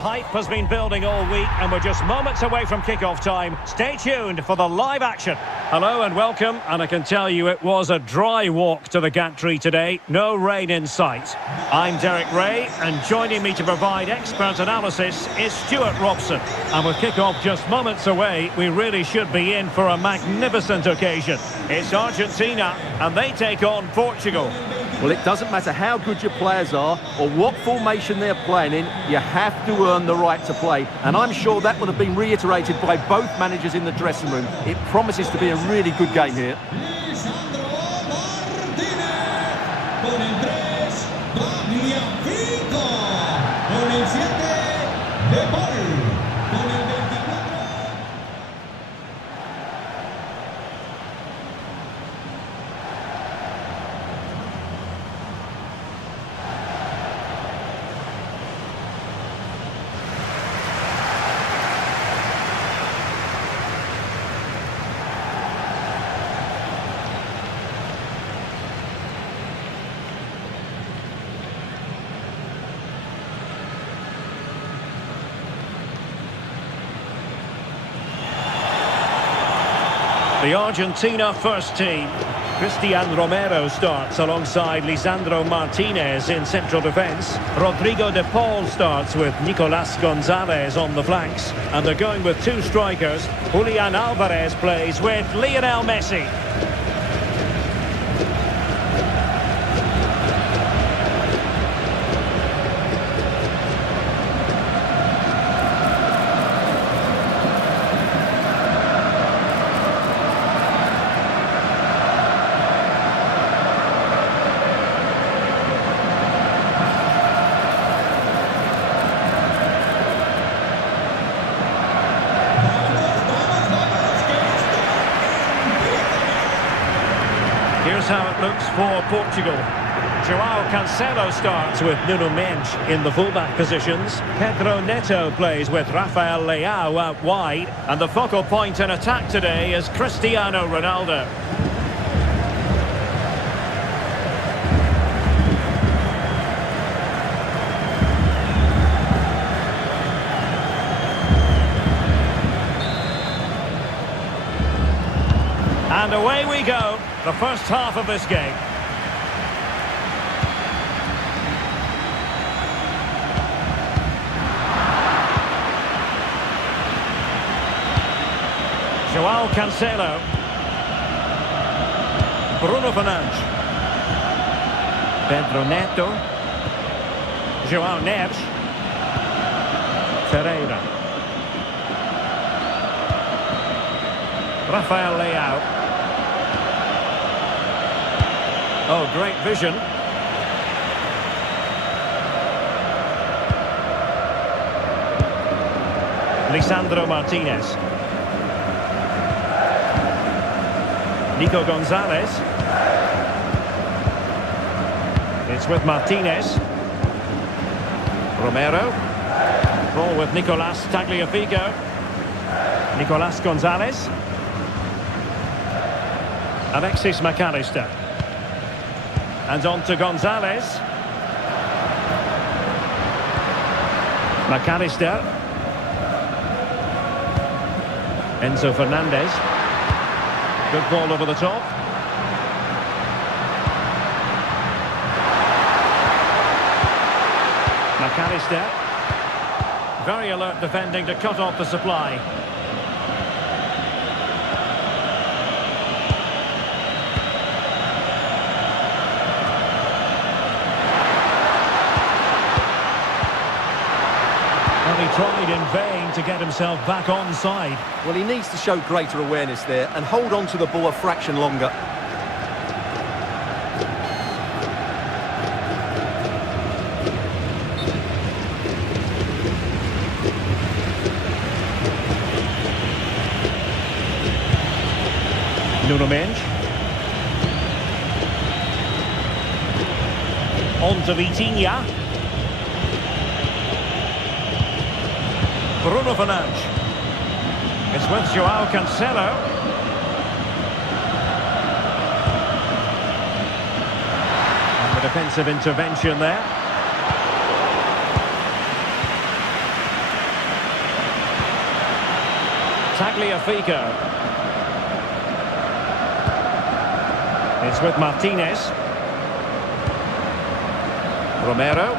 Hype has been building all week and we're just moments away from kick-off time. Stay tuned for the live action. Hello and welcome, and I can tell you it was a dry walk to the gantry today. No rain in sight. I'm Derek Ray, and joining me to provide expert analysis is Stuart Robson. And with kick-off just moments away, we really should be in for a magnificent occasion. It's Argentina and they take on Portugal. Well, it doesn't matter how good your players are or what formation they're playing in, you have to earn the right to play. And I'm sure that will have been reiterated by both managers in the dressing room. It promises to be a really good game here. The Argentina first team. Cristian Romero starts alongside Lisandro Martinez in central defence. Rodrigo de Paul starts with Nicolas Gonzalez on the flanks. And they're going with two strikers. Julian Alvarez plays with Lionel Messi. Here's how it looks for Portugal. João Cancelo starts with Nuno Mendes in the fullback positions. Pedro Neto plays with Rafael Leao out wide. And the focal point in attack today is Cristiano Ronaldo. And away we go, the first half of this game. João Cancelo. Bruno Fernandes. Pedro Neto. João Neves. Ferreira. Rafael Leao. Oh, great vision. Lisandro Martinez. Nico Gonzalez. It's with Martinez. Romero. Ball with Nicolas Tagliafico. Nicolas Gonzalez. Alexis McAllister. And on to Gonzalez. McAllister. Enzo Fernandez. Good ball over the top. McAllister. Very alert defending to cut off the supply. He tried in vain to get himself back onside. Well, he needs to show greater awareness there and hold on to the ball a fraction longer. Nuno Mendes. On to Vitinha. Bruno Fernandes. It's with João Cancelo. And the defensive intervention there. Tagliafico. It's with Martinez. Romero.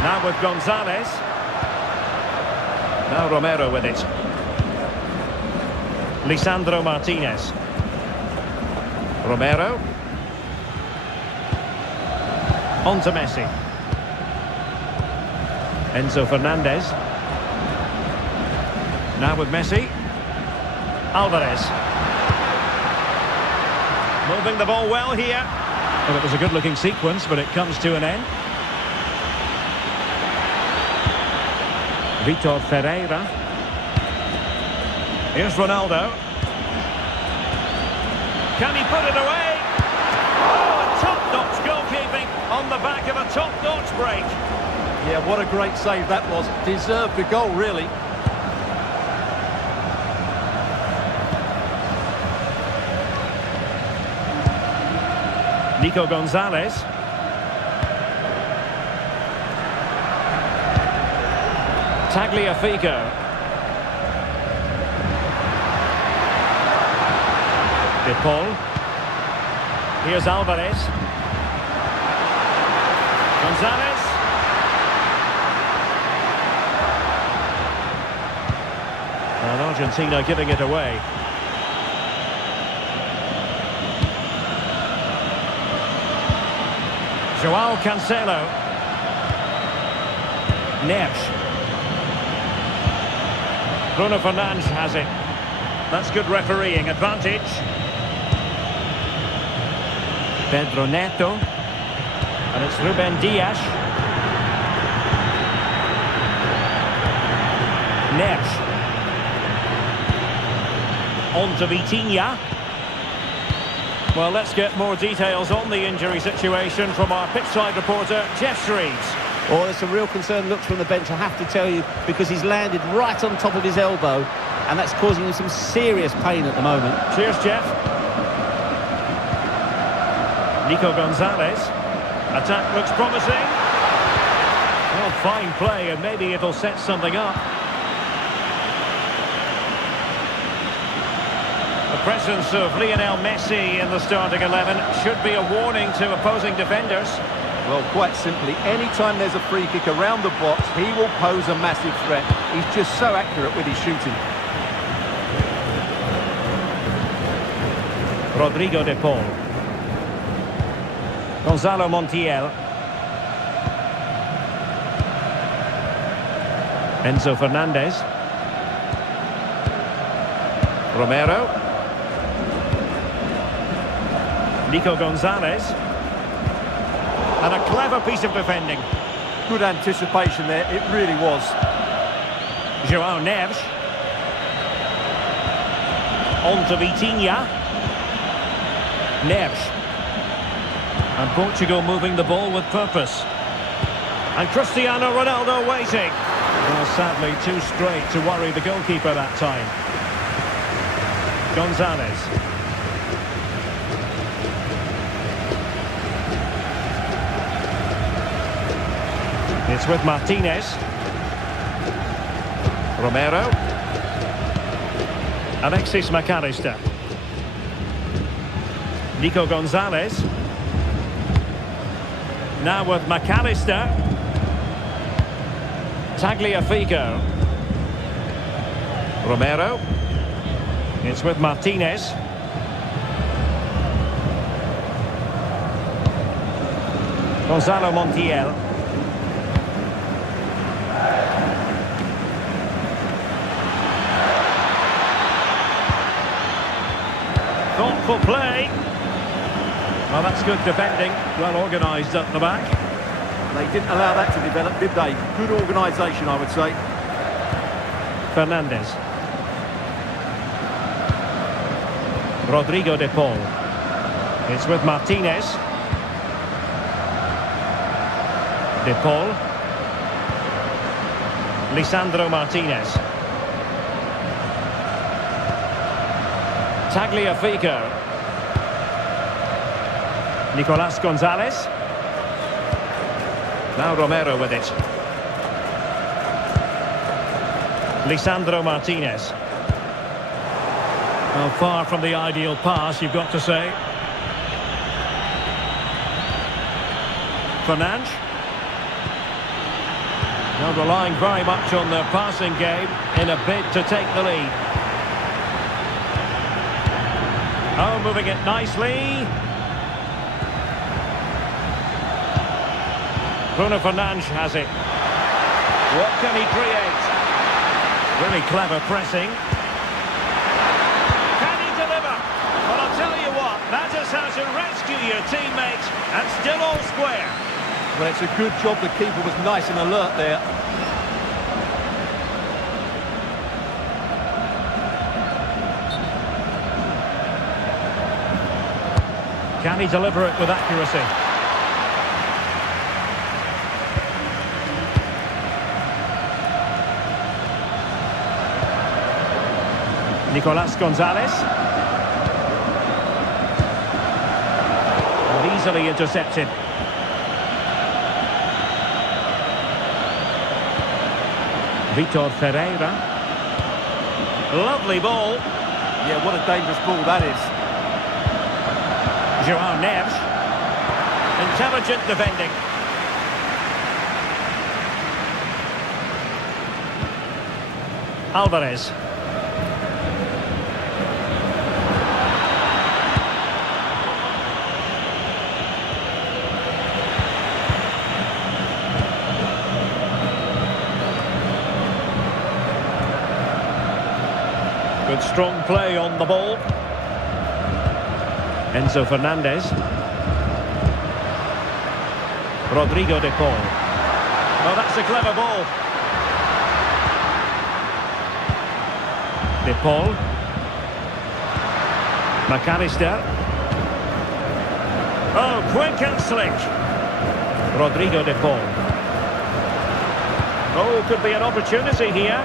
Now with Gonzalez. Now Romero with it. Lisandro Martinez. Romero. On to Messi. Enzo Fernandez. Now with Messi. Alvarez. Moving the ball well here. Well, it was a good-looking sequence, but it comes to an end. Vitor Ferreira. Here's Ronaldo. Can he put it away? Oh, top-notch goalkeeping on the back of a top-notch break. Yeah, what a great save that was. Deserved the goal, really. Nico Gonzalez. Tagliafico. De Paul. Here's Alvarez. Gonzalez. And Argentina giving it away. Joao Cancelo. Neves. Bruno Fernandes has it. That's good refereeing. Advantage. Pedro Neto. And it's Ruben Dias. Neves. On to Vitinha. Well, let's get more details on the injury situation from our pitchside reporter, Jeff Shreves. Oh, there's some real concerned looks from the bench, I have to tell you, because he's landed right on top of his elbow, and that's causing him some serious pain at the moment. Cheers, Jeff. Nico Gonzalez. Attack looks promising. Well, fine play, and maybe it'll set something up. The presence of Lionel Messi in the starting 11 should be a warning to opposing defenders. Well, quite simply, anytime there's a free kick around the box, he will pose a massive threat. He's just so accurate with his shooting. Rodrigo de Paul. Gonzalo Montiel. Enzo Fernandez. Romero. Nico Gonzalez. And a clever piece of defending. Good anticipation there, it really was. Joao Neves. On to Vitinha. Neves. And Portugal moving the ball with purpose. And Cristiano Ronaldo waiting. Well, sadly, too straight to worry the goalkeeper that time. Gonzalez. It's with Martinez. Romero. Alexis McAllister. Nico Gonzalez. Now with McAllister. Tagliafico. Romero. It's with Martinez. Gonzalo Montiel. Thoughtful play. Well, that's good defending. Well organised up the back. They didn't allow that to develop, did they? Good organisation, I would say. Fernandez. Rodrigo de Paul. It's with Martinez. De Paul. Lisandro Martinez. Tagliafico. Nicolas Gonzalez. Now Romero with it. Lisandro Martinez. Well, far from the ideal pass, you've got to say. Fernandes. Now relying very much on their passing game in a bid to take the lead. Oh, moving it nicely. Bruno Fernandes has it. What can he create? Really clever pressing. Can he deliver? Well, I'll tell you what, that is how to rescue your teammates and still all square. Well, it's a good job the keeper was nice and alert there. Can he deliver it with accuracy? Nicolas Gonzalez. And easily intercepted. Vitor Ferreira. Lovely ball. Yeah, what a dangerous ball that is. João Neves. Intelligent defending. Alvarez. Good strong play on the ball. Enzo Fernandez. Rodrigo de Paul. Oh, that's a clever ball. De Paul. McAllister. Oh, quick and slick. Rodrigo de Paul. Oh, could be an opportunity here.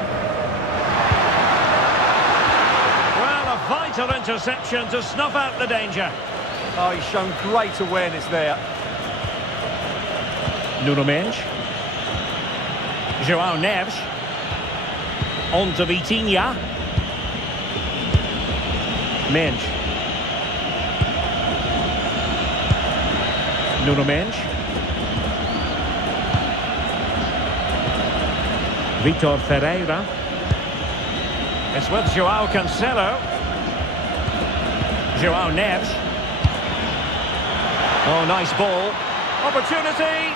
Vital interception to snuff out the danger. Oh, he's shown great awareness there. Nuno Mendes. João Neves. On to Vitinha. Mendes. Nuno Mendes. Vitor Ferreira. It's with João Cancelo. João Neves. Oh, nice ball. Opportunity.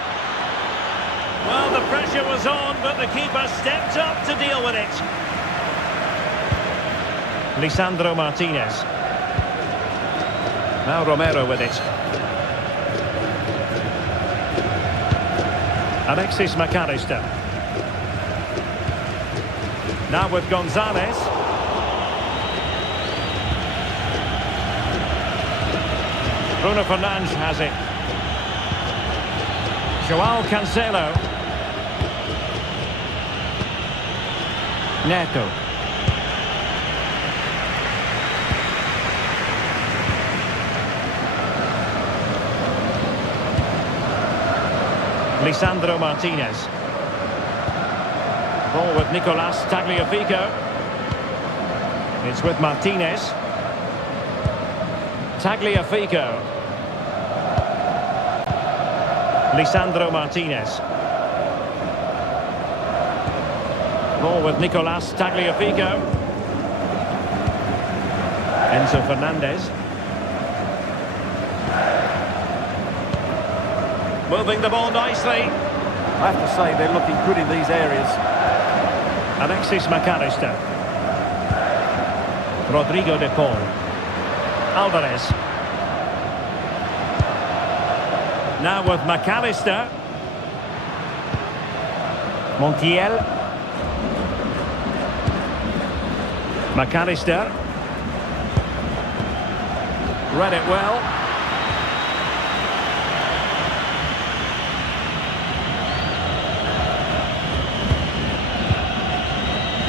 Well, the pressure was on, but the keeper stepped up to deal with it. Lisandro Martinez. Now Romero with it. Alexis McAllister. Now with Gonzalez. Bruno Fernandes has it. João Cancelo. Neto. Lisandro Martinez. Ball with Nicolas Tagliafico. It's with Martinez. Tagliafico. Lisandro Martinez. Ball with Nicolas Tagliafico. Enzo Fernandez. Moving the ball nicely. I have to say they're looking good in these areas. Alexis McAllister. Rodrigo de Paul. Alvarez. Now with McAllister. Montiel. McAllister. Read it well.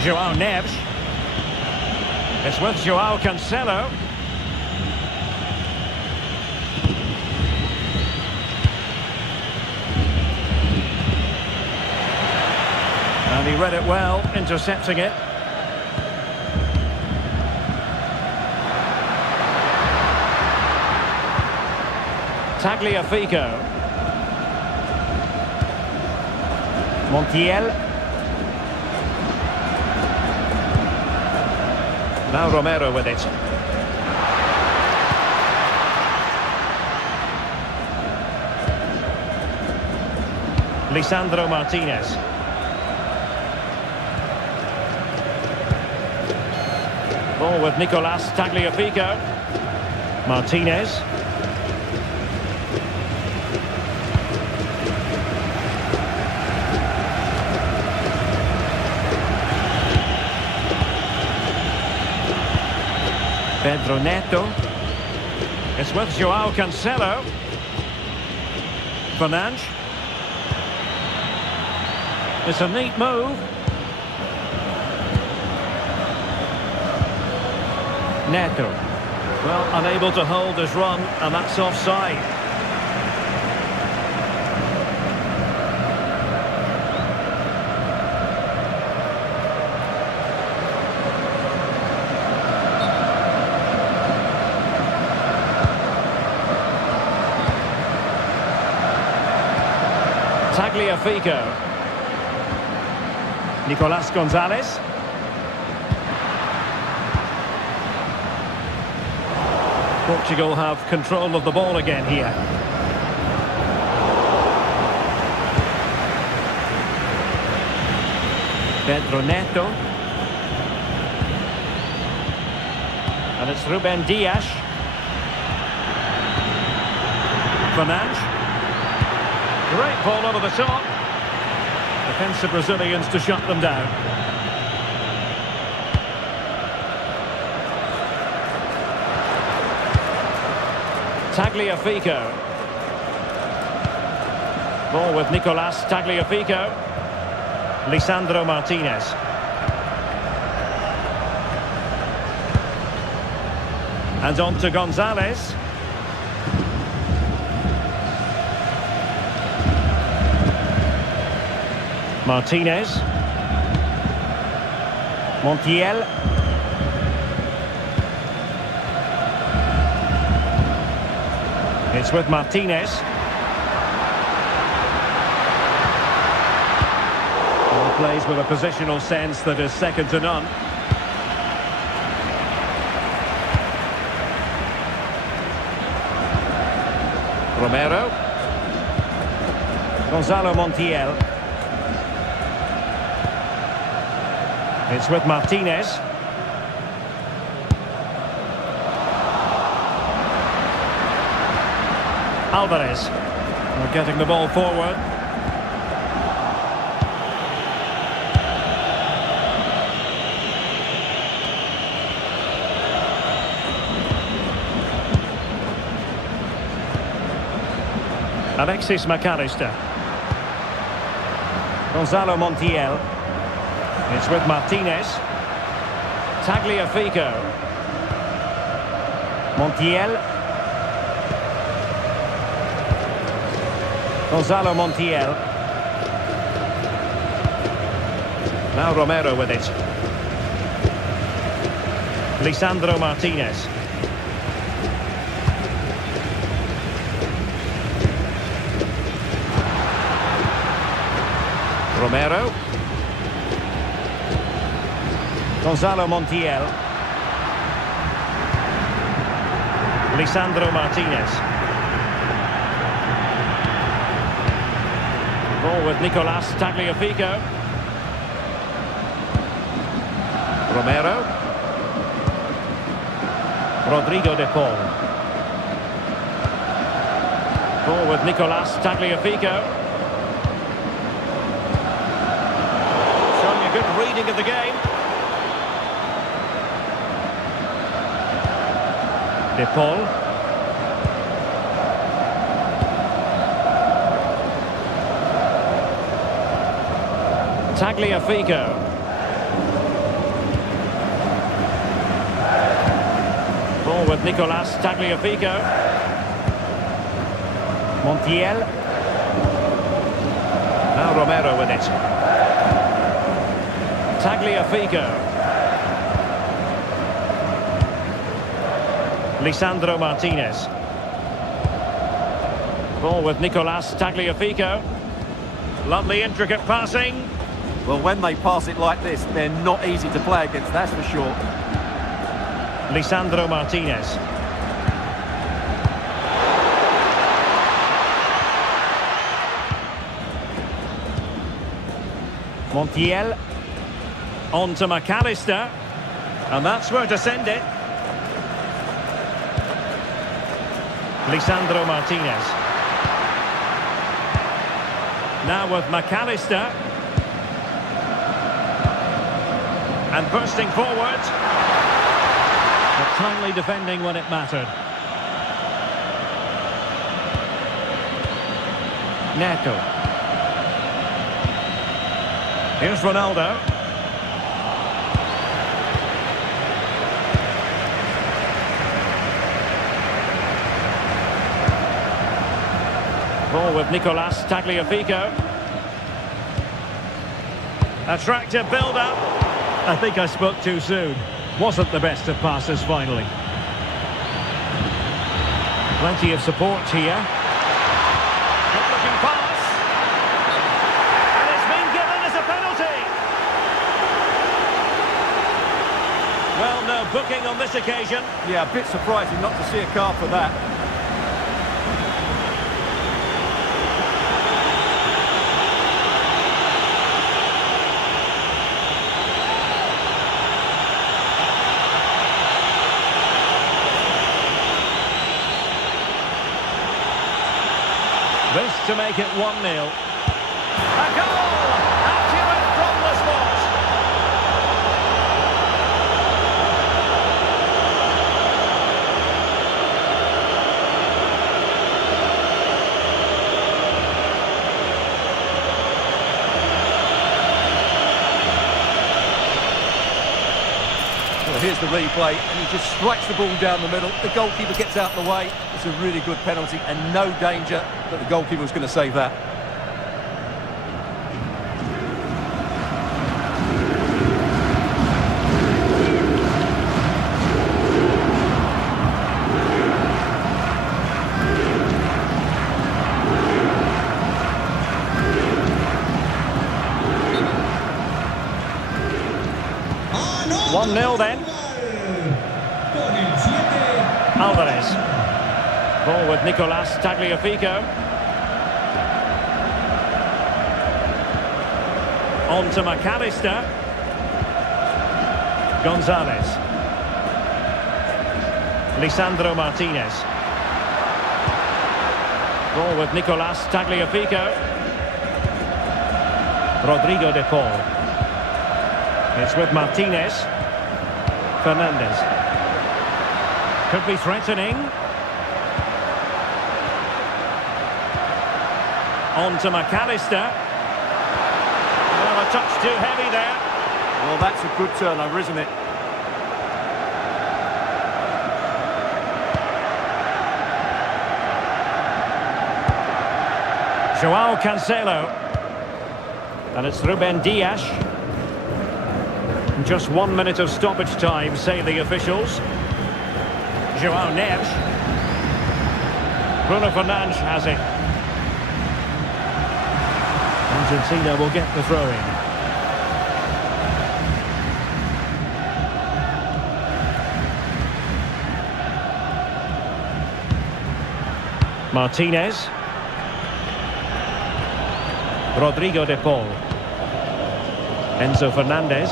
João Neves. It's with João Cancelo. And he read it well, intercepting it. Tagliafico. Montiel. Now Romero with it. Lisandro Martinez. Ball with Nicolas Tagliafico. Martinez. Pedro Neto. It's with Joao Cancelo. Fernandes. It's a neat move. Neto. Well, unable to hold his run, and that's offside. Tagliafico. Nicolas Gonzalez. Portugal have control of the ball again here. Pedro Neto. And it's Ruben Dias. Fernandes. Great ball over the top. Defensive Brazilians to shut them down. Tagliafico. Ball with Nicolas Tagliafico. Lisandro Martinez. And on to Gonzalez. Martinez. Montiel. It's with Martinez. Well, plays with a positional sense that is second to none. Romero. Gonzalo Montiel. It's with Martinez. Alvarez. We're getting the ball forward. Alexis McAllister. Gonzalo Montiel. It's with Martinez. Tagliafico. Montiel. Gonzalo Montiel. Now Romero with it. Lisandro Martinez. Romero. Gonzalo Montiel. Lisandro Martinez. Ball with Nicolas Tagliafico. Romero. Rodrigo de Paul. Ball with Nicolas Tagliafico. Showing a good reading of the game. De Paul. Tagliafico. Ball with Nicolas Tagliafico. Montiel. Now Romero with it. Tagliafico. Lisandro Martinez. Ball with Nicolas Tagliafico. Lovely intricate passing. Well, when they pass it like this, they're not easy to play against, that's for sure. Lisandro Martinez. Montiel. On to McAllister. And that's where to send it. Lisandro Martinez. Now with McAllister. And bursting forward. But kindly defending when it mattered. Neto. Here's Ronaldo. Ball with Nicolas Tagliafico. Attractive build-up. I think I spoke too soon. Wasn't the best of passes finally. Plenty of support here. Good looking pass. And it's been given as a penalty. Well, no booking on this occasion. Yeah, a bit surprising not to see a card for that. This to make it 1-0. A goal! Accurate from the spot. Well, here's the replay, and he just strikes the ball down the middle. The goalkeeper gets out of the way. It's a really good penalty, and no danger that the goalkeeper was going to save that. One 1-0 then. Alvarez. Ball with Nicolas Tagliafico. On to McAllister. Gonzalez. Lisandro Martinez. Ball with Nicolas Tagliafico. Rodrigo de Paul. It's with Martinez. Fernandez. Could be threatening. On to McAllister. Well, a touch too heavy there. Well, that's a good turnover, isn't it? Joao Cancelo. And it's Ruben Dias. Just 1 minute of stoppage time, say the officials. Joao Neves. Bruno Fernandes has it. Argentina will get the throw-in. Martinez. Rodrigo de Paul. Enzo Fernandez.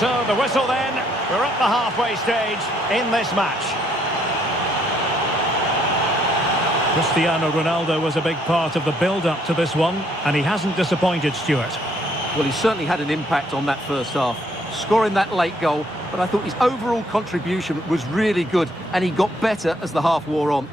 So the whistle then. We're at the halfway stage in this match. Cristiano Ronaldo was a big part of the build-up to this one, and he hasn't disappointed, Stuart. Well, he certainly had an impact on that first half, scoring that late goal, but I thought his overall contribution was really good, and he got better as the half wore on.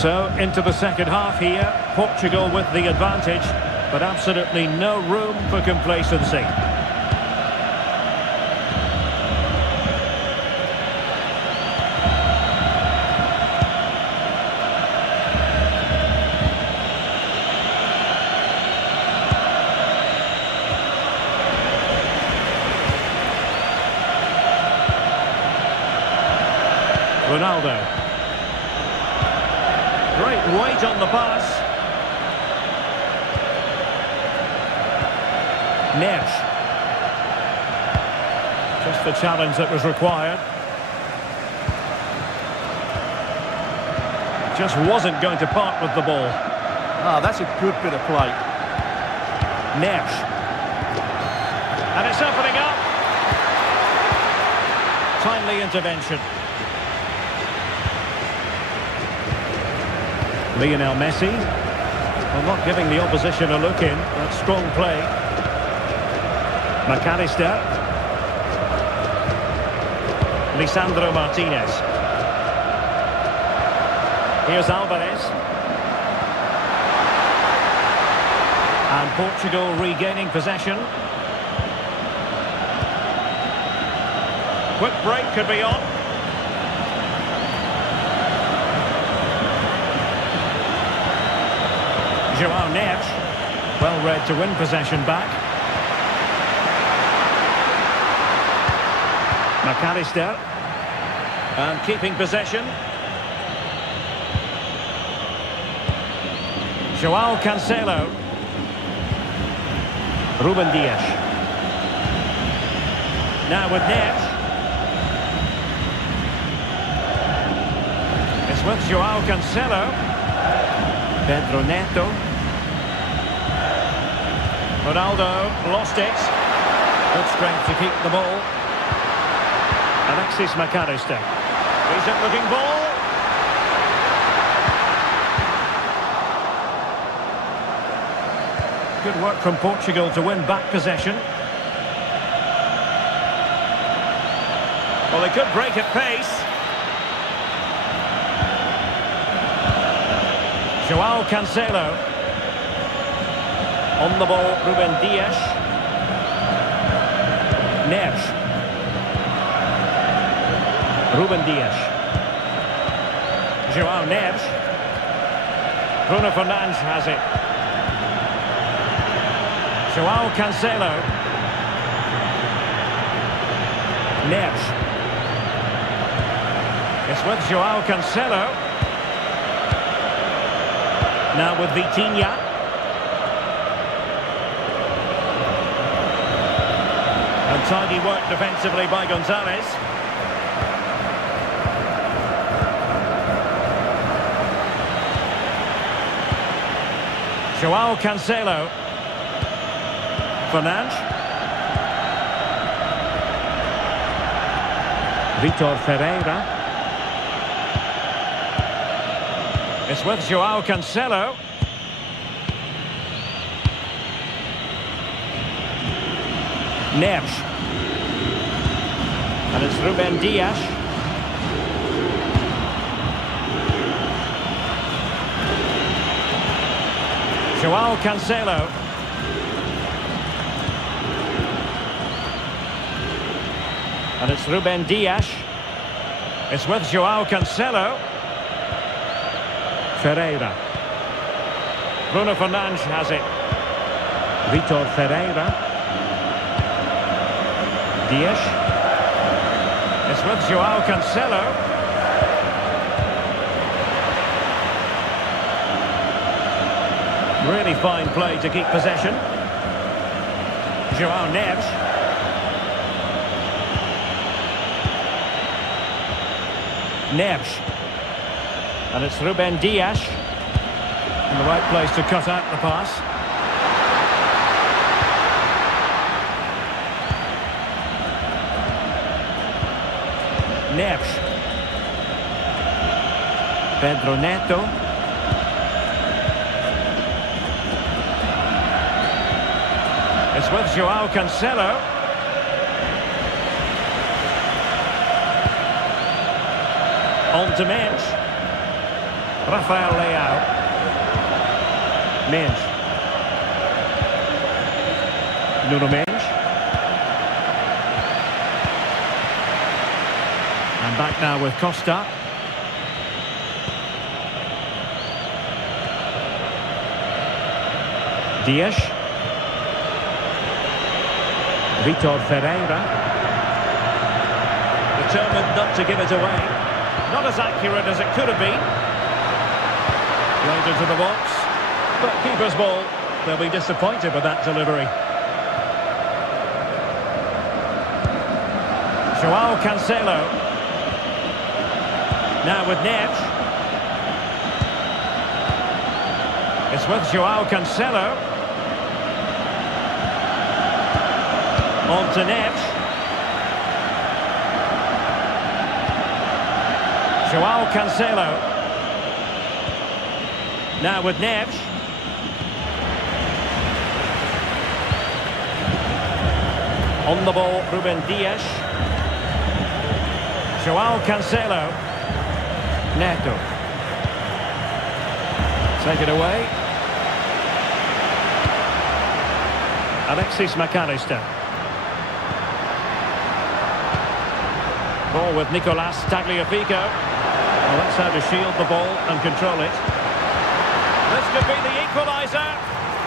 So, into the second half here. Portugal with the advantage, but absolutely no room for complacency. Ronaldo. Great weight on the pass. Neves. Just the challenge that was required. Just wasn't going to part with the ball. Ah, that's a good bit of play. Neves. And it's opening up. Timely intervention. Lionel Messi. Well, not giving the opposition a look in. That's strong play. McAllister. Lisandro Martinez. Here's Alvarez. And Portugal regaining possession. Quick break could be on. João Neves, well read to win possession back. McAllister, and keeping possession. João Cancelo. Ruben Dias. Now with Neves. It's with João Cancelo. Pedro Neto. Ronaldo lost it. Good strength to keep the ball. Alexis McAllister. Decent looking ball. Good work from Portugal to win back possession. Well, they could break at pace. João Cancelo. On the ball, Ruben Dias. Neves. Ruben Dias. João Neves. Bruno Fernandes has it. João Cancelo. Neves. It's with João Cancelo. Now with Vitinha. And tidy work defensively by Gonzalez. João Cancelo. Fernandes. Vitor Ferreira. It's with João Cancelo. Neves. And it's Ruben Dias. João Cancelo. And it's Ruben Dias. It's with João Cancelo. Ferreira. Bruno Fernandes has it. Vitor Ferreira. Dias. It's with João Cancelo. Really fine play to keep possession. João Neves. Neves. And it's Ruben Dias. In the right place to cut out the pass. Neves. Pedro Neto. It's with João Cancelo. On to Mendes. Rafael Leao. Mendes. Nuno Mendes. And back now with Costa. Dias. Vitor Ferreira. Determined not to give it away. Not as accurate as it could have been. Played into the box. But keeper's ball. They'll be disappointed with that delivery. Joao Cancelo. Now with Neves. It's with Joao Cancelo. On to Neves. Joao Cancelo. Now with Neves. On the ball, Ruben Dias. Joao Cancelo. Neto. Take it away. Alexis McAllister. Ball with Nicolas Tagliafico. Well, that's how to shield the ball and control it. This could be the equaliser.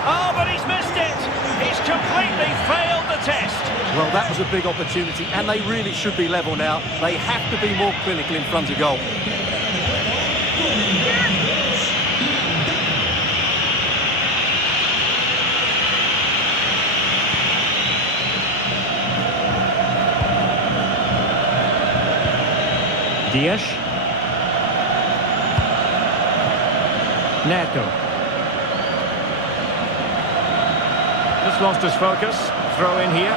Oh, but he's missed it. He's completely failed the test. Well, that was a big opportunity, and they really should be level now. They have to be more clinical in front of goal. Dias. Neto. Just lost his focus. Throw in here.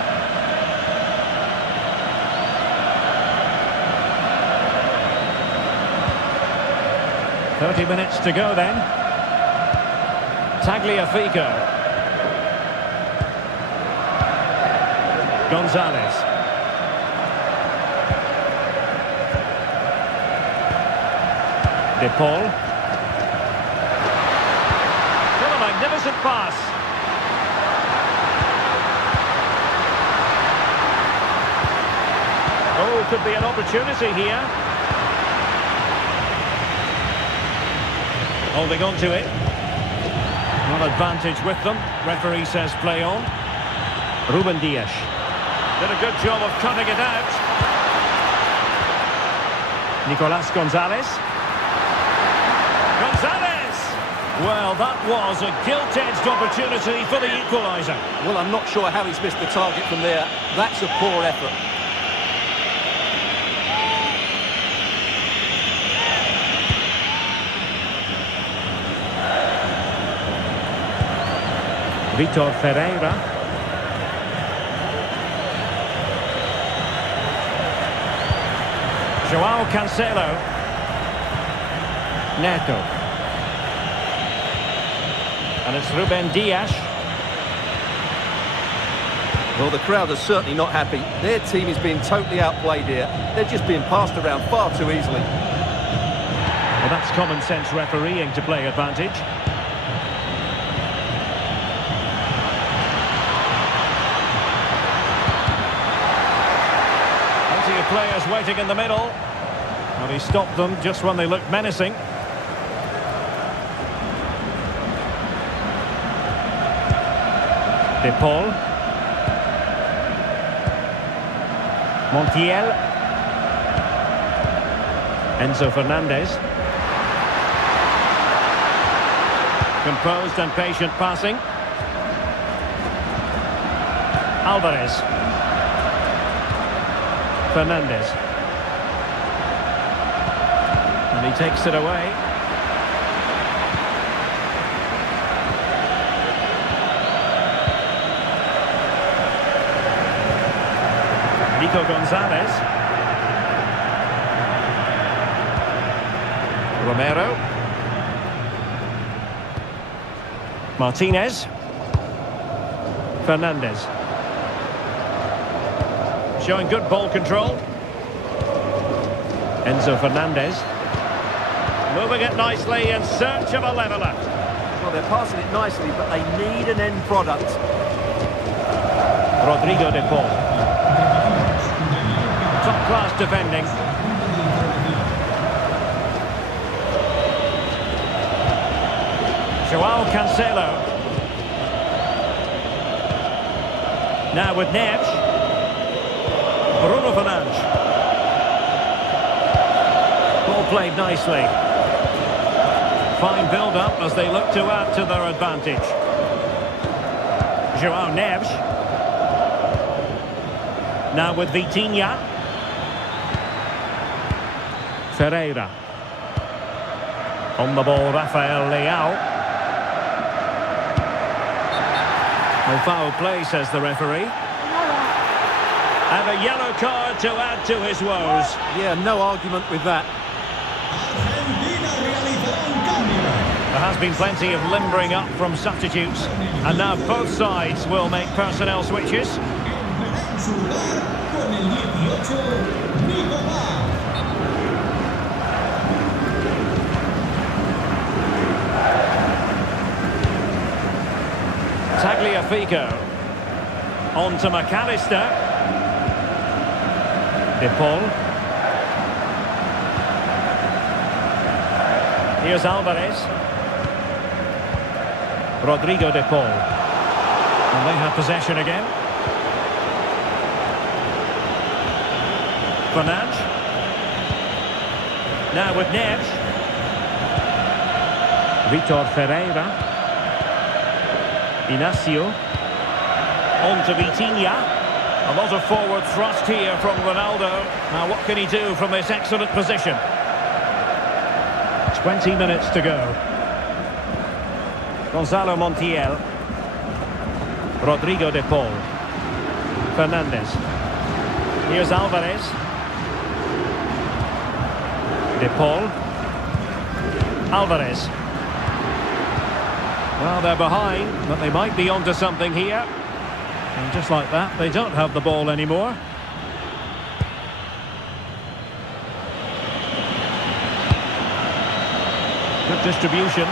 "30 minutes to go then. Tagliafico. Gonzalez. De Paul. What a magnificent pass. Oh, could be an opportunity here. Holding on to it. Not advantage with them. Referee says play on. Ruben Dias. Did a good job of cutting it out. Nicolas Gonzalez. Gonzalez! Well, that was a gilt-edged opportunity for the equaliser. Well, I'm not sure how he's missed the target from there. That's a poor effort. Vitor Ferreira. Joao Cancelo. Neto. And it's Ruben Dias. Well, the crowd are certainly not happy. Their team is being totally outplayed here. They're just being passed around far too easily. Well, that's common sense refereeing to play advantage. Plenty of players waiting in the middle. And he stopped them just when they looked menacing. De Paul. Montiel. Enzo Fernandez. Composed and patient passing. Alvarez. Fernandez. And he takes it away. Nico Gonzalez. Romero. Martinez. Fernandez. Showing good ball control. Enzo Fernandez. Moving it nicely in search of a leveller. Well, they're passing it nicely, but they need an end product. Rodrigo de Paul. Top-class defending. Joao Cancelo. Now with Neves. Bruno Fernandes. Ball played nicely. Fine build-up as they look to add to their advantage. Joao Neves. Now with Vitinha. Ferreira. On the ball, Rafael Leao. No foul play, says the referee. And a yellow card to add to his woes. Yeah, no argument with that. There has been plenty of limbering up from substitutes. And now both sides will make personnel switches. Tagliafico. On to McAllister. De Paul. Here's Alvarez. Rodrigo de Paul. And they have possession again. Fernandes. Now with Neves. Vitor Ferreira. Inacio. On to Vitinha. A lot of forward thrust here from Ronaldo. Now what can he do from this excellent position? 20 minutes to go. Gonzalo Montiel. Rodrigo de Paul. Fernandes. Here's Alvarez. De Paul. Alvarez. Well, they're behind, but they might be onto something here. And just like that, they don't have the ball anymore. Good distribution.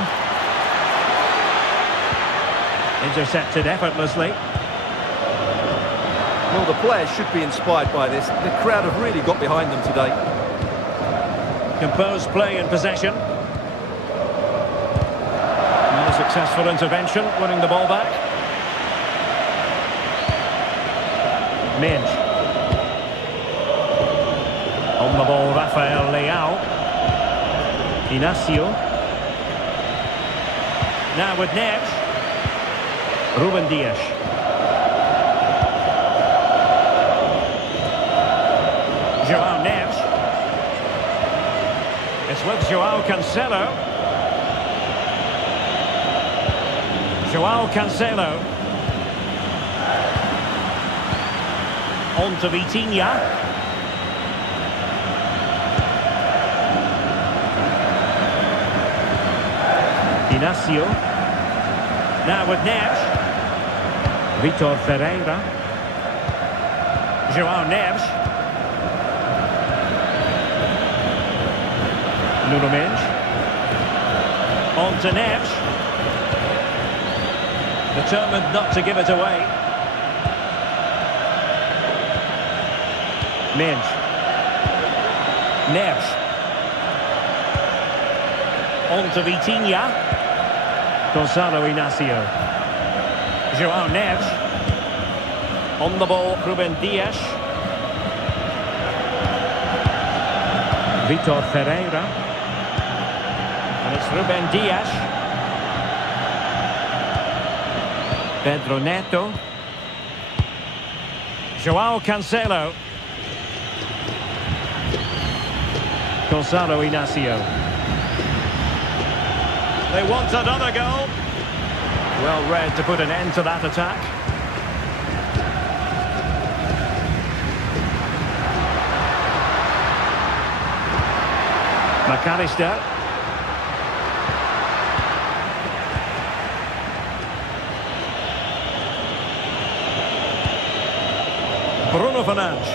Intercepted effortlessly. Well, the players should be inspired by this. The crowd have really got behind them today. Composed play in possession. And a successful intervention, winning the ball back. Minge. On the ball, Rafael Leao. Inacio. Now with Neves. Ruben Dias. Joao Neves. It's with Joao Cancelo. Joao Cancelo. On to Vitinha. Inacio. Now with Neves. Vitor Ferreira. Joao Neves. Nuno Mendes. On to Neves. Determined not to give it away. Mendes. Neves. On to Vitinha. Gonzalo Inacio. Joao Neves. On the ball, Ruben Dias. Vitor Ferreira. And it's Ruben Dias. Pedro Neto. Joao Cancelo. Gonzalo Inacio. They want another goal. Well read to put an end to that attack. McAllister. Bruno Fernandes.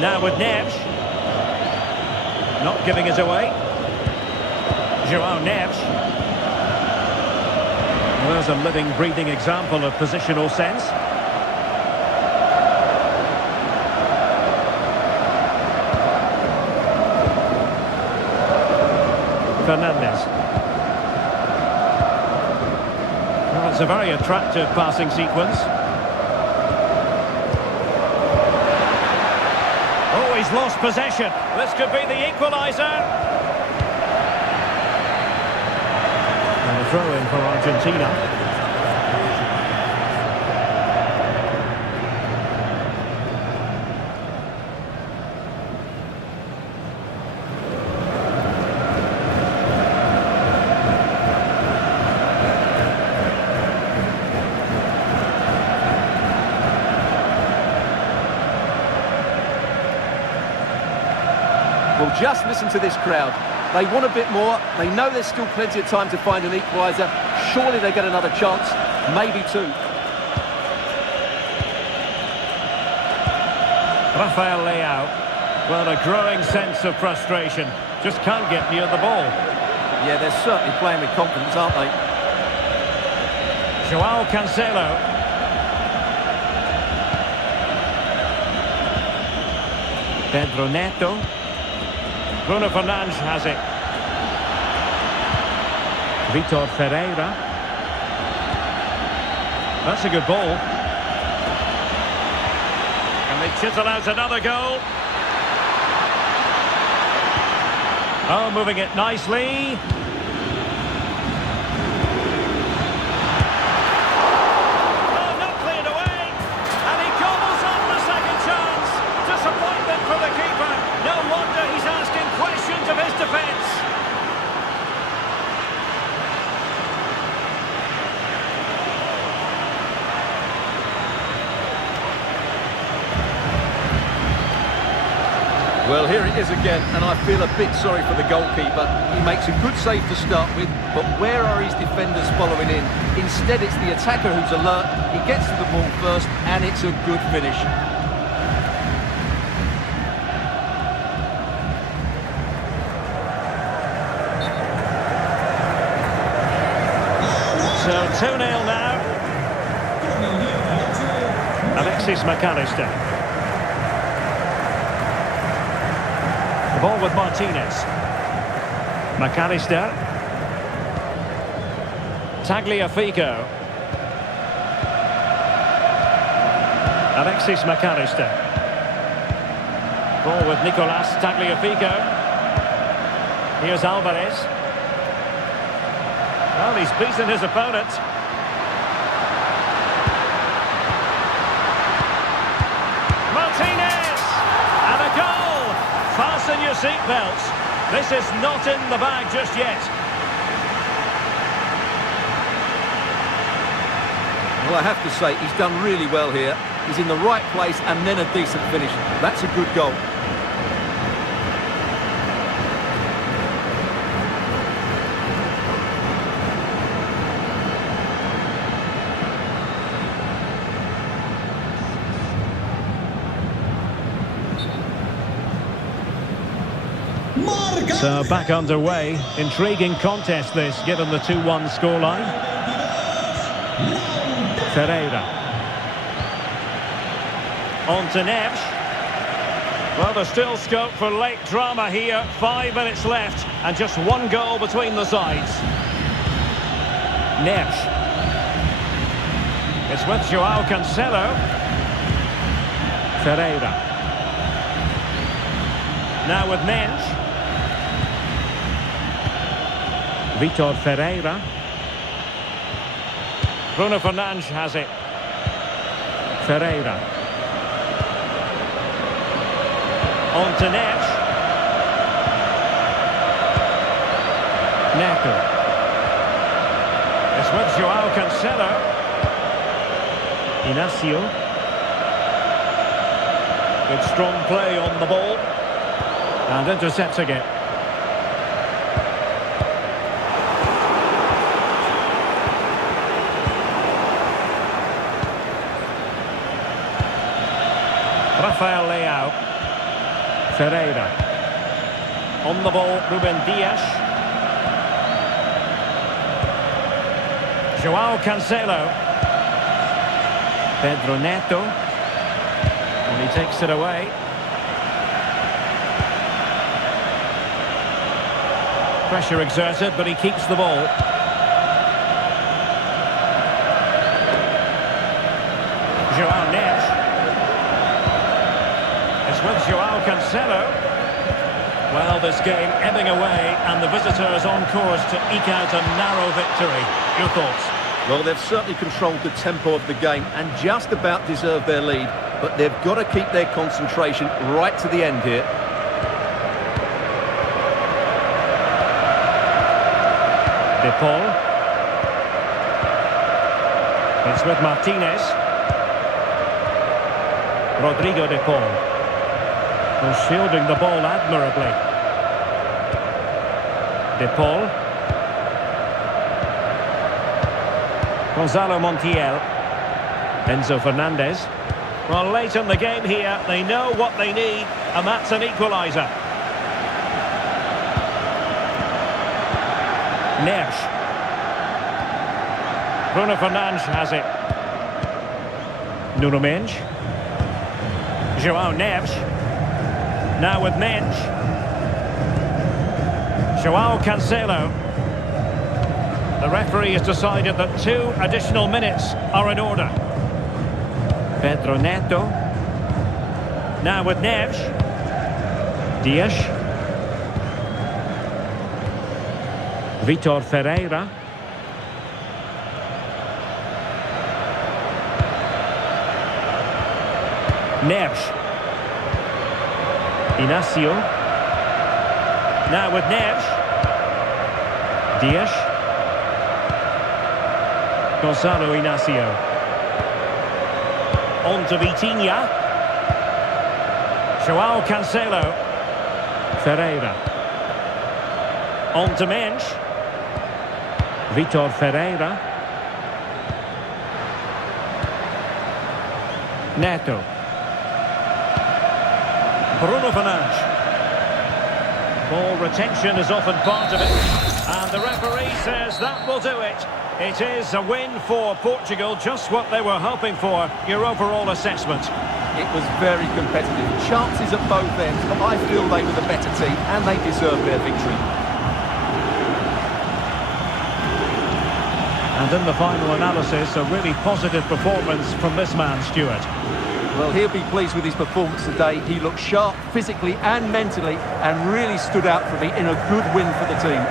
Now with Neves. Not giving it away. Joao Neves. Well, there's a living, breathing example of positional sense. Fernandes. Well, it's a very attractive passing sequence. Oh, he's lost possession. This could be the equaliser. And a throw-in for Argentina. Well, just listen to this crowd. They want a bit more. They know there's still plenty of time to find an equaliser. Surely they get another chance, maybe two. Rafael Leao. Well, a growing sense of frustration. Just can't get near the ball. Yeah, they're certainly playing with confidence, aren't they? Joao Cancelo. Pedro Neto. Bruno Fernandes has it. Vitor Ferreira. That's a good ball. And they chisel out another goal. Oh, moving it nicely. Oh, not cleared away. And he gobbles up the second chance. Disappointment for the keeper. No wonder he's asking questions of his defence. Well, here it is again, and I feel a bit sorry for the goalkeeper. He makes a good save to start with, but where are his defenders following in? Instead, it's the attacker who's alert. He gets to the ball first, and it's a good finish. So 2-0 now. Alexis McAllister. The ball with Martinez. McAllister. Tagliafico. Alexis McAllister. Ball with Nicolas Tagliafico. Here's Alvarez. Well, he's beaten his opponent. Martinez! And a goal! Fasten your seatbelts. This is not in the bag just yet. Well, I have to say, he's done really well here. He's in the right place and then a decent finish. That's a good goal. So back underway. Intriguing contest this, given the 2-1 scoreline. Ferreira. On to Neves. Well, there's still scope for late drama here. 5 minutes left and just one goal between the sides. Neves. It's with Joao Cancelo. Ferreira. Now with Mensch. Vitor Ferreira. Bruno Fernandes has it. Ferreira. On to Neves. Neto. It's with Joao Cancelo. Inacio. Good strong play on the ball. And intercepting it. Rafael Leao. Ferreira. On the ball, Ruben Dias. Joao Cancelo. Pedro Neto. And he takes it away. Pressure exerted, but he keeps the ball. Joao Neves. It's with Joao Cancelo. Well, this game ebbing away, and the visitors on course to eke out a narrow victory. Your thoughts? Well, they've certainly controlled the tempo of the game and just about deserved their lead, but they've got to keep their concentration right to the end here. De Paul. It's with Martinez. Rodrigo De Paul. And shielding the ball admirably. De Paul. Gonzalo Montiel. Enzo Fernandez. Well, late in the game here, they know what they need, and that's an equaliser. Neves. Bruno Fernandes has it. Nuno Mendes. Joao Neves. Now with Mendes. Joao Cancelo. The referee has decided that 2 additional minutes are in order. Pedro Neto. Now with Neves. Dias. Vitor Ferreira. Neves. Inacio. Now with Neves. Dias. Gonzalo Inacio. On to Vitinha. Joao Cancelo. Ferreira. On to Mendes. Vitor Ferreira. Neto. Bruno Fernandes. Ball retention is often part of it. And the referee says that will do it. It is a win for Portugal, just what they were hoping for. Your overall assessment? It was very competitive. Chances at both ends, but I feel they were the better team and they deserved their victory. And in the final analysis, a really positive performance from this man, Stuart. Well, he'll be pleased with his performance today. He looked sharp physically and mentally and really stood out for me in a good win for the team.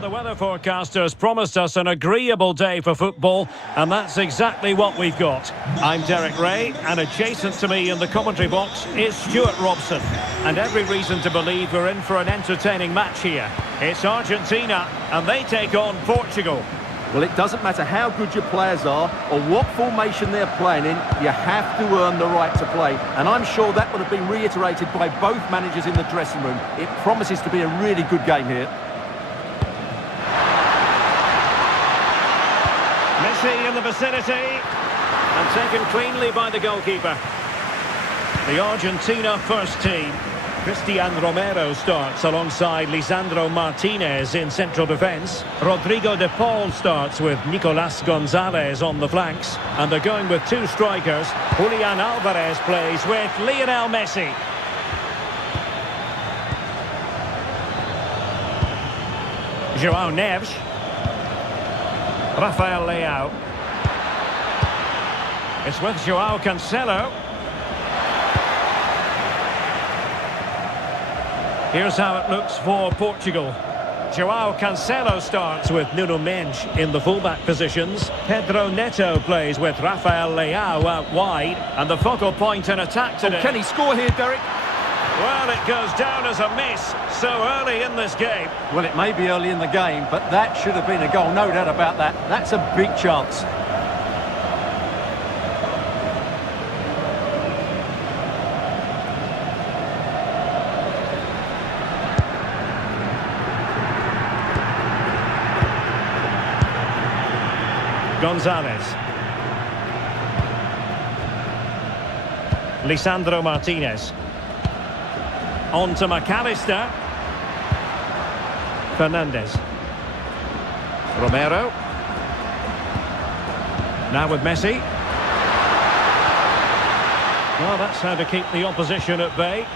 The weather forecasters promised us an agreeable day for football, and that's exactly what we've got. I'm Derek Ray, and adjacent to me in the commentary box is Stuart Robson. And every reason to believe we're in for an entertaining match here. It's Argentina, and they take on Portugal. Well, it doesn't matter how good your players are or what formation they're playing in, you have to earn the right to play. And I'm sure that would have been reiterated by both managers in the dressing room. It promises to be a really good game here. Messi in the vicinity, and taken cleanly by the goalkeeper. The Argentina first team. Cristian Romero starts alongside Lisandro Martinez in central defence. Rodrigo De Paul starts with Nicolas Gonzalez on the flanks. And they're going with 2 strikers. Julian Alvarez plays with Lionel Messi. Joao Neves. Rafael Leao. It's with Joao Cancelo. Here's how it looks for Portugal. Joao Cancelo starts with Nuno Mendes in the fullback positions. Pedro Neto plays with Rafael Leao out wide. And the focal point in attack today. Oh, can he score here, Derek? Well, it goes down as a miss so early in this game. Well, it may be early in the game, but that should have been a goal, no doubt about that. That's a big chance. Gonzalez. Lisandro Martinez. On to McAllister. Fernandez. Romero. Now with Messi. Well, that's how to keep the opposition at bay.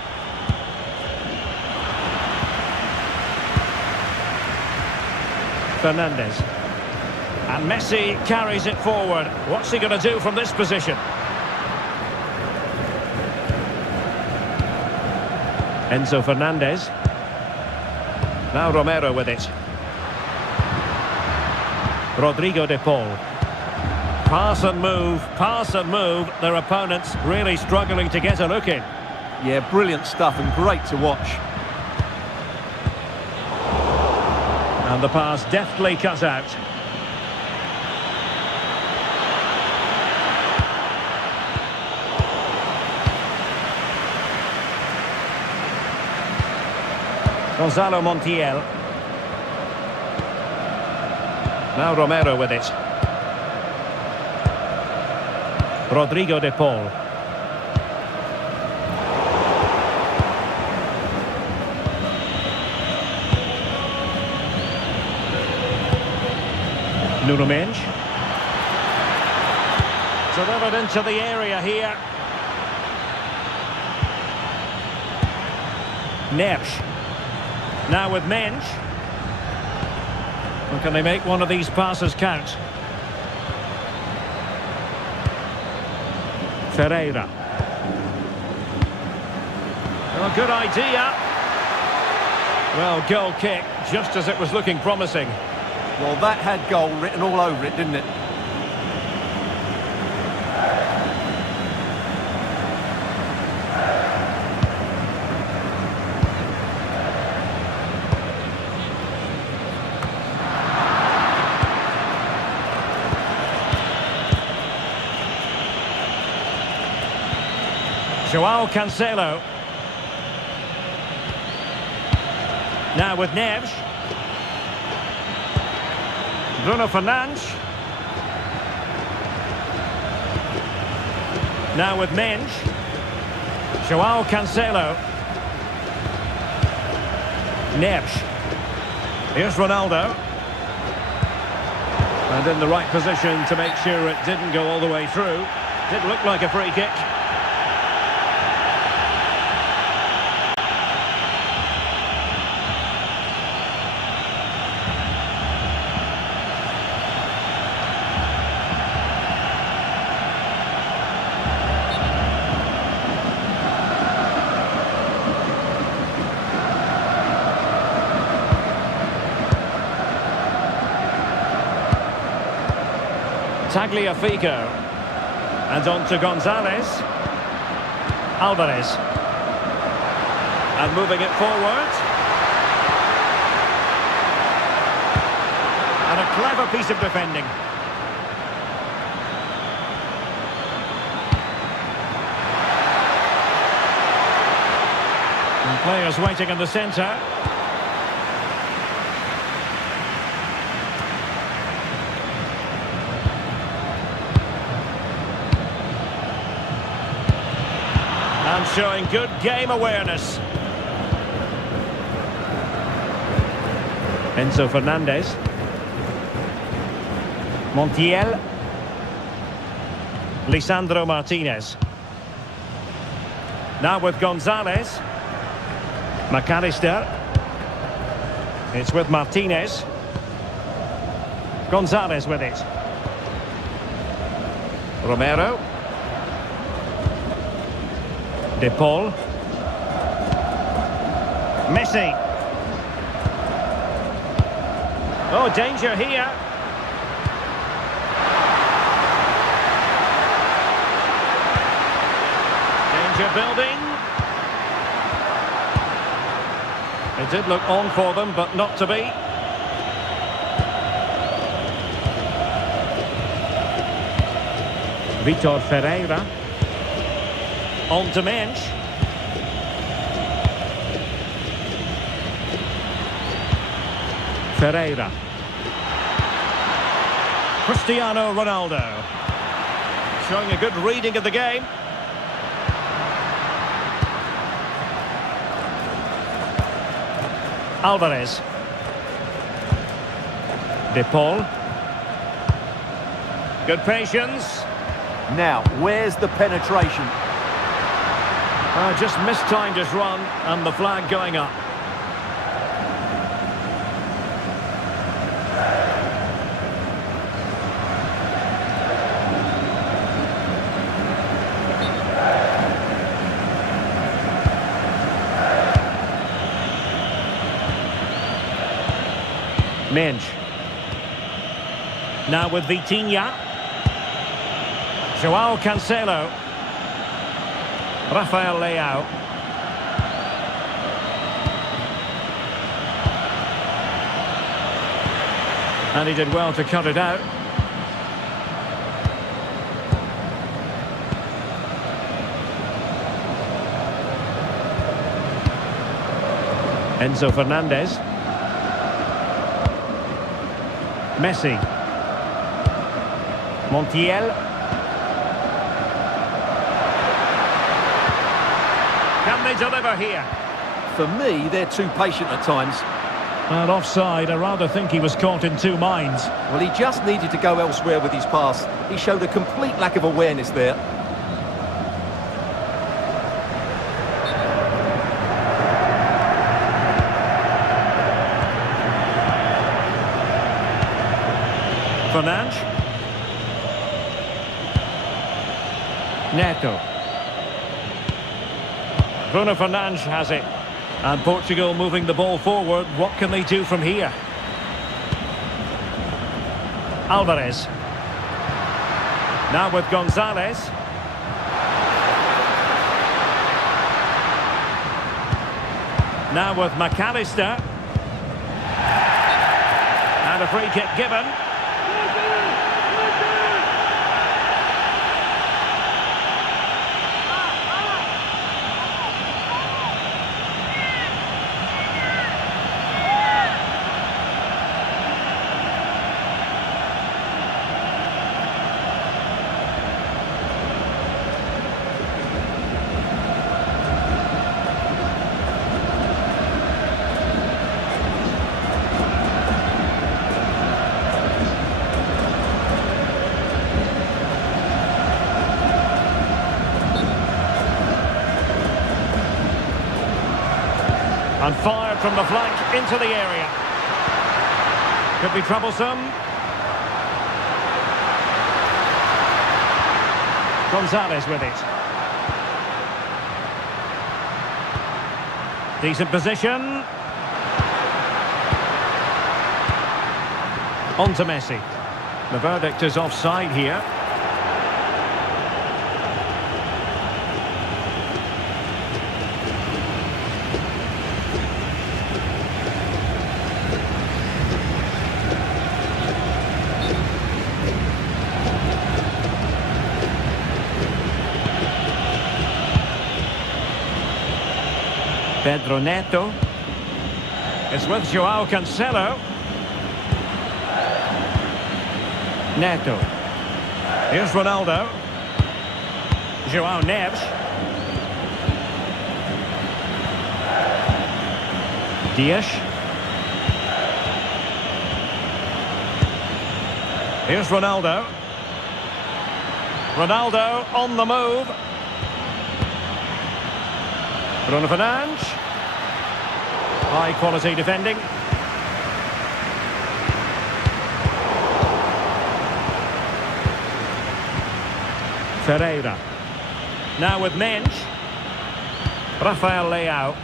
Fernandez. And Messi carries it forward. What's he going to do from this position? Enzo Fernandez. Now Romero with it. Rodrigo de Paul. Pass and move. Their opponents really struggling to get a look in. Yeah, brilliant stuff and great to watch. And the pass deftly cut out. Gonzalo Montiel. Now Romero with it. Rodrigo de Paul. Nuno Mendes. Delivered into the area here. Neves. Now with Mendes. Well, can they make one of these passes count? Ferreira. Oh, good idea. Well, goal kick, just as it was looking promising. Well, that had goal written all over it, didn't it? Joao Cancelo. Now with Neves. Bruno Fernandes. Now with Mendes. Joao Cancelo. Neves. Here's Ronaldo. And in the right position to make sure it didn't go all the way through. Did look like a free kick. Tagliafico. And on to Gonzalez. Alvarez. And moving it forward. And a clever piece of defending. And players waiting in the centre. And showing good game awareness. Enzo Fernandez. Montiel. Lisandro Martinez. Now with Gonzalez. McAllister. It's with Martinez. Gonzalez with it. Romero. De Paul. Messi. Oh, danger here. Danger building. It did look on for them, but not to be. Vitor Ferreira. On to Mendes. Ferreira. Cristiano Ronaldo. Showing a good reading of the game. Alvarez. De Paul. Good patience. Now, where's the penetration? Just mistimed his run, and the flag going up. Minge. Now with Vitinha. Joao Cancelo. Rafael Leao. And he did well to cut it out. Enzo Fernandez. Messi. Montiel. Can they deliver here? For me, they're too patient at times. And offside, I rather think he was caught in two minds. Well, he just needed to go elsewhere with his pass. He showed a complete lack of awareness there. Fernandes. Neto. Bruno Fernandes has it. And Portugal moving the ball forward. What can they do from here? Alvarez. Now with Gonzalez. Now with McAllister. And a free kick given. And fired from the flank into the area. Could be troublesome. Gonzalez with it. Decent position. On to Messi. The verdict is offside here. Pedro Neto. It's with Joao Cancelo. Neto. Here's Ronaldo. Joao Neves. Dias. Here's Ronaldo. Ronaldo on the move. Bruno Fernandes. High quality defending. Ferreira. Now with Minge. Rafael Leao.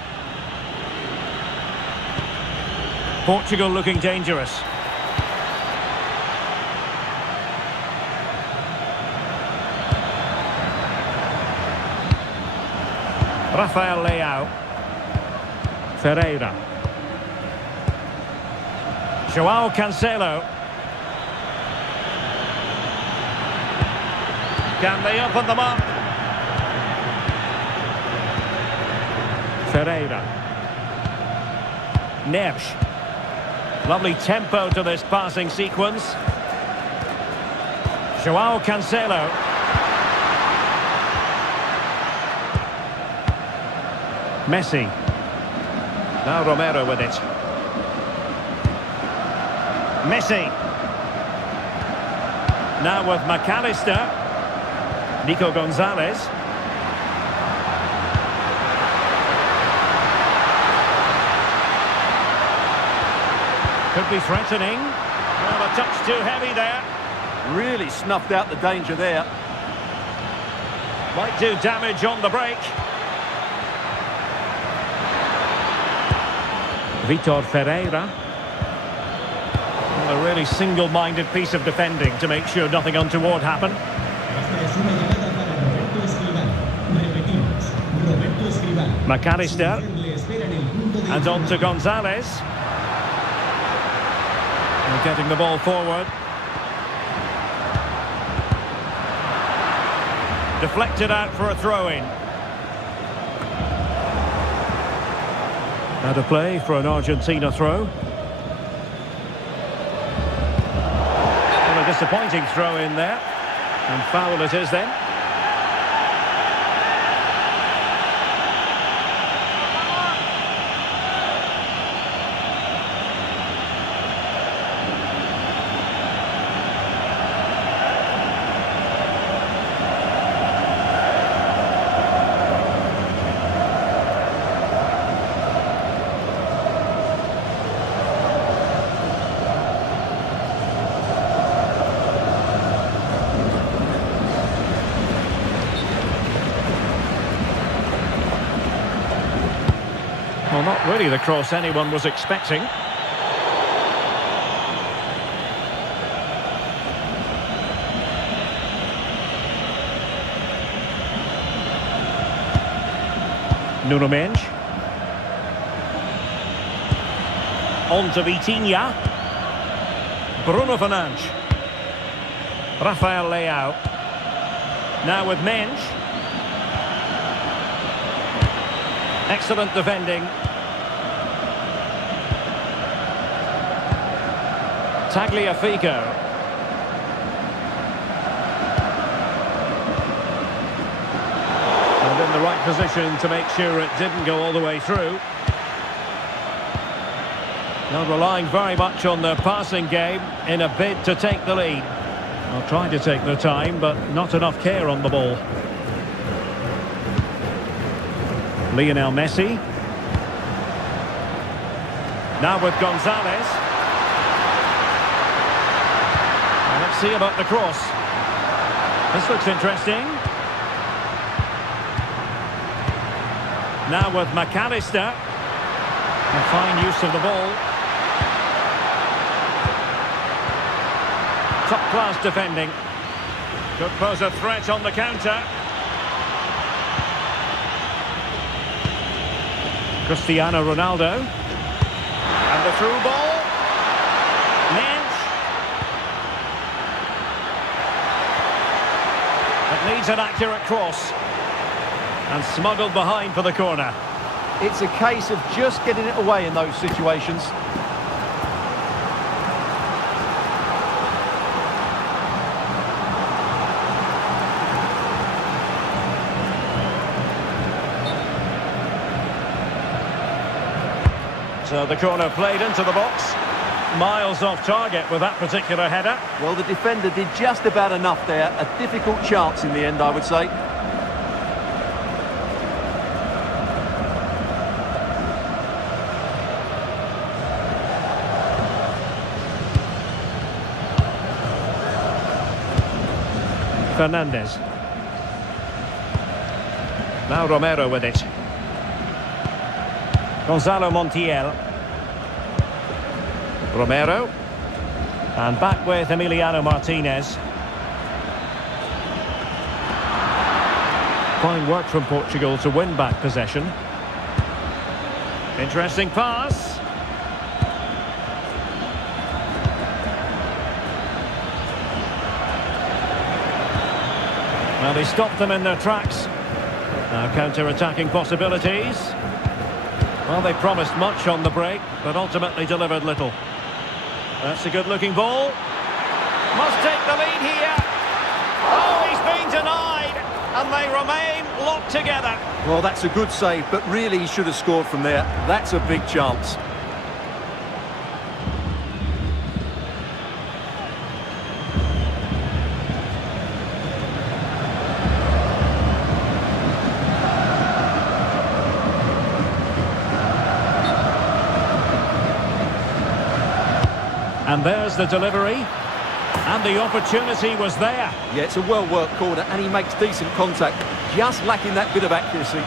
Portugal looking dangerous. Rafael Leao. Ferreira. Joao Cancelo. Can they open them up? Ferreira. Neves. Lovely tempo to this passing sequence. Joao Cancelo. Messi. Now Romero with it. Messi. Now with McAllister. Nico Gonzalez. Could be threatening. Well, a touch too heavy there. Really snuffed out the danger there. Might do damage on the break. Vitor Ferreira. Well, a really single-minded piece of defending to make sure nothing untoward happened. McAllister. And on to Gonzalez. And getting the ball forward. Deflected out for a throw-in. Out of play for an Argentina throw. Well, a disappointing throw-in there. And foul it is then. Well, not really the cross anyone was expecting. Nuno Mendes. On to Vitinha. Bruno Fernandes. Rafael Leao. Now with Mendes. Excellent defending. Tagliafico. And in the right position to make sure it didn't go all the way through. Not relying very much on their passing game in a bid to take the lead. Well, trying to take their time, but not enough care on the ball. Lionel Messi. Now with Gonzalez. And let's see about the cross. This looks interesting. Now with McAllister. A fine use of the ball. Top-class defending. Could pose a threat on the counter. Cristiano Ronaldo. And the through ball. Mendes. It needs an accurate cross. And smuggled behind for the corner. It's a case of just getting it away in those situations. So the corner played into the box. Miles off target with that particular header. Well, the defender did just about enough there. A difficult chance in the end, I would say. Fernandes. Now Romero with it. Gonzalo Montiel. Romero. And back with Emiliano Martinez. Fine work from Portugal to win back possession. Interesting pass. Well, they stopped them in their tracks. Now counter-attacking possibilities. Well, they promised much on the break, but ultimately delivered little. That's a good-looking ball. Must take the lead here. Oh, he's been denied, and they remain locked together. Well, that's a good save, but really he should have scored from there. That's a big chance. And there's the delivery. And the opportunity was there. Yeah, it's a well-worked corner, and he makes decent contact, just lacking that bit of accuracy.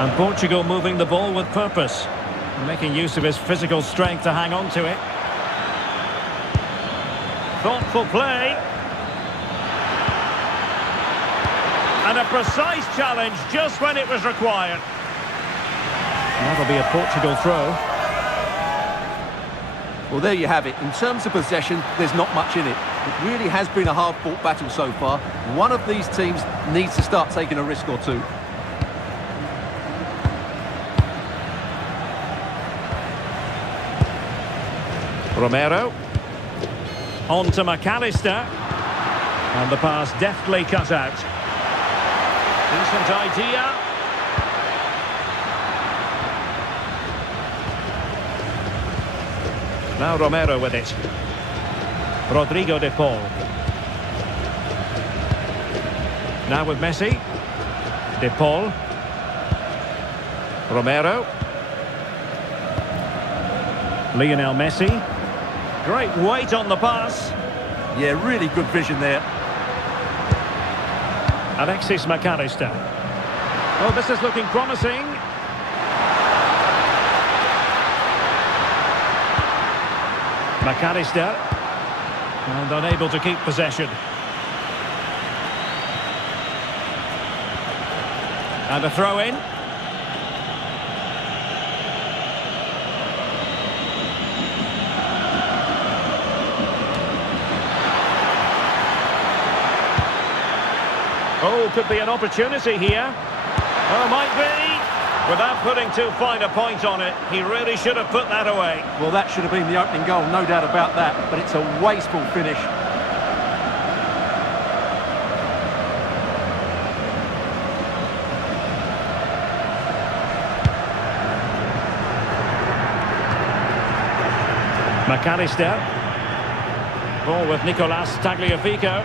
And Portugal moving the ball with purpose, making use of his physical strength to hang on to it. Thoughtful play. And a precise challenge just when it was required. That'll be a Portugal throw. Well, there you have it. In terms of possession, there's not much in it. It really has been a hard-fought battle so far. One of these teams needs to start taking a risk or two. Romero. On to McAllister. And the pass deftly cut out. Decent idea. Now Romero with it. Rodrigo de Paul. Now with Messi. De Paul. Romero. Lionel Messi. Great weight on the pass. Yeah, really good vision there. Alexis McAllister. Oh, this is looking promising. McAllister. And unable to keep possession. And a throw in. Oh, could be an opportunity here. Oh, might be. Without putting too fine a point on it, he really should have put that away. Well, that should have been the opening goal, no doubt about that. But it's a wasteful finish. McAllister. Ball with Nicolas Tagliafico.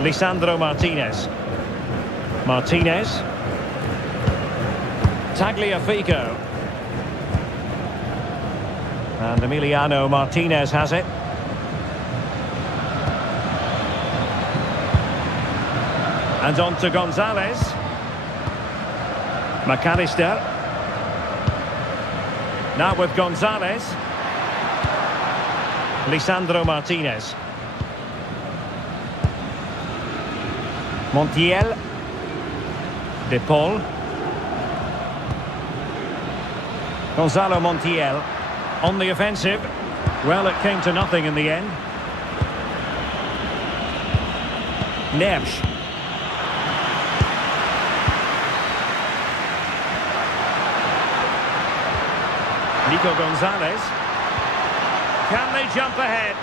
Lisandro Martinez. Martinez. Tagliafico. And Emiliano Martinez has it. And on to Gonzalez. McAllister. Now with Gonzalez. Lisandro Martinez. Montiel. De Paul. Gonzalo Montiel on the offensive. Well, it came to nothing in the end. Neves. Nico Gonzalez. Can they jump ahead?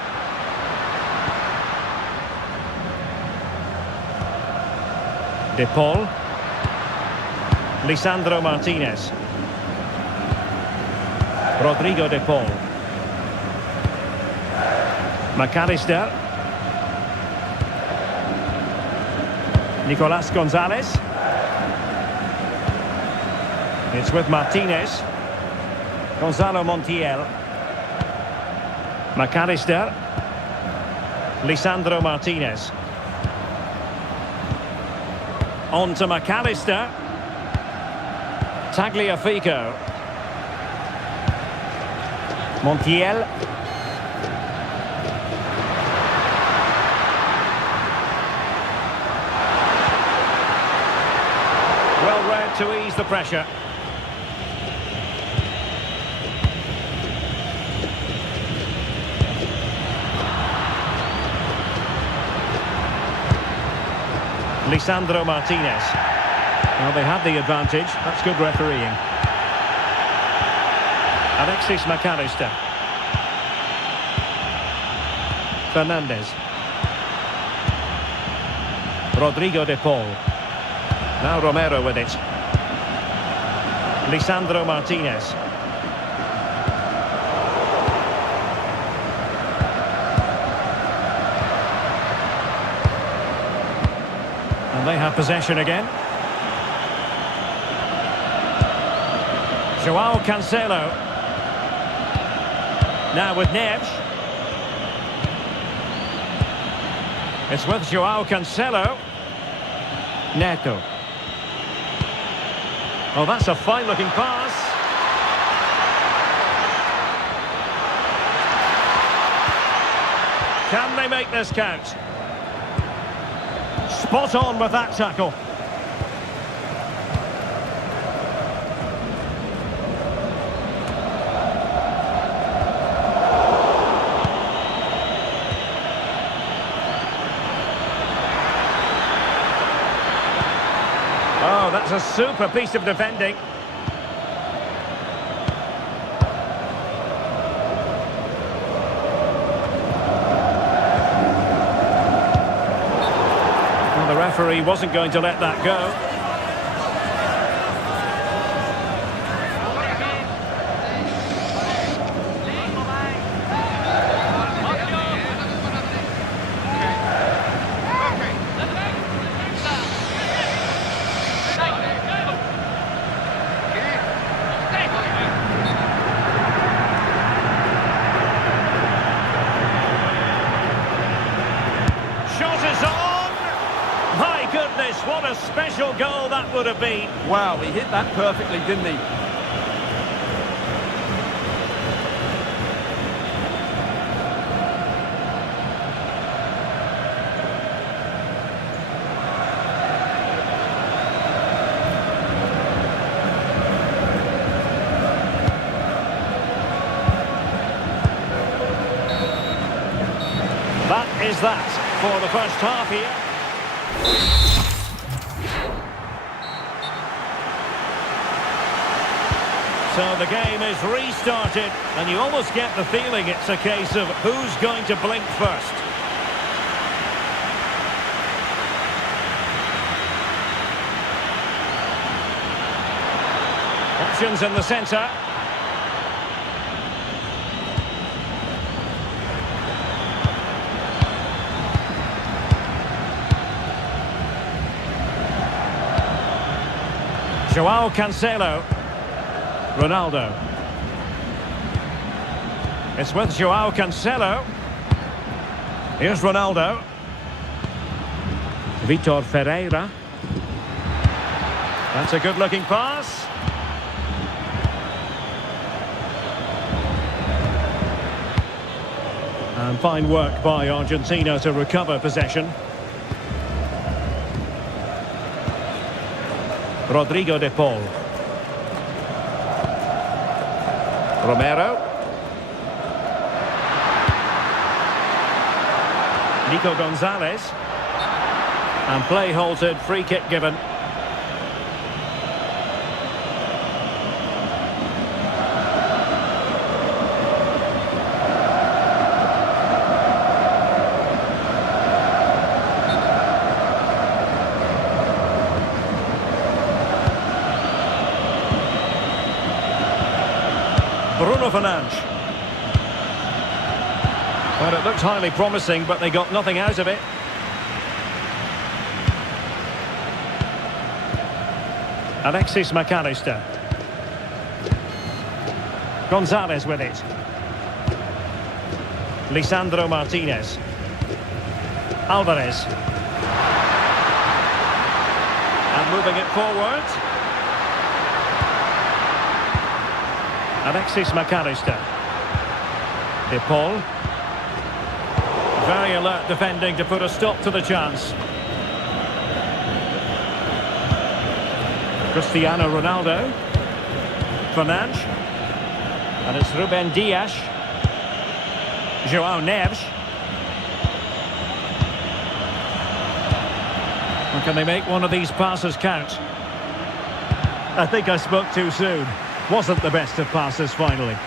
De Paul. Lisandro Martinez. Rodrigo de Paul. McAllister. Nicolas Gonzalez. It's with Martinez. Gonzalo Montiel. McAllister. Lisandro Martinez. On to McAllister. Tagliafico. Montiel. Well read to ease the pressure. Lisandro Martinez. Well, they had the advantage. That's good refereeing. Alexis McAllister. Fernandez. Rodrigo de Paul. Now Romero with it. Lisandro Martinez. And they have possession again. Joao Cancelo. Now with Neves. It's with Joao Cancelo. Neto. Oh, that's a fine-looking pass. Can they make this count? Spot on with that tackle. Oh, that's a super piece of defending. Well, the referee wasn't going to let that go. What a special goal that would have been. Wow, he hit that perfectly, didn't he? That is that for the first half here. So the game is restarted, and you almost get the feeling it's a case of who's going to blink first. Options in the centre. Joao Cancelo. Ronaldo. It's with Joao Cancelo. Here's Ronaldo. Vitor Ferreira. That's a good-looking pass. And fine work by Argentina to recover possession. Rodrigo de Paul. Romero. Nico Gonzalez. And play halted, free kick given. Bruno Fernandes. Well, it looked highly promising, but they got nothing out of it. Alexis McAllister. Gonzalez with it. Lisandro Martinez. Alvarez. And moving it forward. Alexis McAllister. De Paul. Very alert defending to put a stop to the chance. Cristiano Ronaldo. Fernandes. And it's Ruben Dias. Joao Neves. Can they make one of these passes count? I think I spoke too soon. Wasn't the best of passes finally.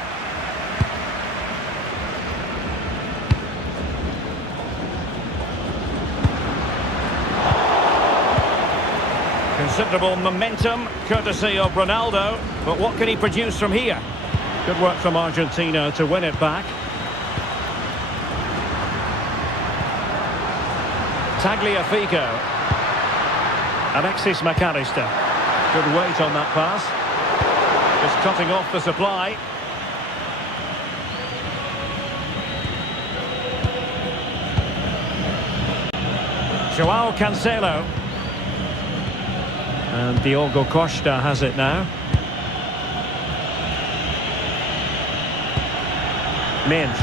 Considerable momentum, courtesy of Ronaldo. But what can he produce from here? Good work from Argentina to win it back. Tagliafico. Alexis McAllister. Good weight on that pass. Just cutting off the supply. Joao Cancelo. And Diogo Costa has it now. Minge.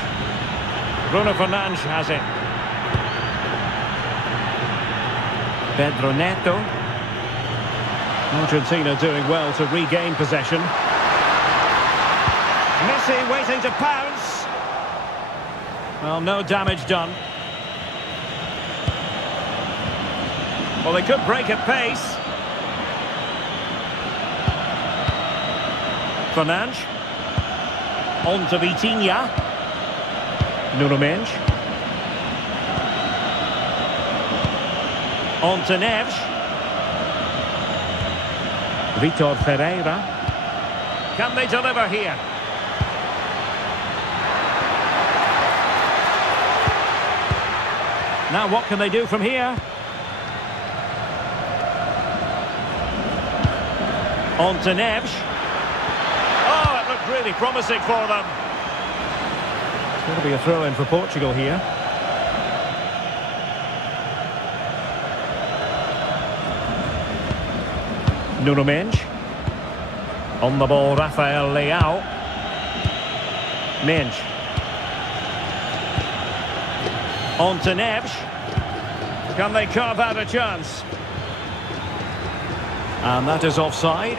Bruno Fernandes has it. Pedro Neto. Argentina doing well to regain possession. Messi waiting to pounce. Well, no damage done. Well, they could break at pace. Fernandes. On to Vitinha. Nuno Mendes. On to Neves. Vitor Ferreira. Can they deliver here? Now what can they do from here? On to Neves. Oh, it looked really promising for them. It's going to be a throw-in for Portugal here. Nuno Mendes. On the ball, Rafael Leao. Mendes. On to Neves. Can they carve out a chance? And that is offside.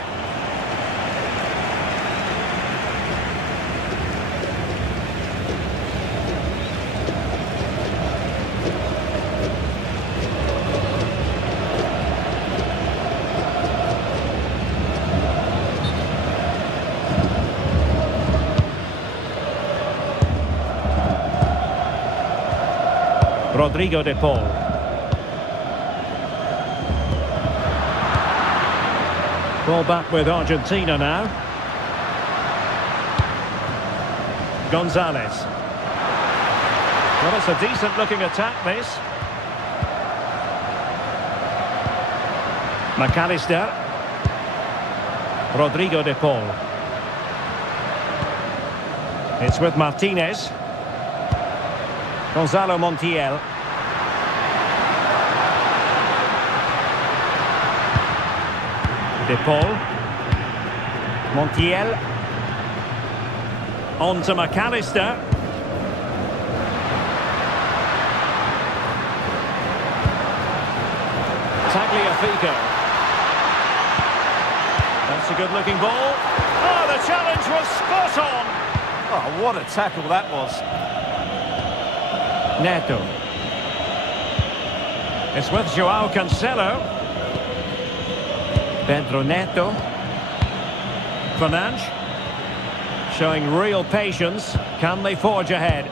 Rodrigo de Paul. Ball back with Argentina now. Gonzalez. Well, it's a decent looking attack, this. McAllister. Rodrigo de Paul. It's with Martinez. Gonzalo Montiel. De Paul. Montiel. On to McAllister. Tagliafico. That's a good looking ball. Oh, the challenge was spot on. Oh, what a tackle that was. Neto. It's with Joao Cancelo. Pedro Neto. Fernandes. Showing real patience. Can they forge ahead?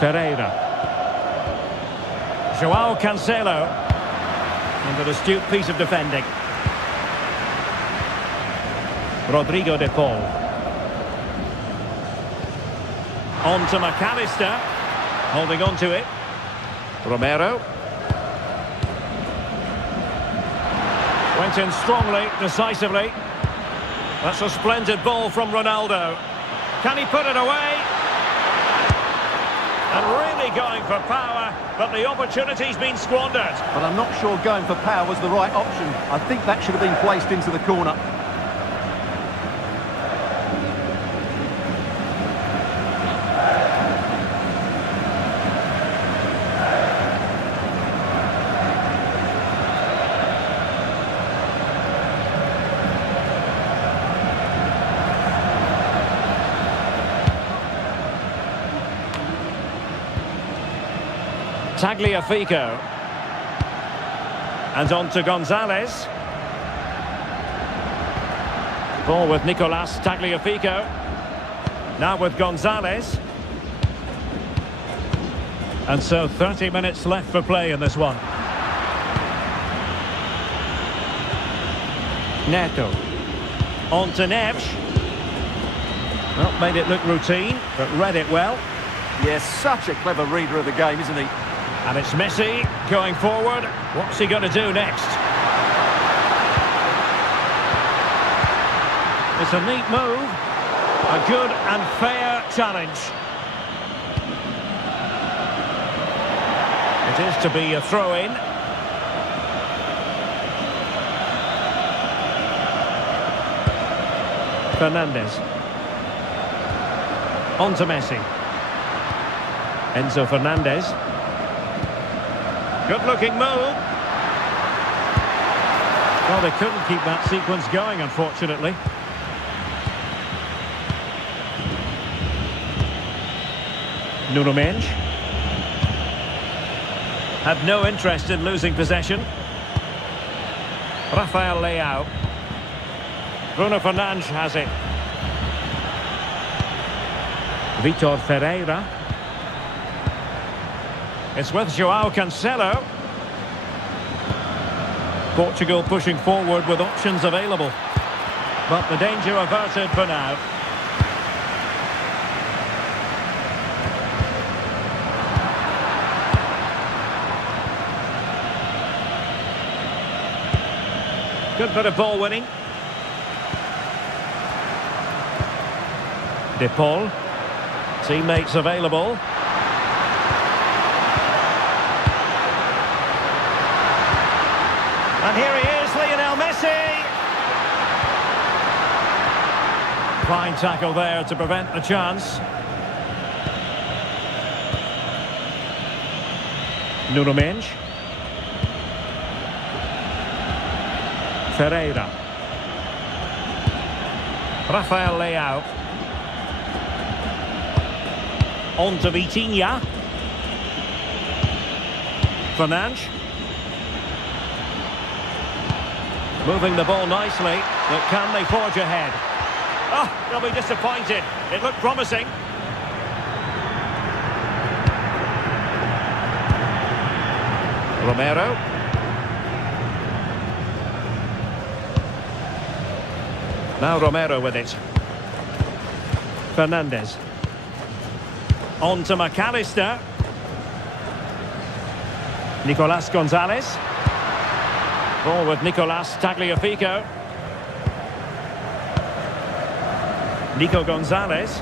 Ferreira. Joao Cancelo. And an astute piece of defending. Rodrigo de Paul. On to McAllister. Holding on to it. Romero. Went in strongly, decisively. That's a splendid ball from Ronaldo. Can he put it away? And really going for power, but the opportunity's been squandered. But I'm not sure going for power was the right option. I think that should have been placed into the corner. Tagliafico. And on to Gonzalez. Ball with Nicolas Tagliafico. Now with Gonzalez. And so 30 minutes left for play in this one. Neto. On to Neves. Well, made it look routine, but read it well. Yes, such a clever reader of the game, isn't he? And it's Messi going forward. What's he going to do next? It's a neat move. A good and fair challenge. It is to be a throw-in. Fernandez. On to Messi. Enzo Fernandez. Good-looking move. Well, they couldn't keep that sequence going, unfortunately. Nuno Mendes. Had no interest in losing possession. Rafael Leao. Bruno Fernandes has it. Vitor Ferreira. It's with João Cancelo. Portugal pushing forward with options available. But the danger averted for now. Good bit of ball winning. De Paul. Teammates available. And here he is, Lionel Messi. Fine tackle there to prevent the chance. Nuno Mendes. Ferreira. Rafael Leao. On to Vitinha. Fernandes. Moving the ball nicely, but can they forge ahead? Oh, they'll be disappointed. It looked promising. Romero. Now Romero with it. Fernandez. On to McAllister. Nicolas Gonzalez. Ball with Nicolas Tagliafico. Nico Gonzalez.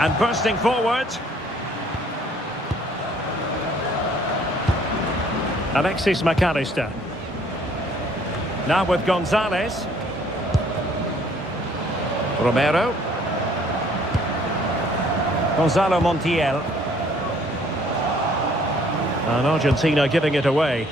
And bursting forward. Alexis McAllister. Now with Gonzalez. Romero. Gonzalo Montiel. And Argentina giving it away.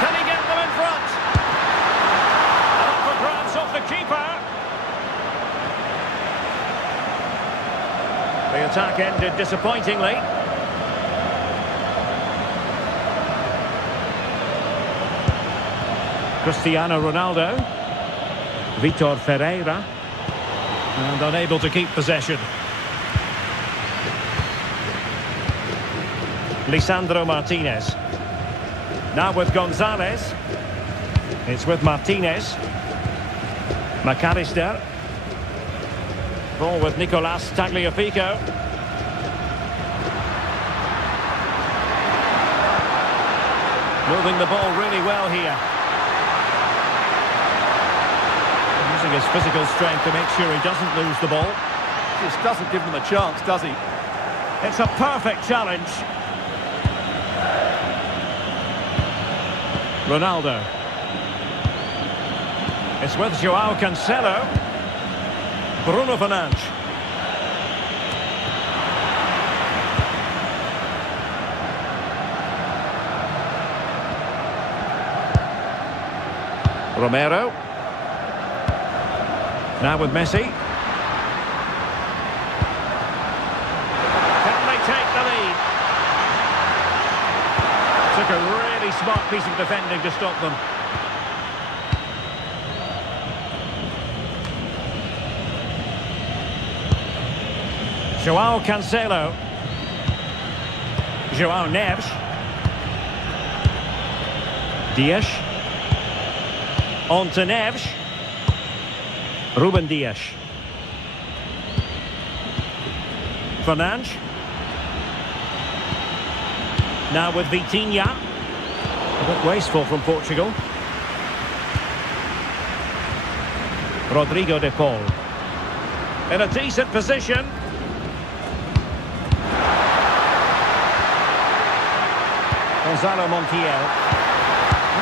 Can he get them in front? And up for grabs off the keeper. The attack ended disappointingly. Cristiano Ronaldo. Vitor Ferreira. And unable to keep possession. Lisandro Martinez. Now with Gonzalez. It's with Martinez. McAllister. Ball with Nicolas Tagliafico. Moving the ball really well here. Using his physical strength to make sure he doesn't lose the ball. Just doesn't give them a chance, does he? It's a perfect challenge. Ronaldo. It's with João Cancelo. Bruno Fernandes. Romero. Now with Messi. Can they take the lead? Took a really smart piece of defending to stop them. João Cancelo. João Neves. Dias. On to Neves. Ruben Dias. Fernandes. Now with Vitinha. A bit wasteful from Portugal. Rodrigo de Paul. In a decent position. Gonzalo Montiel.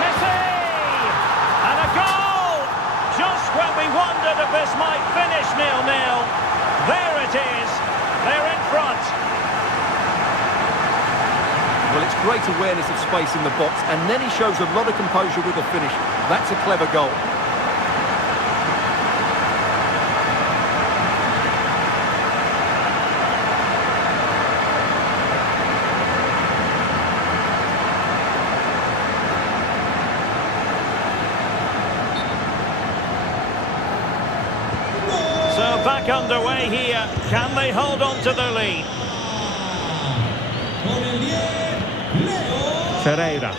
Messi! And a goal! Just when we wondered if this might finish 0-0. There it is. They're in front. Well, it's great awareness of space in the box, and then he shows a lot of composure with the finish. That's a clever goal. So back underway here. Can they hold on to the lead? Ferreira.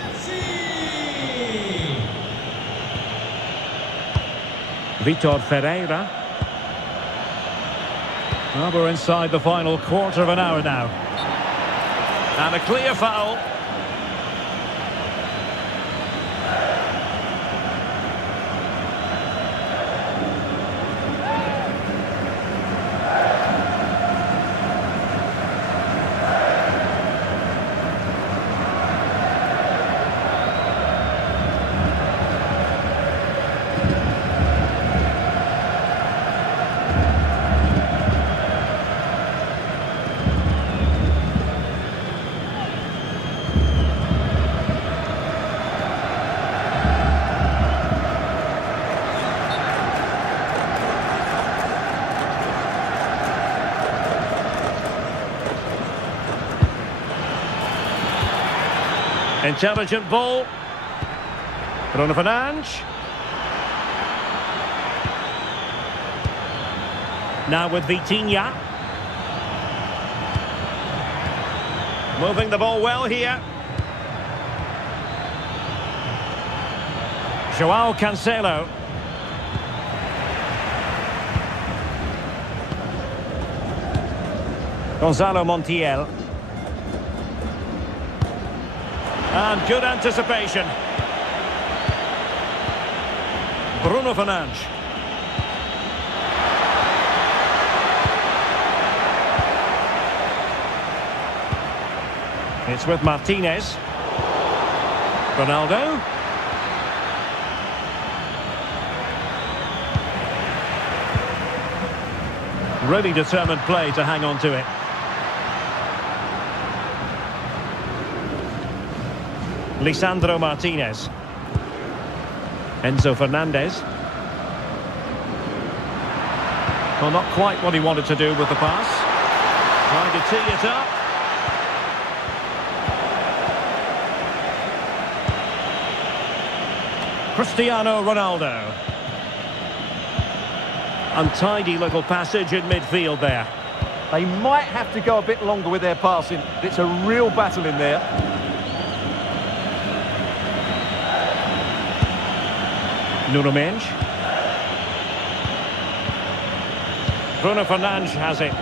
Vitor Ferreira. Well, we're inside the final quarter of an hour now. And a clear foul. Intelligent ball. Bruno Fernandes. Now with Vitinha. Moving the ball well here. João Cancelo. Gonzalo Montiel. And good anticipation. Bruno Fernandes. It's with Martinez. Ronaldo. Really determined play to hang on to it. Lisandro Martinez. Enzo Fernandez. Well, not quite what he wanted to do with the pass. Trying to tee it up. Cristiano Ronaldo. Untidy little passage in midfield there. They might have to go a bit longer with their passing. It's a real battle in there. Nuno Mendes. Bruno Fernandes has it.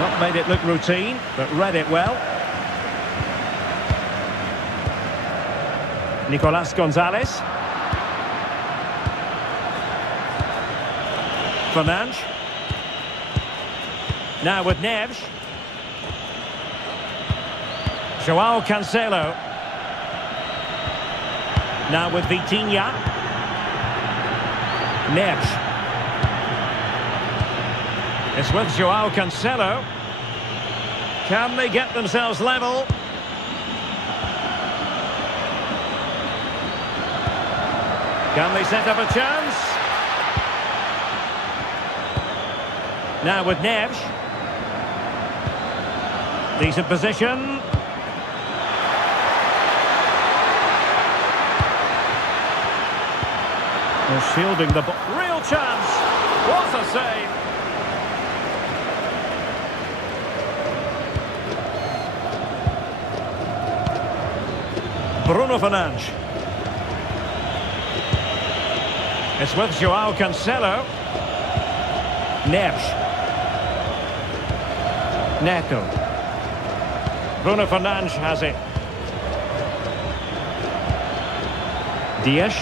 Not made it look routine, but read it well. Nicolas Gonzalez. Fernandes. Now with Neves. João Cancelo. Now with Vitinha. Neves. It's with João Cancelo. Can they get themselves level? Can they set up a chance? Now with Neves. Decent position. They're shielding the ball. Real chance. What a save. Bruno Fernandes. It's with João Cancelo. Neves. Neto. Bruno Fernandes has it. Dias.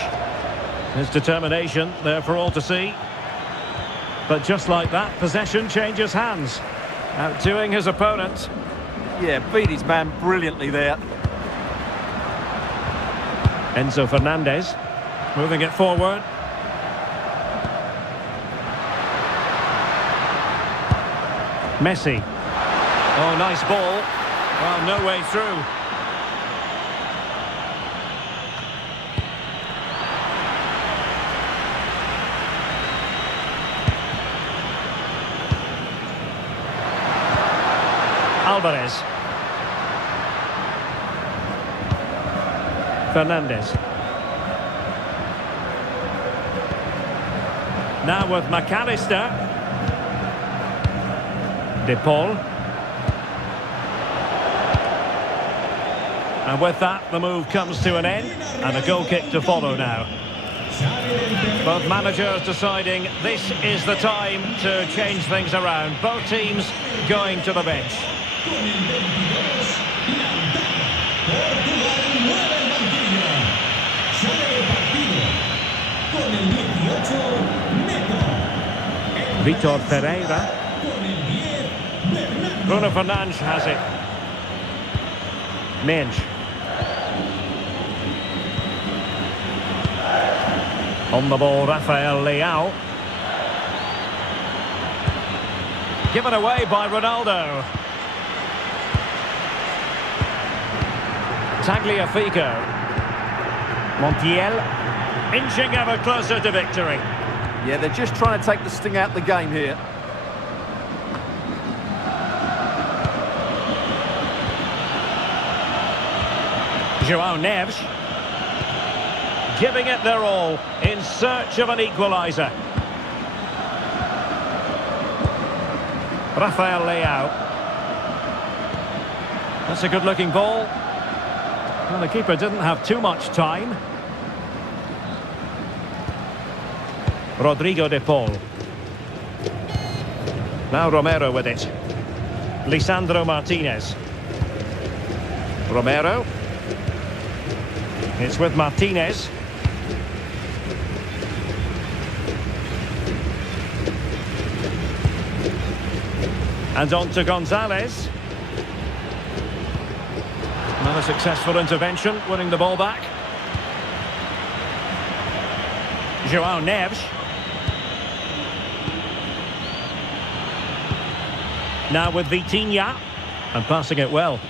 His determination there for all to see. But just like that, possession changes hands. Outdoing his opponent. Yeah, beat his man brilliantly there. Enzo Fernandez. Moving it forward. Messi. Oh, nice ball. Well, no way through. Alvarez. Fernandez. Now with McAllister. De Paul. And with that, the move comes to an end, and a goal kick to follow now. Both managers deciding this is the time to change things around. Both teams going to the bench. Vitor Pereira. Bruno Fernandes has it. Mensch. On the ball, Rafael Leao. Given away by Ronaldo. Tagliafico. Montiel. Inching ever closer to victory. Yeah, they're just trying to take the sting out of the game here. João Neves. Giving it their all in search of an equaliser. Rafael Leao. That's a good-looking ball. Well, the keeper didn't have too much time. Rodrigo de Paul. Now Romero with it. Lisandro Martinez. Romero. It's with Martinez. And on to Gonzalez. Another successful intervention, winning the ball back. João Neves. Now with Vitinha. And passing it well.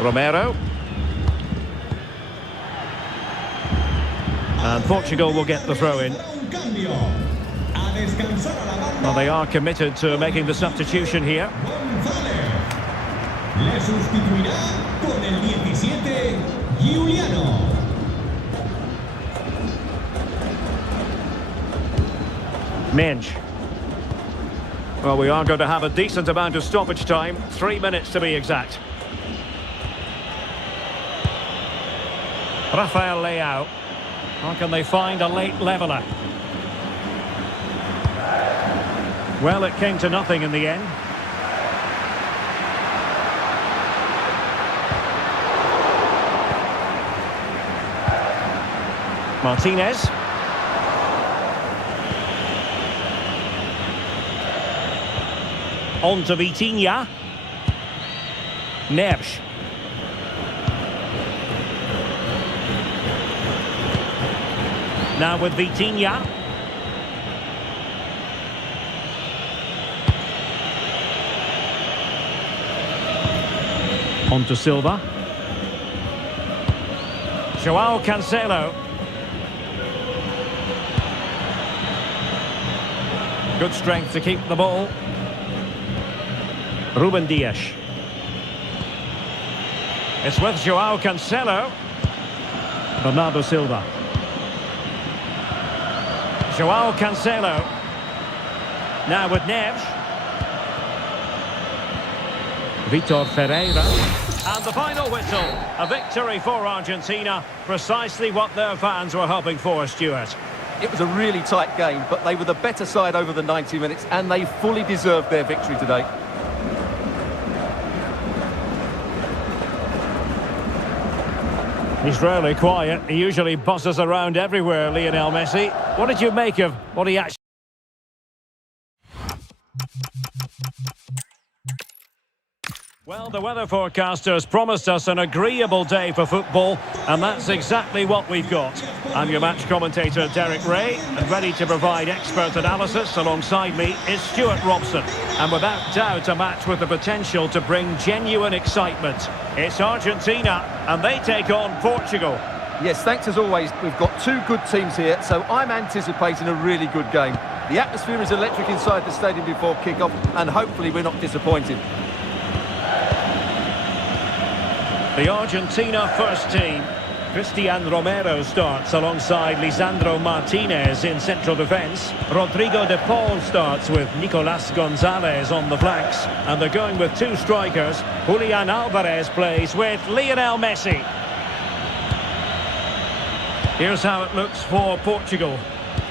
Romero. And Portugal will get the throw in. Well, they are committed to making the substitution here. Le sustituirá con el 17, Giuliano. Mensch. Well, we are going to have a decent amount of stoppage time. 3 minutes to be exact. Rafael Leao. How can they find a late leveller? Well, it came to nothing in the end. Martinez. On to Vitinha. Neves. Now with Vitinha. On to Silva. Joao Cancelo. Good strength to keep the ball. Ruben Dias. It's with Joao Cancelo. Bernardo Silva. Joao Cancelo. Now with Neves. Vitor Ferreira. And the final whistle. A victory for Argentina. Precisely what their fans were hoping for, Stuart. It was a really tight game, but they were the better side over the 90 minutes, and they fully deserved their victory today. He's rarely quiet. He usually buzzes around everywhere, Lionel Messi. What did you make of what he actually... Well, the weather forecasters promised us an agreeable day for football, and that's exactly what we've got. I'm your match commentator, Derek Ray, and ready to provide expert analysis alongside me is Stuart Robson. And without doubt, a match with the potential to bring genuine excitement. It's Argentina, and they take on Portugal. Yes, thanks as always. We've got two good teams here, so I'm anticipating a really good game. The atmosphere is electric inside the stadium before kick-off, and hopefully we're not disappointed. The Argentina first team. Cristian Romero starts alongside Lisandro Martinez in central defence. Rodrigo de Paul starts with Nicolas Gonzalez on the flanks. And they're going with two strikers. Julian Alvarez plays with Lionel Messi. Here's how it looks for Portugal.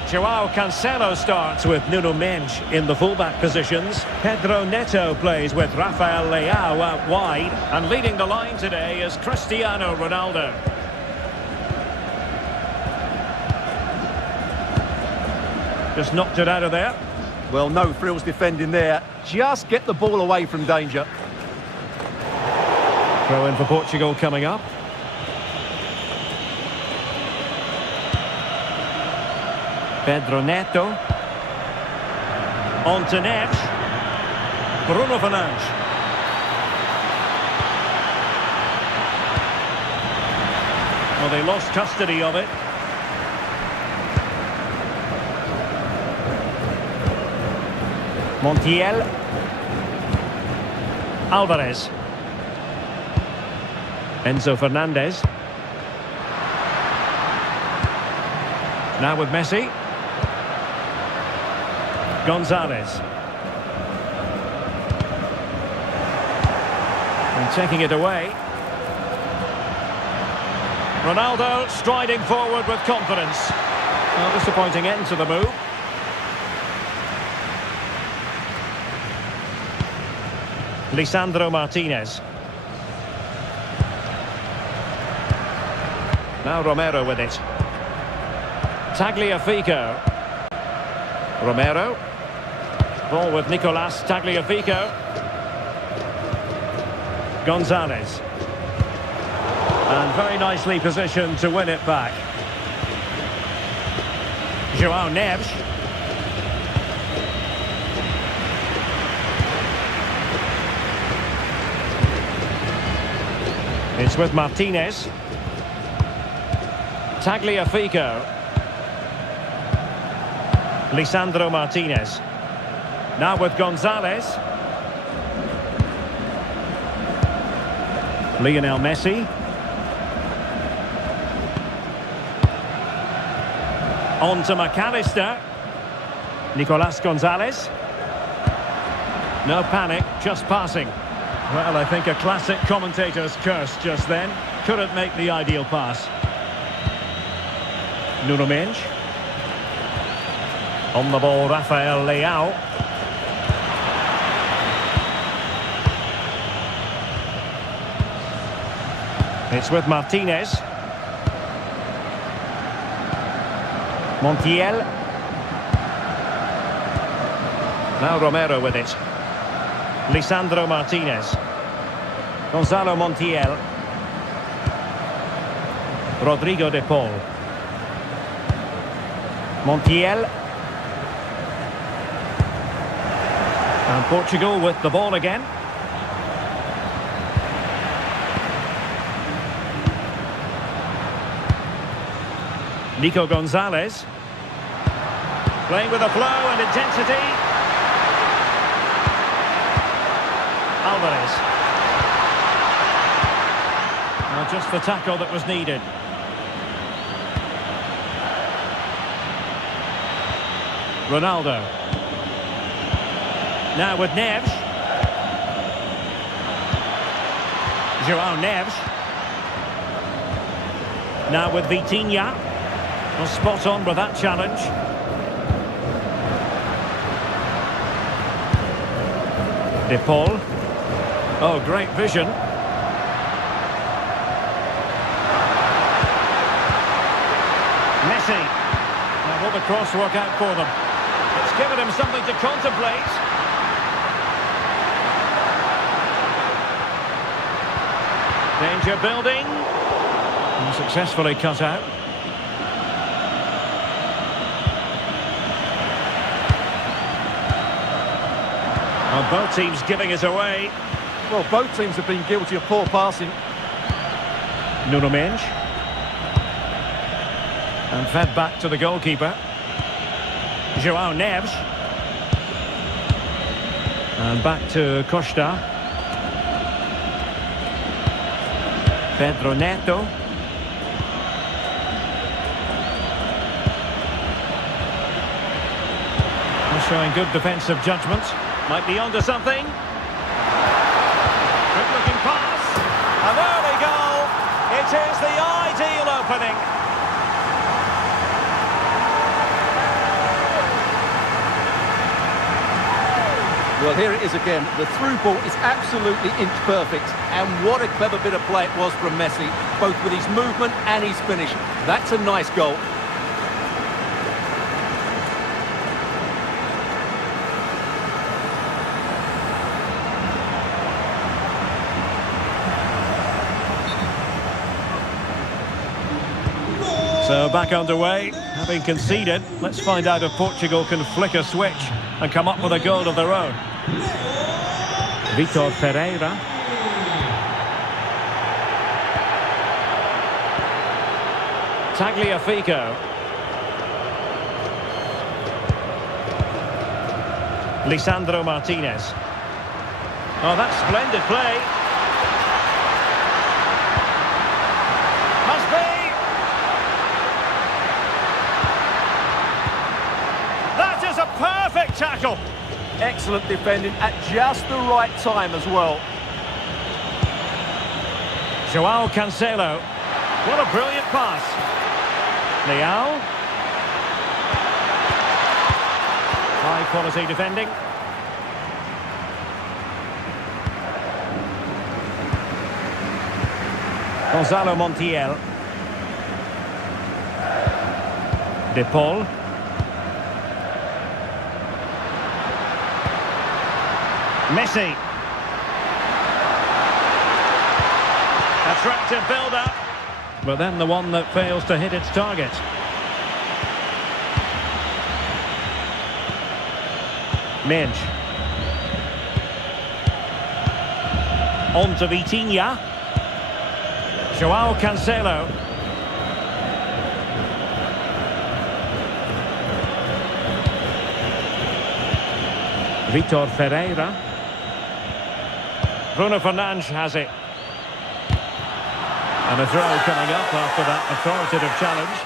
Joao Cancelo starts with Nuno Mendes in the fullback positions. Pedro Neto plays with Rafael Leao out wide. And leading the line today is Cristiano Ronaldo. Just knocked it out of there. Well, no frills defending there. Just get the ball away from danger. Throw in for Portugal coming up. Pedro Neto. On to Neves. Bruno Fernandes. Well, they lost custody of it. Montiel. Alvarez. Enzo Fernandez. Now with Messi. Gonzalez. And taking it away. Ronaldo striding forward with confidence. Well, disappointing end to the move. Lisandro Martinez. Now Romero with it. Tagliafico. Romero. Ball with Nicolas Tagliafico. Gonzalez. And very nicely positioned to win it back. Joao Neves. It's with Martinez. Tagliafico. Lisandro Martinez. Now with Gonzalez. Lionel Messi. On to McAllister. Nicolas Gonzalez. No panic, just passing. Well, I think a classic commentator's curse just then. Couldn't make the ideal pass. Nuno Mendes. On the ball, Rafael Leao. It's with Martinez. Montiel. Now Romero with it. Lisandro Martinez. Gonzalo Montiel. Rodrigo de Paul. Montiel. And Portugal with the ball again. Nico Gonzalez. Playing with a flow and intensity. Alvarez. Well, just the tackle that was needed. Ronaldo. Now with Neves. João Neves. Now with Vitinha. Well, spot on with that challenge. De Paul. Oh, great vision. Messi. Now will the cross work out for them? It's given him something to contemplate. Danger building. And successfully cut out. Well, both teams giving it away. Well, both teams have been guilty of poor passing. Nuno Mendes. And fed back to the goalkeeper. João Neves. And back to Costa. Pedro Neto. Showing good defensive judgment. Might be onto something. Good looking pass. An early goal. It is the ideal opening. Well, here it is again. The through ball is absolutely inch perfect. And what a clever bit of play it was from Messi, both with his movement and his finish. That's a nice goal. So back underway, having conceded. Let's find out if Portugal can flick a switch and come up with a goal of their own. Vitor Pereira. Tagliafico. Lisandro Martinez. Oh, that's splendid play. Must be. That is a perfect tackle. Excellent defending at just the right time as well. João Cancelo. What a brilliant pass. Leao. High quality defending. Gonzalo Montiel. De Paul. Messi. Attractive build-up. But then the one that fails to hit its target. Mendes. On to Vitinha. João Cancelo. Vitor Ferreira. Bruno Fernandes has it. And a throw coming up after that authoritative challenge.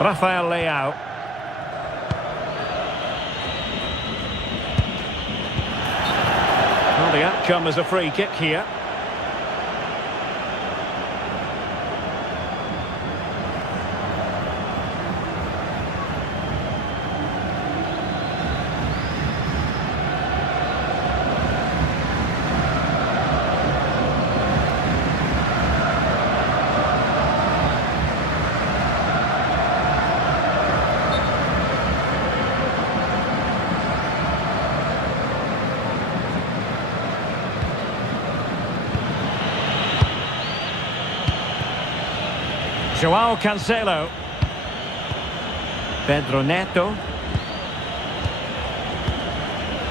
Rafael Leao. Well, the outcome is a free kick here. João Cancelo. Pedro Neto.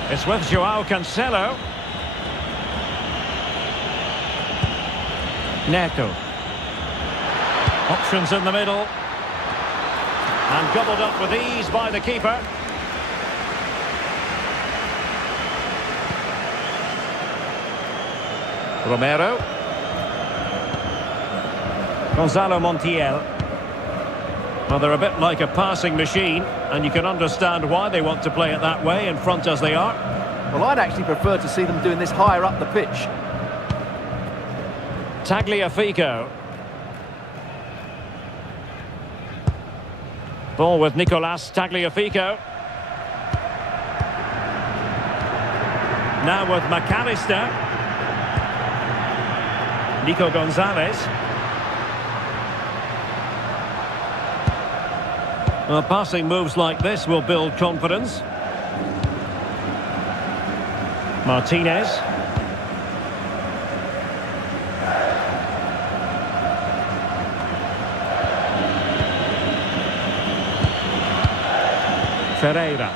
It's with João Cancelo. Neto. Options in the middle. And gobbled up with ease by the keeper. Romero. Gonzalo Montiel. Well, they're a bit like a passing machine, and you can understand why they want to play it that way, in front as they are. Well, I'd actually prefer to see them doing this higher up the pitch. Tagliafico. Ball with Nicolas Tagliafico. Now with McAllister. Nico Gonzalez. Well, passing moves like this will build confidence. Martinez. Ferreira.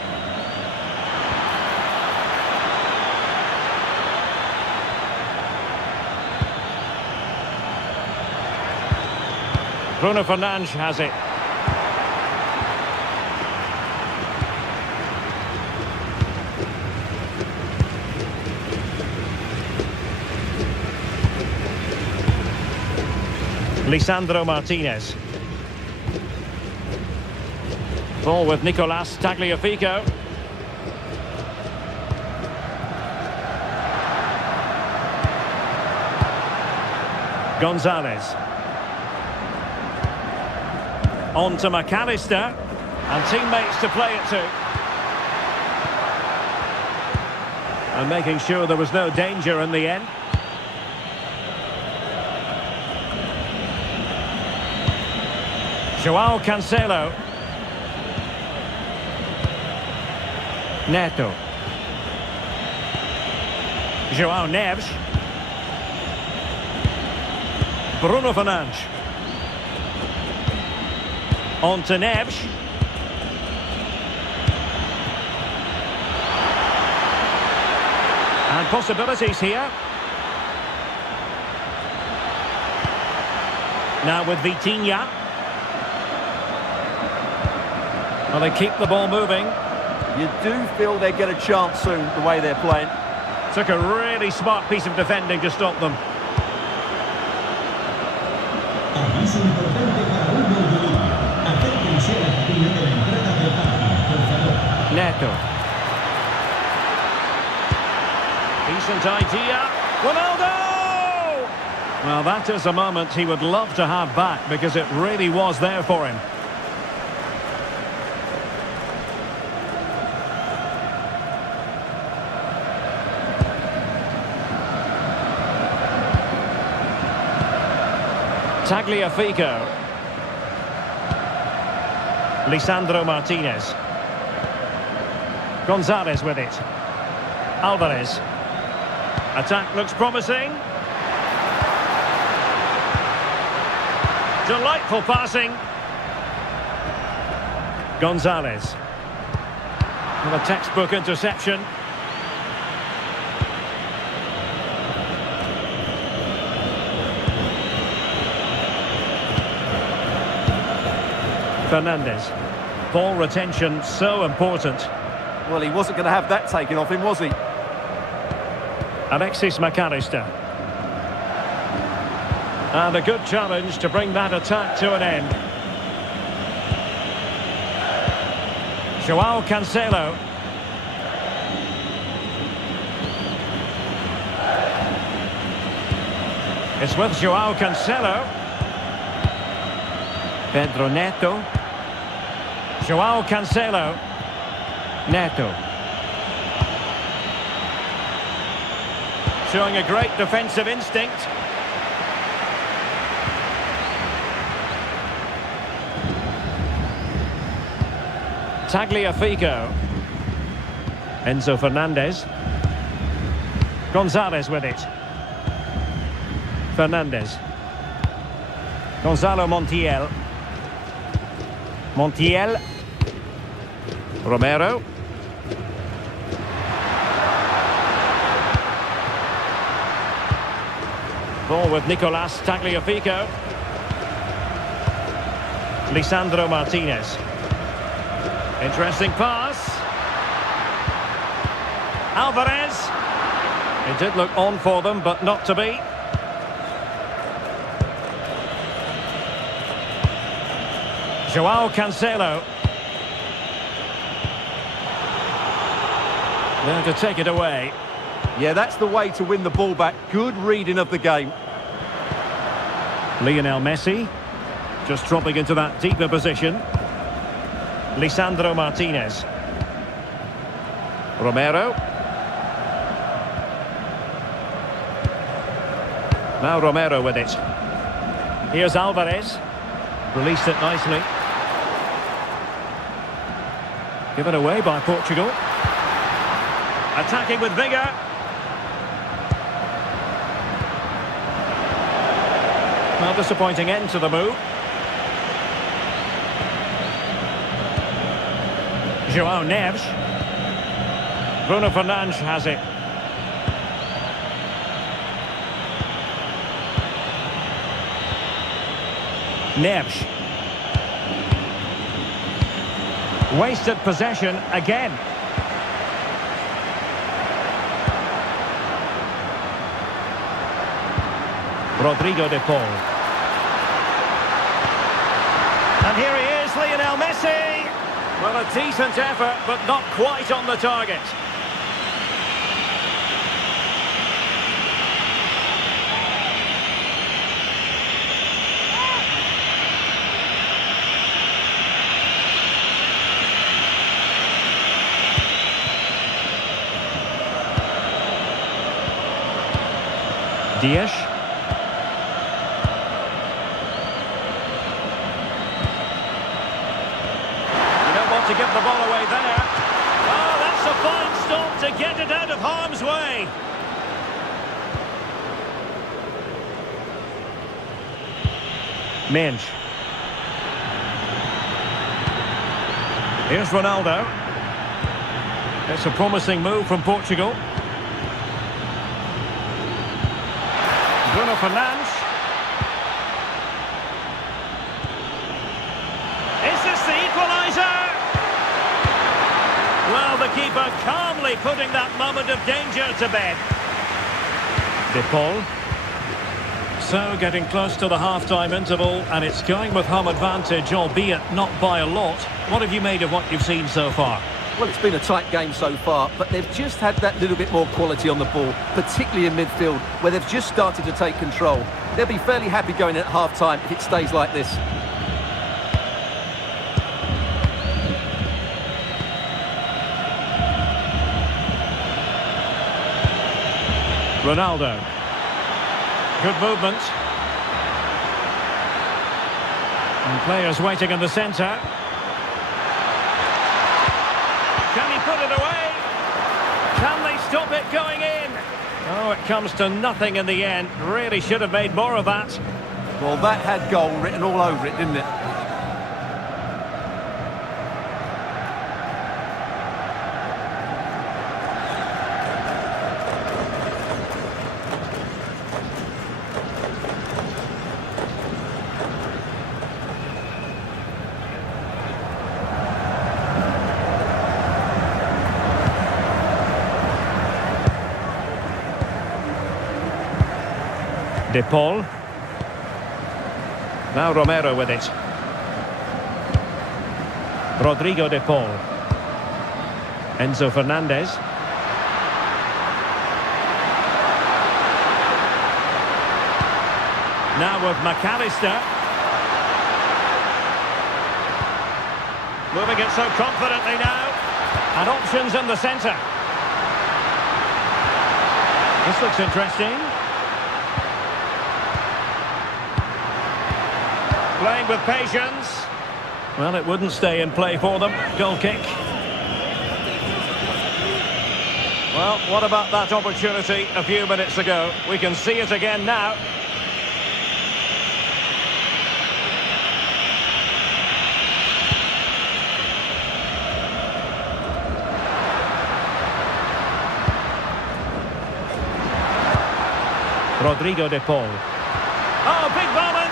Bruno Fernandes has it. Lisandro Martinez. Ball with Nicolas Tagliafico. Gonzalez. On to McAllister. And teammates to play it to. And making sure there was no danger in the end. João Cancelo. Neto. João Neves. Bruno Fernandes. On to Neves. And possibilities here. Now with Vitinha. Well, they keep the ball moving. You do feel they get a chance soon, the way they're playing. Took a really smart piece of defending to stop them. Aviso importante para un gol de línea. Acérquense a la cabina de la entrada del parque, por favor. Neto. Decent idea. Ronaldo! Well, that is a moment he would love to have back, because it really was there for him. Tagliafico. Lisandro Martinez. Gonzalez with it. Alvarez. Attack looks promising. Delightful passing. Gonzalez. With a textbook interception. Fernandes. Ball retention so important. Well, he wasn't going to have that taken off him, was he? Alexis McAllister. And a good challenge to bring that attack to an end. João Cancelo. It's with João Cancelo. Pedro Neto. João Cancelo. Neto. Showing a great defensive instinct. Tagliafico. Enzo Fernandez. Gonzalez with it. Fernandez. Gonzalo Montiel. Montiel. Romero. Ball with Nicolas Tagliafico. Lisandro Martinez. Interesting pass. Alvarez. It did look on for them, but not to be. Joao Cancelo. There to take it away. Yeah, that's the way to win the ball back. Good reading of the game. Lionel Messi. Just dropping into that deeper position. Lisandro Martinez. Romero. Now Romero with it. Here's Alvarez. Released it nicely. Given away by Portugal. Attacking with vigour. Well, disappointing end to the move. João Neves. Bruno Fernandes has it. Neves. Wasted possession again. Rodrigo de Paul. And here he is, Lionel Messi. Well, a decent effort, but not quite on the target. Dias. To give the ball away there. Oh, that's a fine stop to get it out of harm's way. Minge. Here's Ronaldo. It's a promising move from Portugal. Bruno Fernandes. Is this the equaliser? Well, the keeper calmly putting that moment of danger to bed. De Paul. So, getting close to the half-time interval, and it's going with home advantage, albeit not by a lot. What have you made of what you've seen so far? Well, it's been a tight game so far, but they've just had that little bit more quality on the ball, particularly in midfield, where they've just started to take control. They'll be fairly happy going at half-time if it stays like this. Ronaldo. Good movement. And players waiting in the centre. Can he put it away? Can they stop it going in? Oh, it comes to nothing in the end. Really should have made more of that. Well, that had goal written all over it, didn't it? De Paul. Now Romero with it. Rodrigo de Paul. Enzo Fernandez. Now with McAllister. Moving it so confidently now. And options in the centre. This looks interesting. Playing with patience. Well, it wouldn't stay in play for them. Goal kick. Well, what about that opportunity a few minutes ago? We can see it again now. Rodrigo de Paul. Oh, big moment!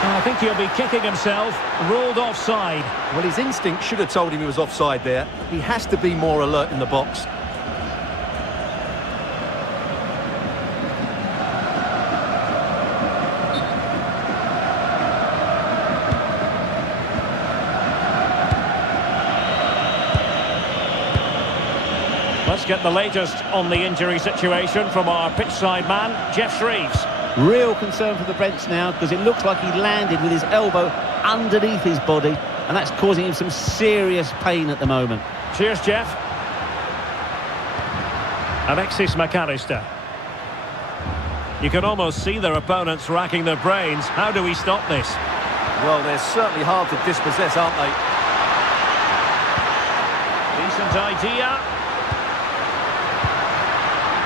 I think he'll be kicking himself. Ruled offside. Well, his instinct should have told him he was offside there. He has to be more alert in the box. Let's get the latest on the injury situation from our pitchside man, Jeff Shreves. Real concern for the bench now, because it looks like he landed with his elbow underneath his body, and that's causing him some serious pain at the moment. Cheers, Jeff. Alexis McAllister. You can almost see their opponents racking their brains. How do we stop this? Well, they're certainly hard to dispossess, aren't they? Decent idea.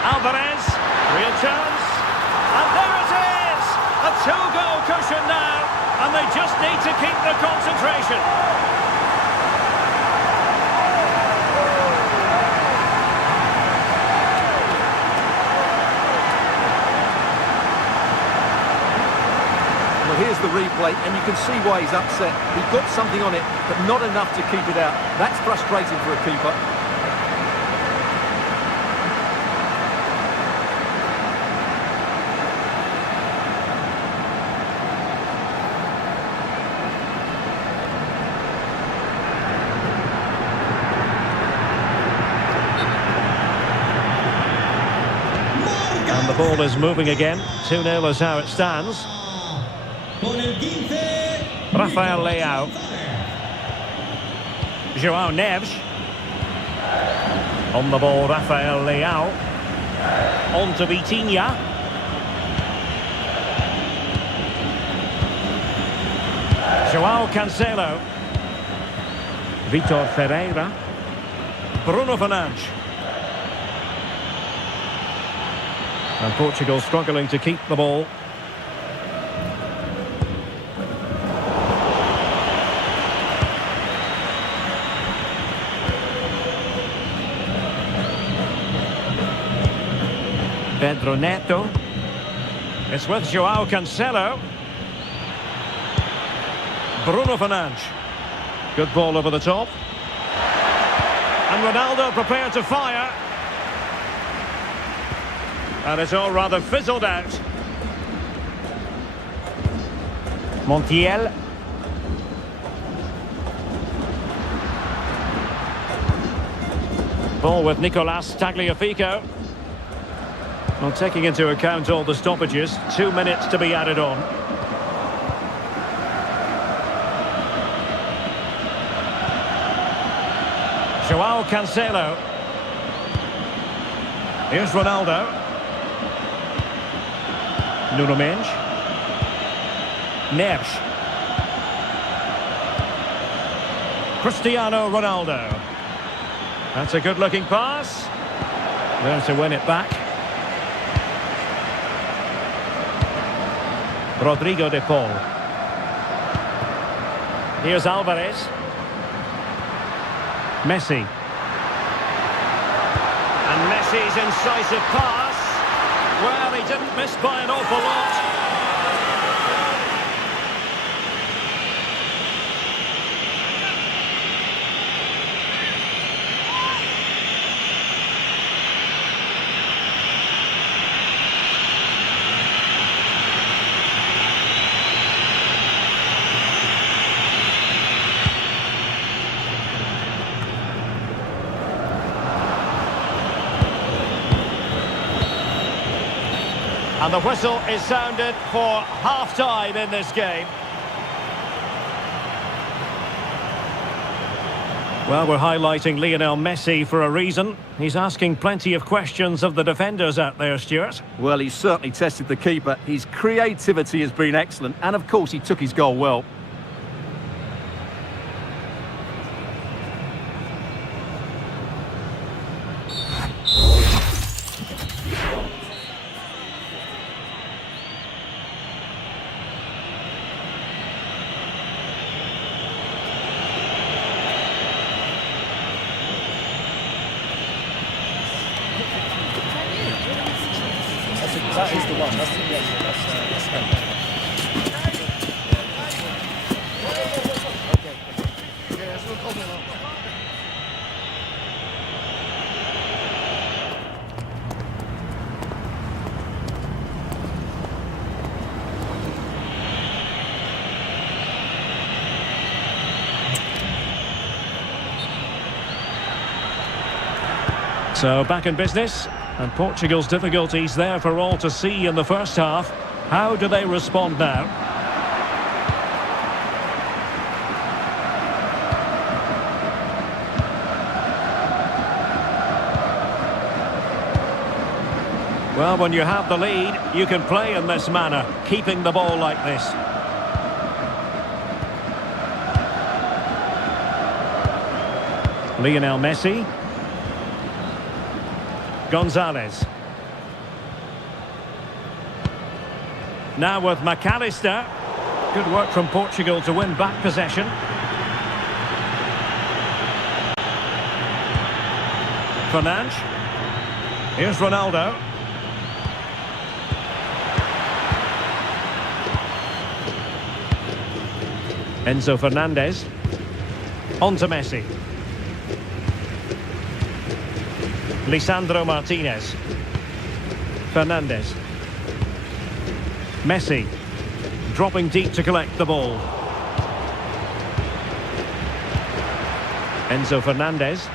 Alvarez, real chance, and there it is! A two-goal cushion now, and they just need to keep the concentration. Well, here's the replay, and you can see why he's upset. He got something on it, but not enough to keep it out. That's frustrating for a keeper. And the ball is moving again. 2-0 is how it stands. Con el 15. Rafael Leao. João Neves. On the ball, Rafael Leao. On to Vitinha. João Cancelo. Vitor Ferreira. Bruno Fernandes. And Portugal struggling to keep the ball. Pedro Neto. It's with João Cancelo. Bruno Fernandes. Good ball over the top. And Ronaldo prepared to fire. And it's all rather fizzled out. Montiel. Ball with Nicolas Tagliafico. Well, taking into account all the stoppages, 2 minutes to be added on. João Cancelo. Here's Ronaldo. Nuno Mendes. Neves. Cristiano Ronaldo. That's a good-looking pass. There to win it back. Rodrigo de Paul. Here's Alvarez. Messi. And Messi's incisive pass. Well, he didn't miss by an awful lot. And the whistle is sounded for half-time in this game. Well, we're highlighting Lionel Messi for a reason. He's asking plenty of questions of the defenders out there, Stuart. Well, he's certainly tested the keeper. His creativity has been excellent, and of course he took his goal well. That is the one. That's him. So back in business, and Portugal's difficulties there for all to see in the first half. How do they respond now? Well, when you have the lead, you can play in this manner, keeping the ball like this. Lionel Messi. Gonzalez. Now with McAllister. Good work from Portugal to win back possession. Fernandes. Here's Ronaldo. Enzo Fernandez. On to Messi. Lisandro Martinez. Fernandez. Messi. Dropping deep to collect the ball. Enzo Fernandez.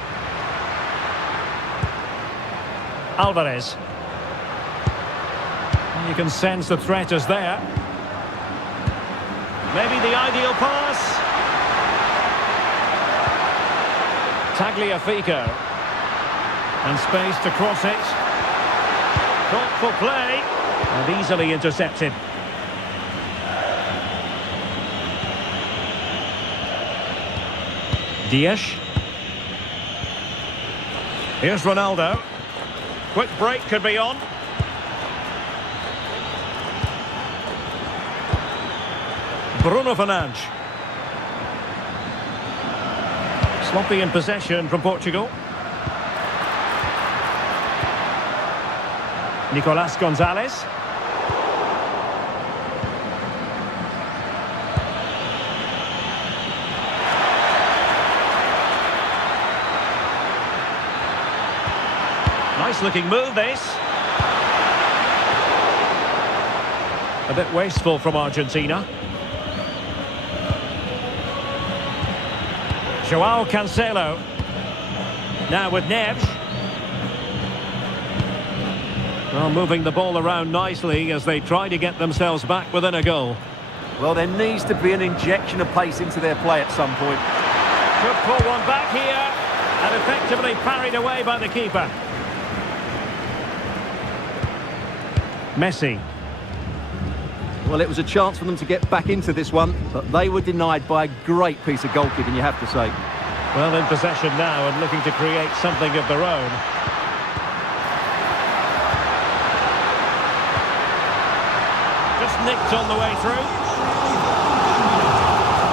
Alvarez. You can sense the threat is there. Maybe the ideal pass. Tagliafico. And space to cross it. Thoughtful play. And easily intercepted. Diaz. Here's Ronaldo. Quick break could be on. Bruno Fernandes. Sloppy in possession from Portugal. Nicolas Gonzalez. Nice looking move this. A bit wasteful from Argentina. Joao Cancelo. Now with Neves. Well, moving the ball around nicely as they try to get themselves back within a goal. Well, there needs to be an injection of pace into their play at some point. Could pull one back here and effectively parried away by the keeper. Messi. Well, it was a chance for them to get back into this one, but they were denied by a great piece of goalkeeping, you have to say. Well, in possession now and looking to create something of their own. Just nicked on the way through.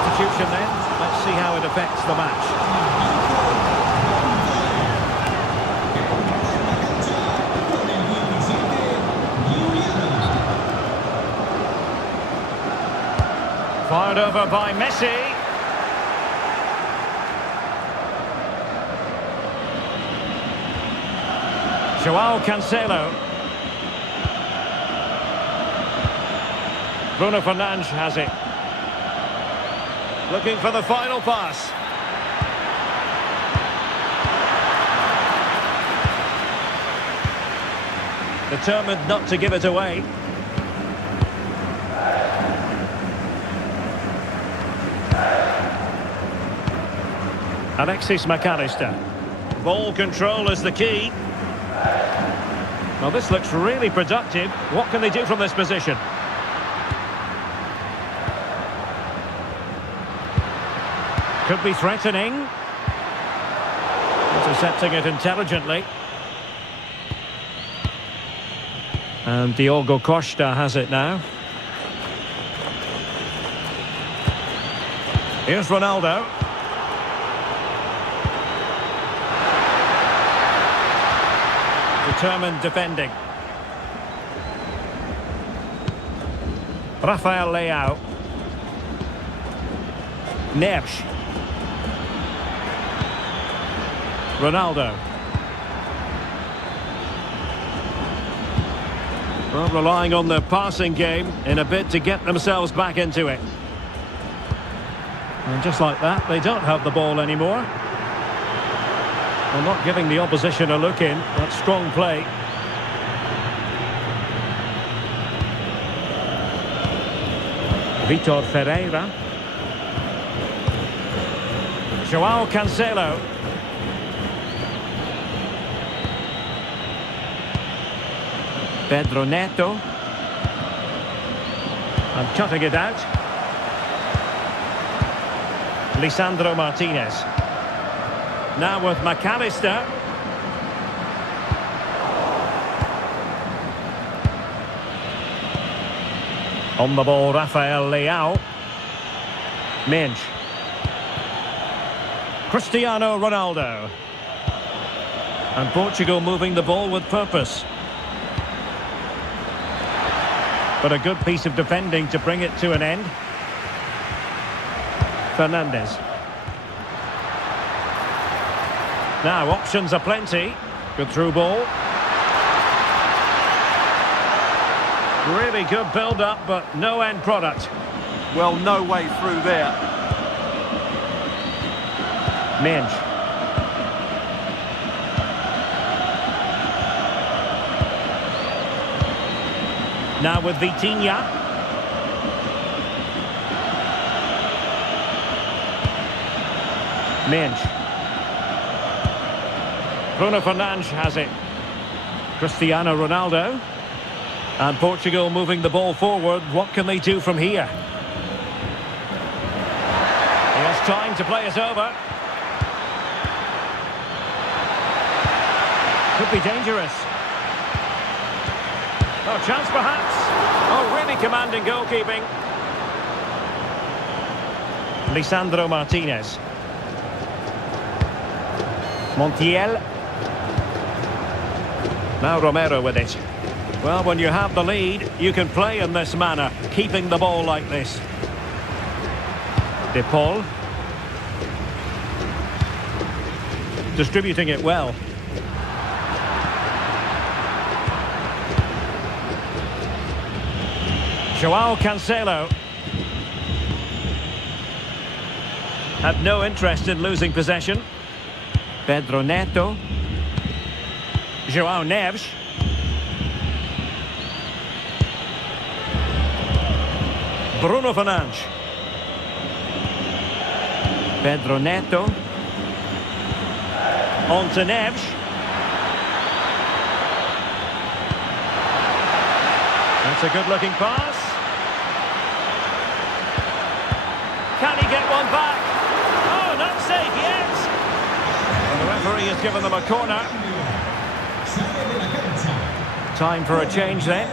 Substitution then. Let's see how it affects the match. Fired over by Messi. Joao Cancelo. Bruno Fernandes has it. Looking for the final pass. Determined not to give it away. Alexis McAllister. Ball control is the key. Well, this looks really productive. What can they do from this position? Could be threatening. Intercepting it intelligently. And Diogo Costa has it now. Here's Ronaldo. Determined defending. Rafael Leao. Neves. Ronaldo. Well, relying on the passing game in a bid to get themselves back into it. And just like that, they don't have the ball anymore. Well, not giving the opposition a look in. That's strong play. Vitor Ferreira. João Cancelo. Pedro Neto. And cutting it out. Lisandro Martinez. Now with McAllister. On the ball, Rafael Leao. Minge. Cristiano Ronaldo. And Portugal moving the ball with purpose. But a good piece of defending to bring it to an end. Fernandes. Now options are plenty. Good through ball. Really good build-up, but no end product. Well, no way through there. Minge. Now with Vitinha. Minge. Bruno Fernandes has it. Cristiano Ronaldo. And Portugal moving the ball forward. What can they do from here? He has time to play it over. Could be dangerous. Oh, chance perhaps. Oh, really commanding goalkeeping. Lisandro Martinez. Montiel. Now Romero with it. Well, when you have the lead, you can play in this manner, keeping the ball like this. De Paul. Distributing it well. João Cancelo. Had no interest in losing possession. Pedro Neto. João Neves. Bruno Fernandes. Pedro Neto. On to Neves. That's a good-looking pass. Can he get one back? Oh, not safe yet. And the referee has given them a corner. Time for a change then.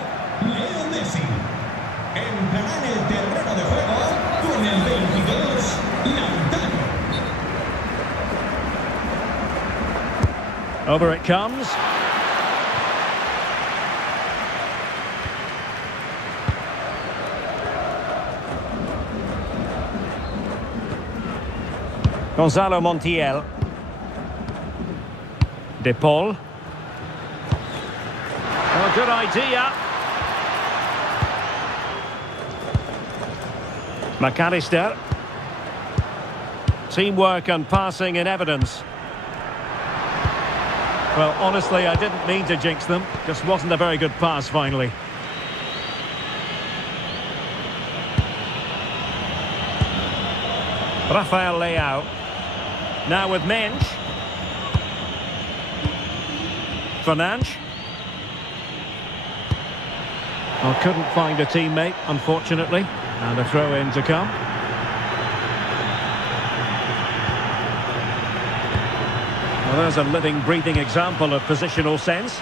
Over it comes. Gonzalo Montiel. De Paul. Oh, good idea. McAllister. Teamwork and passing in evidence. Well, honestly, I didn't mean to jinx them. Just wasn't a very good pass, finally. Rafael Leao. Now with Minge. Fernandes. Well, couldn't find a teammate, unfortunately. And a throw-in to come. Well, there's a living, breathing example of positional sense.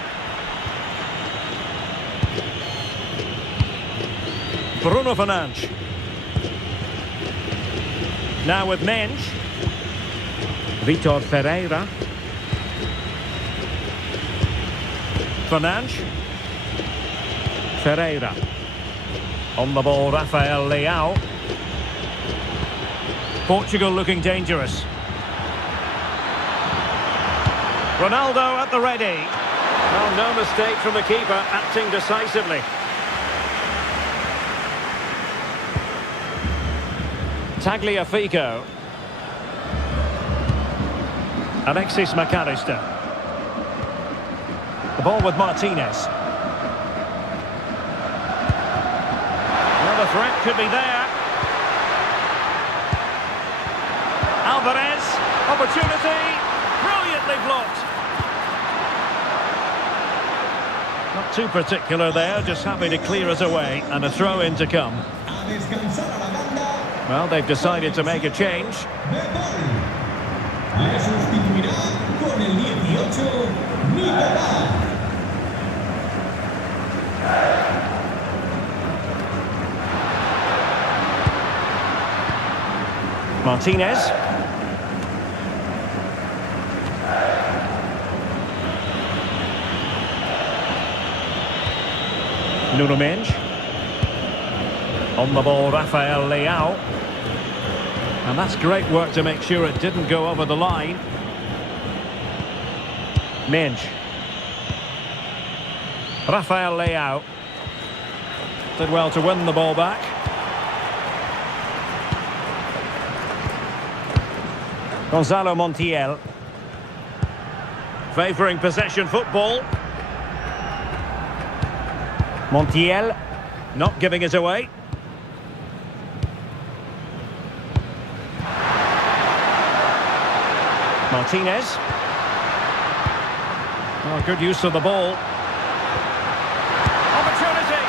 Bruno Fernandes. Now with Minge. Vitor Ferreira. Fernandes. Ferreira. On the ball, Rafael Leao. Portugal looking dangerous. Ronaldo at the ready. Well, no mistake from the keeper, acting decisively. Tagliafico. Alexis McAllister. The ball with Martinez. Well, the threat could be there. Alvarez. Opportunity. Brilliantly blocked. Not too particular there, just happy to clear us away. And a throw-in to come. Well, they've decided to make a change. Le sustituirá con el 18, MIDGAMER. Martinez. Nuno Mendes. On the ball, Rafael Leao. And that's great work to make sure it didn't go over the line. Mendes. Rafael Leao. Did well to win the ball back. Gonzalo Montiel. Favouring possession football. Montiel. Not giving it away. Martinez. Oh, good use of the ball. Opportunity.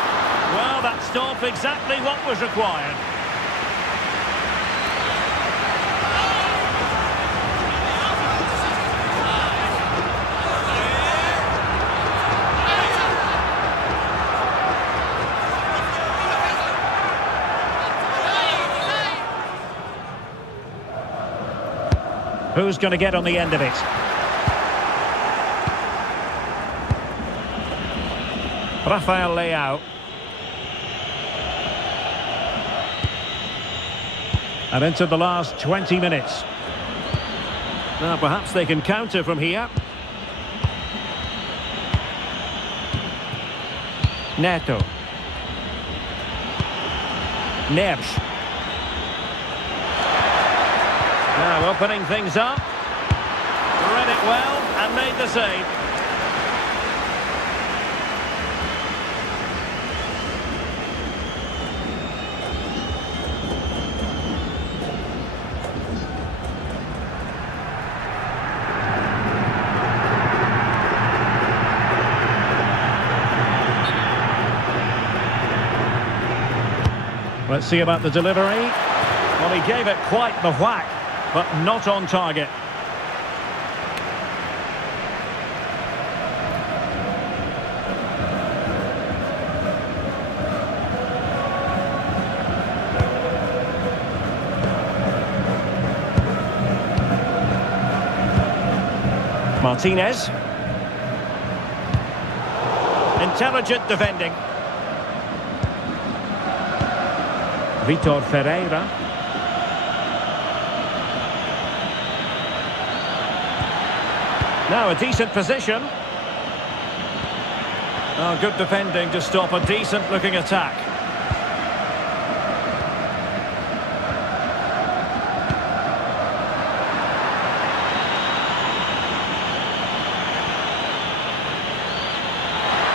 Well, that stopped exactly what was required. Who's going to get on the end of it? Rafael Leao. And into the last 20 minutes. Now perhaps they can counter from here. Neto. Neves. Now opening things up. Read it well and made the save. Let's see about the delivery. Well, he gave it quite the whack, but not on target. Martinez. Intelligent defending. Vitor Ferreira. Now a decent position. Oh, good defending to stop a decent looking attack.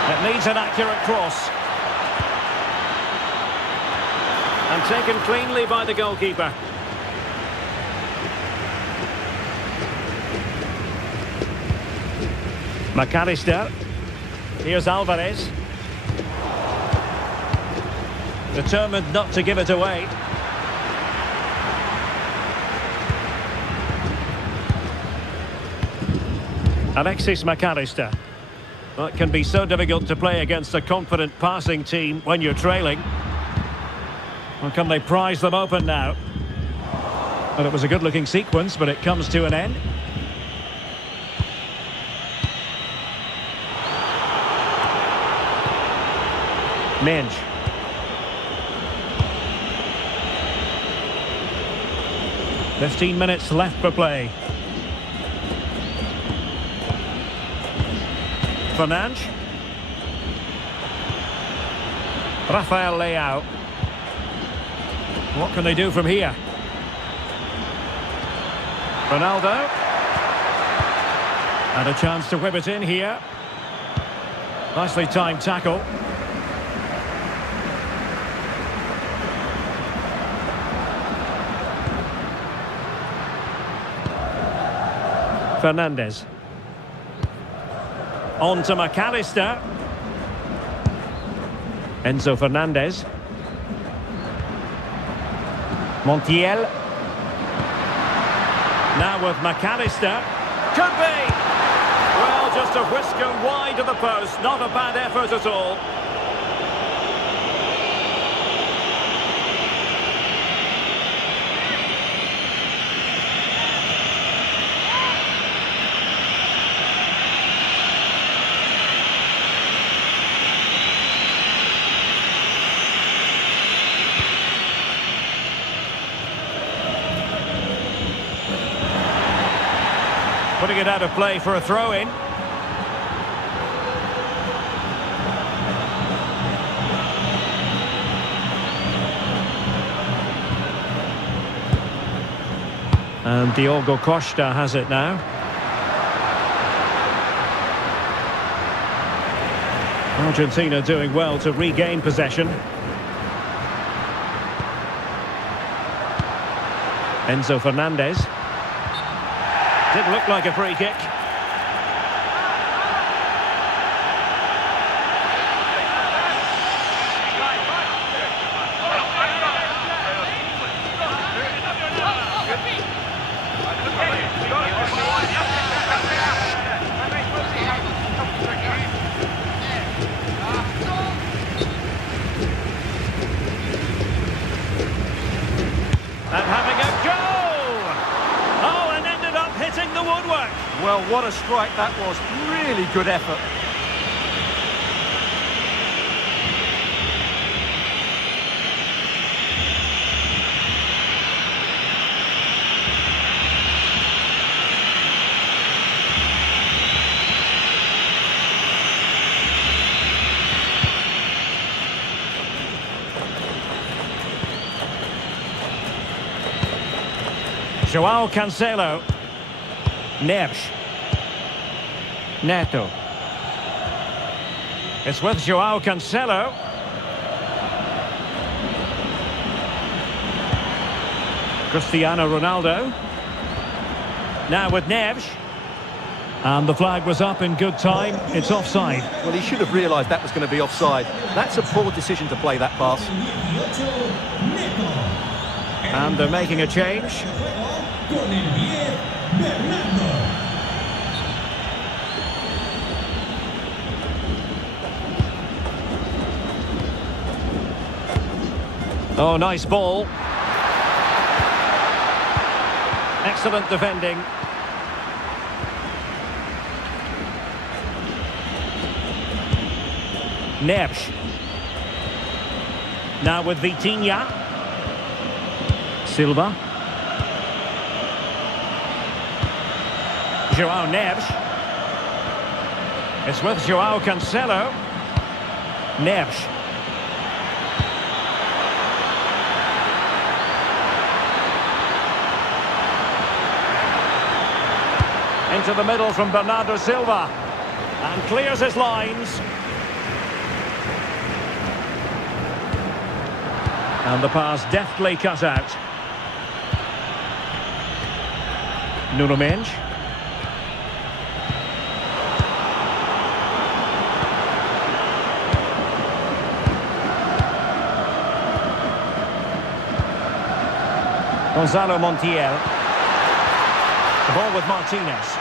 It needs an accurate cross. And taken cleanly by the goalkeeper. McAllister. Here's Alvarez. Determined not to give it away. Alexis McAllister. Well, it can be so difficult to play against a confident passing team when you're trailing. Well, can they prise them open now? Well, it was a good-looking sequence, but it comes to an end. Mendes. 15 minutes left for play. Fernandes. Rafael Leao. What can they do from here? Ronaldo. And a chance to whip it in here. Nicely timed tackle. Fernandes. On to McAllister. Enzo Fernandez. Montiel. Now with McAllister. Could be! Well, just a whisker wide of the post. Not a bad effort at all. Putting it out of play for a throw-in. And Diogo Costa has it now. Argentina doing well to regain possession. Enzo Fernandez. Didn't look like a free kick. And having a go! Oh, and ended up hitting the woodwork. Well, what a strike that was. Really good effort. Joao Cancelo. Neves. Neto. It's with Joao Cancelo. Cristiano Ronaldo. Now with Neves. And the flag was up in good time. It's offside. Well, he should have realised that was going to be offside. That's a poor decision to play that pass. And they're making a change. Oh, nice ball. Excellent defending. Neves. Now with Vitinha. Silva. Joao Neves. It's with Joao Cancelo. Neves. Into the middle from Bernardo Silva. And clears his lines. And the pass deftly cut out. Nuno Mendes. Gonzalo Montiel. The ball with Martinez.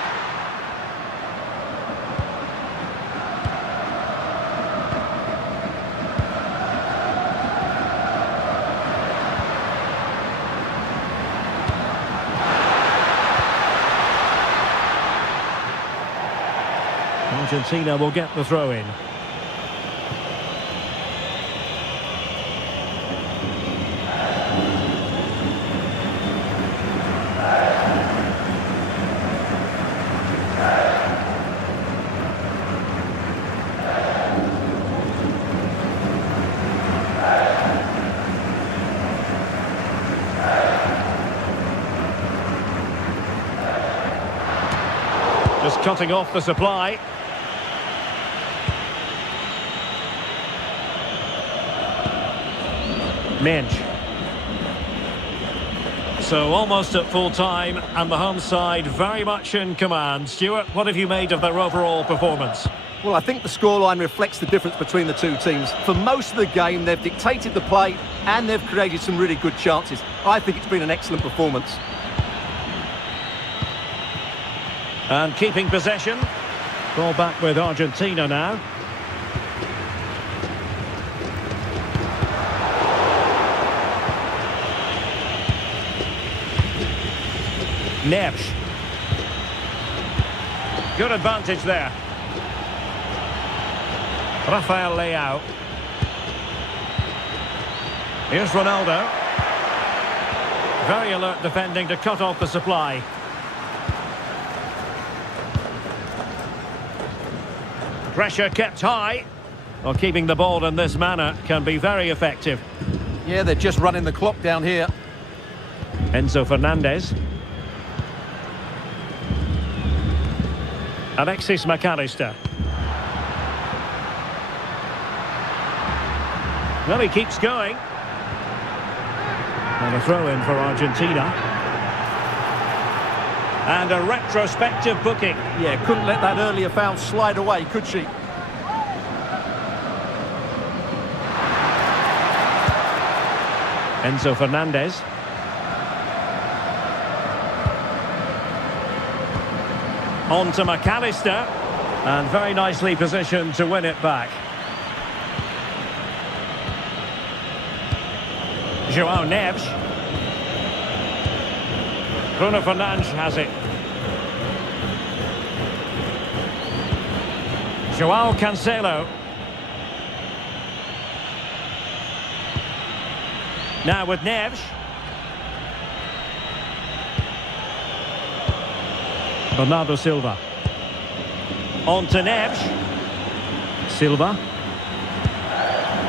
Argentina will get the throw-in. Cutting off the supply. Minch. So almost at full time, and the home side very much in command. Stuart, what have you made of their overall performance? Well, I think the scoreline reflects the difference between the two teams. For most of the game, they've dictated the play and they've created some really good chances. I think it's been an excellent performance. And keeping possession. Ball back with Argentina now. Neves. Good advantage there. Rafael Leao. Here's Ronaldo. Very alert defending to cut off the supply. Pressure kept high. Well, keeping the ball in this manner can be very effective. Yeah, they're just running the clock down here. Enzo Fernandez. Alexis McAllister. Well, he keeps going. And a throw-in for Argentina. And a retrospective booking. Yeah, couldn't let that earlier foul slide away, could she? Enzo Fernandez. On to McAllister. And very nicely positioned to win it back. João Neves. Bruno Fernandes has it. João Cancelo. Now with Neves. Bernardo Silva. On to Neves. Silva.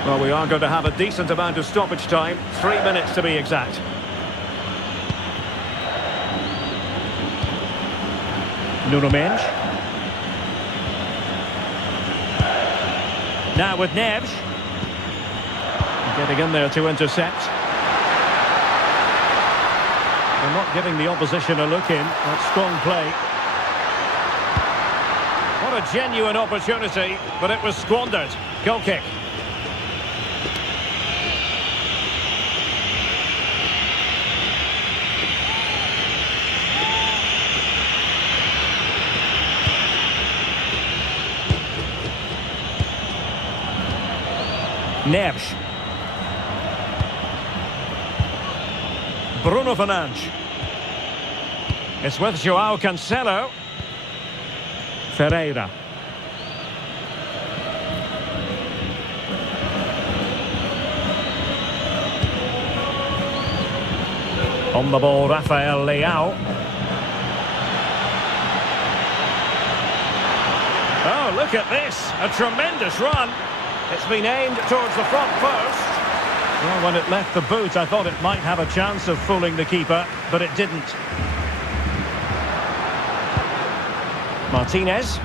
Well, we are going to have a decent amount of stoppage time. 3 minutes to be exact. Nuno Mendes. Now with Neves. Getting in there to intercept. They're not giving the opposition a look in. That's strong play. What a genuine opportunity, but it was squandered. Goal kick. Neves. Bruno Fernandes. It's with João Cancelo. Ferreira. On the ball, Rafael Leao. Oh, look at this. A tremendous run. It's been aimed towards the front post. Well, when it left the boot, I thought it might have a chance of fooling the keeper, but it didn't. Martinez.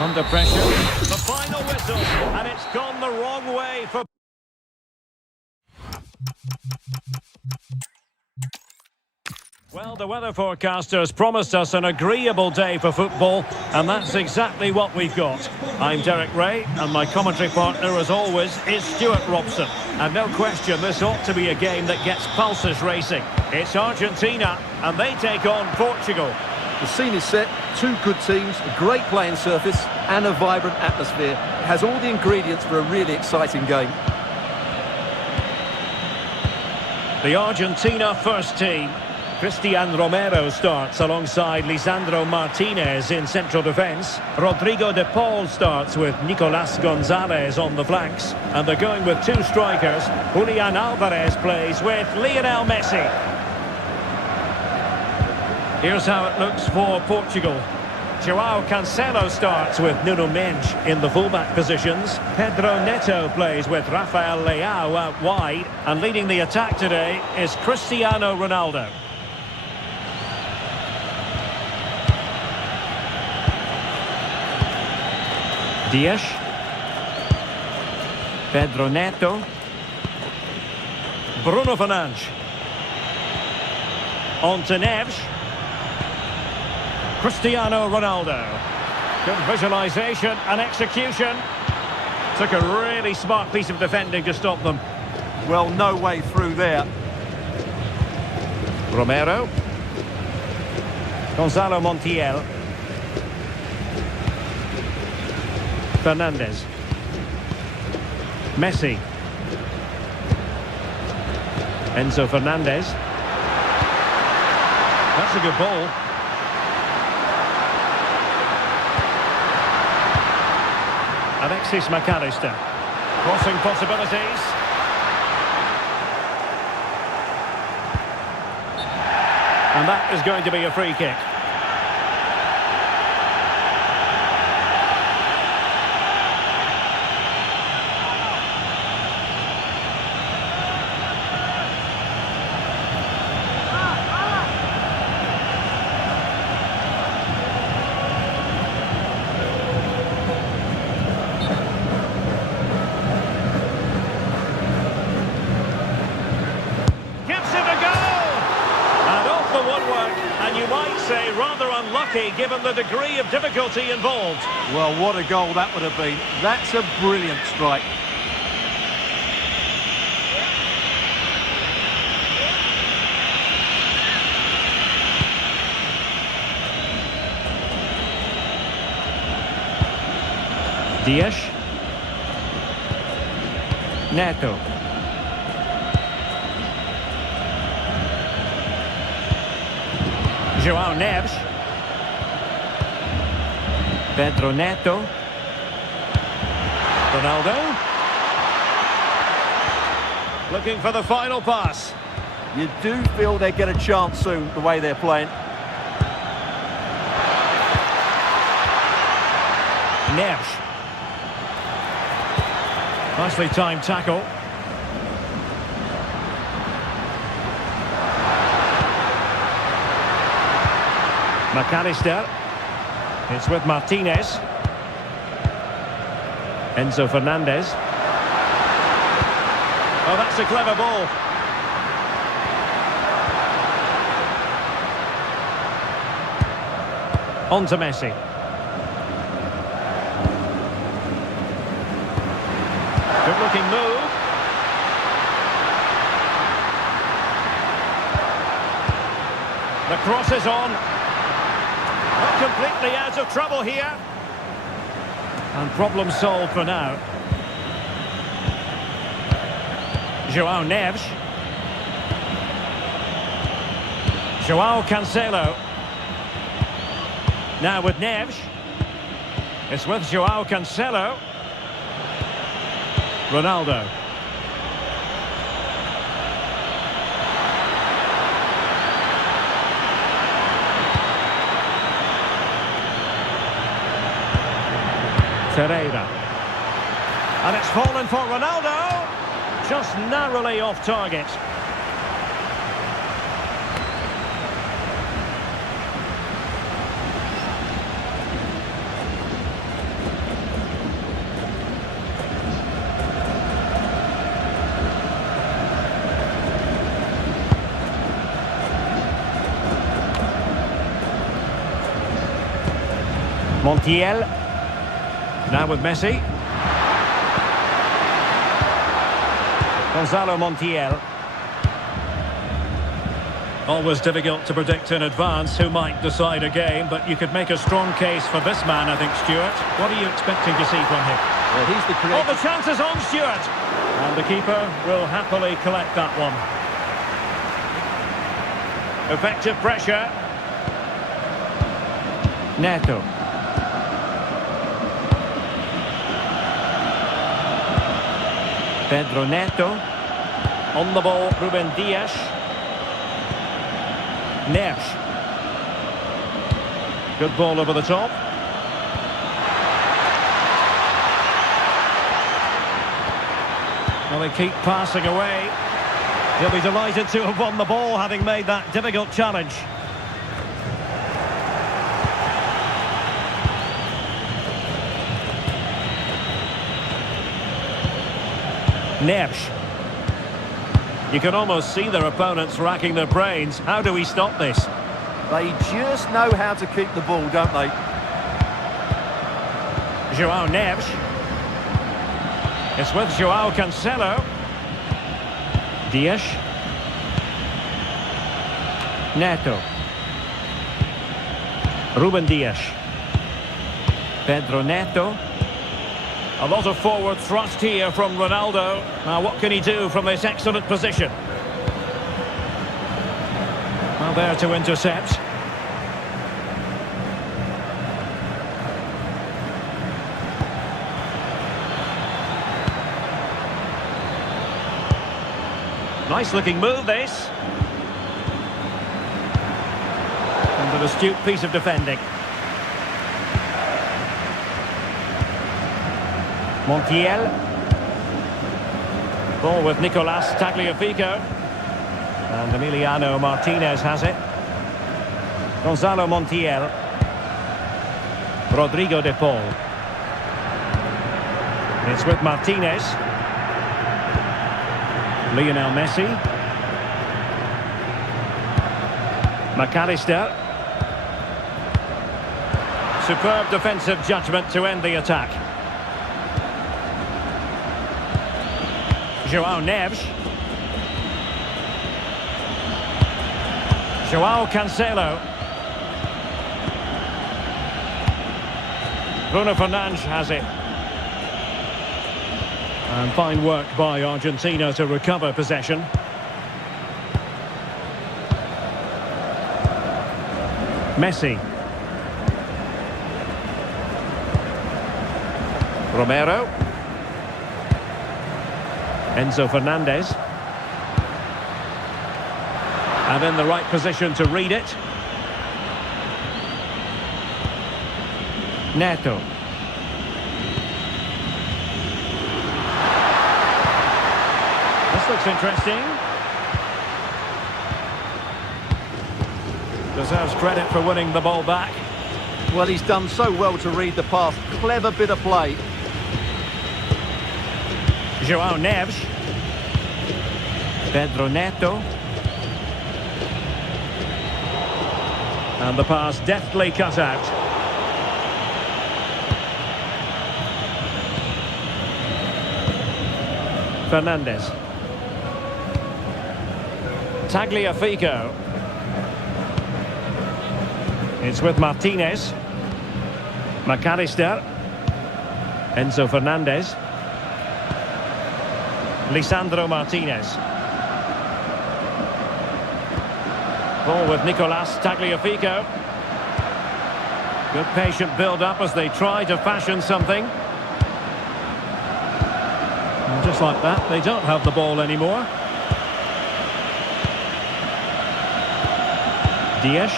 Under pressure. The final whistle, and it's gone the wrong way for... Well, the weather forecasters promised us an agreeable day for football, and that's exactly what we've got. I'm Derek Ray, and my commentary partner, as always, is Stuart Robson. And no question, this ought to be a game that gets pulses racing. It's Argentina, and they take on Portugal. The scene is set, two good teams, a great playing surface, and a vibrant atmosphere. It has all the ingredients for a really exciting game. The Argentina first team. Cristian Romero starts alongside Lisandro Martinez in central defence. Rodrigo de Paul starts with Nicolas Gonzalez on the flanks. And they're going with two strikers. Julian Alvarez plays with Lionel Messi. Here's how it looks for Portugal. João Cancelo starts with Nuno Mendes in the fullback positions. Pedro Neto plays with Rafael Leao out wide. And leading the attack today is Cristiano Ronaldo. Dias. Pedro Neto. Bruno Fernandes. On to Neves. Cristiano Ronaldo. Good visualisation and execution. Took a really smart piece of defending to stop them. Well, no way through there. Romero. Gonzalo Montiel. Fernandes. Messi. Enzo Fernandez. That's a good ball. Alexis McAllister. Crossing possibilities. And that is going to be a free kick. And you might say rather unlucky given the degree of difficulty involved. Well, what a goal that would have been. That's a brilliant strike. Dias. Neto. João Neves. Pedro Neto. Ronaldo. Looking for the final pass. You do feel they get a chance soon, the way they're playing. Neves. Nicely timed tackle. McAllister. It's with Martinez. Enzo Fernandez. Oh, that's a clever ball. On to Messi. Good-looking move. The cross is on. Not completely out of trouble here. And problem solved for now. João Neves. João Cancelo. Now with Neves. It's with João Cancelo. Ronaldo. Ferreira. And it's fallen for Ronaldo. Just narrowly off target. Montiel. Now with Messi. Gonzalo Montiel. Always difficult to predict in advance who might decide a game, but you could make a strong case for this man, I think, Stuart. What are you expecting to see from him? Well, he's the Oh, the chance is on, Stuart! And the keeper will happily collect that one. Effective pressure. Neto. Pedro Neto. On the ball, Ruben Dias. Neves. Good ball over the top. Well, they keep passing away. He'll be delighted to have won the ball, having made that difficult challenge. Neves. You can almost see their opponents racking their brains. How do we stop this? They just know how to keep the ball, don't they? João Neves. It's with João Cancelo. Dias. Neto. Ruben Dias. Pedro Neto. A lot of forward thrust here from Ronaldo. Now what can he do from this excellent position? Well, there to intercept. Nice looking move, this. And an astute piece of defending. Montiel. Ball with Nicolas Tagliafico. And Emiliano Martinez has it. Gonzalo Montiel. Rodrigo de Paul. It's with Martinez. Lionel Messi. McAllister. Superb defensive judgment to end the attack. João Neves. João Cancelo. Bruno Fernandes has it. And fine work by Argentina to recover possession. Messi. Romero. Enzo Fernandez. And in the right position to read it. Neto. This looks interesting. Deserves credit for winning the ball back. Well, he's done so well to read the pass. Clever bit of play. João Neves. Pedro Neto. And the pass deftly cut out. Fernandez. Tagliafico. It's with Martinez. McAllister. Enzo Fernandez. Lisandro Martinez. Ball with Nicolas Tagliafico. Good patient build-up as they try to fashion something. And just like that, they don't have the ball anymore. Dias.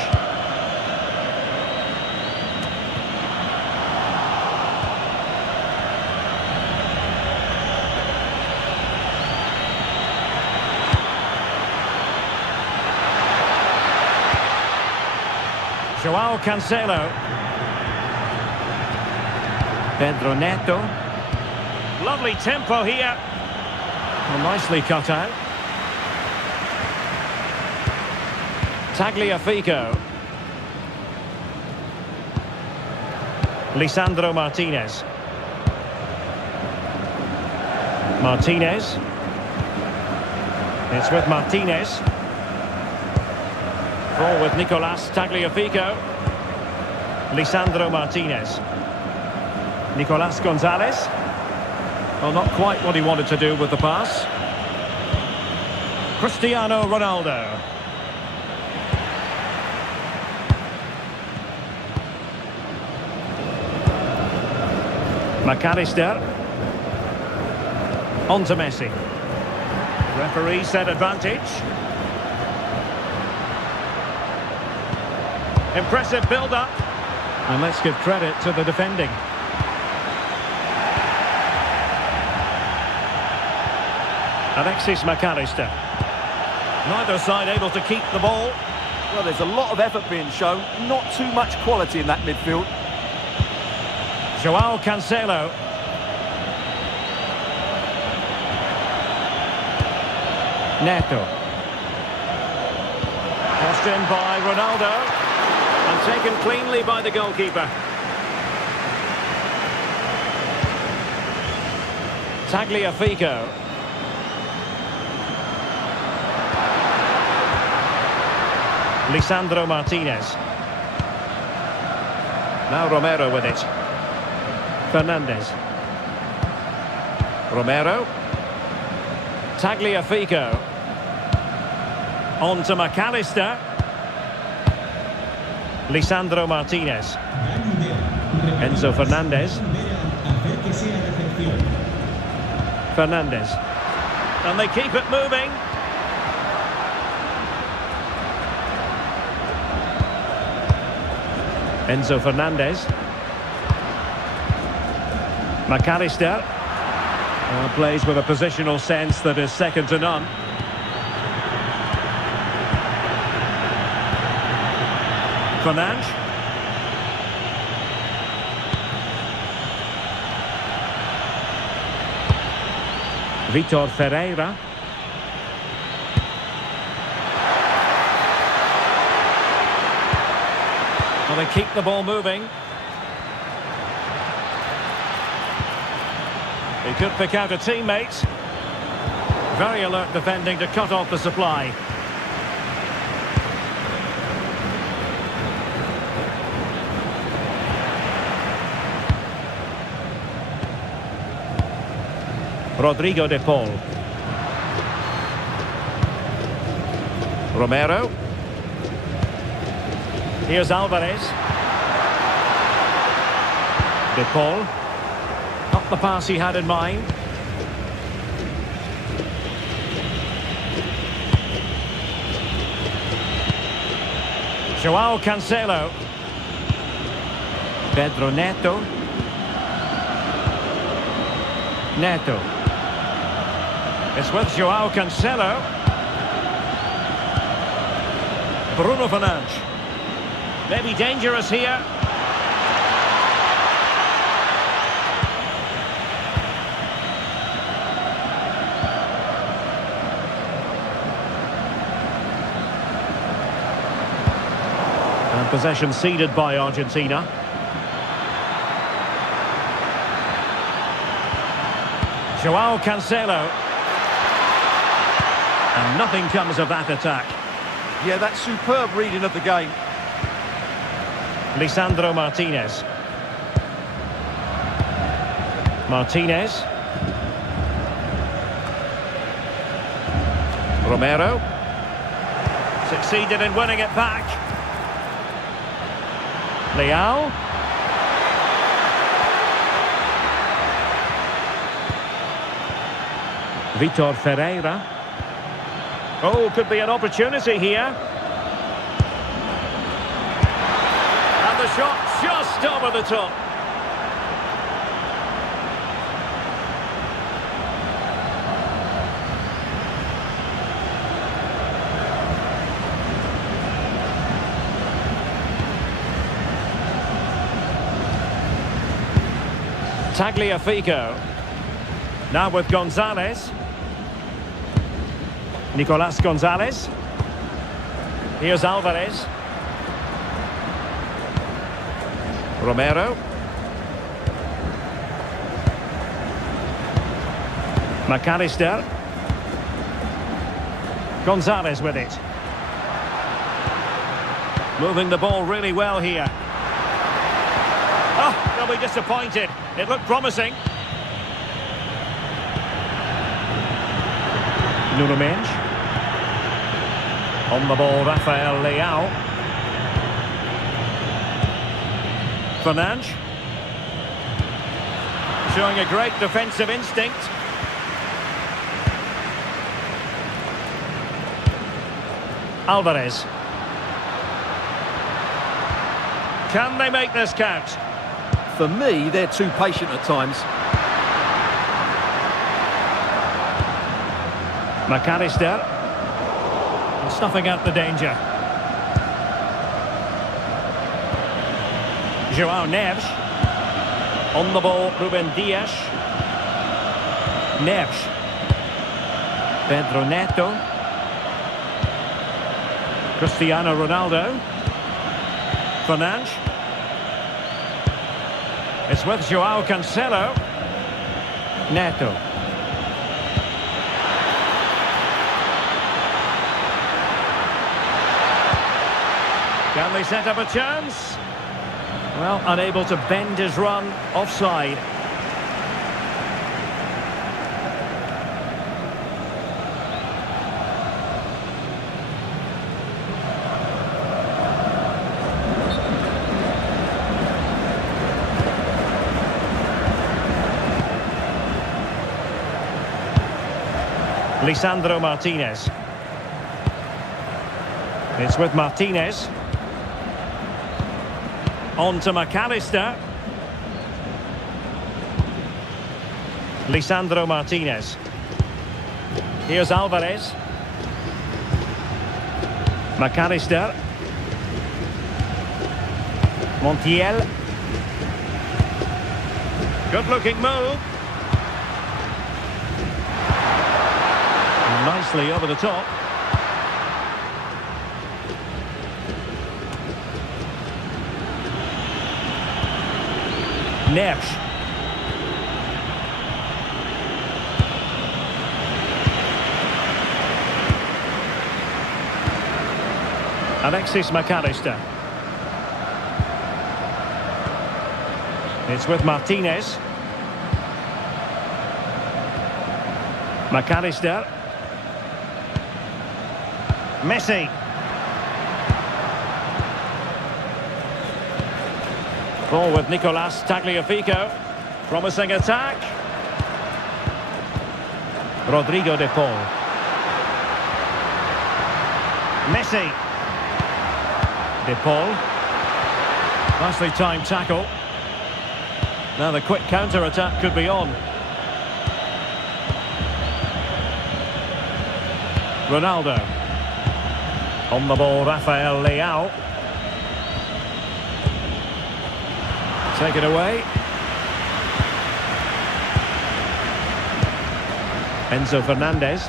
João Cancelo. Pedro Neto. Lovely tempo here. Well, nicely cut out. Tagliafico. Lisandro Martinez. Martinez. It's with Martinez. Ball with Nicolas Tagliafico. Lisandro Martinez. Nicolas Gonzalez. Well, not quite what he wanted to do with the pass. Cristiano Ronaldo. McAllister. On to Messi. Referee said advantage. Impressive build-up. And let's give credit to the defending. Alexis McAllister. Neither side able to keep the ball. Well, there's a lot of effort being shown. Not too much quality in that midfield. João Cancelo. Neto. Crossed in by Ronaldo. And taken cleanly by the goalkeeper. Tagliafico. Lisandro Martinez. Now Romero with it. Fernandez. Romero. Tagliafico. On to McAllister. Lisandro Martinez. Enzo Fernandez. Fernandez. And they keep it moving. Enzo Fernandez. McAllister. Plays with a positional sense that is second to none. Fernandes. Vitor Ferreira. Well, they keep the ball moving. He could pick out a teammate. Very alert defending to cut off the supply. Rodrigo de Paul. Romero. Here's Alvarez. De Paul. Not the pass he had in mind. Joao Cancelo. Pedro Neto. Neto. It's with Joao Cancelo. Bruno Fernandes. Maybe dangerous here. And possession ceded by Argentina. Joao Cancelo. And nothing comes of that attack. Yeah, that's superb reading of the game. Lisandro Martinez. Martinez. Romero. Succeeded in winning it back. Leao. Vitor Ferreira. Oh, could be an opportunity here. And the shot just over the top. Tagliafico. Now with Gonzalez. Nicolas Gonzalez. Here's Alvarez. Romero. McAllister. Gonzalez with it. Moving the ball really well here. Oh, they'll be disappointed. It looked promising. Nuno Mendes. On the ball, Rafael Leao. Fernandes. Showing a great defensive instinct. Alvarez. Can they make this count? For me, they're too patient at times. McAllister. Snuffing out the danger. João Neves. On the ball, Ruben Dias. Neves. Pedro Neto. Cristiano Ronaldo. Fernandes. It's with Joao Cancelo. Neto. Can they set up a chance? Well, unable to bend his run, offside. Lisandro Martinez. It's with Martinez. On to McAllister. Lisandro Martinez. Here's Alvarez. McAllister. Montiel. Good looking move. Nicely over the top. Neves. Alexis McAllister. It's with Martinez. McAllister. Messi. Ball with Nicolas Tagliafico. Promising attack. Rodrigo de Paul. Messi. De Paul. Nicely timed tackle. Now the quick counter-attack could be on. Ronaldo. On the ball, Rafael Leao. Take it away. Enzo Fernandez.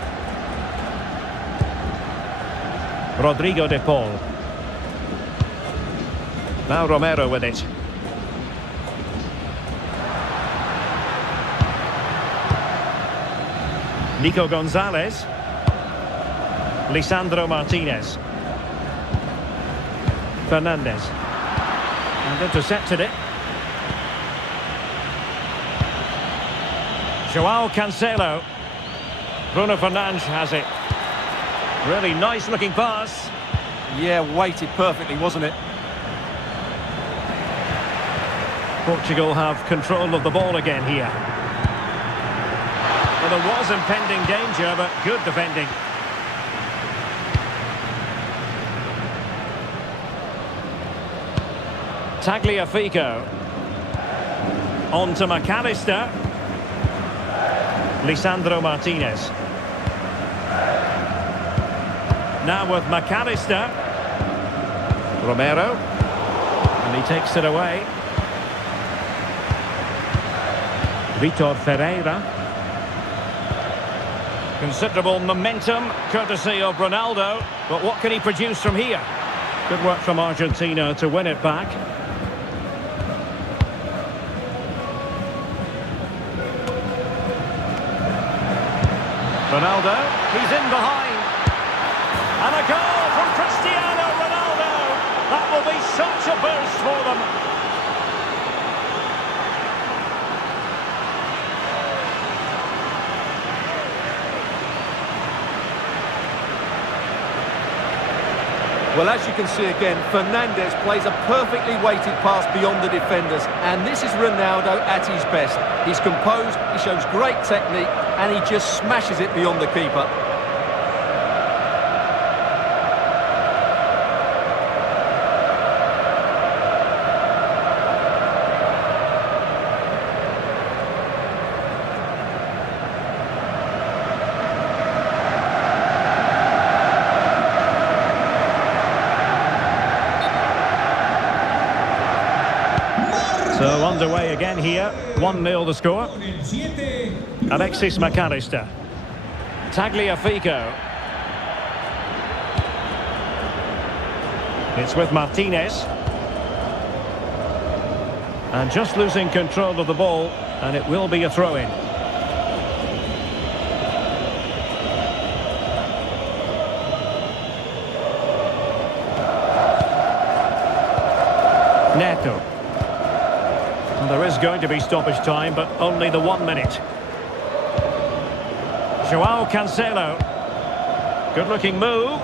Rodrigo de Paul. Now Romero with it. Nico Gonzalez. Lisandro Martinez. Fernandez. And intercepted it. Joao Cancelo. Bruno Fernandes has it. Really nice looking pass. Yeah, weighted perfectly, wasn't it? Portugal have control of the ball again here. Well, there was impending danger, but good defending. Tagliafico. On to McAllister. Lisandro Martinez. Now with McAllister. Romero. And he takes it away. Vitor Ferreira. Considerable momentum, courtesy of Ronaldo. But what can he produce from here? Good work from Argentina to win it back. Ronaldo, he's in behind. And a goal from Cristiano Ronaldo. That will be such a boost for them. Well, as you can see again, Fernandes plays a perfectly weighted pass beyond the defenders. And this is Ronaldo at his best. He's composed, he shows great technique, and he just smashes it beyond the keeper. So underway again here, 1-0 the score. Alexis McAllister. Tagliafico. It's with Martinez. And just losing control of the ball, and it will be a throw-in. Neto. And there is going to be stoppage time, but only the 1 minute. Joao Cancelo. Good-looking move.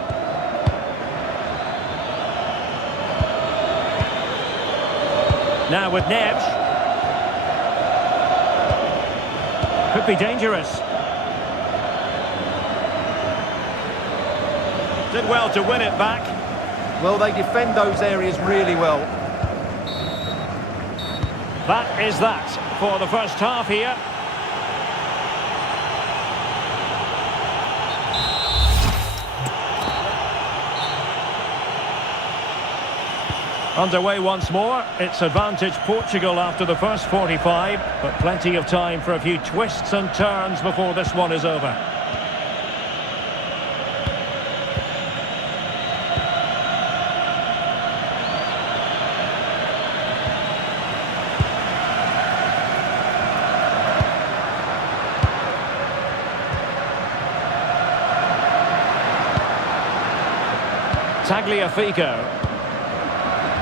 Now with Neves. Could be dangerous. Did well to win it back. Well, they defend those areas really well. That is that for the first half here. Underway once more. It's advantage Portugal after the first 45, but plenty of time for a few twists and turns before this one is over. Tagliafico.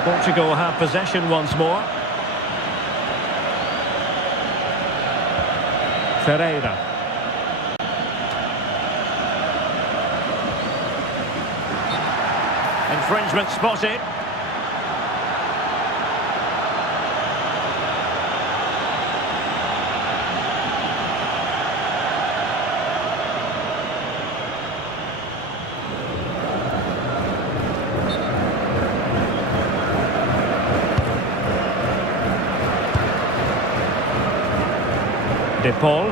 Portugal have possession once more. Ferreira. Infringement spotted. De Paul.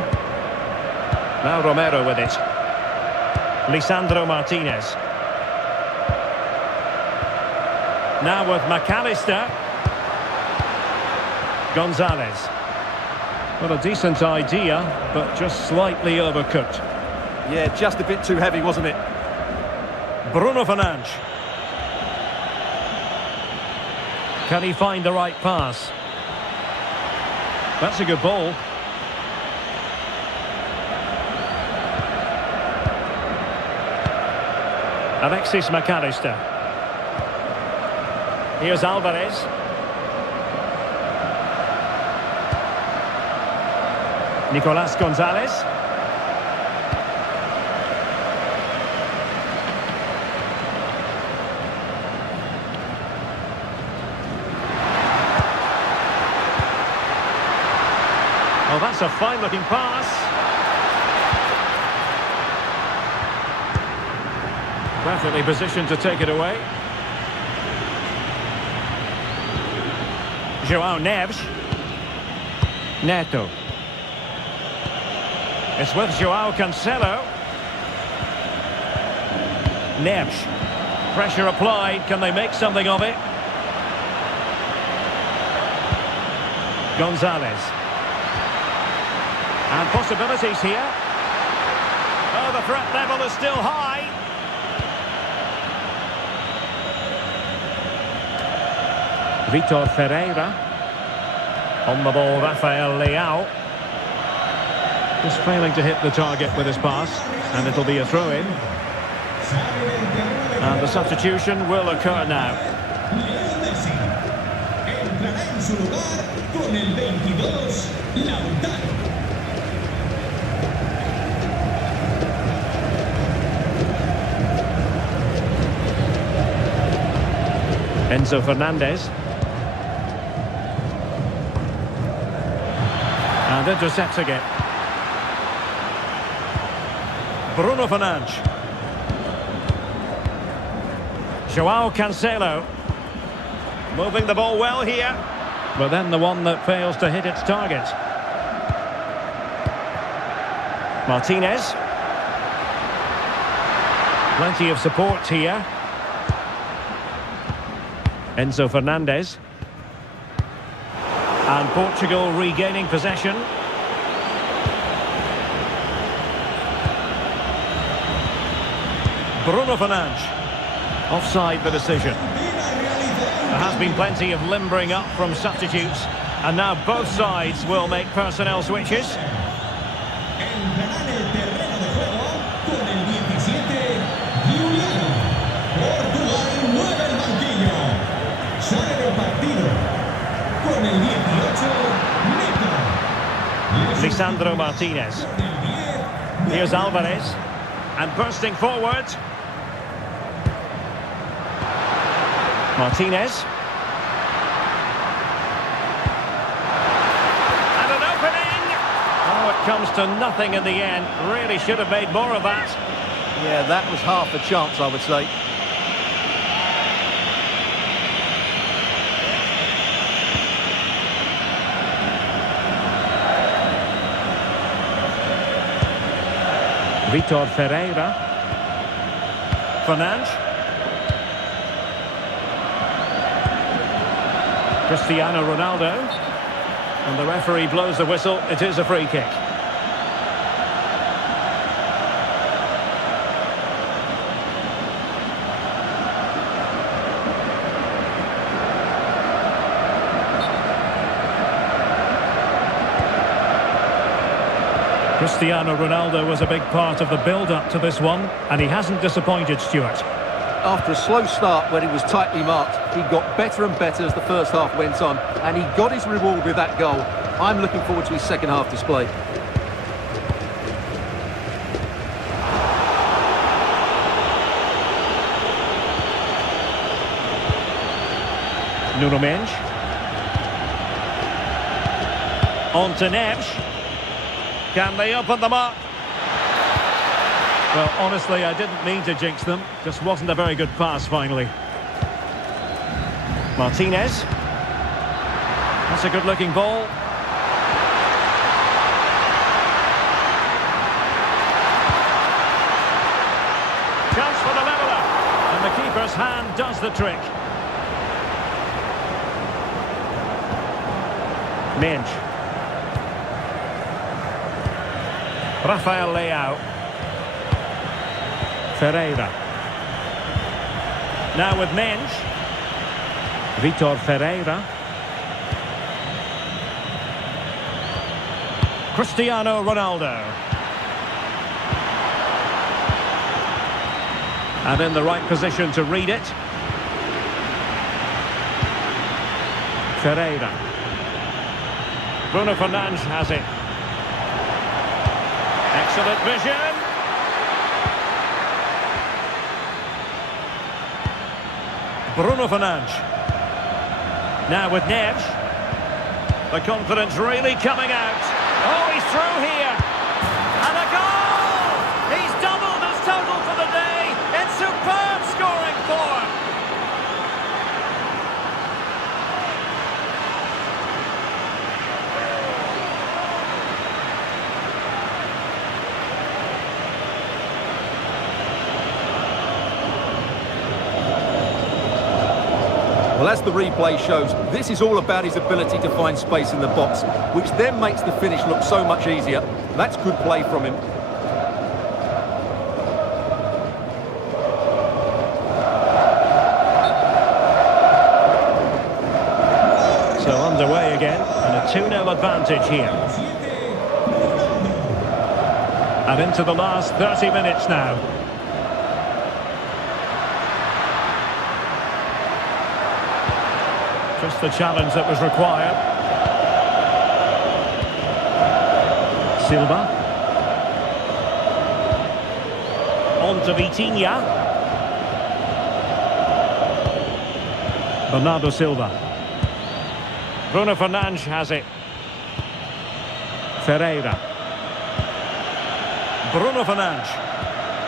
Now Romero with it. Lisandro Martinez. Now with McAllister. Gonzalez. Well, a decent idea, but just slightly overcooked. Yeah, just a bit too heavy, wasn't it? Bruno Fernandes. Can he find the right pass? That's a good ball. Alexis McAllister. Here's Alvarez. Nicolas Gonzalez. Oh, that's a fine-looking pass. Perfectly positioned to take it away. Joao Neves. Neto. It's with Joao Cancelo. Neves. Pressure applied. Can they make something of it? Gonzalez. And possibilities here. Oh, the threat level is still high. Vitor Ferreira. On the ball, Rafael Leao. Just failing to hit the target with his pass. And it'll be a throw-in. And the substitution will occur now. Entrará en su lugar con el 22, Lautaro. Enzo Fernandez. And intercepts again. Bruno Fernandes. Joao Cancelo. Moving the ball well here. But then the one that fails to hit its target. Martinez. Plenty of support here. Enzo Fernandez. And Portugal regaining possession. Bruno Fernandes. Offside the decision. There has been plenty of limbering up from substitutes, and now both sides will make personnel switches. Entrará en el terreno de juego con el 17, Juliano. Portugal mueve el banquillo. Sale del partido con el 18, Neto. Lisandro Martinez. Here's Alvarez. And bursting forward. Martinez. And an opening! Oh, it comes to nothing in the end. Really should have made more of that. Yeah, that was half a chance, I would say. Vitor Ferreira. Fernandes. Cristiano Ronaldo. And the referee blows the whistle. It is a free kick. Cristiano Ronaldo was a big part of the build-up to this one, and he hasn't disappointed, Stuart. After a slow start when he was tightly marked, he got better and better as the first half went on, and he got his reward with that goal. I'm looking forward to his second half display. Nuno Mendes. On to Neves. Can they open them up? Well, honestly, I didn't mean to jinx them. Just wasn't a very good pass, finally. Martinez. That's a good-looking ball. Chance for the leveller. And the keeper's hand does the trick. Mendes. Rafael Leao. Ferreira. Now with Mendes. Vitor Ferreira. Cristiano Ronaldo. And in the right position to read it. Ferreira. Bruno Fernandes has it. Excellent vision. Bruno Fernandes. Now with Neves. The confidence really coming out. Oh, he's through here. And a goal! He's doubled his total for the day in superb scoring form. Well, as the replay shows, this is all about his ability to find space in the box, which then makes the finish look so much easier. That's good play from him. So underway again, and a 2-0 advantage here. And into the last 30 minutes now. Just the challenge that was required. Silva. On to Vitinha. Bernardo Silva. Bruno Fernandes has it. Ferreira. Bruno Fernandes.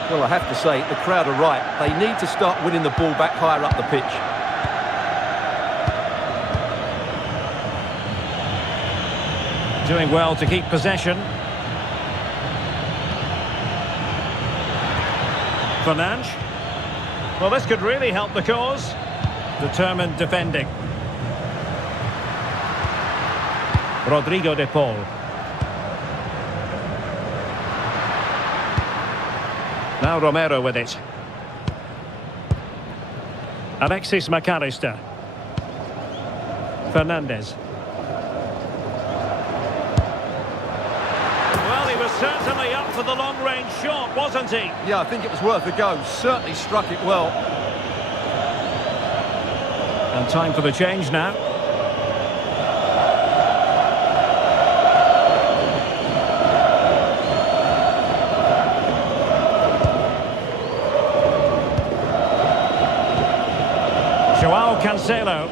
Well, I have to say, the crowd are right. They need to start winning the ball back higher up the pitch. Doing well to keep possession. Fernandes. Well, this could really help the cause. Determined defending. Rodrigo de Paul. Now Romero with it. Alexis McAllister. Fernandez. Well, he was certainly up for the long-range shot, wasn't he? Yeah, I think it was worth a go. Certainly struck it well. And time for the change now. Joao Cancelo.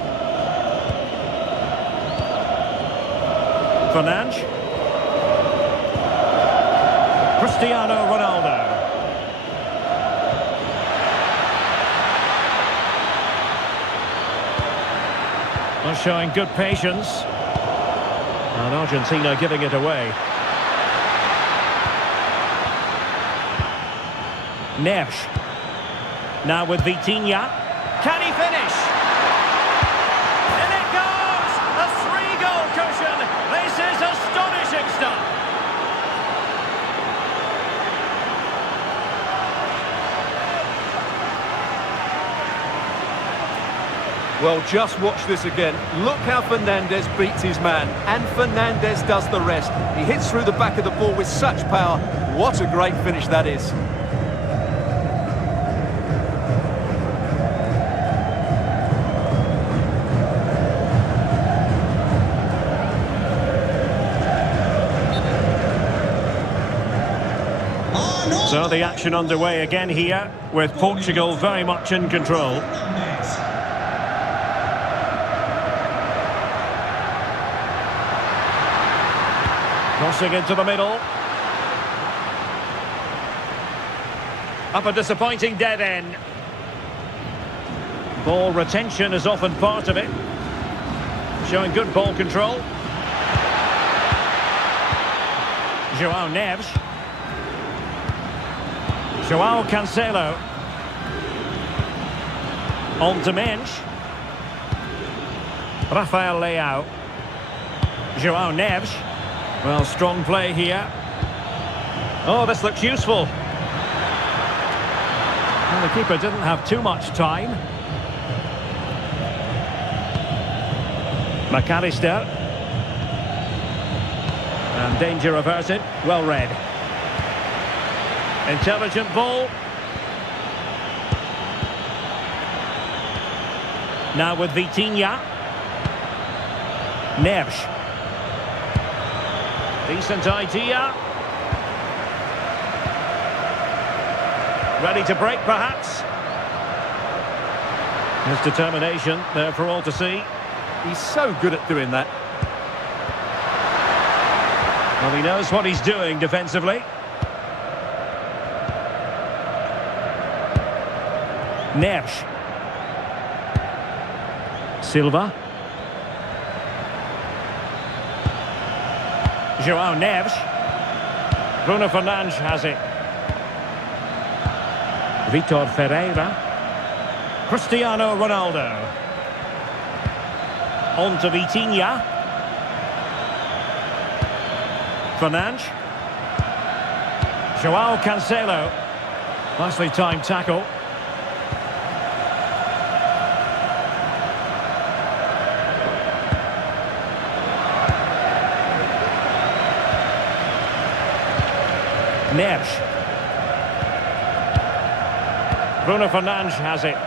Fernandes. Cristiano Ronaldo. They're showing good patience. And Argentina giving it away. Neves. Now with Vitinha. Can he finish? In it goes! A 3-goal cushion. This is astonishing stuff. Well, just watch this again. Look how Fernandez beats his man. And Fernandez does the rest. He hits through the back of the ball with such power. What a great finish that is. So the action underway again here, with Portugal very much in control. Crossing into the middle. Up a disappointing dead end. Ball retention is often part of it. Showing good ball control. Joao Neves. Joao Cancelo. On to Mensch. Rafael Leao. Joao Neves. Well, strong play here. Oh, this looks useful. Well, the keeper didn't have too much time. McAllister. And danger averted. Well read. Intelligent ball. Now with Vitinha. Neves. Decent idea. Ready to break, perhaps. His determination there for all to see. He's so good at doing that. Well, he knows what he's doing defensively. Neves. Silva. Joao Neves. Bruno Fernandes has it. Vitor Ferreira. Cristiano Ronaldo. On to Vitinha. Fernandes. Joao Cancelo. Nicely timed tackle. Neves. Bruno Fernandes has it.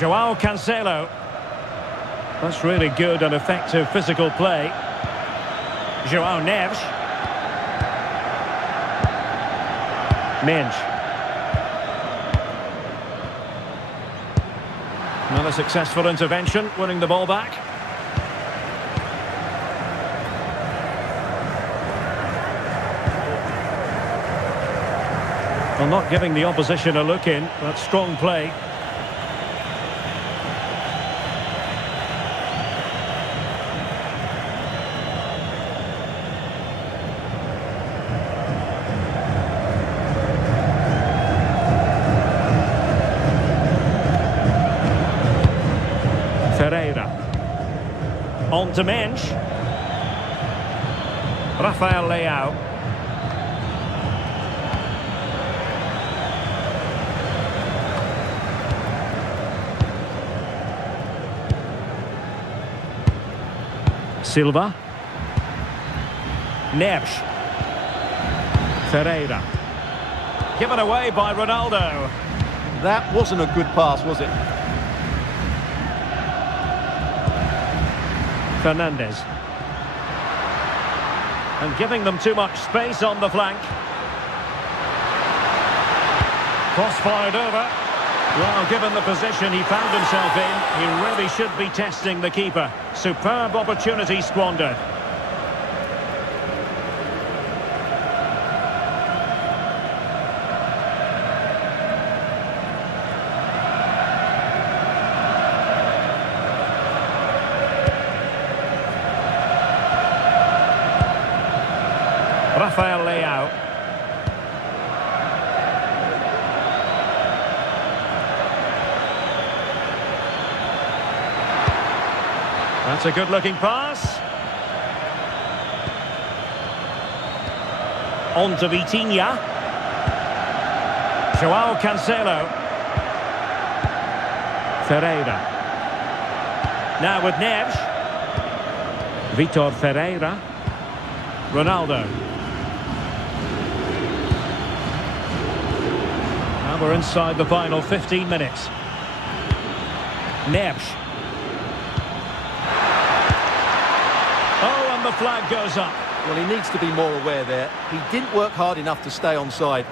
Joao Cancelo. That's really good and effective physical play. Joao Neves. Mensch. Another successful intervention, winning the ball back. Well, not giving the opposition a look in. That's strong play. Ferreira. On to Mensch. Rafael Leao. Silva. Neves. Ferreira. Given away by Ronaldo. That wasn't a good pass, was it? Fernandes. And giving them too much space on the flank. Cross-fired over. Well, given the position he found himself in, he really should be testing the keeper. Superb opportunity squandered. Rafael Leao. That's a good-looking pass. On to Vitinha. João Cancelo. Ferreira. Now with Neves. Vitor Ferreira. Ronaldo. Now we're inside the final 15 minutes. Neves. Oh, and the flag goes up. Well, he needs to be more aware there. He didn't work hard enough to stay onside.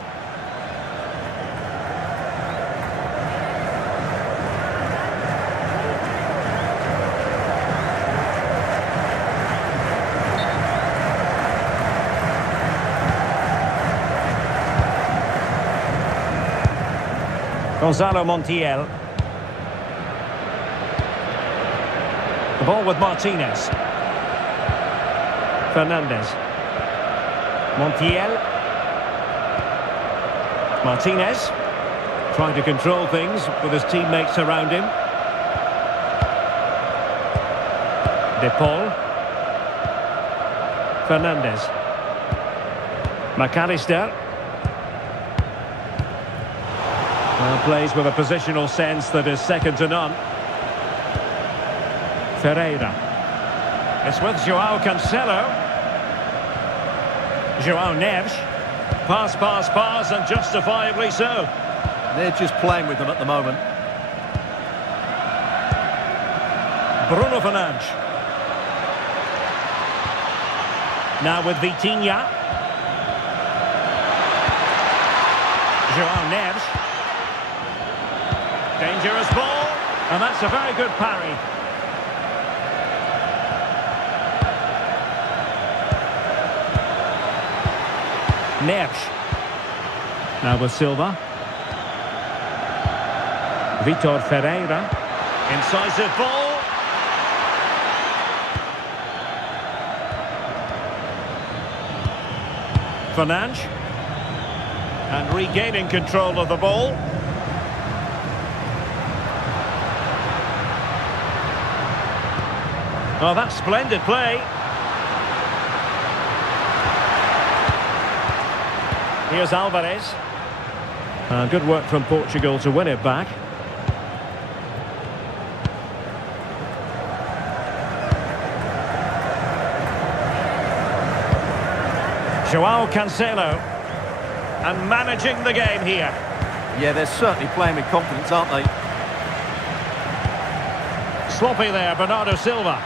Gonzalo Montiel. The ball with Martinez. Fernandes. Montiel. Martinez. Trying to control things with his teammates around him. De Paul. Fernandes. McAllister. Plays with a positional sense that is second to none. Ferreira. It's with João Cancelo. João Neves. Pass, pass, pass, and justifiably so. They're just playing with them at the moment. Bruno Fernandes. Now with Vitinha. João Neves. Dangerous ball, and that's a very good parry. Neves. Now with Silva. Vitor Ferreira. Incisive ball. Fernandes. And regaining control of the ball. Oh, that's splendid play. Here's Alvarez. Good work from Portugal to win it back. João Cancelo. And managing the game here. Yeah, they're certainly playing with confidence, aren't they? Sloppy there, Bernardo Silva.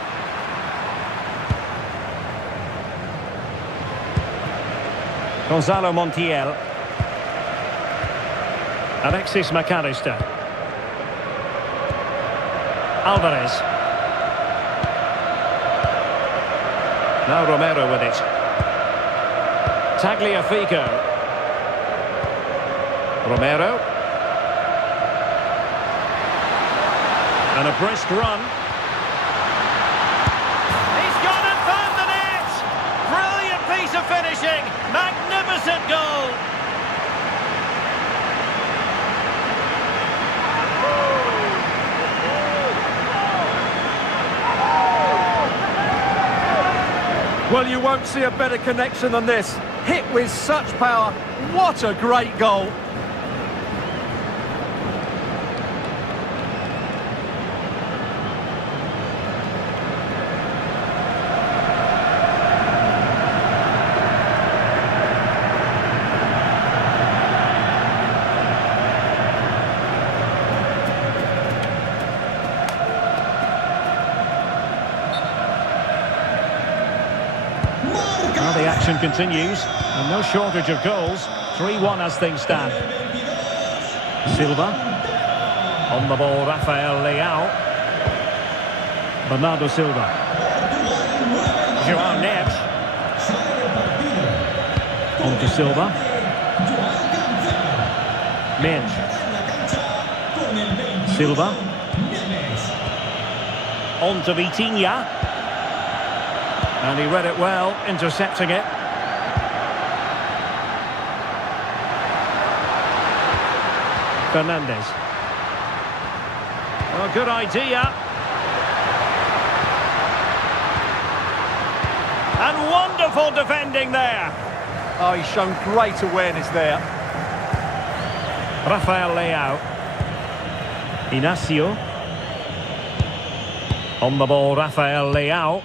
Gonzalo Montiel. Alexis McAllister. Alvarez. Now Romero with it. Tagliafico. Romero. And a brisk run. He's gone and found the net! Brilliant piece of finishing! Magnificent goal! Well, you won't see a better connection than this. Hit with such power. What a great goal. action continues, and no shortage of goals. 3-1 as things stand. Silva. On the ball, Rafael Leao. Bernardo Silva. João Neves. On to Silva. Mendes. Silva. On to Vitinha. And he read it well, intercepting it. Fernandes. Well, good idea. And wonderful defending there. Oh, he's shown great awareness there. Rafael Leao. Inacio. On the ball, Rafael Leao.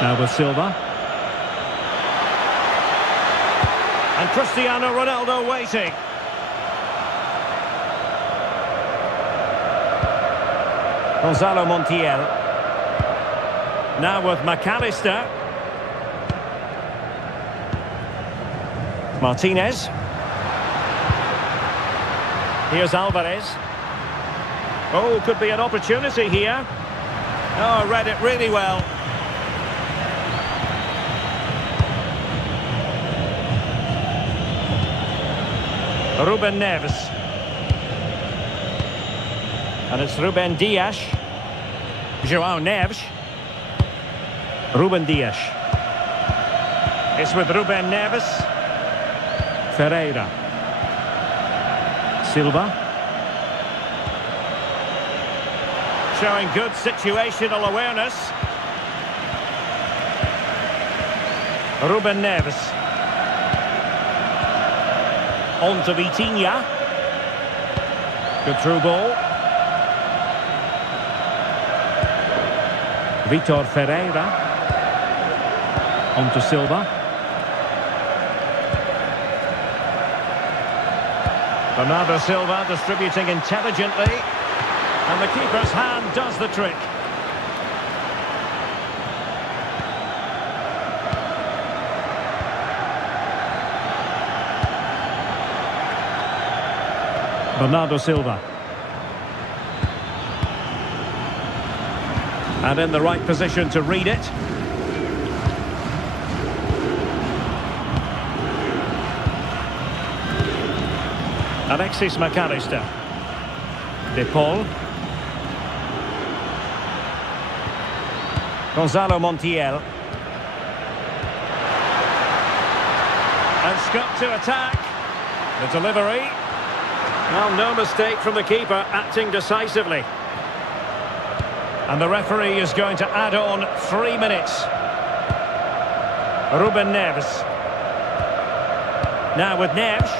Now with Silva. And Cristiano Ronaldo waiting. Gonzalo Montiel. Now with McAllister. Martinez. Here's Alvarez. Oh, could be an opportunity here. Oh, read it really well. Ruben Neves. And it's Ruben Dias. João Neves. Ruben Dias. It's with Ruben Neves. Ferreira. Silva. Showing good situational awareness. Ruben Neves. On to Vitinha. Good through ball. Vitor Ferreira. On to Silva. Bernardo Silva distributing intelligently. And the keeper's hand does the trick. Bernardo Silva. And in the right position to read it. Alexis McAllister. De Paul. Gonzalo Montiel. And Scott to attack. The delivery. Well, no mistake from the keeper, acting decisively. And the referee is going to add on 3 minutes. Ruben Neves. Now with Neves.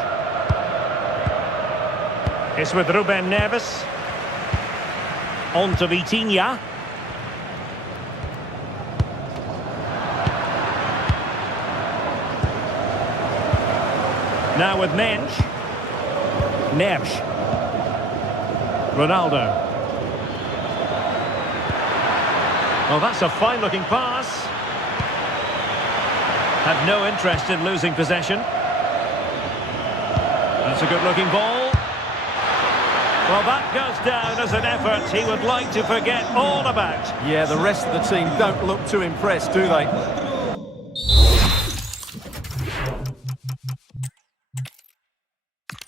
It's with Ruben Neves. On to Vitinha. Now with Mendes. Neves. Ronaldo. Well, that's a fine-looking pass. Had no interest in losing possession. That's a good-looking ball. Well, that goes down as an effort he would like to forget all about. Yeah, the rest of the team don't look too impressed, do they?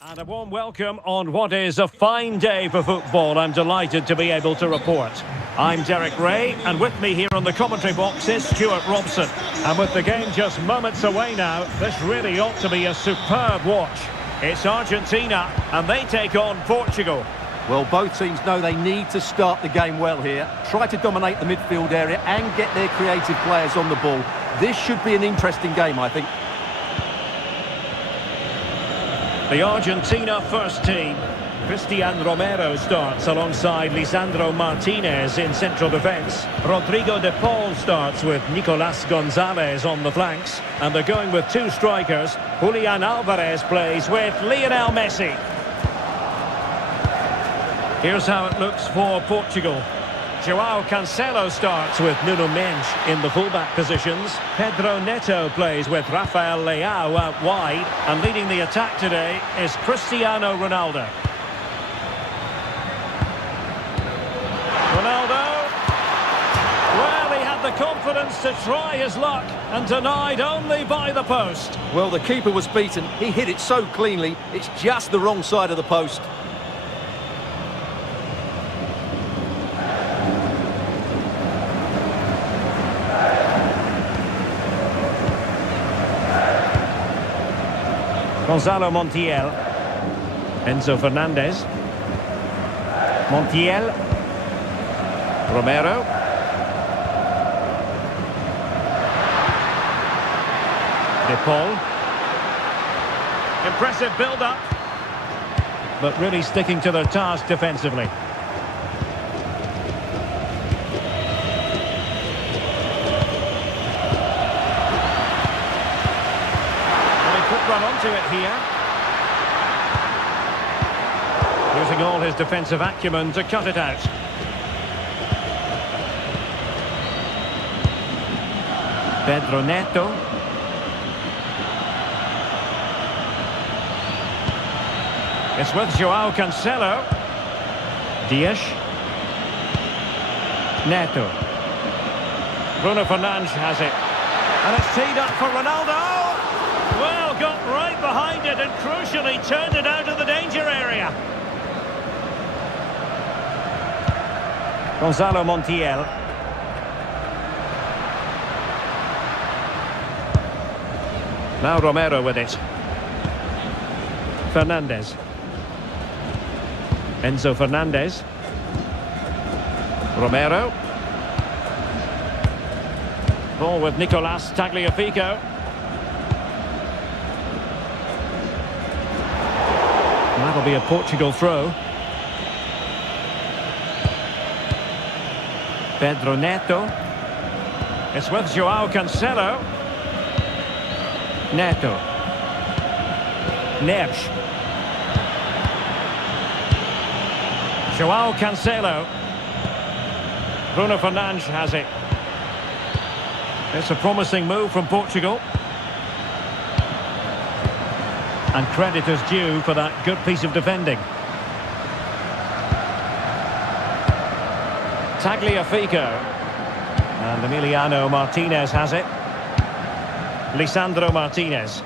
And a warm welcome on what is a fine day for football. I'm delighted to be able to report. I'm Derek Ray, and with me here on the commentary box is Stuart Robson. And with the game just moments away now, this really ought to be a superb watch. It's Argentina, and they take on Portugal. Well, both teams know they need to start the game well here. Try to dominate the midfield area and get their creative players on the ball. This should be an interesting game, I think. The Argentina first team. Cristian Romero starts alongside Lisandro Martinez in central defence. Rodrigo de Paul starts with Nicolas Gonzalez on the flanks. And they're going with two strikers. Julian Alvarez plays with Lionel Messi. Here's how it looks for Portugal. Joao Cancelo starts with Nuno Mendes in the fullback positions. Pedro Neto plays with Rafael Leao out wide. And leading the attack today is Cristiano Ronaldo. Ronaldo. Well, he had the confidence to try his luck and denied only by the post. Well, the keeper was beaten. He hit it so cleanly, it's just the wrong side of the post. Gonzalo Montiel. Enzo Fernandez. Montiel. Romero. De Paul. Impressive build-up. But really sticking to their task defensively. Run onto it here. Using all his defensive acumen to cut it out. Pedro Neto. It's with Joao Cancelo. Dias. Neto. Bruno Fernandes has it. And it's teed up for Ronaldo. Well, got right behind it and crucially turned it out of the danger area. Gonzalo Montiel. Now Romero with it. Fernandez. Enzo Fernandez. Romero. Ball with Nicolas Tagliafico. That'll be a Portugal throw. Pedro Neto. It's with Joao Cancelo. Neto. Neves. Joao Cancelo. Bruno Fernandes has it. It's a promising move from Portugal. And credit is due for that good piece of defending. Tagliafico. And Emiliano Martinez has it. Lisandro Martinez.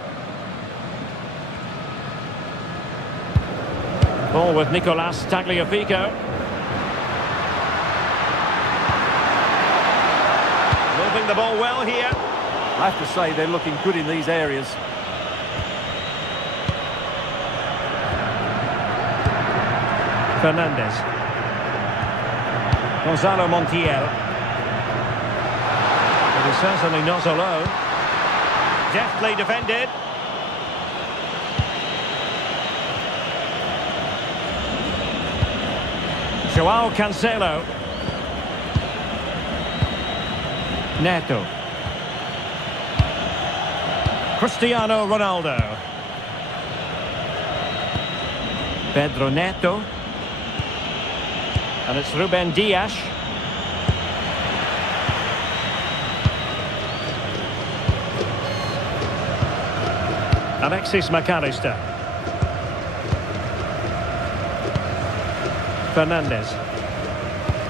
Ball with Nicolas Tagliafico. Moving the ball well here. I have to say they're looking good in these areas. Fernandez. Gonzalo Montiel. It is certainly not alone. Deftly defended. Joao Cancelo. Neto. Cristiano Ronaldo. Pedro Neto. And it's Ruben Dias. Alexis McAllister. Fernandez.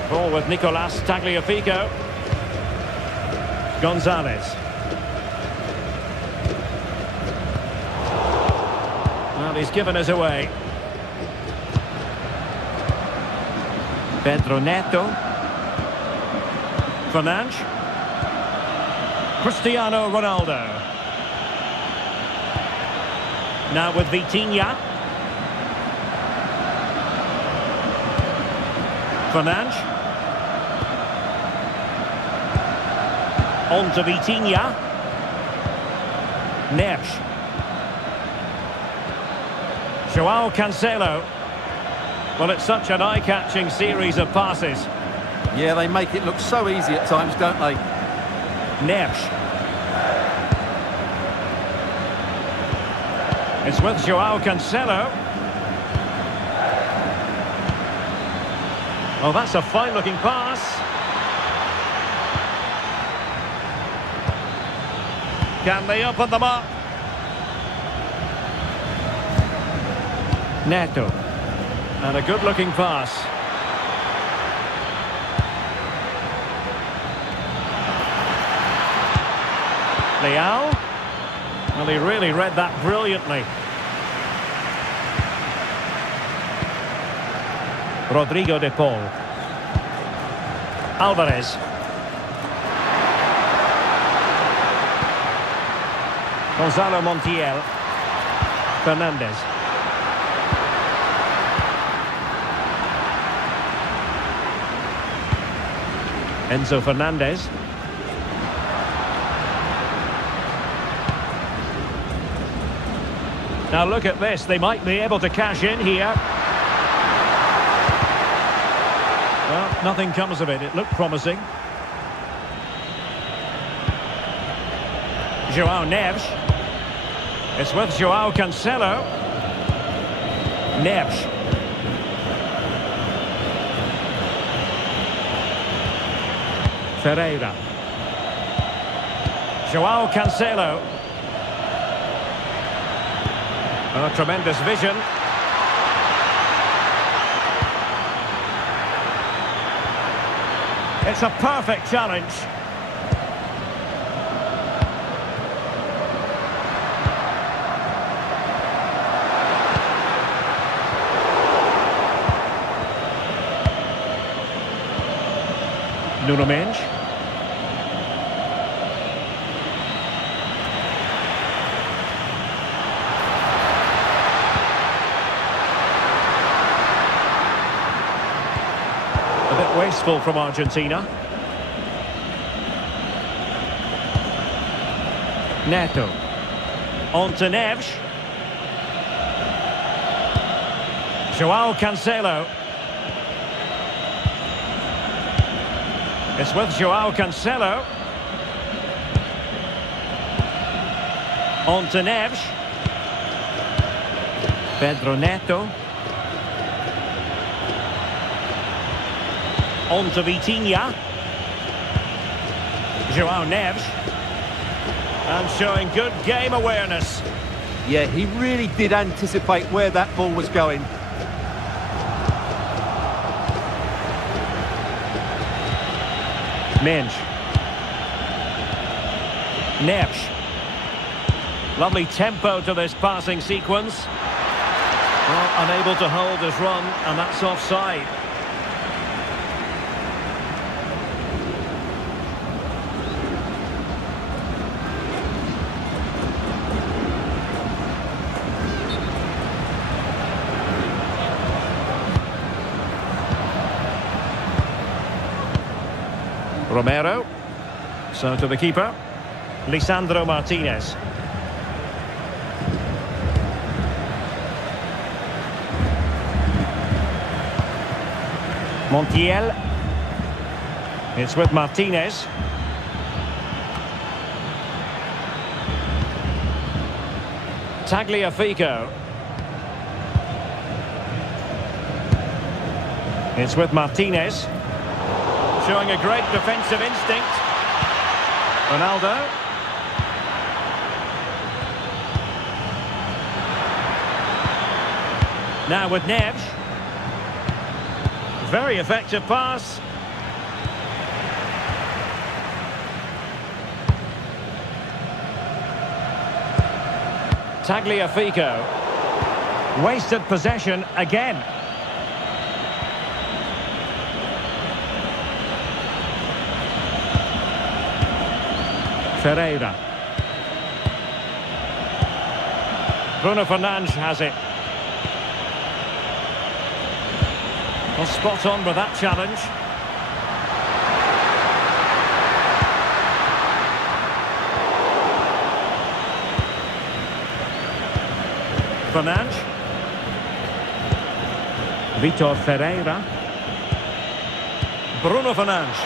Ball with Nicolas Tagliafico. Gonzalez. Well, he's given us away. Pedro Neto. Fernandes. Cristiano Ronaldo. Now with Vitinha. Fernandes. On to Vitinha. Neves. Joao Cancelo. Well, it's such an eye-catching series of passes. Yeah, they make it look so easy at times, don't they? Neves. It's with Joao Cancelo. Oh, that's a fine-looking pass. Can they open them up? Neto. And a good-looking pass. Leal. Well, he really read that brilliantly. Rodrigo de Paul. Alvarez. Gonzalo Montiel. Fernandez. Enzo Fernandez. Now look at this, they might be able to cash in here. Well, nothing comes of it, it looked promising. João Neves. It's with João Cancelo. Neves. Ferreira. João Cancelo. Oh, tremendous vision. It's a perfect challenge. Nuno Mendes. A bit wasteful from Argentina. Neto. On to Neves. João Cancelo. It's with João Cancelo. On to Neves. Pedro Neto. On to Vitinha. João Neves. And showing good game awareness. Yeah, he really did anticipate where that ball was going. Mendes. Neves. Lovely tempo to this passing sequence. Well, unable to hold his run, and that's offside. Romero. So to the keeper. Lisandro Martinez. Montiel. It's with Martinez. Tagliafico. It's with Martinez. Showing a great defensive instinct. Ronaldo. Now with Neves. Very effective pass. Tagliafico. Wasted possession again. Ferreira. Bruno Fernandes has it. Well, spot on with that challenge. Fernandes. Vitor Ferreira. Bruno Fernandes.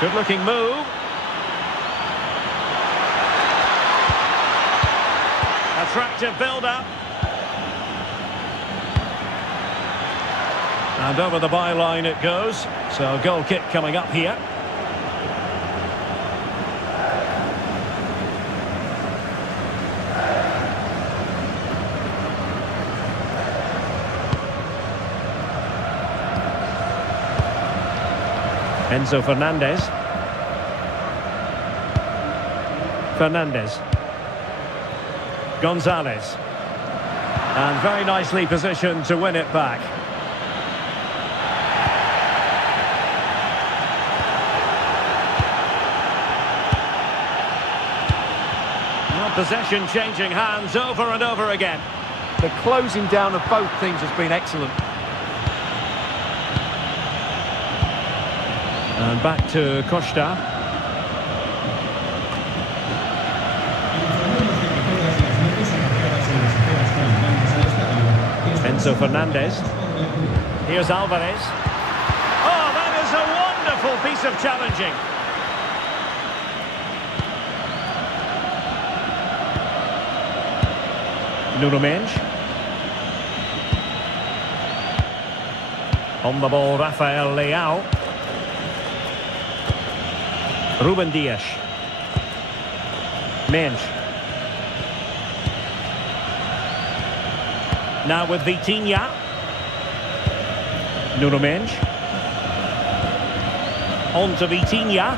Good looking move. Attractive build-up. And over the byline it goes. So a goal kick coming up here. Enzo Fernandez. Fernandez. Gonzalez. And very nicely positioned to win it back. Well, possession changing hands over and over again. The closing down of both teams has been excellent. And back to Costa. Enzo Fernandez. Here's Alvarez. Oh, that is a wonderful piece of challenging. Nuno Mendes. On the ball, Rafael Leao. Ruben Dias. Mendes. Now with Vitinha. Nuno Mendes. On to Vitinha.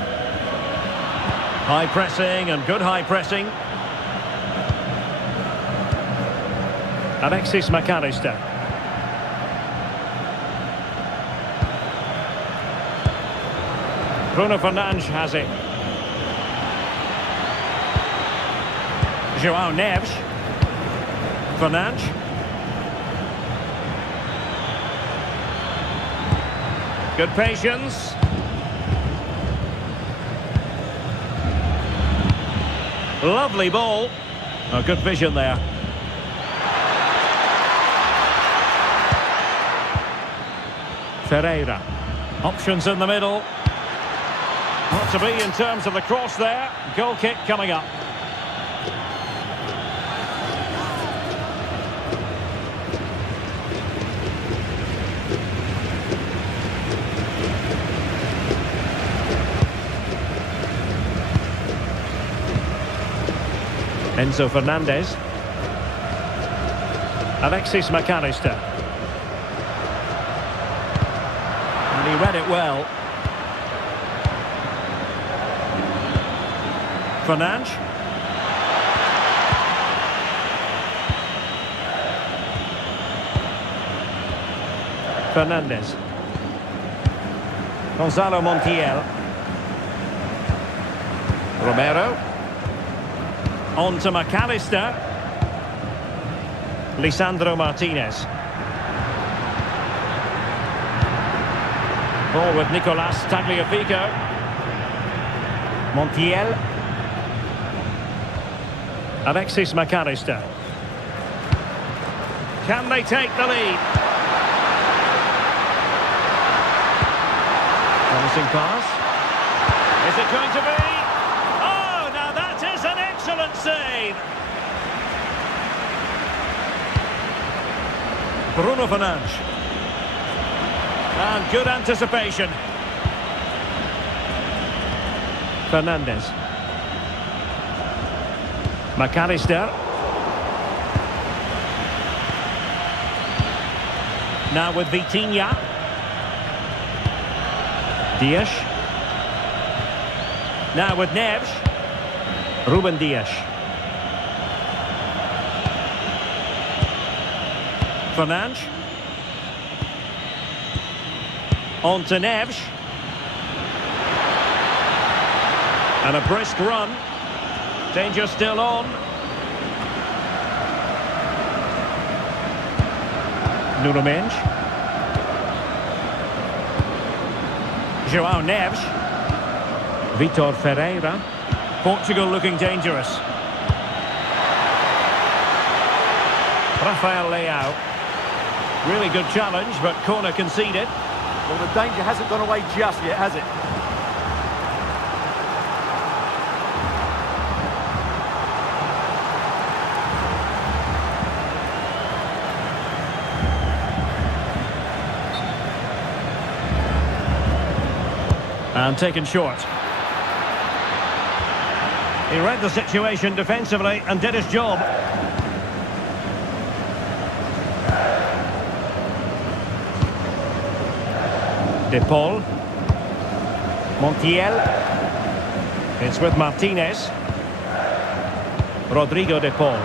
High pressing and good high pressing. Alexis McAllister. Bruno Fernandes has it. João Neves. Fernandes. Good patience. Lovely ball. Oh, good vision there. Ferreira. Options in the middle. Not to be in terms of the cross there. Goal kick coming up. Enzo Fernandez. Alexis McAllister. And he read it well. Fernandes. Fernandez. Gonzalo Montiel. Romero. On to McAllister. Lisandro Martinez. Ball with Nicolas Tagliafico. Montiel. Alexis McAllister. Can they take the lead? Promising pass. Is it going to be? Oh, now that is an excellent save. Bruno Fernandes. And good anticipation. Fernandez. McAllister. Now with Vitinha. Dias. Now with Neves. Ruben Dias. Fernandes. On to Neves. And a brisk run. Danger still on. Nuno Mendes. João Neves. Vitor Ferreira. Portugal looking dangerous. Rafael Leao. Really good challenge, but corner conceded. Well, the danger hasn't gone away just yet, has it? And taken short. He read the situation defensively and did his job. De Paul. Montiel. It's with Martinez. Rodrigo de Paul.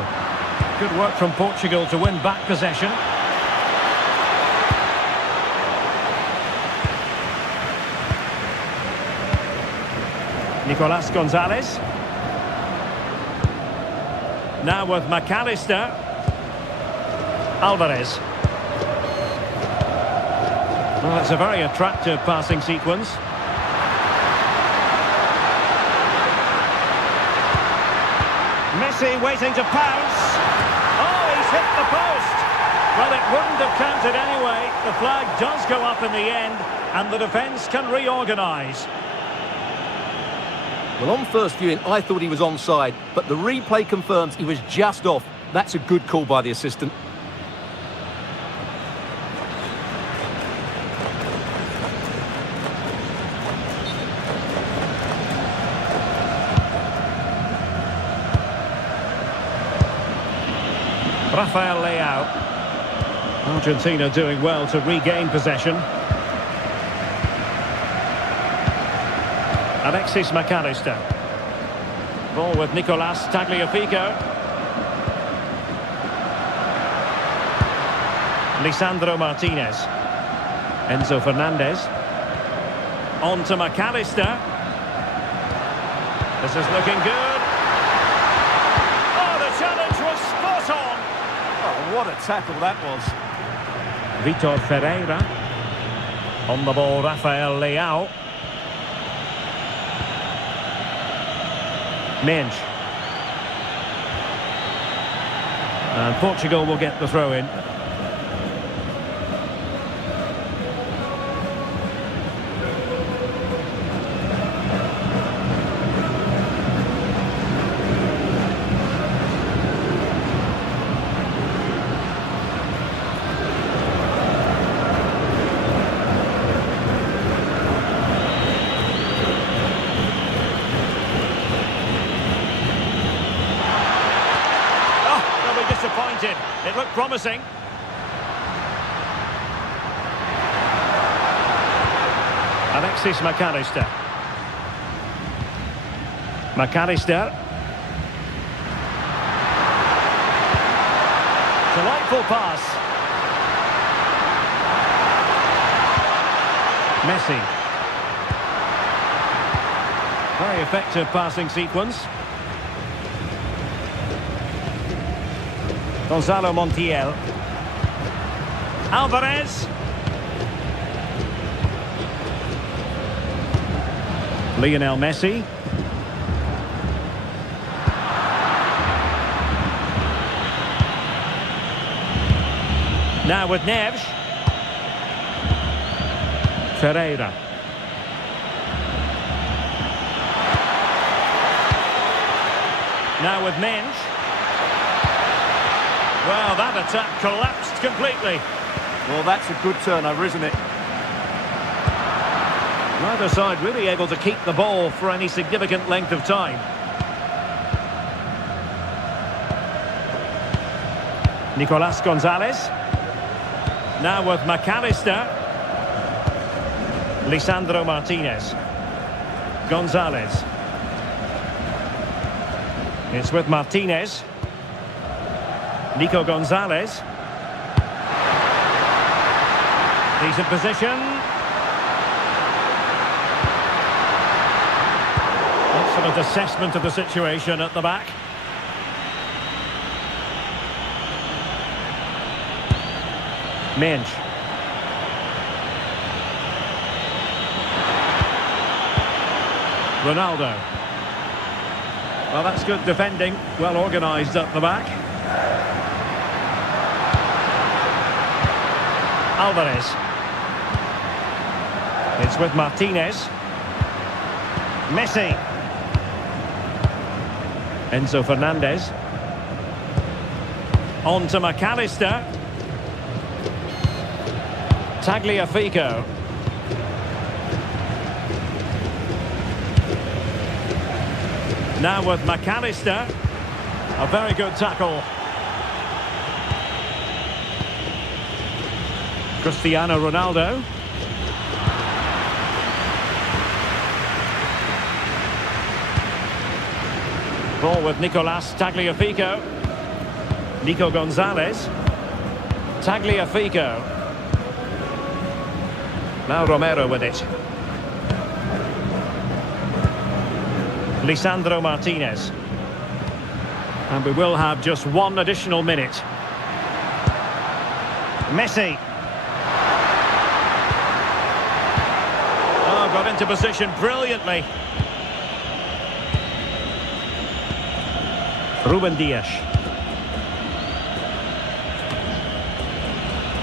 Good work from Portugal to win back possession. Nicolas Gonzalez. Now with McAllister. Alvarez. Well, it's a very attractive passing sequence. Messi waiting to pounce. Oh, he's hit the post. Well, it wouldn't have counted anyway. The flag does go up in the end, and the defence can reorganise. Well, on first viewing, I thought he was onside, but the replay confirms he was just off. That's a good call by the assistant. Rafael Leao. Argentina doing well to regain possession. Alexis McAllister. Ball with Nicolas Tagliafico. Lisandro Martinez. Enzo Fernandez. On to McAllister. This is looking good. Oh, the challenge was spot on. Oh, what a tackle that was. Vitor Ferreira. On the ball, Rafael Leao. Mensch. And Portugal will get the throw in. Disappointed. It looked promising. Alexis McAllister. McAllister. Delightful pass. Messi. Very effective passing sequence. Gonzalo Montiel. Alvarez. Lionel Messi. Now with Neves. Ferreira. Now with Mensch. Well, that attack collapsed completely. Well, that's a good turnover, isn't it? Neither side really able to keep the ball for any significant length of time. Nicolas Gonzalez. Now with McAllister. Lisandro Martinez. Gonzalez. It's with Martinez. Nico Gonzalez. Decent position. Excellent assessment of the situation at the back. Mensch. Ronaldo. Well, that's good defending. Well organised at the back. Alvarez. It's with Martinez. Messi. Enzo Fernandez. On to McAllister. Tagliafico. Now with McAllister. A very good tackle. Cristiano Ronaldo. Ball with Nicolas Tagliafico. Nico Gonzalez. Tagliafico. Now Romero with it. Lisandro Martinez. And we will have just one additional minute. Messi. Oh, got into position brilliantly. Ruben Dias.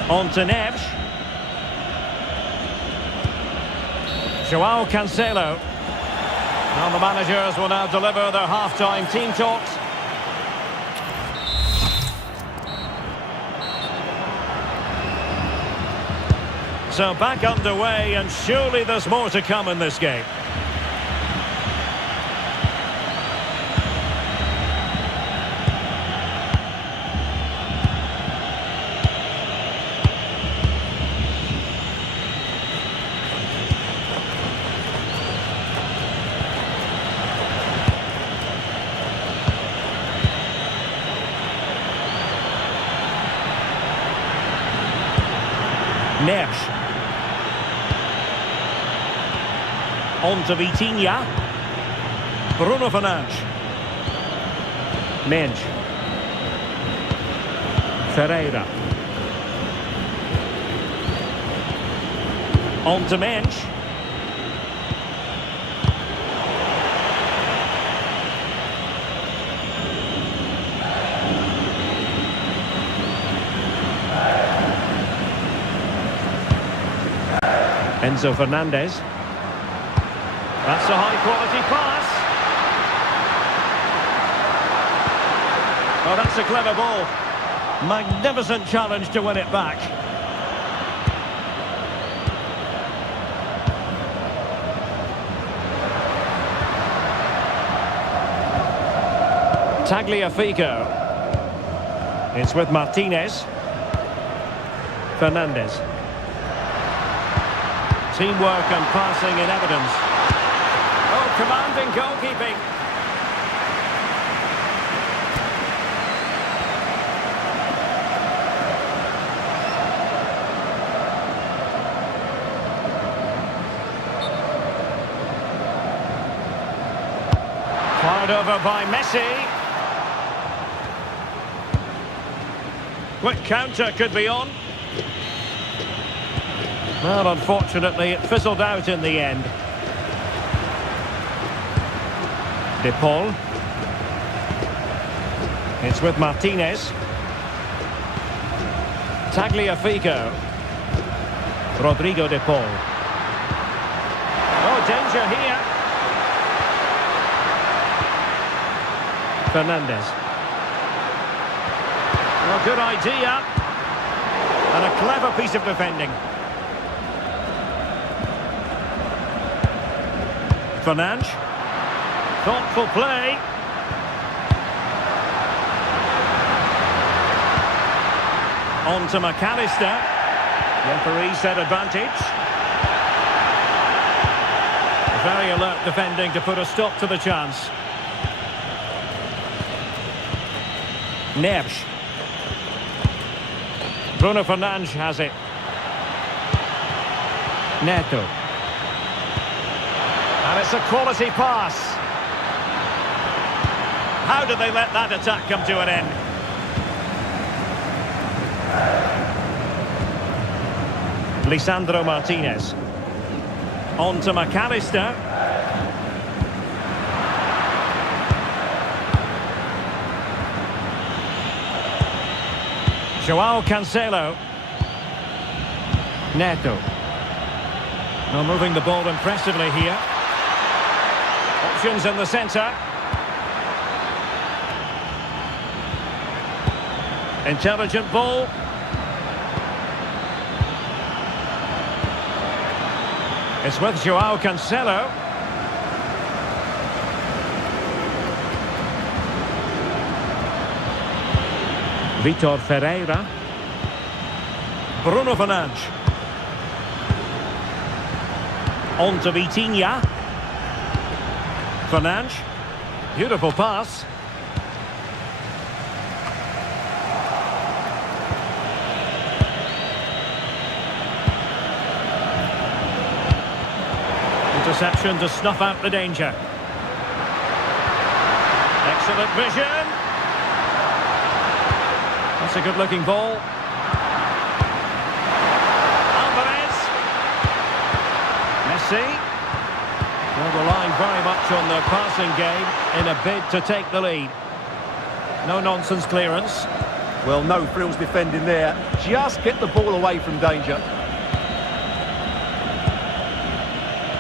On to Neves. Joao Cancelo. Now the managers will now deliver their half-time team talks. So back underway, and surely there's more to come in this game. Neves. On to Vitinha. Bruno Fernandes. Mensch. Ferreira. On to Mensch. Enzo Fernandez. That's a high-quality pass. Oh, that's a clever ball. Magnificent challenge to win it back. Tagliafico. It's with Martinez. Fernandez. Teamwork and passing in evidence. Oh, commanding goalkeeping. Fired over by Messi. Quick counter could be on. Well, unfortunately, it fizzled out in the end. De Paul. It's with Martinez. Tagliafico. Rodrigo De Paul. Oh, danger here. Fernandez. Well, good idea. And a clever piece of defending. Fernandes. Thoughtful play. On to McAllister. Referee said advantage. Very alert defending to put a stop to the chance. Neves. Bruno Fernandes has it. Neto. And it's a quality pass. How did they let that attack come to an end? Lisandro Martinez. On to McAllister. Joao Cancelo. Neto. Now moving the ball impressively here. Options in the centre. Intelligent ball. It's with Joao Cancelo. Vitor Ferreira. Bruno Fernandes. On to Vitinha. Fernandes. Beautiful pass. Interception to snuff out the danger. Excellent vision. That's a good-looking ball. Alvarez. Messi. Well, relying very much on their passing game in a bid to take the lead. No nonsense clearance. Well, no frills defending there. Just get the ball away from danger.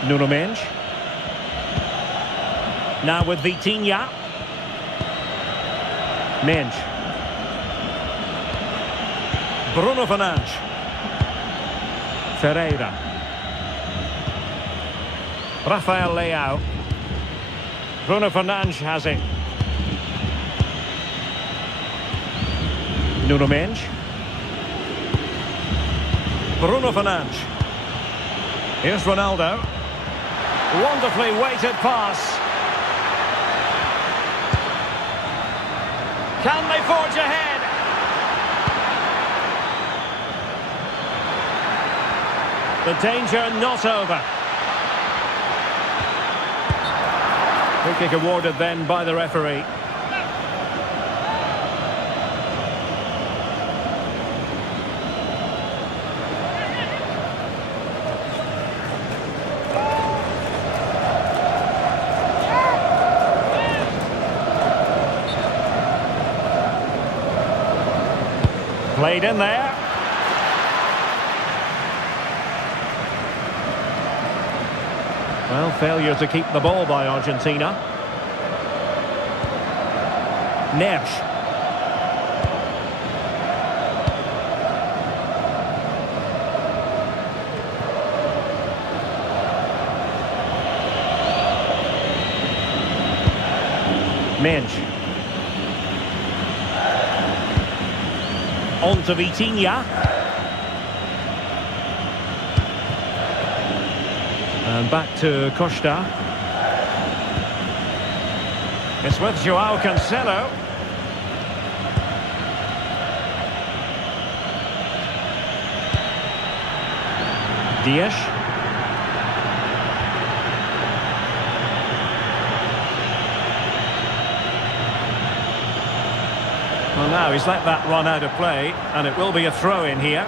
Nuno Mendes. Now with Vitinha. Mendes. Bruno Fernandes. Ferreira. Rafael Leao. Bruno Fernandes has it. Nuno Mendes. Bruno Fernandes. Here's Ronaldo. Wonderfully weighted pass. Can they forge ahead? The danger not over. Free kick awarded then by the referee. Played in there. Well, failure to keep the ball by Argentina. Neres. Mendes. On to Vitinha. And back to Costa. It's with João Cancelo. Dias. Well, now he's let that run out of play, and it will be a throw in here.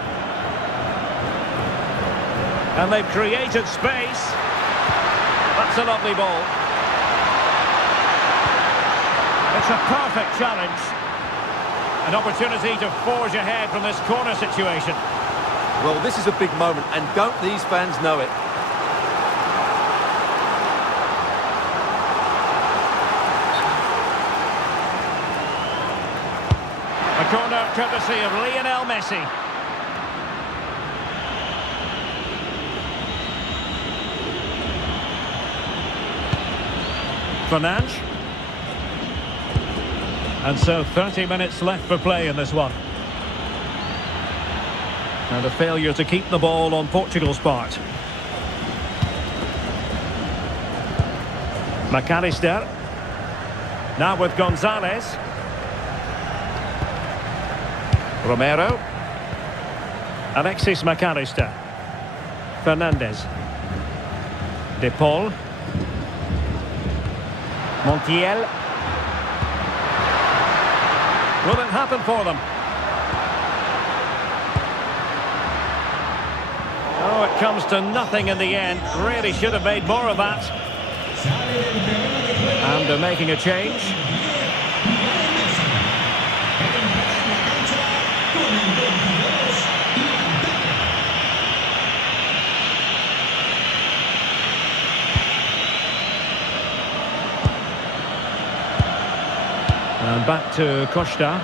And they've created space. That's a lovely ball. It's a perfect challenge. An opportunity to forge ahead from this corner situation. Well, this is a big moment, and don't these fans know it? A corner courtesy of Lionel Messi. Fernandes. And so 30 minutes left for play in this one. And a failure to keep the ball on Portugal's part. McAllister. Now with Gonzalez. Romero. Alexis McAllister. Fernandes. De Paul. Montiel. Will it happen for them? Oh, it comes to nothing in the end. Really should have made more of that. And they're making a change. And back to Costa.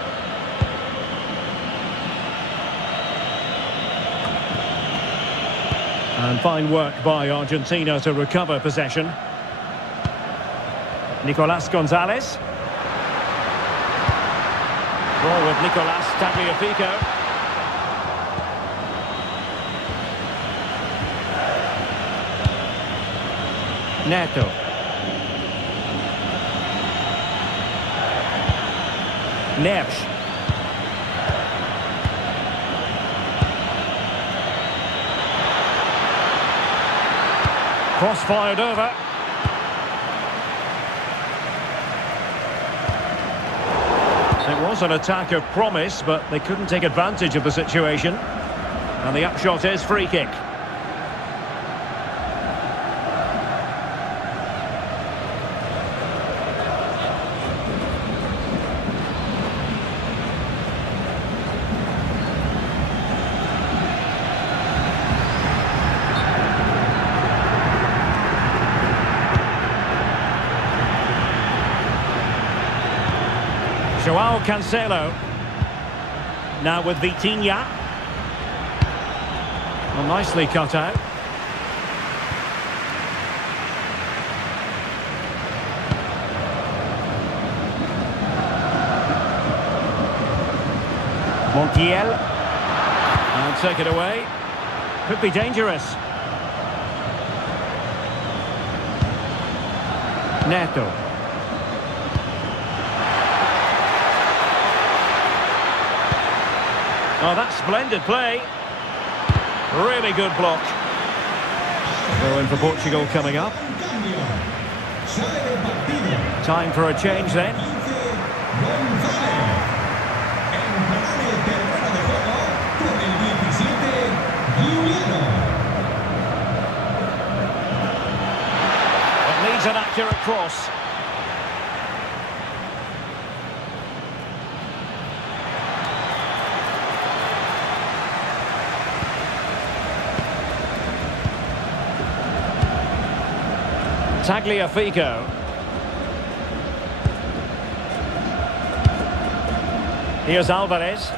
And fine work by Argentina to recover possession. Nicolas Gonzalez. Ball with Nicolas Tagliafico. Neto. Neves. Cross fired over. It was an attack of promise, but they couldn't take advantage of the situation. And the upshot is free kick. Joao Cancelo. Now with Vitinha. Well, nicely cut out. Montiel. And take it away. Could be dangerous. Neto. Oh, that's splendid play. Really good block. Throw in for Portugal coming up. Time for a change then. It needs an accurate cross. Tagliafico. Here's Alvarez.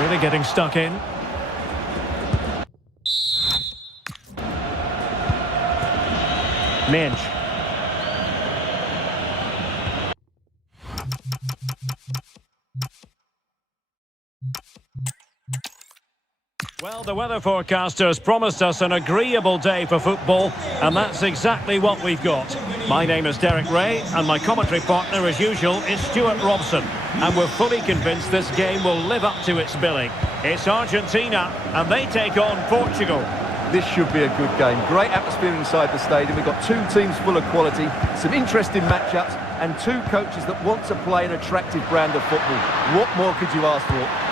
Really getting stuck in. Minge. Well, the weather forecasters promised us an agreeable day for football, and that's exactly what we've got. My name is Derek Ray, and my commentary partner, as usual, is Stuart Robson. And we're fully convinced this game will live up to its billing. It's Argentina, and they take on Portugal. This should be a good game. Great atmosphere inside the stadium. We've got two teams full of quality, some interesting matchups, and two coaches that want to play an attractive brand of football. What more could you ask for?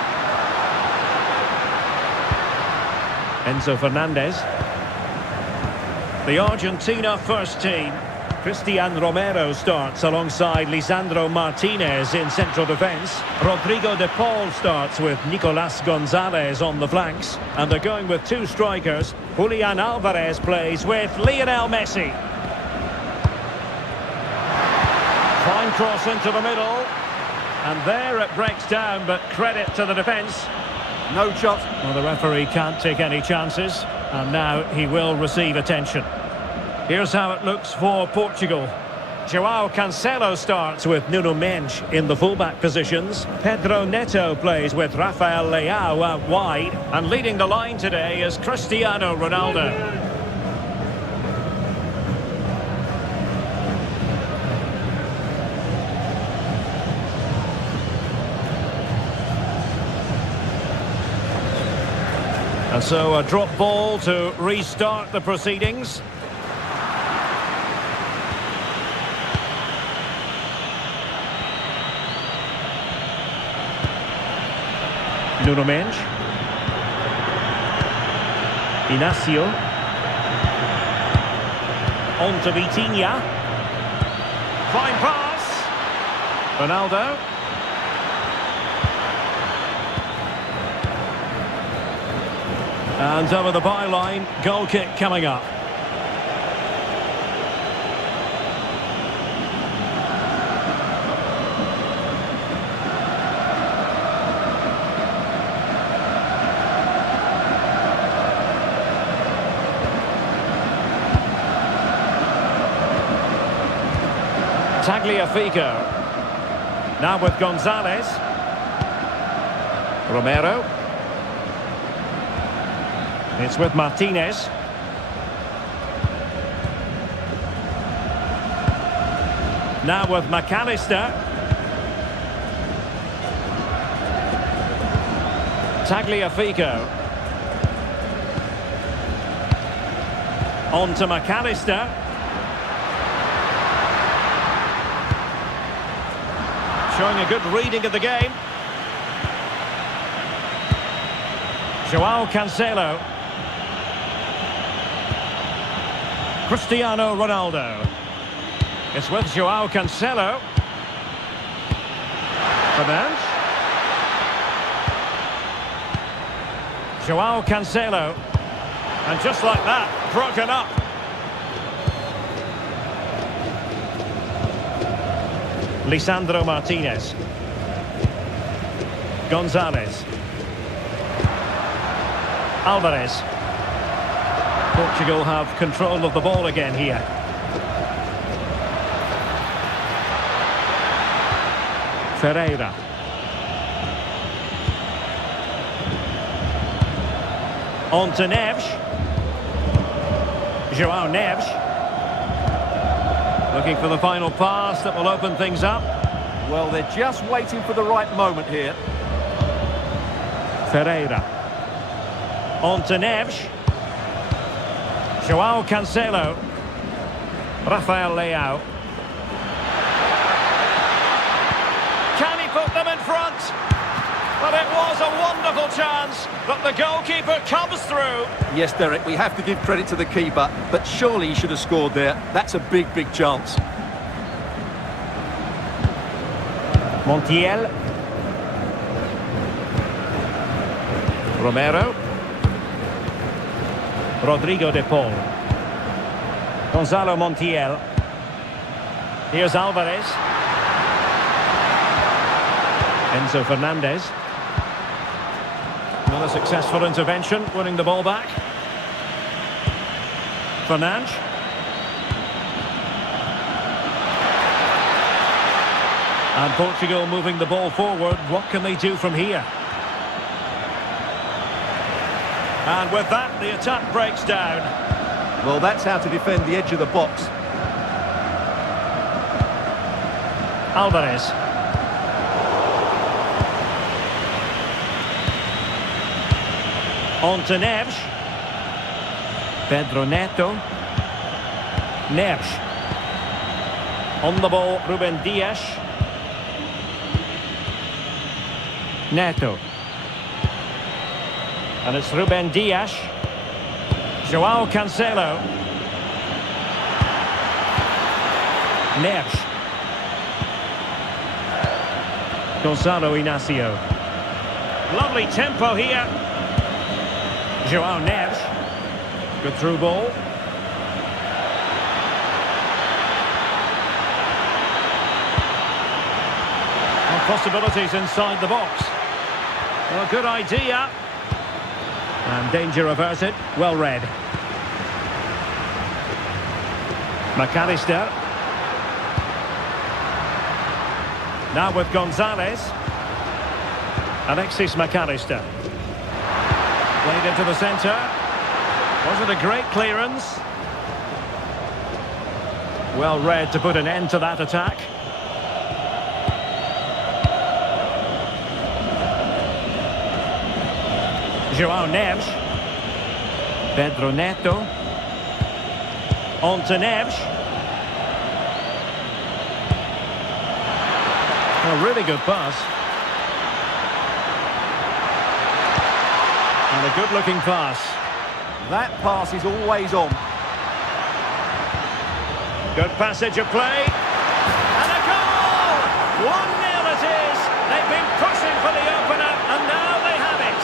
Enzo Fernandez. The Argentina first team. Cristian Romero starts alongside Lisandro Martinez in central defence. Rodrigo de Paul starts with Nicolas Gonzalez on the flanks. And they're going with two strikers. Julian Alvarez plays with Lionel Messi. Fine cross into the middle. And there it breaks down, but credit to the defence. No chance. Well, the referee can't take any chances, and now he will receive attention. Here's how it looks for Portugal. Joao Cancelo starts with Nuno Mendes in the fullback positions. Pedro Neto plays with Rafael Leao out wide, and leading the line today is Cristiano Ronaldo. And so a drop ball to restart the proceedings. Nuno Mendes. Inacio. On to Vitinha. Fine pass. Ronaldo. And over the byline, goal kick coming up. Tagliafico. Now with Gonzalez. Romero. It's with Martinez. Now with McAllister. Tagliafico. On to McAllister. Showing a good reading of the game. Joao Cancelo. Cristiano Ronaldo. It's with Joao Cancelo. Fernandes. Joao Cancelo. And just like that, broken up. Lisandro Martinez. Gonzalez. Alvarez. Portugal have control of the ball again here. Ferreira. On to Neves. Joao Neves. Looking for the final pass that will open things up. Well, they're just waiting for the right moment here. Ferreira. On to Neves. Joao Cancelo. Rafael Leao. Can he put them in front? But it was a wonderful chance, but the goalkeeper comes through. Yes, Derek, we have to give credit to the keeper, but surely he should have scored there. That's a big, big chance. Montiel. Romero. Rodrigo de Paul. Gonzalo Montiel. Here's Alvarez. Enzo Fernandez. Another successful intervention, winning the ball back. Fernandes. And Portugal moving the ball forward. What can they do from here? And with that, the attack breaks down. Well, that's how to defend the edge of the box. Alvarez. On to Neves. Pedro Neto. Neves. On the ball, Ruben Dias. Neto. And it's Ruben Dias. Joao Cancelo. Neves. Gonzalo Inacio. Lovely tempo here. Joao Neves. Good through ball. And possibilities inside the box. Well, good idea. And danger averted. Well read. McAllister. Now with Gonzalez. Alexis McAllister. Played into the centre. Was it a great clearance? Well read to put an end to that attack. Joao Neves. Pedro Neto. On to Neves. A really good pass. And a good-looking pass. That pass is always on. Good passage of play. And a goal! 1-0 it is. They've been pushing for the opener, and now they have it.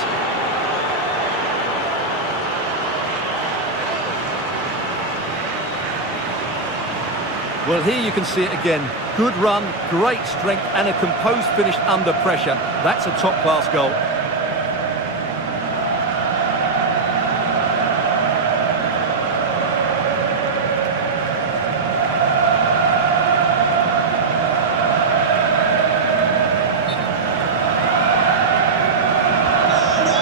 Well, here you can see it again. Good run, great strength, and a composed finish under pressure. That's a top-class goal.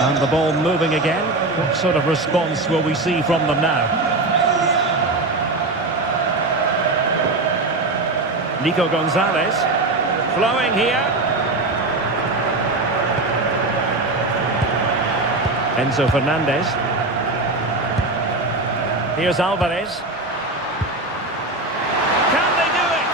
And the ball moving again. What sort of response will we see from them now? Nico Gonzalez. Flowing here. Enzo Fernandez. Here's Alvarez. Can they do it?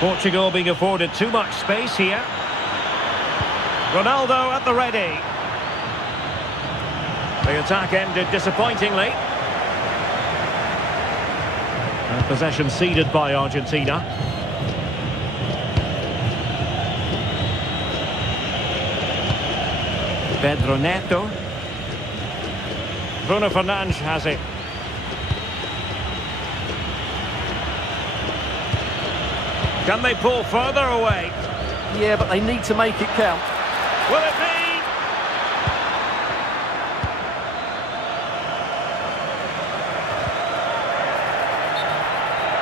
Portugal being afforded too much space here. Ronaldo at the ready. The attack ended disappointingly. And possession ceded by Argentina. Pedro Neto. Bruno Fernandes has it. Can they pull further away? Yeah, but they need to make it count. Will it be?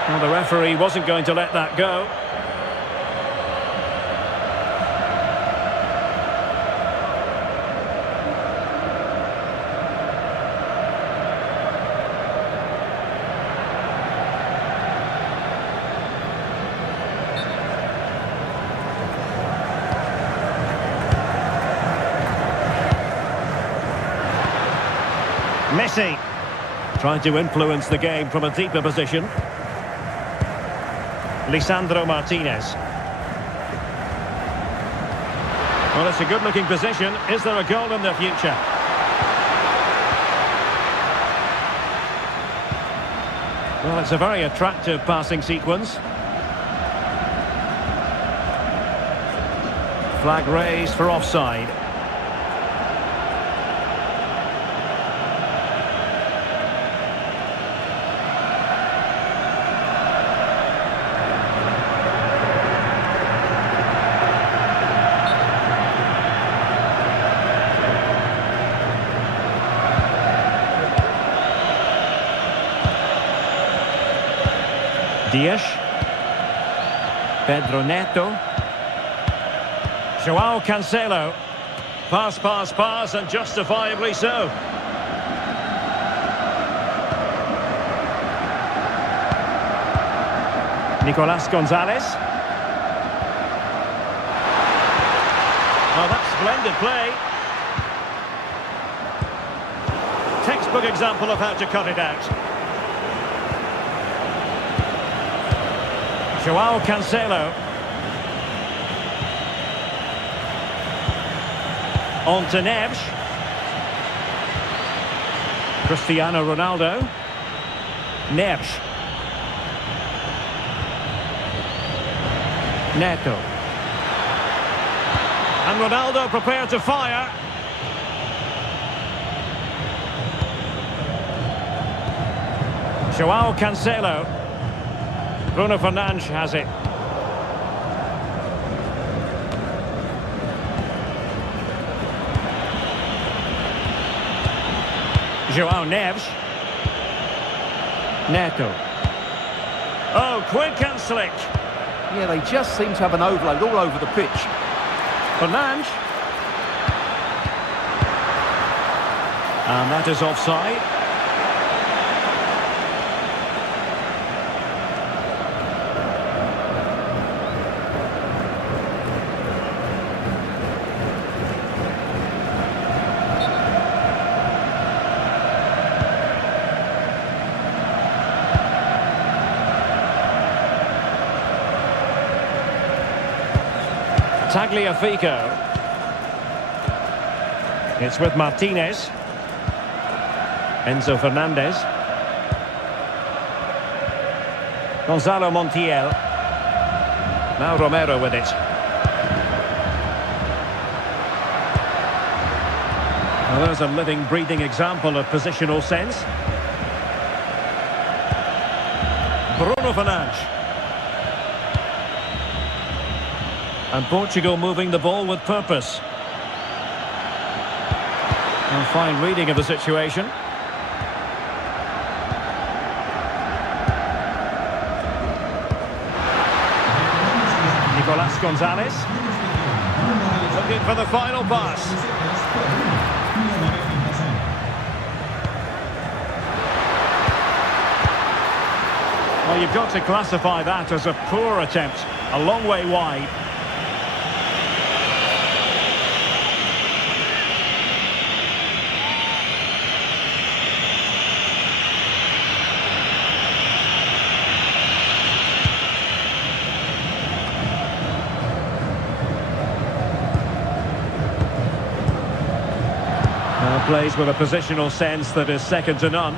Well, the referee wasn't going to let that go. Messi trying to influence the game from a deeper position. Lisandro Martinez. Well, it's a good-looking position. Is there a goal in the future? Well, it's a very attractive passing sequence. Flag raised for offside. Dias. Pedro Neto. João Cancelo. Pass, pass, pass, and justifiably so. Nicolas Gonzalez. Well, that's splendid play. Textbook example of how to cut it out. João Cancelo. On to Neves. Cristiano Ronaldo. Neves. Neto. And Ronaldo prepared to fire. João Cancelo. Bruno Fernandes has it. João Neves. Neto. Oh, quick and slick. Yeah, they just seem to have an overload all over the pitch. Fernandes. And that is offside. Tagliafico. It's with Martinez. Enzo Fernandez. Gonzalo Montiel. Now Romero with it. Well, there's a living, breathing example of positional sense. Bruno Fernandes. And Portugal moving the ball with purpose. A fine reading of the situation. Nicolas Gonzalez. Looking for the final pass. Well, you've got to classify that as a poor attempt. A long way wide. Plays with a positional sense that is second to none.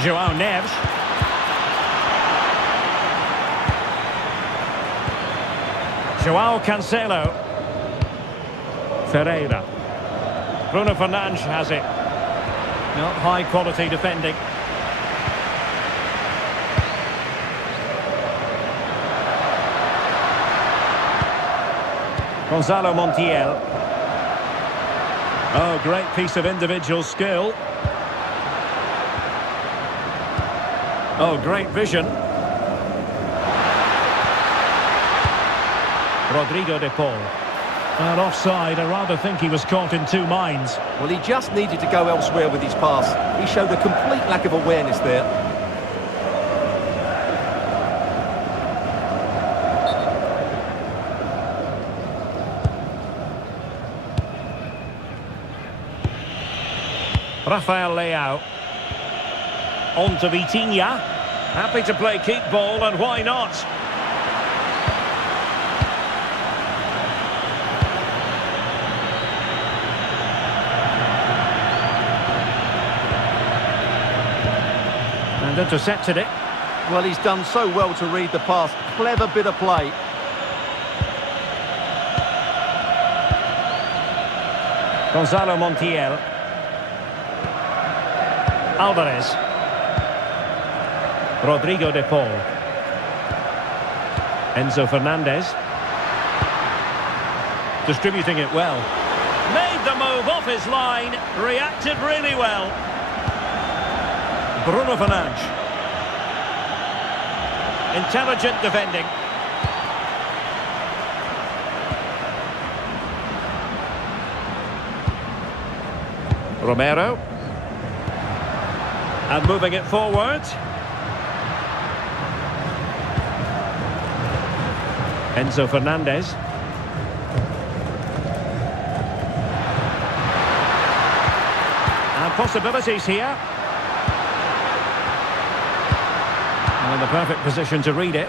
João Neves. João Cancelo. Ferreira. Bruno Fernandes has it. Not high quality defending. Gonzalo Montiel. Oh, great piece of individual skill. Oh, great vision. Rodrigo de Paul. And offside, I rather think he was caught in two minds. Well, he just needed to go elsewhere with his pass. He showed a complete lack of awareness there. Rafael Leao. On to Vitinha. Happy to play keep ball, and why not? And intercepted it. Well, he's done so well to read the pass. Clever bit of play. Gonzalo Montiel. Alvarez. Rodrigo de Paul. Enzo Fernandez. Distributing it well. Made the move off his line. Reacted really well. Bruno Fernandes. Intelligent defending. Romero. And moving it forward. Enzo Fernandez. And possibilities here. And the perfect position to read it.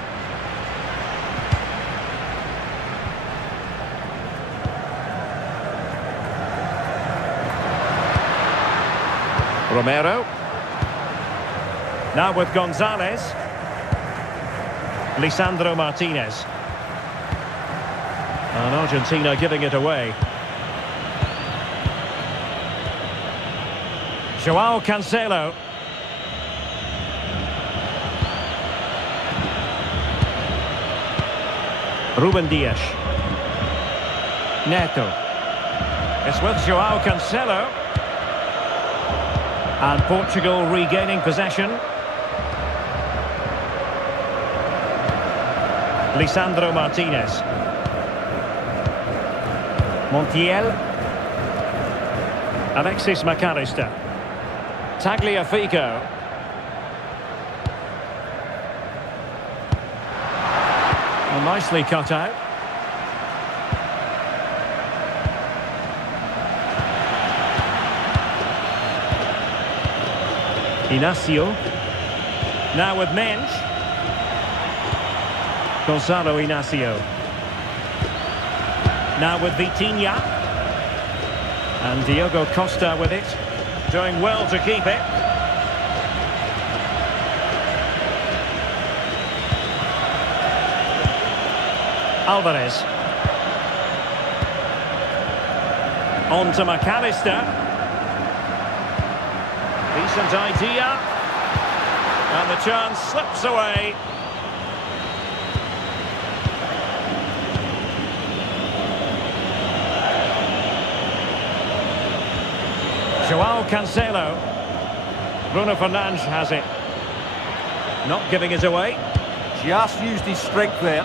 Romero. Now with Gonzalez. Lisandro Martinez. And Argentina giving it away. João Cancelo. Ruben Dias. Neto. It's with João Cancelo. And Portugal regaining possession. Lisandro Martinez. Montiel. Alexis McAllister. Tagliafico. Well, nicely cut out. Inacio. Now with Mensch. Gonzalo Inacio. Now with Vitinha. And Diogo Costa with it. Doing well to keep it. Alvarez. On to McAllister. Decent idea. And the chance slips away. Joao Cancelo. Bruno Fernandes has it. Not giving it away. Just used his strength there.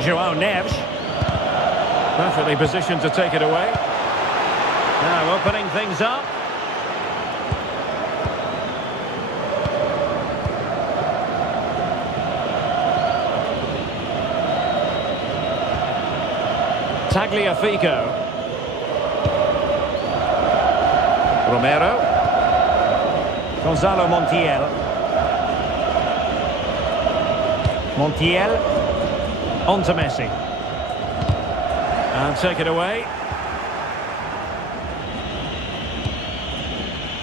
Joao Neves. Perfectly positioned to take it away. Now opening things up. Tagliafico. Romero. Gonzalo Montiel. Montiel. On to Messi. And take it away.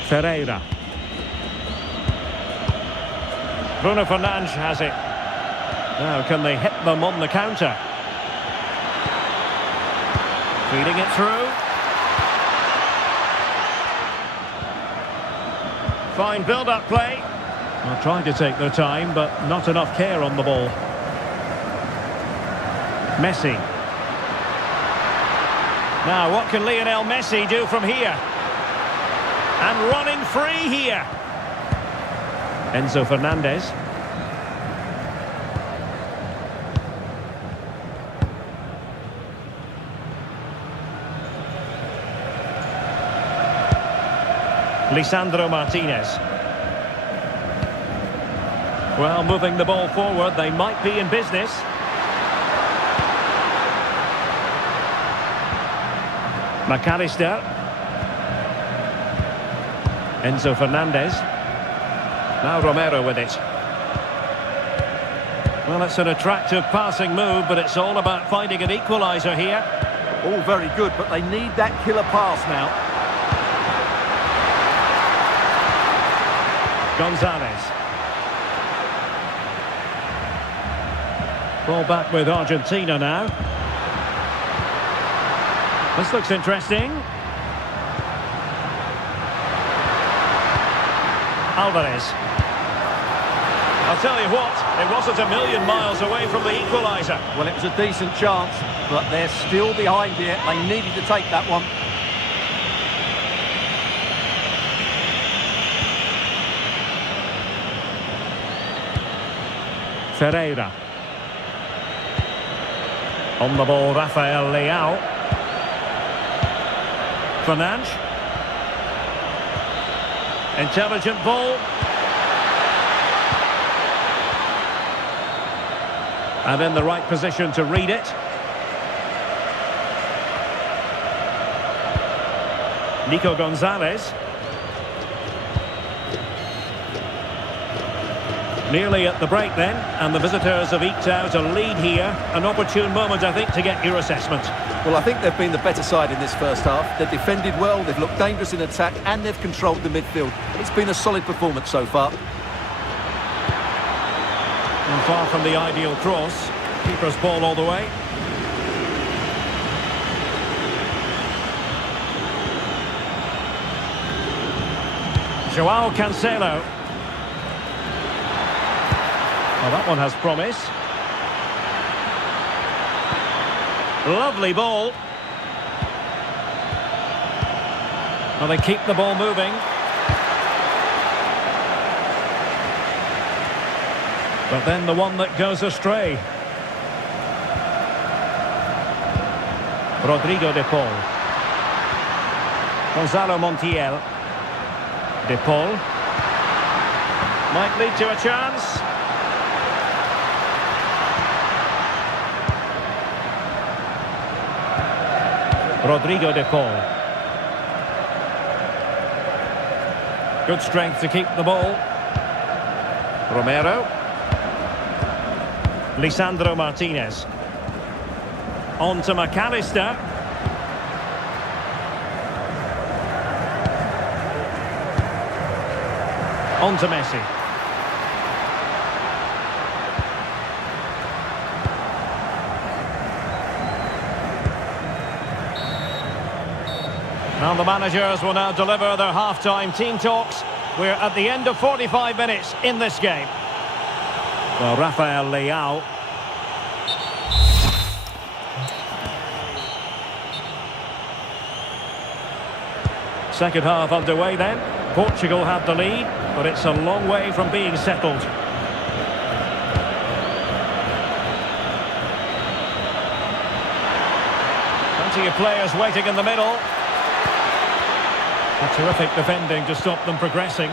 Ferreira. Bruno Fernandes has it. Now can they hit them on the counter? Feeding it through. Fine build-up play. Well, trying to take their time, but not enough care on the ball. Messi. Now, what can Lionel Messi do from here? And running free here. Enzo Fernandez. Lisandro Martinez. Well, moving the ball forward, they might be in business. McAllister. Enzo Fernandez. Now Romero with it. Well, it's an attractive passing move, but it's all about finding an equaliser here. All very good, but they need that killer pass now. Gonzalez. Ball back with Argentina now. This looks interesting. Alvarez. I'll tell you what, it wasn't a million miles away from the equaliser. Well, it was a decent chance, but they're still behind here. They needed to take that one. Ferreira. On the ball, Rafael Leao. Fernandes. Intelligent ball. And in the right position to read it. Nico Gonzalez. Nearly at the break then, and the visitors have eked out a lead here. An opportune moment, I think, to get your assessment. Well, I think they've been the better side in this first half. They've defended well, they've looked dangerous in attack, and they've controlled the midfield. It's been a solid performance so far. And far from the ideal cross. Keeper's ball all the way. Joao Cancelo. Well, that one has promise. Lovely ball. Well, they keep the ball moving. But then the one that goes astray. Rodrigo de Paul. Gonzalo Montiel. De Paul. Might lead to a chance. Rodrigo de Paul. Good strength to keep the ball. Romero. Lisandro Martinez. On to McAllister. On to Messi. And the managers will now deliver their half-time team talks. We're at the end of 45 minutes in this game. Well, Rafael Leao. Second half underway then. Portugal have the lead, but it's a long way from being settled. Plenty of players waiting in the middle. A terrific defending to stop them progressing.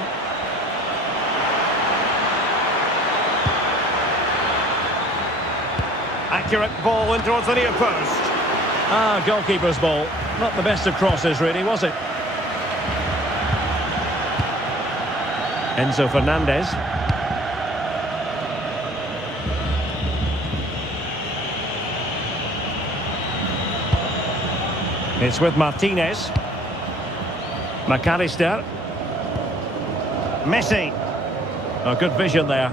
Accurate ball in towards the near post. Goalkeeper's ball. Not the best of crosses really, was it? Enzo Fernandez. It's with Martinez. McAllister. Messi. Oh, good vision there.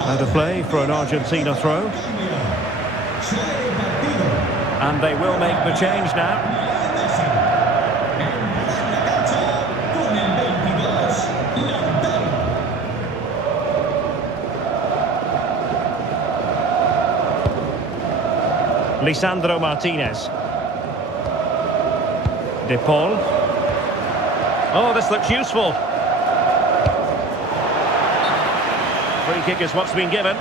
Out of play for an Argentina throw. And they will make the change now. Lisandro Martinez. De Paul. Oh, this looks useful. Free kick is what's been given.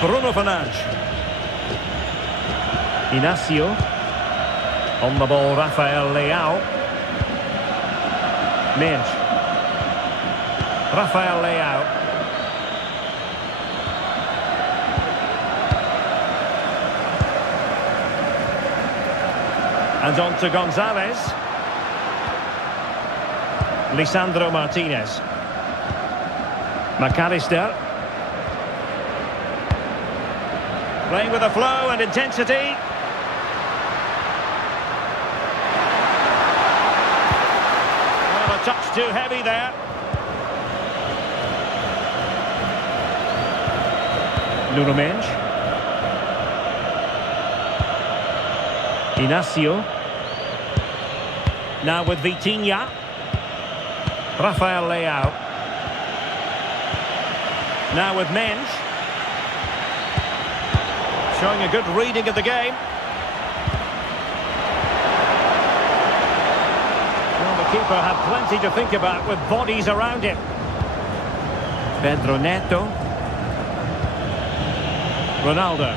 Bruno Fernandes. Inacio. On the ball, Rafael Leao. Minge. Rafael Leao. And on to Gonzalez. Lisandro Martinez. McAllister. Playing with a flow and intensity. Well, a touch too heavy there. Nuno Mendes. Inacio. Now with Vitinha. Rafael Leao. Now with Mendes. Showing a good reading of the game. Well, the keeper had plenty to think about with bodies around him. Pedro Neto. Ronaldo.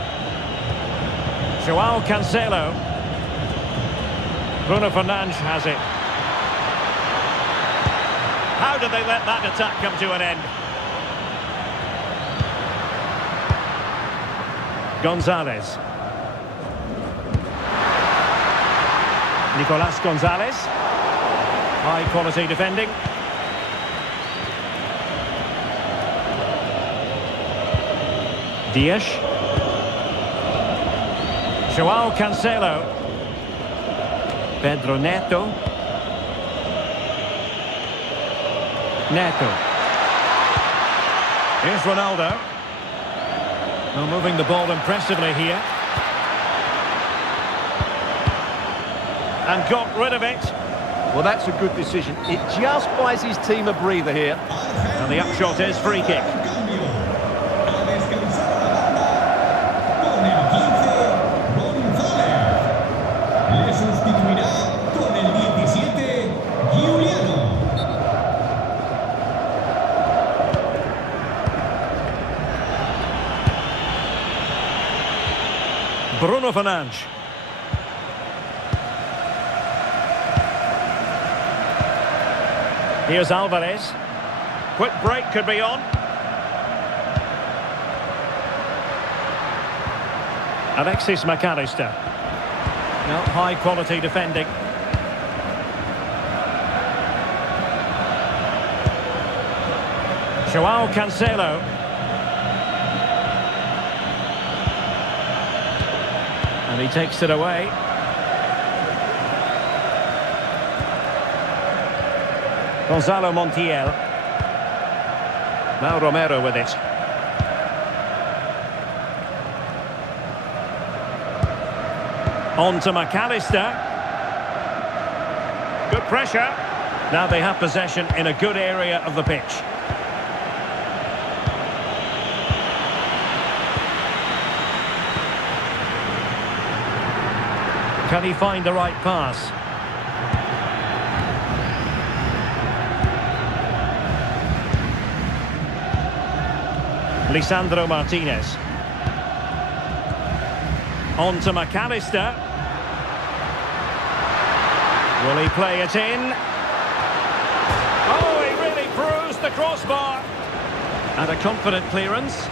Joao Cancelo. Bruno Fernandes has it. How did they let that attack come to an end? Gonzalez. Nicolas Gonzalez. High quality defending. Dias. Joao Cancelo. Pedro Neto. Neto. Here's Ronaldo. Well, moving the ball impressively here. And got rid of it. Well, that's a good decision. It just buys his team a breather here. And the upshot is free kick. Bruno Fernandes. Here's Alvarez. Quick break could be on. Alexis McAllister. No, high quality defending. Joao Cancelo. And he takes it away. Gonzalo Montiel. Now Romero with it. On to McAllister. Good pressure. Now they have possession in a good area of the pitch. Can he find the right pass? Lisandro Martinez. On to McAllister. Will he play it in? Oh, he really bruised the crossbar. And a confident clearance.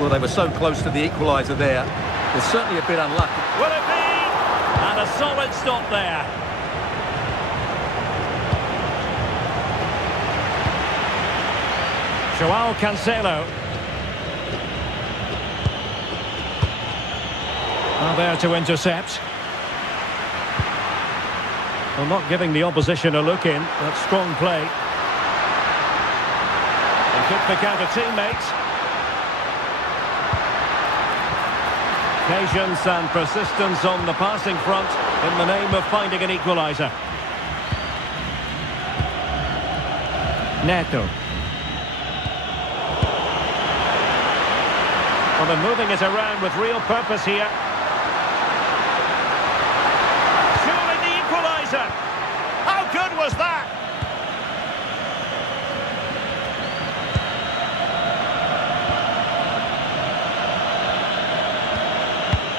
Well, they were so close to the equaliser there. They're certainly a bit unlucky. Will it be? And a solid stop there. Joao Cancelo. Are there to intercept. Well, not giving the opposition a look in. That's strong play. And could pick out a teammate. Patience and persistence on the passing front in the name of finding an equaliser. Neto. Well, they're moving it around with real purpose here. Surely the equaliser. How good was that?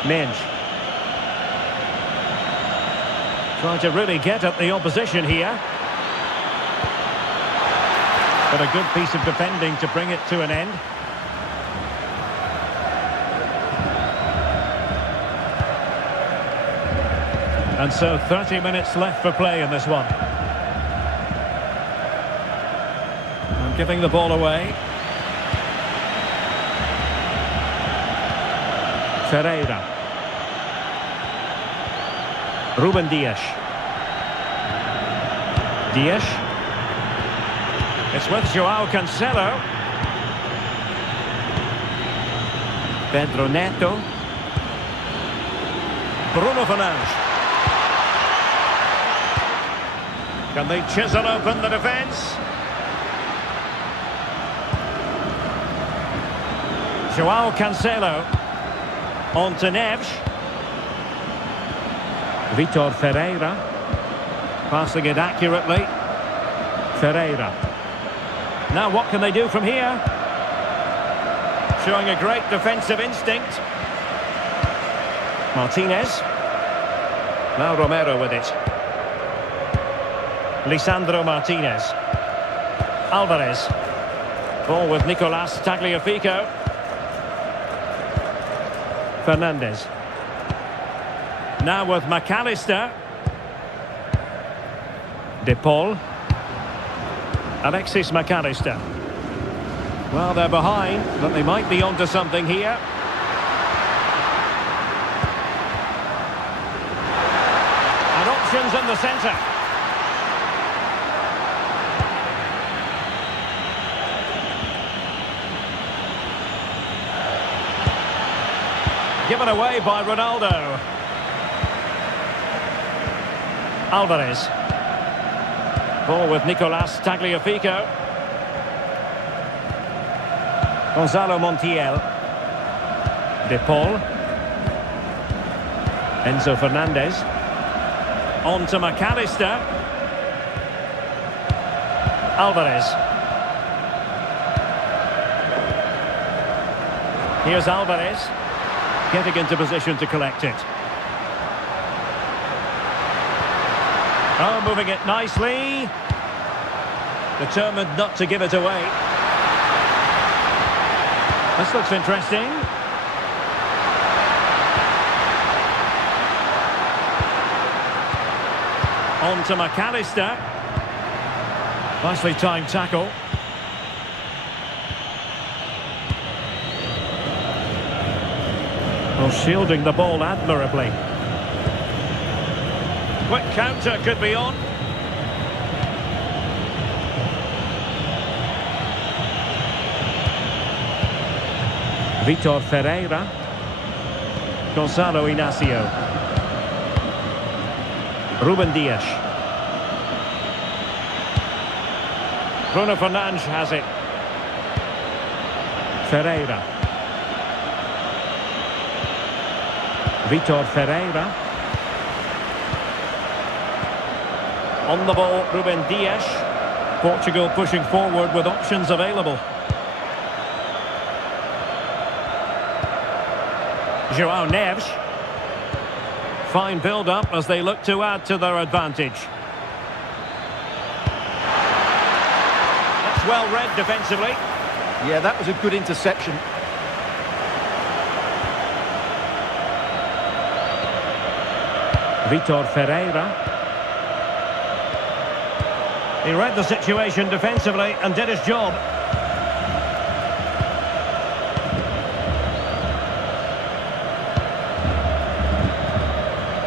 Minge. Trying to really get at the opposition here. But a good piece of defending to bring it to an end. And so 30 minutes left for play in this one. And giving the ball away. Ferreira. Ruben Dias. Dias. It's with Joao Cancelo. Pedro Neto. Bruno Fernandes. Can they chisel open the defence? Joao Cancelo. On to Neves. Vitor Ferreira. Passing it accurately. Ferreira. Now what can they do from here? Showing a great defensive instinct. Martinez. Now Romero with it. Lisandro Martinez. Alvarez. Ball with Nicolas Tagliafico. Fernandes. Now with McAllister. De Paul. Alexis McAllister. Well, they're behind, but they might be onto something here. And options in the centre. Given away by Ronaldo. Alvarez. Ball with Nicolas Tagliafico. Gonzalo Montiel. De Paul. Enzo Fernandez. On to McAllister. Alvarez. Here's Alvarez. Getting into position to collect it. Oh, moving it nicely. Determined not to give it away. This looks interesting. On to McAllister. Nicely timed tackle. Well, shielding the ball admirably. Quick counter could be on. Vitor Ferreira. Gonzalo Inacio. Ruben Dias. Bruno Fernandes has it. Ferreira. Vitor Ferreira. On the ball, Ruben Dias. Portugal pushing forward with options available. João Neves. Fine build-up as they look to add to their advantage. That's well read defensively. Yeah, that was a good interception. Vitor Ferreira. He read the situation defensively and did his job.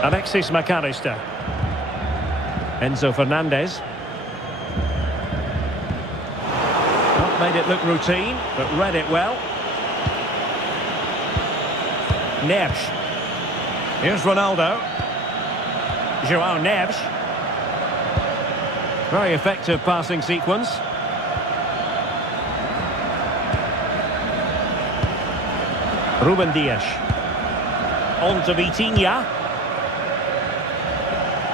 Alexis McAllister. Enzo Fernandez. Not made it look routine, but read it well. Neves. Here's Ronaldo. João Neves. Very effective passing sequence. Ruben Dias. On to Vitinha.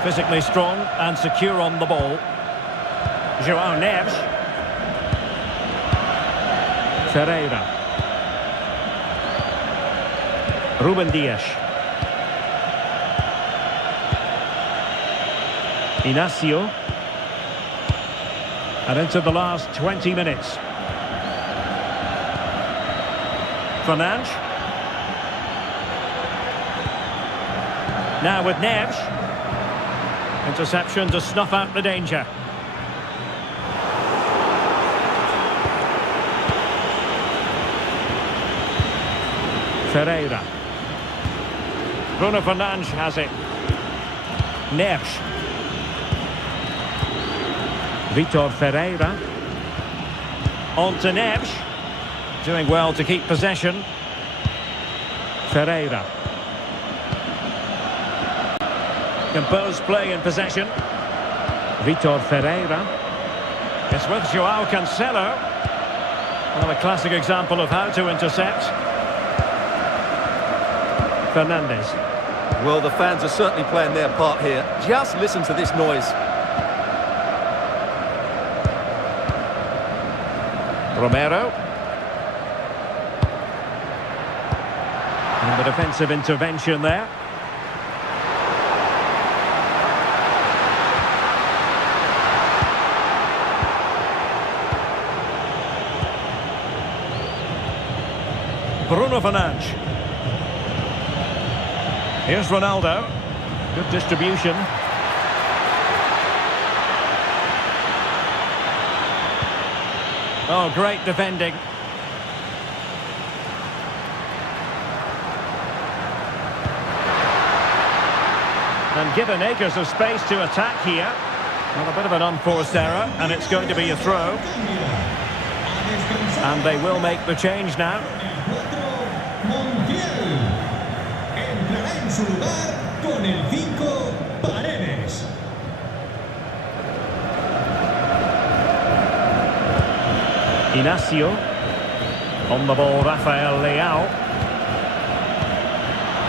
Physically strong and secure on the ball. João Neves. Ferreira. Ruben Dias. Inacio. And into the last 20 minutes. Fernandes. Now with Neves. Interception to snuff out the danger. Ferreira. Bruno Fernandes has it. Neves. Vitor Ferreira. On to Neves. Doing well to keep possession. Ferreira. Composed play in possession. Vitor Ferreira. It's with João Cancelo. Well, a classic example of how to intercept. Fernandez. Well, the fans are certainly playing their part here. Just listen to this noise. Romero. And the defensive intervention there. Bruno Fernandes. Here's Ronaldo. Good distribution. Oh, great defending. And given acres of space to attack here. Well, a bit of an unforced error, and it's going to be a throw. And they will make the change now. Entrará en su lugar con el 5 Paredes. Inacio. On the ball, Rafael Leao.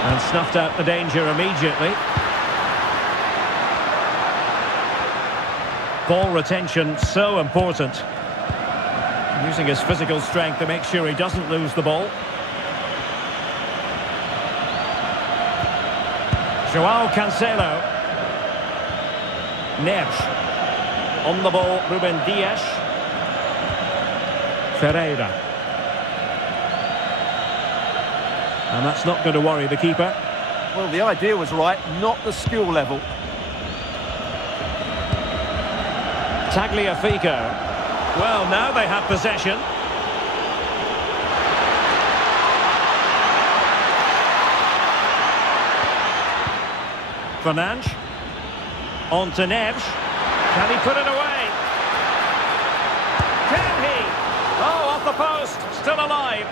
And snuffed out the danger immediately. Ball retention, so important. Using his physical strength to make sure he doesn't lose the ball. João Cancelo. Neves. On the ball, Ruben Dias. Ferreira. And that's not going to worry the keeper. Well, the idea was right, not the skill level. Tagliafico. Well, now they have possession. Fernandes. On to Neves. Can he put it away? Can he? Oh, off the post. Still alive.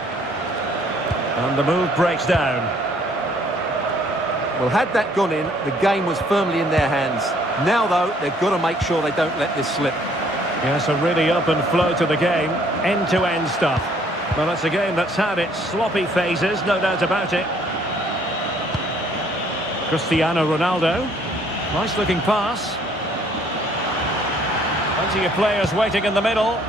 And the move breaks down. Well, had that gone in, the game was firmly in their hands. Now, though, they've got to make sure they don't let this slip. Yes, a really open flow to the game. End-to-end stuff. Well, it's a game that's had its sloppy phases, no doubt about it. Cristiano Ronaldo. Nice-looking pass. Plenty of players waiting in the middle.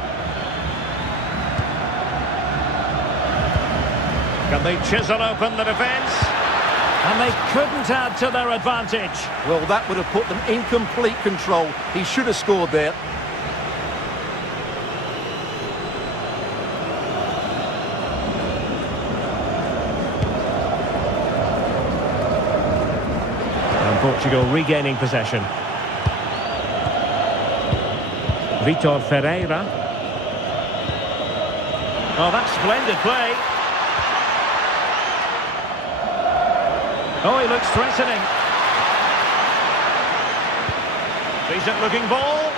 Can they chisel open the defence? And they couldn't add to their advantage. Well, that would have put them in complete control. He should have scored there. And Portugal regaining possession. Vitor Ferreira. Oh, that's splendid play. Oh, he looks threatening. Decent looking ball.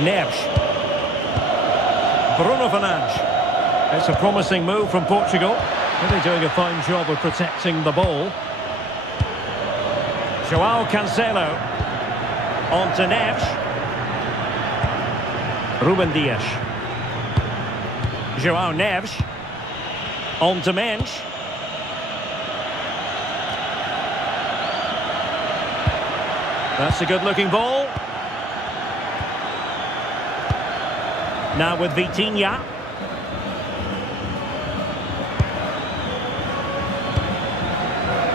Neves. Bruno Fernandes. It's a promising move from Portugal. Really doing a fine job of protecting the ball. João Cancelo. On to Neves. Ruben Dias. João Neves. On to Mensch. That's a good-looking ball. Now with Vitinha.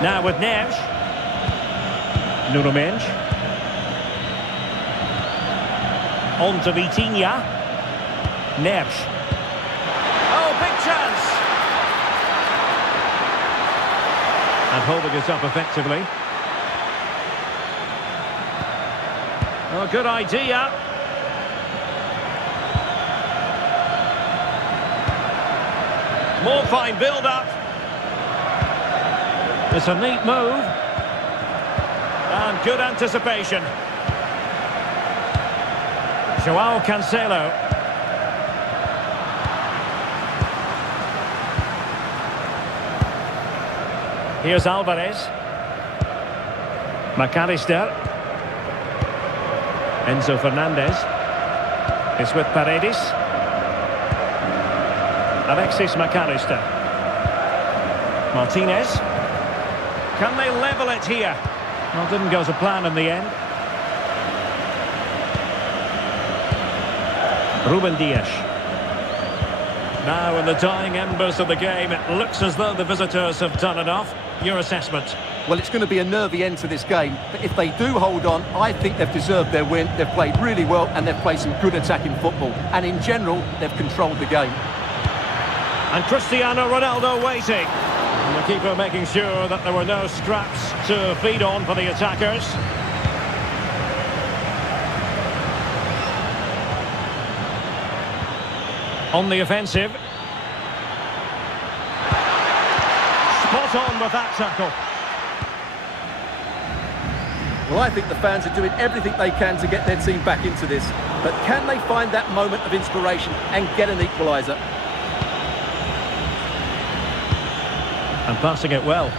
Now with Neves. Nuno Mensch. On to Vitinha. Neves. Oh, big chance! And holding it up effectively. Oh, good idea. More fine build-up. It's a neat move. And good anticipation. João Cancelo. Here's Alvarez. McAllister. Enzo Fernandez. It's with Paredes. Alexis McAllister. Martinez. Can they level it here? Well, didn't go to plan in the end. Ruben Dias. Now in the dying embers of the game, it looks as though the visitors have done enough. Your assessment? Well, it's going to be a nervy end to this game, but if they do hold on, I think they've deserved their win. They've played really well and they've played some good attacking football. And in general, they've controlled the game. And Cristiano Ronaldo waiting. And the keeper making sure that there were no scraps to feed on for the attackers. On the offensive. Spot on with that tackle. Well, I think the fans are doing everything they can to get their team back into this. But can they find that moment of inspiration and get an equaliser? And passing it well.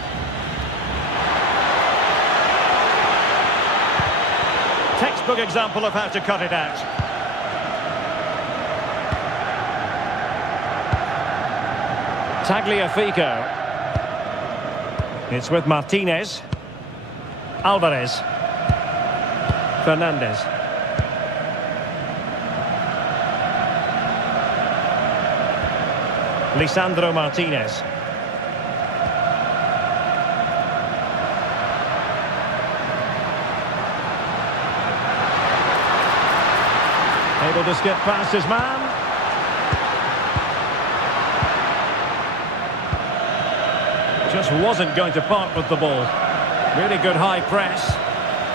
Textbook example of how to cut it out. Tagliafico. It's with Martinez. Alvarez. Fernandez. Lisandro Martinez. Able to skip past his man. Just wasn't going to part with the ball. Really good high press.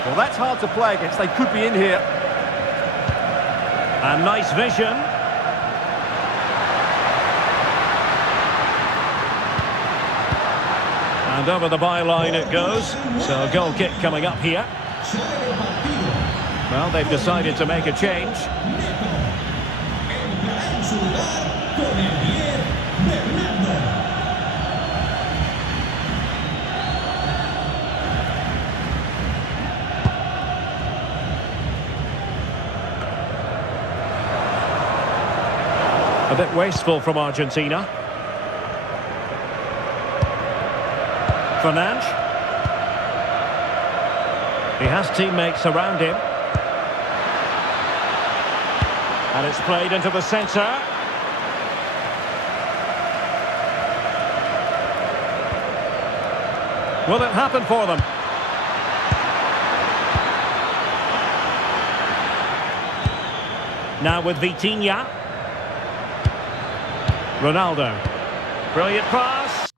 Well, that's hard to play against. They could be in here. And nice vision. And over the byline it goes. So a goal kick coming up here. Well, they've decided to make a change. Entrará en su lugar con el 10, Bernardo. A bit wasteful from Argentina. Fernandes. He has teammates around him. And it's played into the centre. Will it happen for them? Now with Vitinha. Ronaldo. Brilliant pass.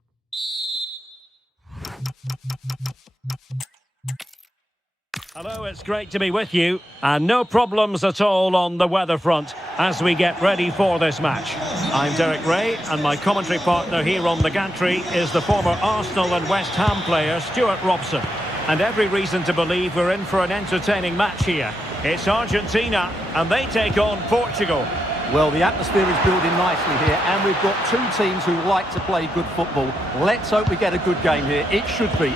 Hello, it's great to be with you. And no problems at all on the weather front as we get ready for this match. I'm Derek Ray, and my commentary partner here on the gantry is the former Arsenal and West Ham player Stuart Robson. And every reason to believe we're in for an entertaining match here. It's Argentina, and they take on Portugal. Well, the atmosphere is building nicely here, and we've got two teams who like to play good football. Let's hope we get a good game here. It should be.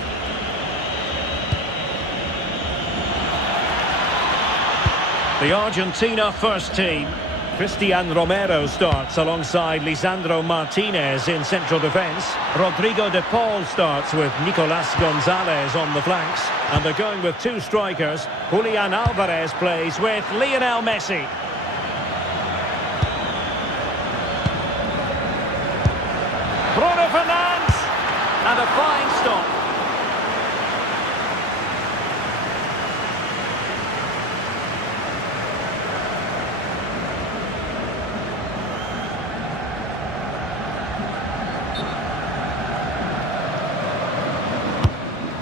The Argentina first team. Cristian Romero starts alongside Lisandro Martinez in central defence. Rodrigo de Paul starts with Nicolas Gonzalez on the flanks. And they're going with two strikers. Julian Alvarez plays with Lionel Messi. Bruno Fernandes, and a fine stop.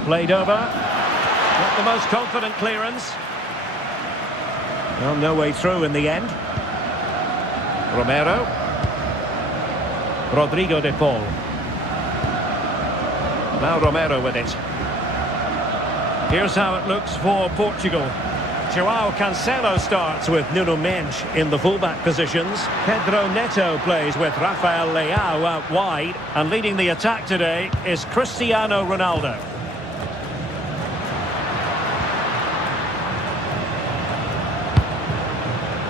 Played over. Not the most confident clearance. Well, no way through in the end. Romero. Rodrigo de Paul. Now Romero with it. Here's how it looks for Portugal. João Cancelo starts with Nuno Mendes in the fullback positions. Pedro Neto plays with Rafael Leao out wide. And leading the attack today is Cristiano Ronaldo.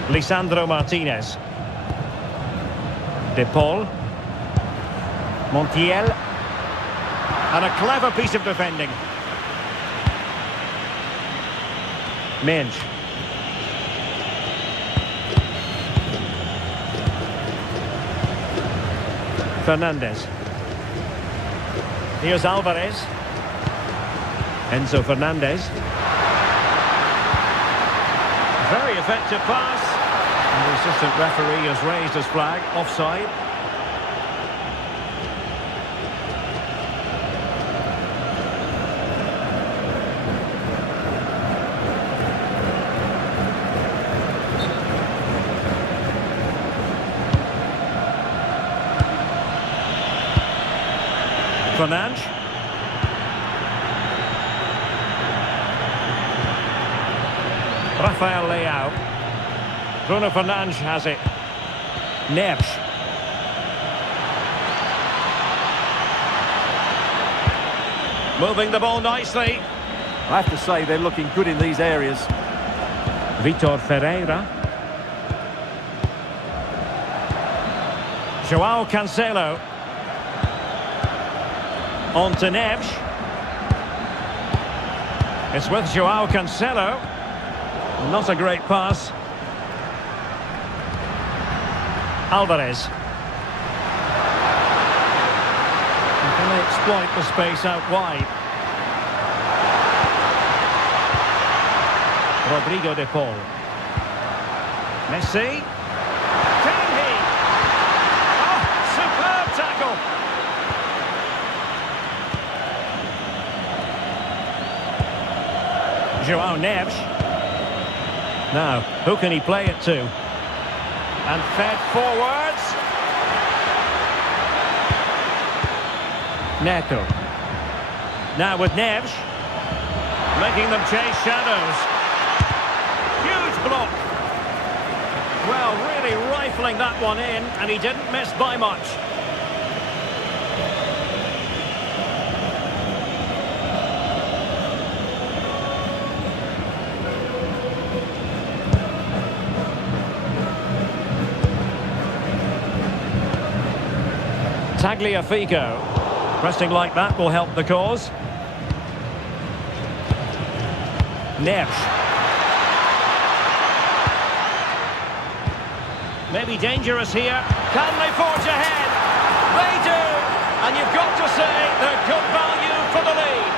Lisandro Martinez. De Paul. Montiel. And a clever piece of defending. Mendes. Fernandes. Here's Alvarez. Enzo Fernandez. Very effective pass. And the assistant referee has raised his flag. Offside. Fernandes. Rafael Leao. Bruno Fernandes has it. Neves. Moving the ball nicely. I have to say they're looking good in these areas. Vitor Ferreira. João Cancelo. On to Neves. It's with João Cancelo. Not a great pass. Alvarez. Can they exploit the space out wide? Rodrigo de Paul. Messi. Can he? Oh, superb tackle. João Neves. Now, who can he play it to? And fed forwards. Neto. Now with Neves. Making them chase shadows. block. Well, really rifling that one in, and he didn't miss by much. Tagliafico. Pressing like that will help the cause. Neves. Maybe dangerous here. Can they forge ahead? They do! And you've got to say they're good value for the lead.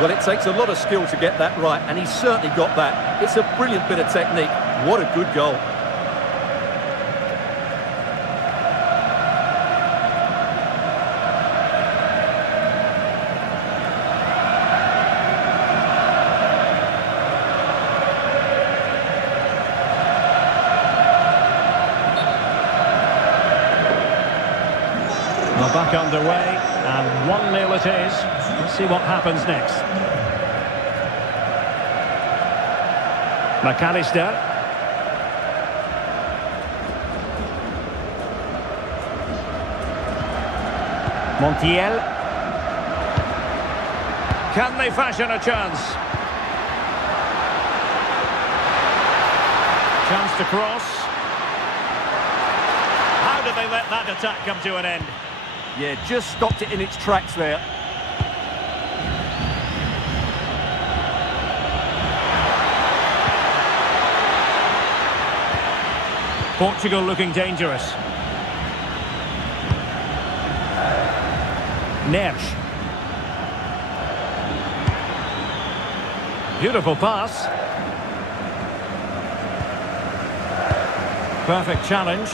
Well, it takes a lot of skill to get that right, and he's certainly got that. It's a brilliant bit of technique. What a good goal. Well, back underway, and 1-0 it is. Let's see what happens next. McAllister. Montiel. Can they fashion a chance? Chance to cross. How did they let that attack come to an end? Yeah, just stopped it in its tracks there. Portugal looking dangerous. Neves. Beautiful pass. Perfect challenge.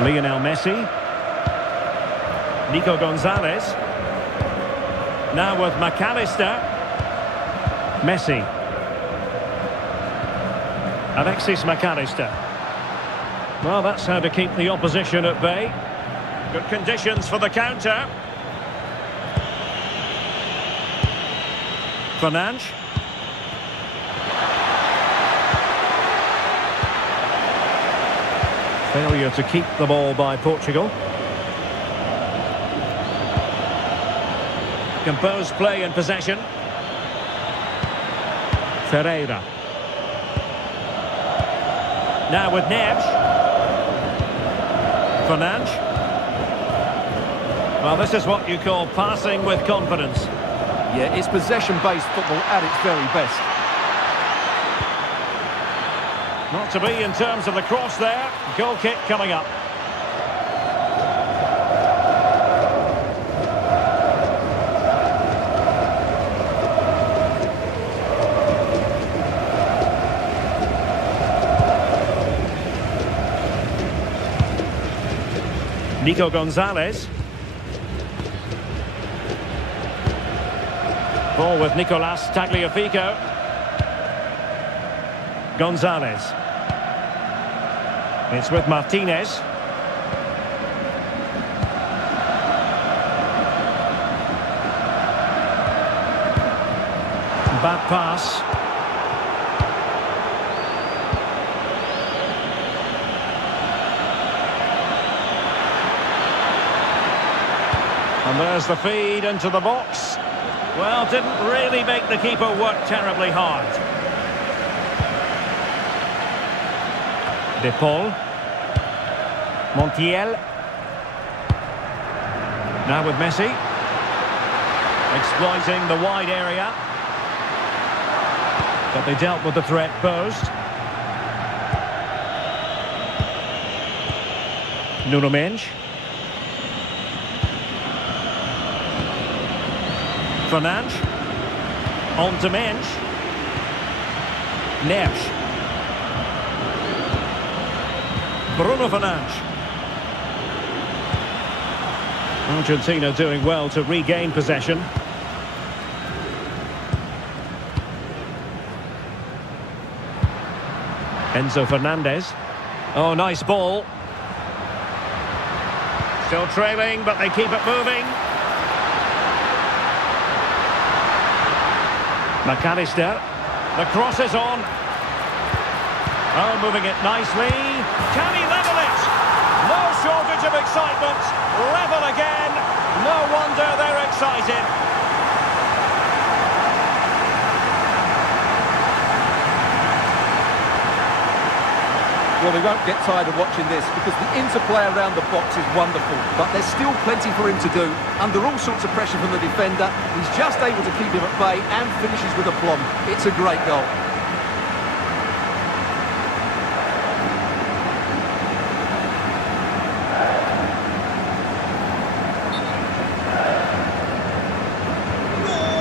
Lionel Messi. Nico Gonzalez. Now with McAllister. Messi. Alexis McAllister. Well, that's how to keep the opposition at bay. Good conditions for the counter. Fernandes. Failure to keep the ball by Portugal. Composed play in possession. Ferreira. Now with Neves. Fernandes. Well, this is what you call passing with confidence. Yeah, it's possession-based football at its very best. Not to be in terms of the cross there. Goal kick coming up. Nico Gonzalez. Ball with Nicolas Tagliafico. Gonzalez. It's with Martinez. Bad pass. And there's the feed into the box. Well, didn't really make the keeper work terribly hard. De Paul. Montiel. Now with Messi. Exploiting the wide area. But they dealt with the threat posed. Nuno Mendes. Fernandes. On to Mendes. Neves. Bruno Fernandes. Argentina doing well to regain possession. Enzo Fernandez. Oh, nice ball. Still trailing, but they keep it moving. McAllister. The cross is on. Oh, moving it nicely. Can he level it? No shortage of excitement. Level again. No wonder they're excited. Well, we won't get tired of watching this because the interplay around the box is wonderful, but there's still plenty for him to do. Under all sorts of pressure from the defender, he's just able to keep him at bay and finishes with aplomb. It's a great goal.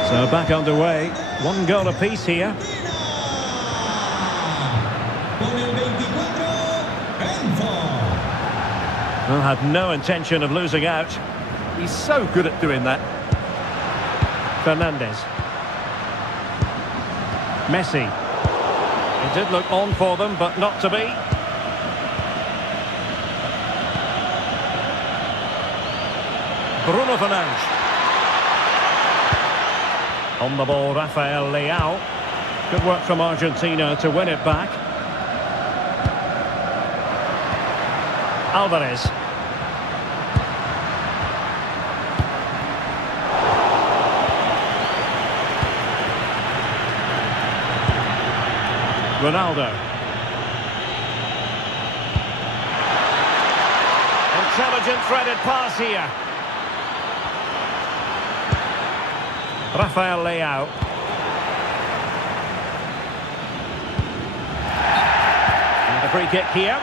So back underway. 1 goal apiece here. Con el 24, Enzo. Well, had no intention of losing out. He's so good at doing that. Fernandez. Messi. It did look on for them, but not to be. Bruno Fernandes. On the ball, Rafael Leao. Good work from Argentina to win it back. Alvarez. Ronaldo. Intelligent threaded pass here. Rafael Leao. And a free kick here.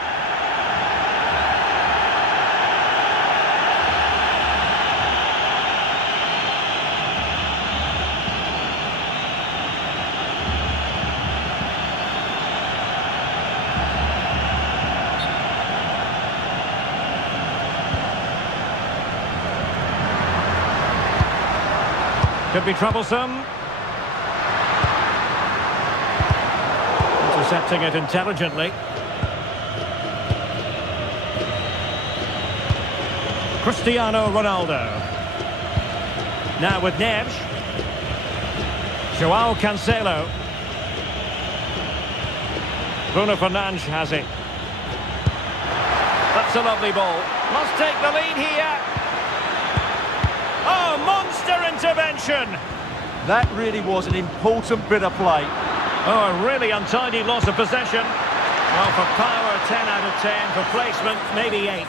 Could be troublesome. Intercepting it intelligently. Cristiano Ronaldo. Now with Neves. Joao Cancelo. Bruno Fernandes has it. That's a lovely ball. Must take the lead here. Oh, monster intervention! That really was an important bit of play. Oh, a really untidy loss of possession. Well, for power, 10 out of 10. For placement, maybe 8.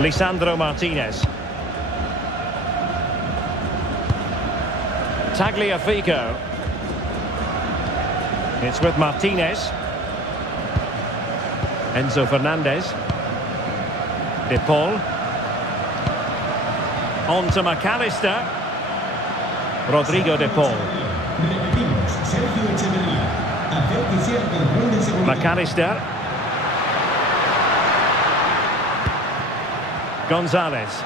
Lisandro Martinez. Tagliafico. It's with Martinez. Enzo Fernandez. De Paul. On to McAllister. Rodrigo De Paul. Repetimos, Sergio Echeverría. Hacer que sea control de seguridad. McAllister. Gonzalez.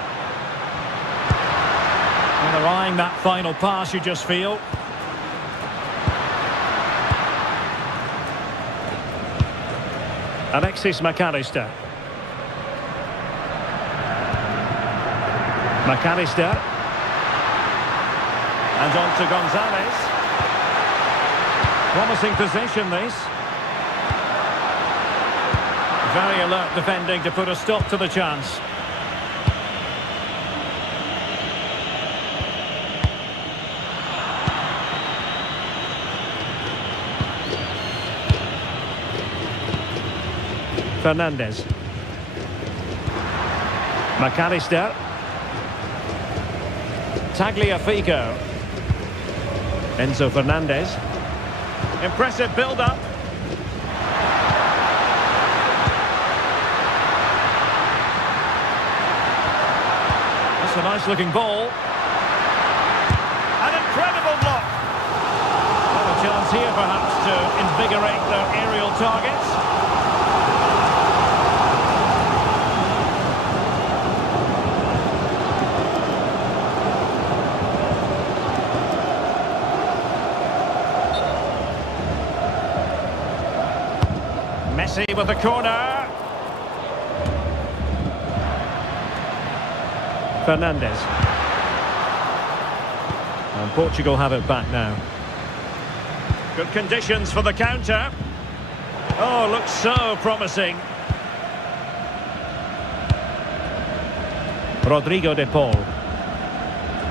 Well, they're eyeing that final pass, you just feel. Alexis McAllister. McAllister. And on to Gonzalez. Promising possession, this. Very alert defending to put a stop to the chance. Fernandez. McAllister. Tagliafico. Enzo Fernandez. Impressive build-up. It's a nice-looking ball. An incredible block. Well, a chance here, perhaps, to invigorate their aerial targets. Messi with the corner. Fernandes. And Portugal have it back now. Good conditions for the counter. Oh, looks so promising. Rodrigo de Paul.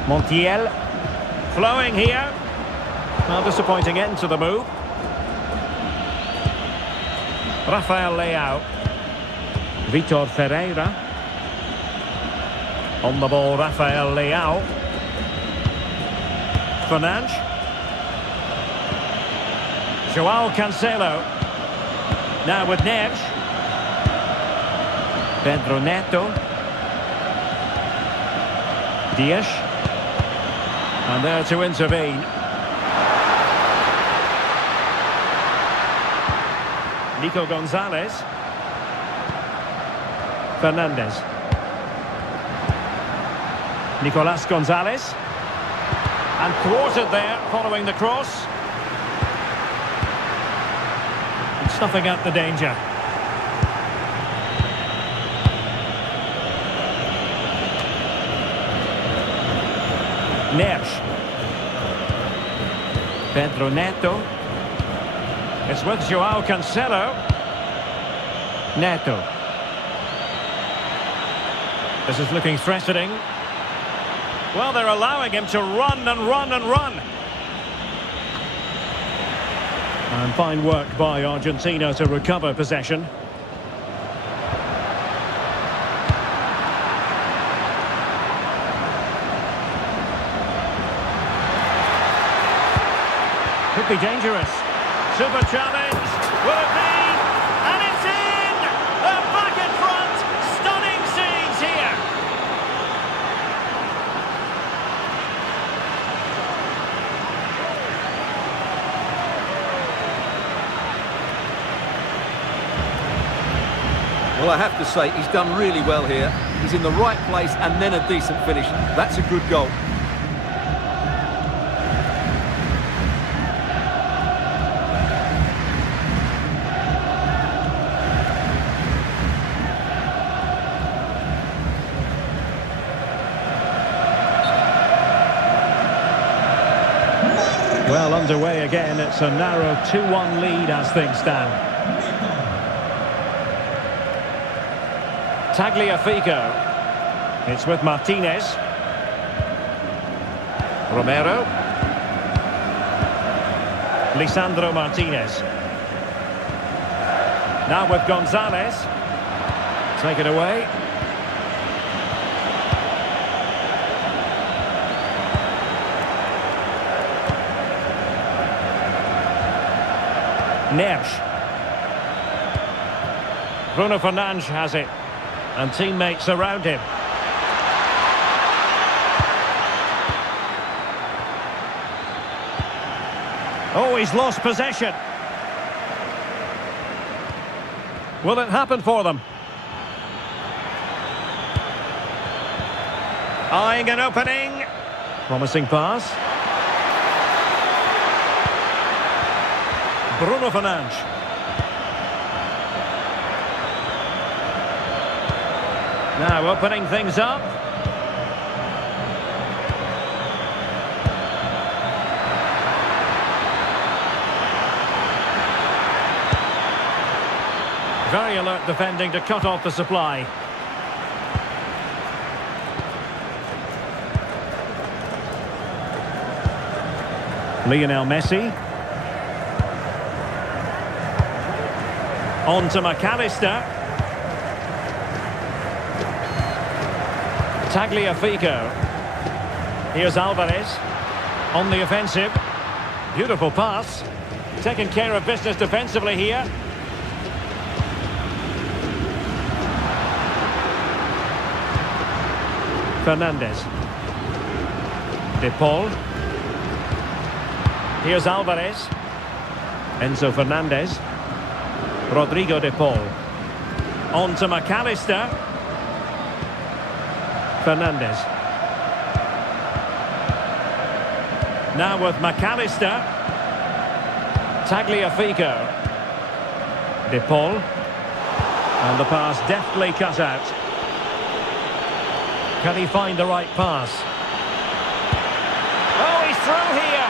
Montiel. Flowing here. Well, disappointing end to the move. Rafael Leao. Vitor Ferreira. On the ball, Rafael Leao. Fernandes. Joao Cancelo. Now with Neves. Pedro Neto. Dias. And there to intervene. Nico Gonzalez. Fernandes. Nicolas Gonzalez. And thwarted there following the cross. And snuffing out the danger. Neves. Pedro Neto. It's with Joao Cancelo. Neto. This is looking threatening. Well, they're allowing him to run and run and run. And fine work by Argentina to recover possession. Could be dangerous. Super challenge. Will it be? And it's in! They're back in front. Stunning scenes here. Well, I have to say, he's done really well here. He's in the right place and then a decent finish. That's a good goal. Well, underway again. It's a narrow 2-1 lead as things stand. Tagliafico. It's with Martinez. Romero. Lisandro Martinez. Now with Gonzalez. Take it away. Neves. Bruno Fernandes has it. And teammates around him. Oh, he's lost possession. Will it happen for them? Eyeing an opening. Promising pass. Bruno Fernandes. Now opening things up. Very alert defending to cut off the supply. Lionel Messi. On to McAllister. Tagliafico. Here's Alvarez. On the offensive. Beautiful pass. Taking care of business defensively here. Fernandez. De Paul. Here's Alvarez. Enzo Fernandez. Rodrigo De Paul. On to McAllister. Fernandez. Now with McAllister. Tagliafico. De Paul. And the pass deftly cut out. Can he find the right pass? Oh, he's through here.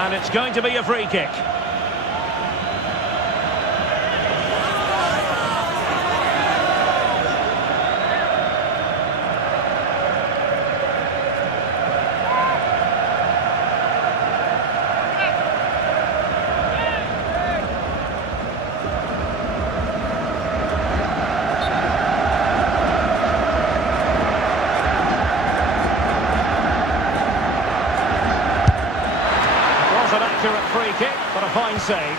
And it's going to be a free kick. Free kick, but a fine save.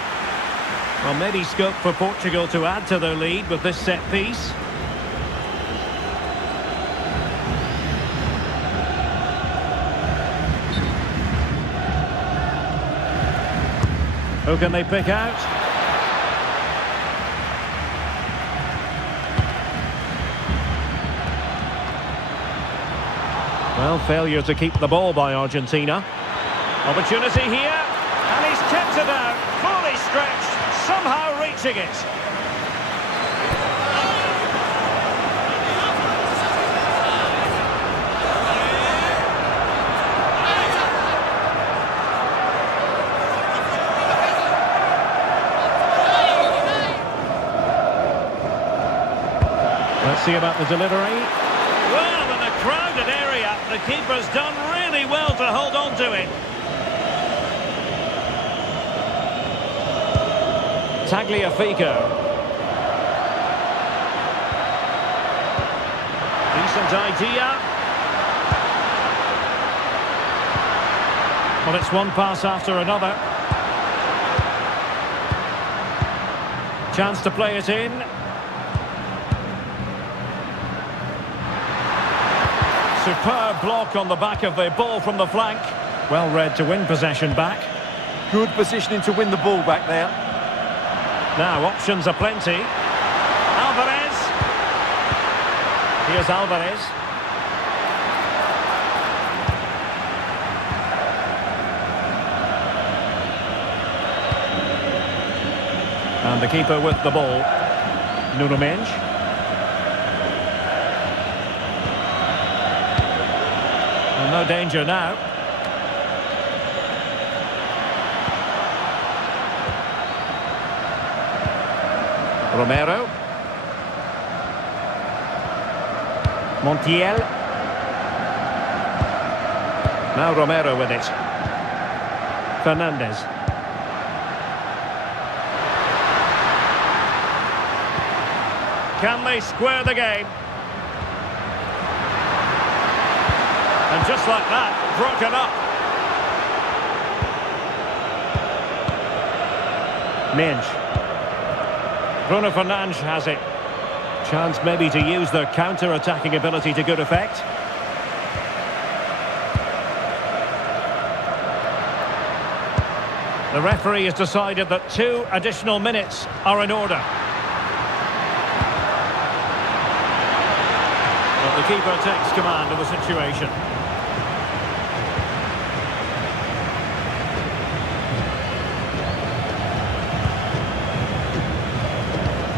Well, maybe scope for Portugal to add to their lead with this set piece. Who can they pick out? Well, failure to keep the ball by Argentina. Opportunity here. And he's kept it out, fully stretched, somehow reaching it. Let's see about the delivery. Well, in a crowded area, the keeper's done really well to hold on to it. Tagliafico. Decent idea. Well, it's one pass after another. Chance to play it in. Superb block on the back of the ball from the flank. Well read to win possession back. Good positioning to win the ball back there. Now, options are plenty. Alvarez. Here's Alvarez. And the keeper with the ball. Nuno Mendes. Well, no danger now. Romero. Montiel. Now Romero with it. Fernandez. Can they square the game? And just like that, broken up. Mendes. Bruno Fernandes has it. Chance maybe to use their counter-attacking ability to good effect. The referee has decided that 2 additional minutes are in order. But the keeper takes command of the situation.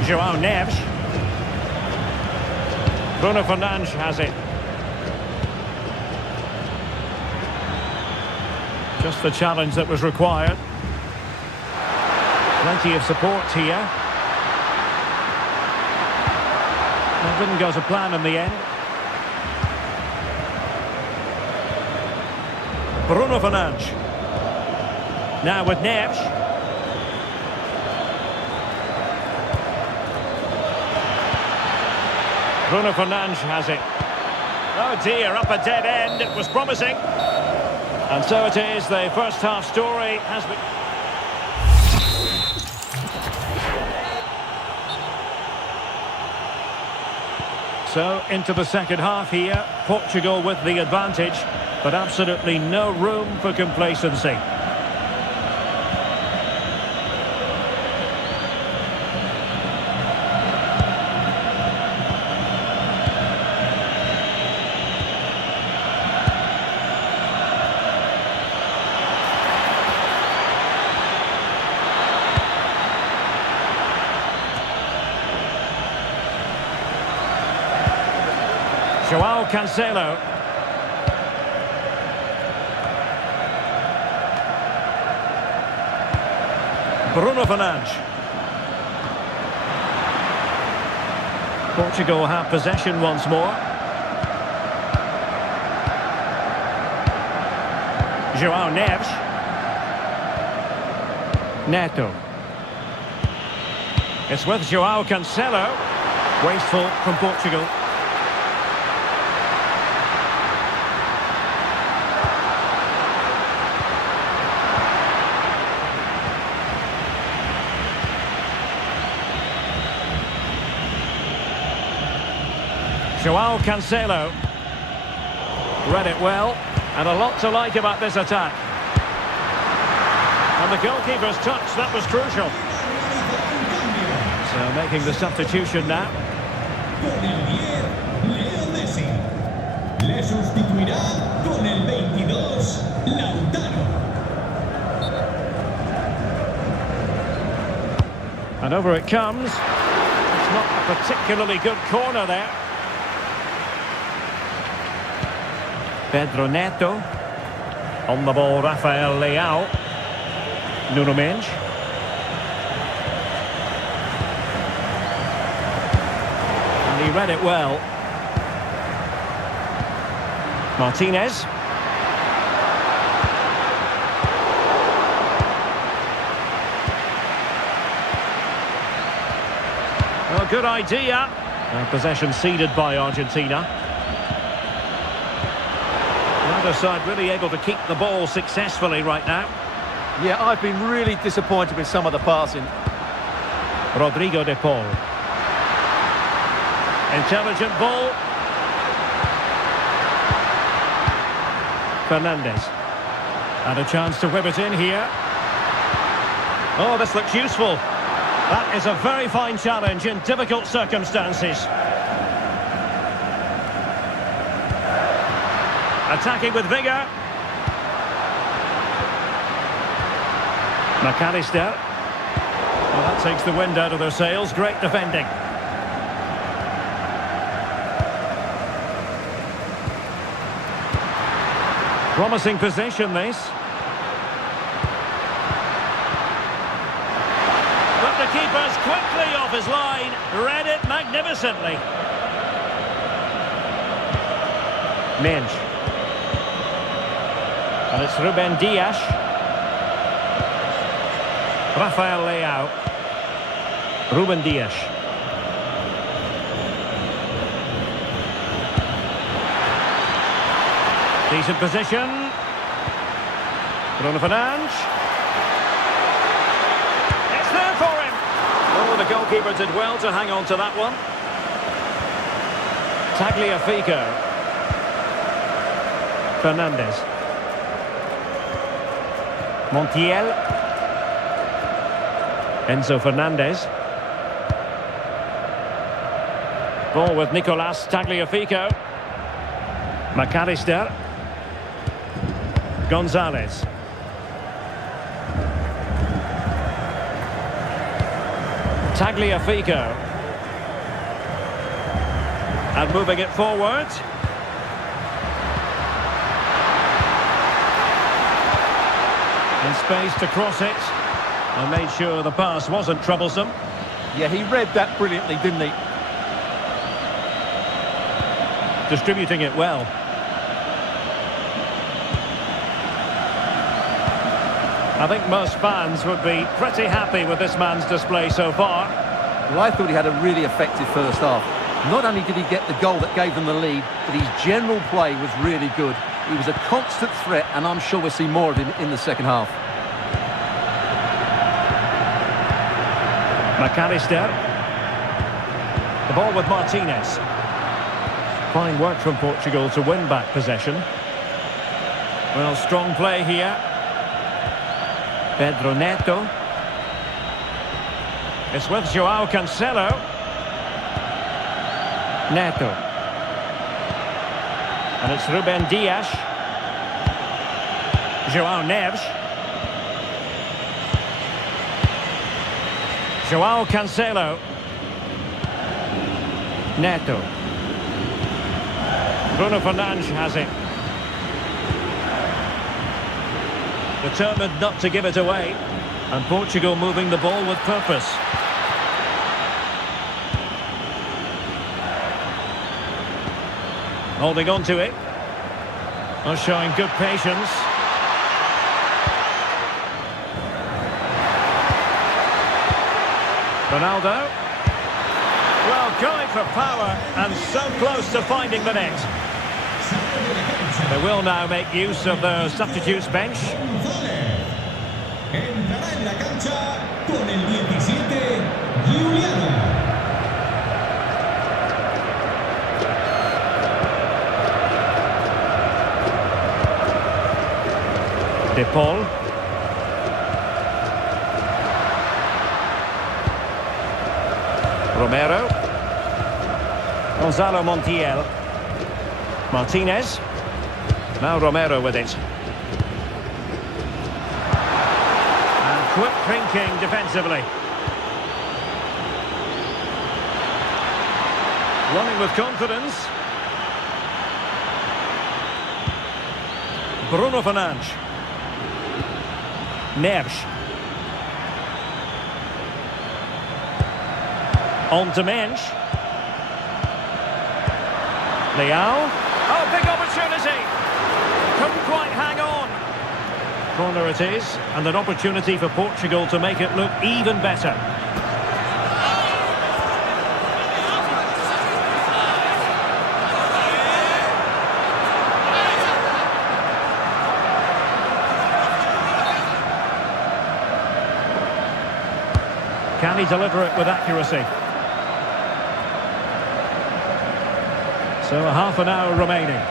João Neves. Bruno Fernandes has it. Just the challenge that was required. Plenty of support here. That didn't go to plan in the end. Bruno Fernandes. Now with Neves. Bruno Fernandes has it. Oh dear, up a dead end. It was promising. And so it is, the first half story has been... So, into the second half here. Portugal with the advantage, but absolutely no room for complacency. João Cancelo. Bruno Fernandes. Portugal have possession once more. João Neves. Neto. It's with João Cancelo. Wasteful from Portugal. João Cancelo. Read it well, and a lot to like about this attack. And the goalkeeper's touch, that was crucial. So making the substitution now. Con el 10, Leo Messi. Le sustituirá con el 22, Lautaro. And over it comes. It's not a particularly good corner there. Pedro Neto. On the ball, Rafael Leao. Nuno Mendes. And he read it well. Martinez. Well, good idea. And possession ceded by Argentina. The other side really able to keep the ball successfully right now. Yeah, I've been really disappointed with some of the passing. Rodrigo de Paul. Intelligent ball. Fernandes. And a chance to whip it in here. Oh, this looks useful. That is a very fine challenge in difficult circumstances. Attacking with vigour. McAllister. Well, that takes the wind out of their sails. Great defending. Promising position, this. But the keeper's quickly off his line. Read it magnificently. Mendes. And it's Ruben Dias. Rafael Leao. Ruben Dias. Decent position. Bruno Fernandes. It's there for him. Oh, the goalkeeper did well to hang on to that one. Tagliafico. Fernandes. Montiel. Enzo Fernandez. Ball with Nicolas Tagliafico. McAllister. Gonzalez. Tagliafico. And moving it forward. In space to cross it. And made sure the pass wasn't troublesome. Yeah, he read that brilliantly, didn't he? Distributing it well. I think most fans would be pretty happy with this man's display so far. Well, I thought he had a really effective first half. Not only did he get the goal that gave them the lead, but his general play was really good. He was a constant threat, and I'm sure we'll see more of him in the second half. McAllister. The ball with Martinez. Fine work from Portugal to win back possession. Well, strong play here. Pedro Neto. It's with João Cancelo. Neto. And it's Ruben Dias. João Neves. João Cancelo. Neto. Bruno Fernandes has it. Determined not to give it away. And Portugal moving the ball with purpose. Holding on to it. Well, showing good patience. Ronaldo. Well, going for power and so close to finding the net. They will now make use of the substitutes bench. Entrará en la cancha con el 17, Giuliano. De Paul. Romero. Gonzalo Montiel. Martinez. Now Romero with it. And quick thinking defensively. Running with confidence. Bruno Fernandes. Neves. On to Mensch. Leao. Oh, big opportunity. Couldn't quite hang on. Corner it is, and an opportunity for Portugal to make it look even better. Can he deliver it with accuracy? So a half an hour remaining.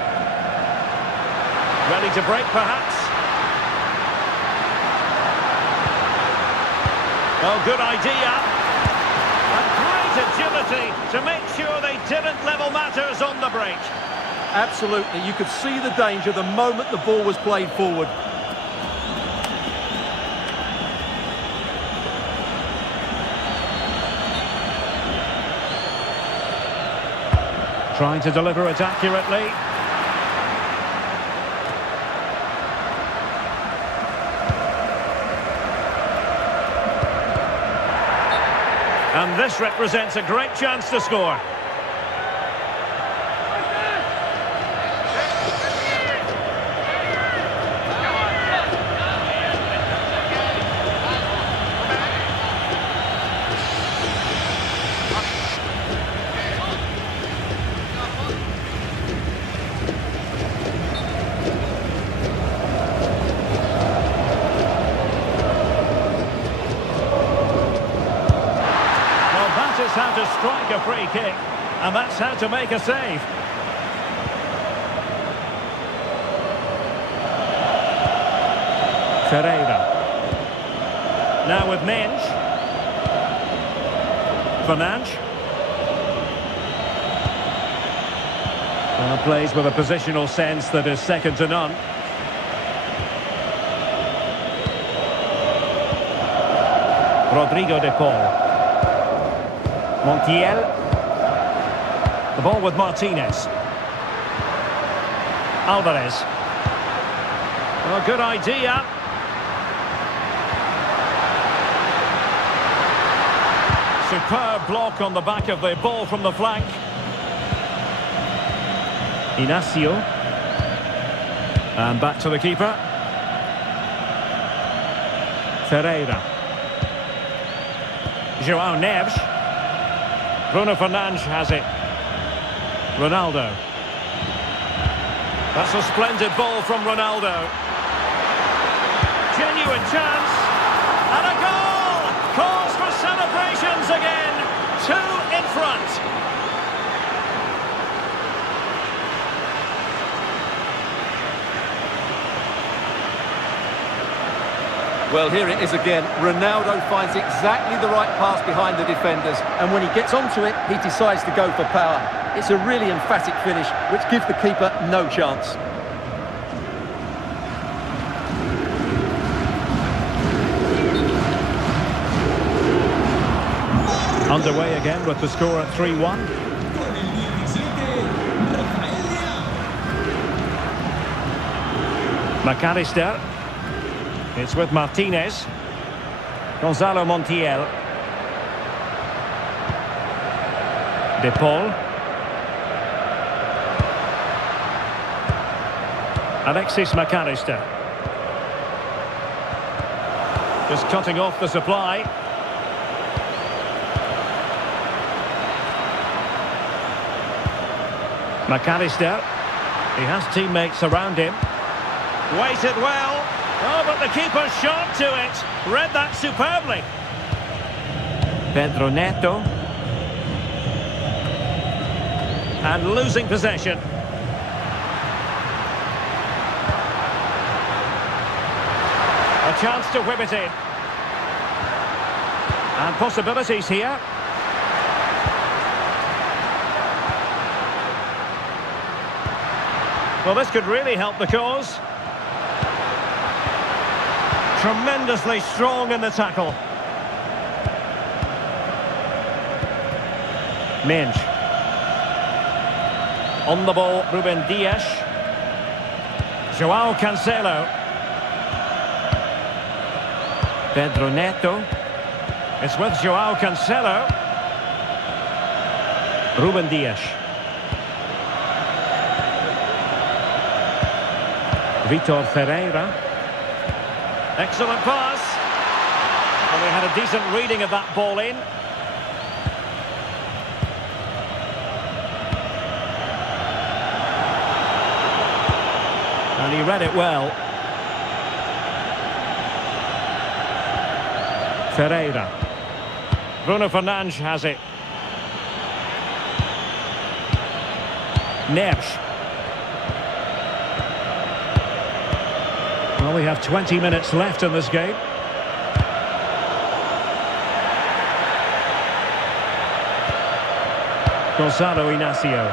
Ready to break, perhaps? Oh, good idea. And great agility to make sure they didn't level matters on the break. Absolutely. You could see the danger the moment the ball was played forward. Trying to deliver it accurately. And this represents a great chance to score. How to strike a free kick, and that's how to make a save. Ferreira. Now with Mensch. Fernandes. Plays with a positional sense that is second to none. Rodrigo de Paul. Montiel. The ball with Martinez. Alvarez. Oh, good idea. Superb block on the back of the ball from the flank. Inacio. And back to the keeper. Ferreira. João Neves. Bruno Fernandes has it. Ronaldo. That's a splendid ball from Ronaldo. Genuine chance. And a goal! Calls for celebrations again. 2 in front. Well, here it is again. Ronaldo finds exactly the right pass behind the defenders, and when he gets onto it, he decides to go for power. It's a really emphatic finish, which gives the keeper no chance. Underway again with the score at 3-1. Con el 17, Rafael Leao. McAllister. It's with Martinez. Gonzalo Montiel. De Paul. Alexis McAllister. Just cutting off the supply. McAllister. He has teammates around him. Waited well. Oh, but the keeper shot to it. Read that superbly. Pedro Neto. And losing possession. A chance to whip it in. And possibilities here. Well, this could really help the cause. Tremendously strong in the tackle. Minge. On the ball, Ruben Dias. Joao Cancelo. Pedro Neto. It's with Joao Cancelo. Ruben Dias. Vitor Ferreira. Excellent pass. Well, they had a decent reading of that ball in. And he read it well. Ferreira. Bruno Fernandes has it. Neves. Well, we have 20 minutes left in this game. Gonzalo Inacio.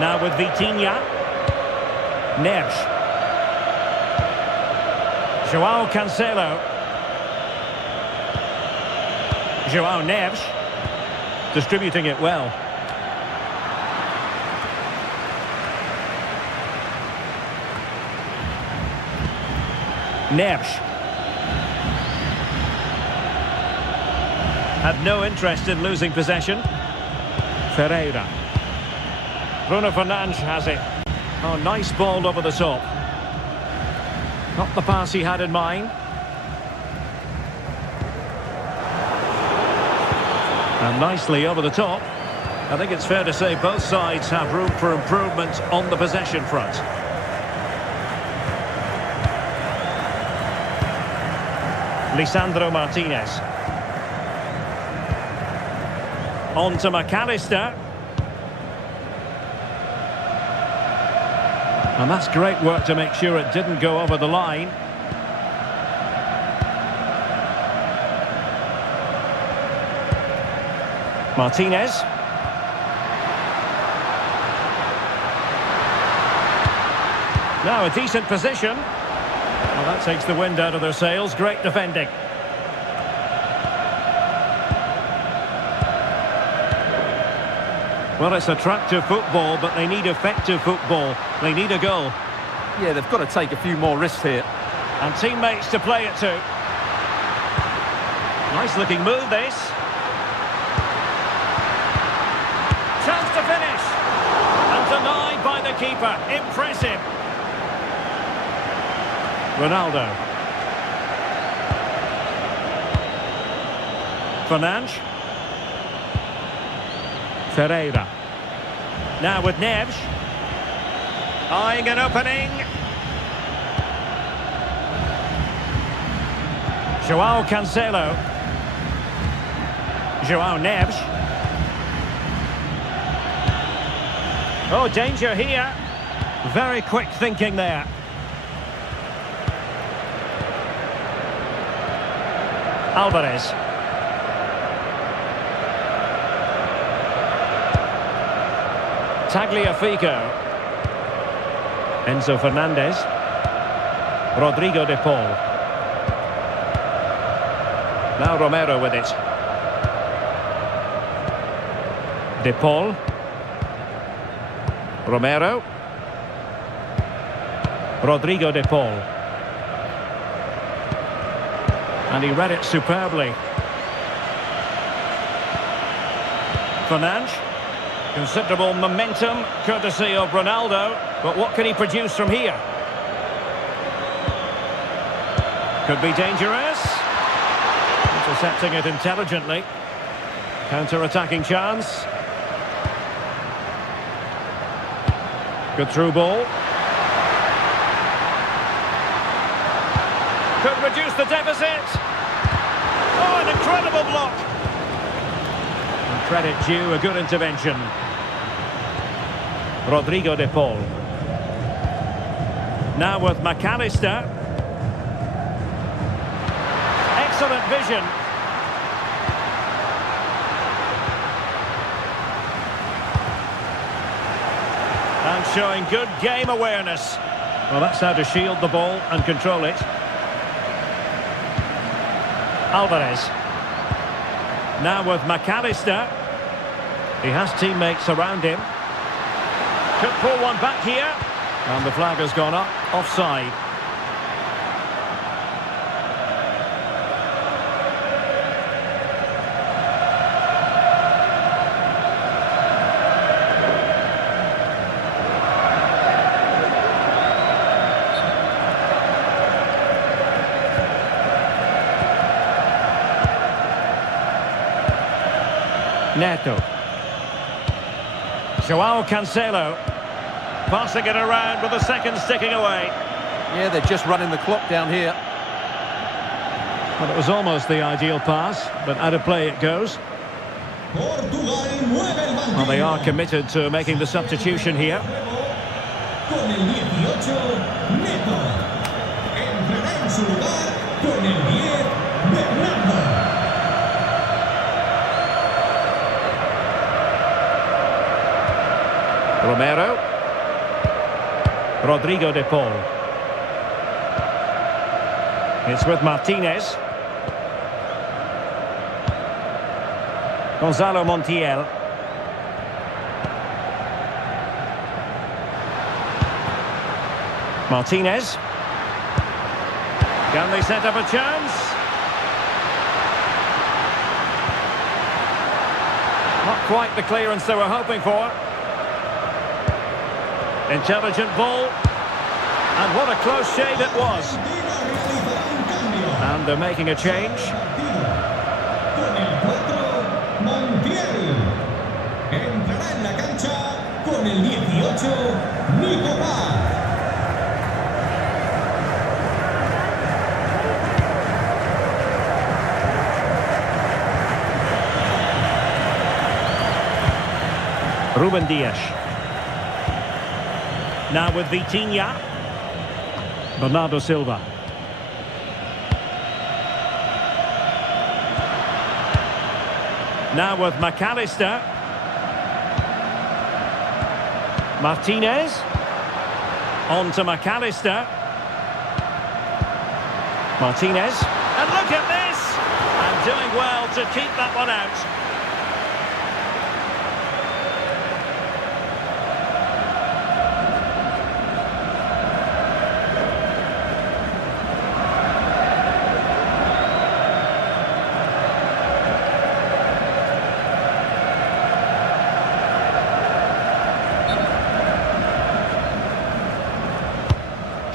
Now with Vitinha. Neves. Joao Cancelo. Joao Neves. Distributing it well. Neves. Had no interest in losing possession. Ferreira. Bruno Fernandes has it. Oh, nice ball over the top. Not the pass he had in mind. And nicely over the top. I think it's fair to say both sides have room for improvement on the possession front. Lisandro Martinez. On to McAllister. And that's great work to make sure it didn't go over the line. Martinez. Now a decent position. Well, that takes the wind out of their sails. Great defending. Well, it's attractive football, but they need effective football. They need a goal. Yeah, they've got to take a few more risks here. And teammates to play it to. Nice looking move, this. Chance to finish. And denied by the keeper. Impressive. Ronaldo. Fernandes. Ferreira. Now with Neves. Eyeing an opening. Joao Cancelo. Joao Neves. Oh, danger here. Very quick thinking there. Alvarez. Tagliafico. Enzo Fernandez. Rodrigo de Paul. Now Romero with it. De Paul. Romero. Rodrigo de Paul. And he read it superbly. Fernandes. Considerable momentum, courtesy of Ronaldo. But what can he produce from here? Could be dangerous. Intercepting it intelligently. Counter-attacking chance. Good through ball. Could reduce the deficit. Oh, an incredible block. And credit due, a good intervention. Rodrigo de Paul. Now with McAllister. Excellent vision. And showing good game awareness. Well, that's how to shield the ball and control it. Alvarez. Now with McAllister. He has teammates around him. Could pull one back here. And the flag has gone up. Offside. Neto. Joao Cancelo. Passing it around with the second sticking away. Yeah, they're just running the clock down here. Well, it was almost the ideal pass, but out of play it goes. Well, they are committed to making the substitution here. Con el 18, Neto. Entrará en su lugar con el 10, Bernardo. Romero. Rodrigo de Paul. It's with Martinez. Gonzalo Montiel. Martinez. Can they set up a chance? Not quite the clearance they were hoping for. Intelligent ball. And what a close shave it was. And they're making a change. Con el 4, Montiel. Entrará en la cancha con el 18, Nicolás. Ruben Dias. Now with Vitinha. Bernardo Silva. Now with McAllister. Martinez. On to McAllister. Martinez. And look at this! And doing well to keep that one out.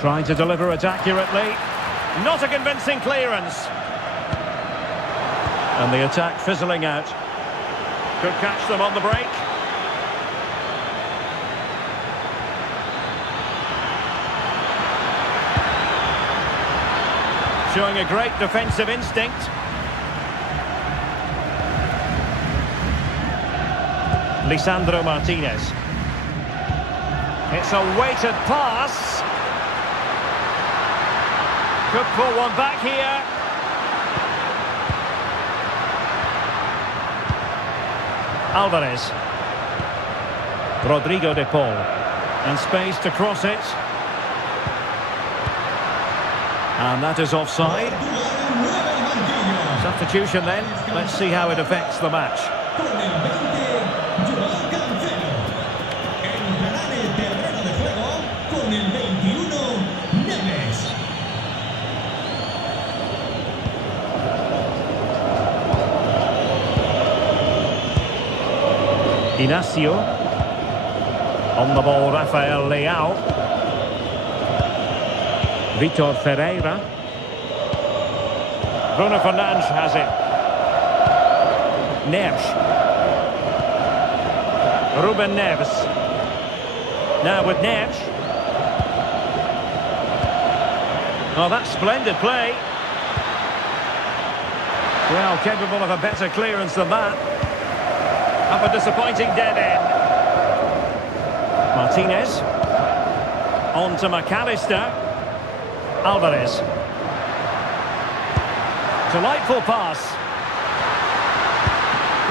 Trying to deliver it accurately. Not a convincing clearance. And the attack fizzling out. Could catch them on the break. Showing a great defensive instinct. Lisandro Martinez. It's a weighted pass. Could pull one back here. Alvarez. Rodrigo de Paul. And space to cross it. And that is offside. Substitution then. Let's see how it affects the match. Inacio. On the ball, Rafael Leao. Vitor Ferreira. Bruno Fernandes has it. Neves. Ruben Neves. Now with Neves. Oh, that's splendid play. Well, capable of a better clearance than that. Up a disappointing dead end. Martinez. On to McAllister. Alvarez. Delightful pass.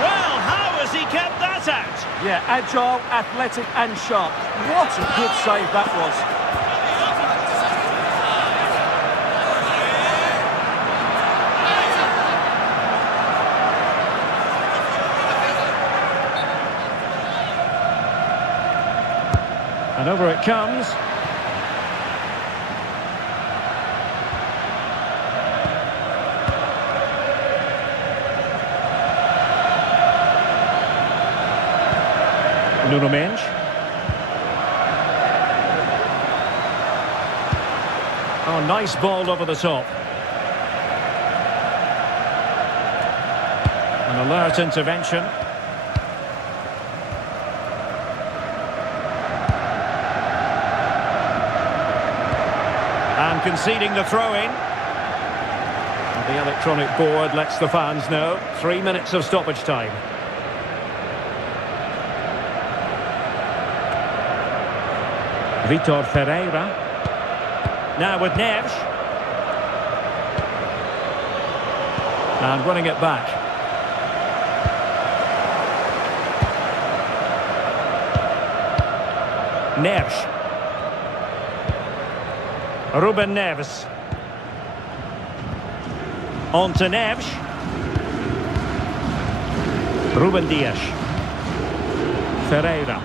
Well, how has he kept that out? Yeah, agile, athletic and sharp. What a good save that was. And over it comes. Nuno Mendes. Oh, nice ball over the top. An alert intervention. And conceding the throw-in. The electronic board lets the fans know. 3 minutes of stoppage time. Vitor Ferreira. Now with Neves. And running it back. Neves. Ruben Neves. On to Neves. Ruben Dias. Ferreira.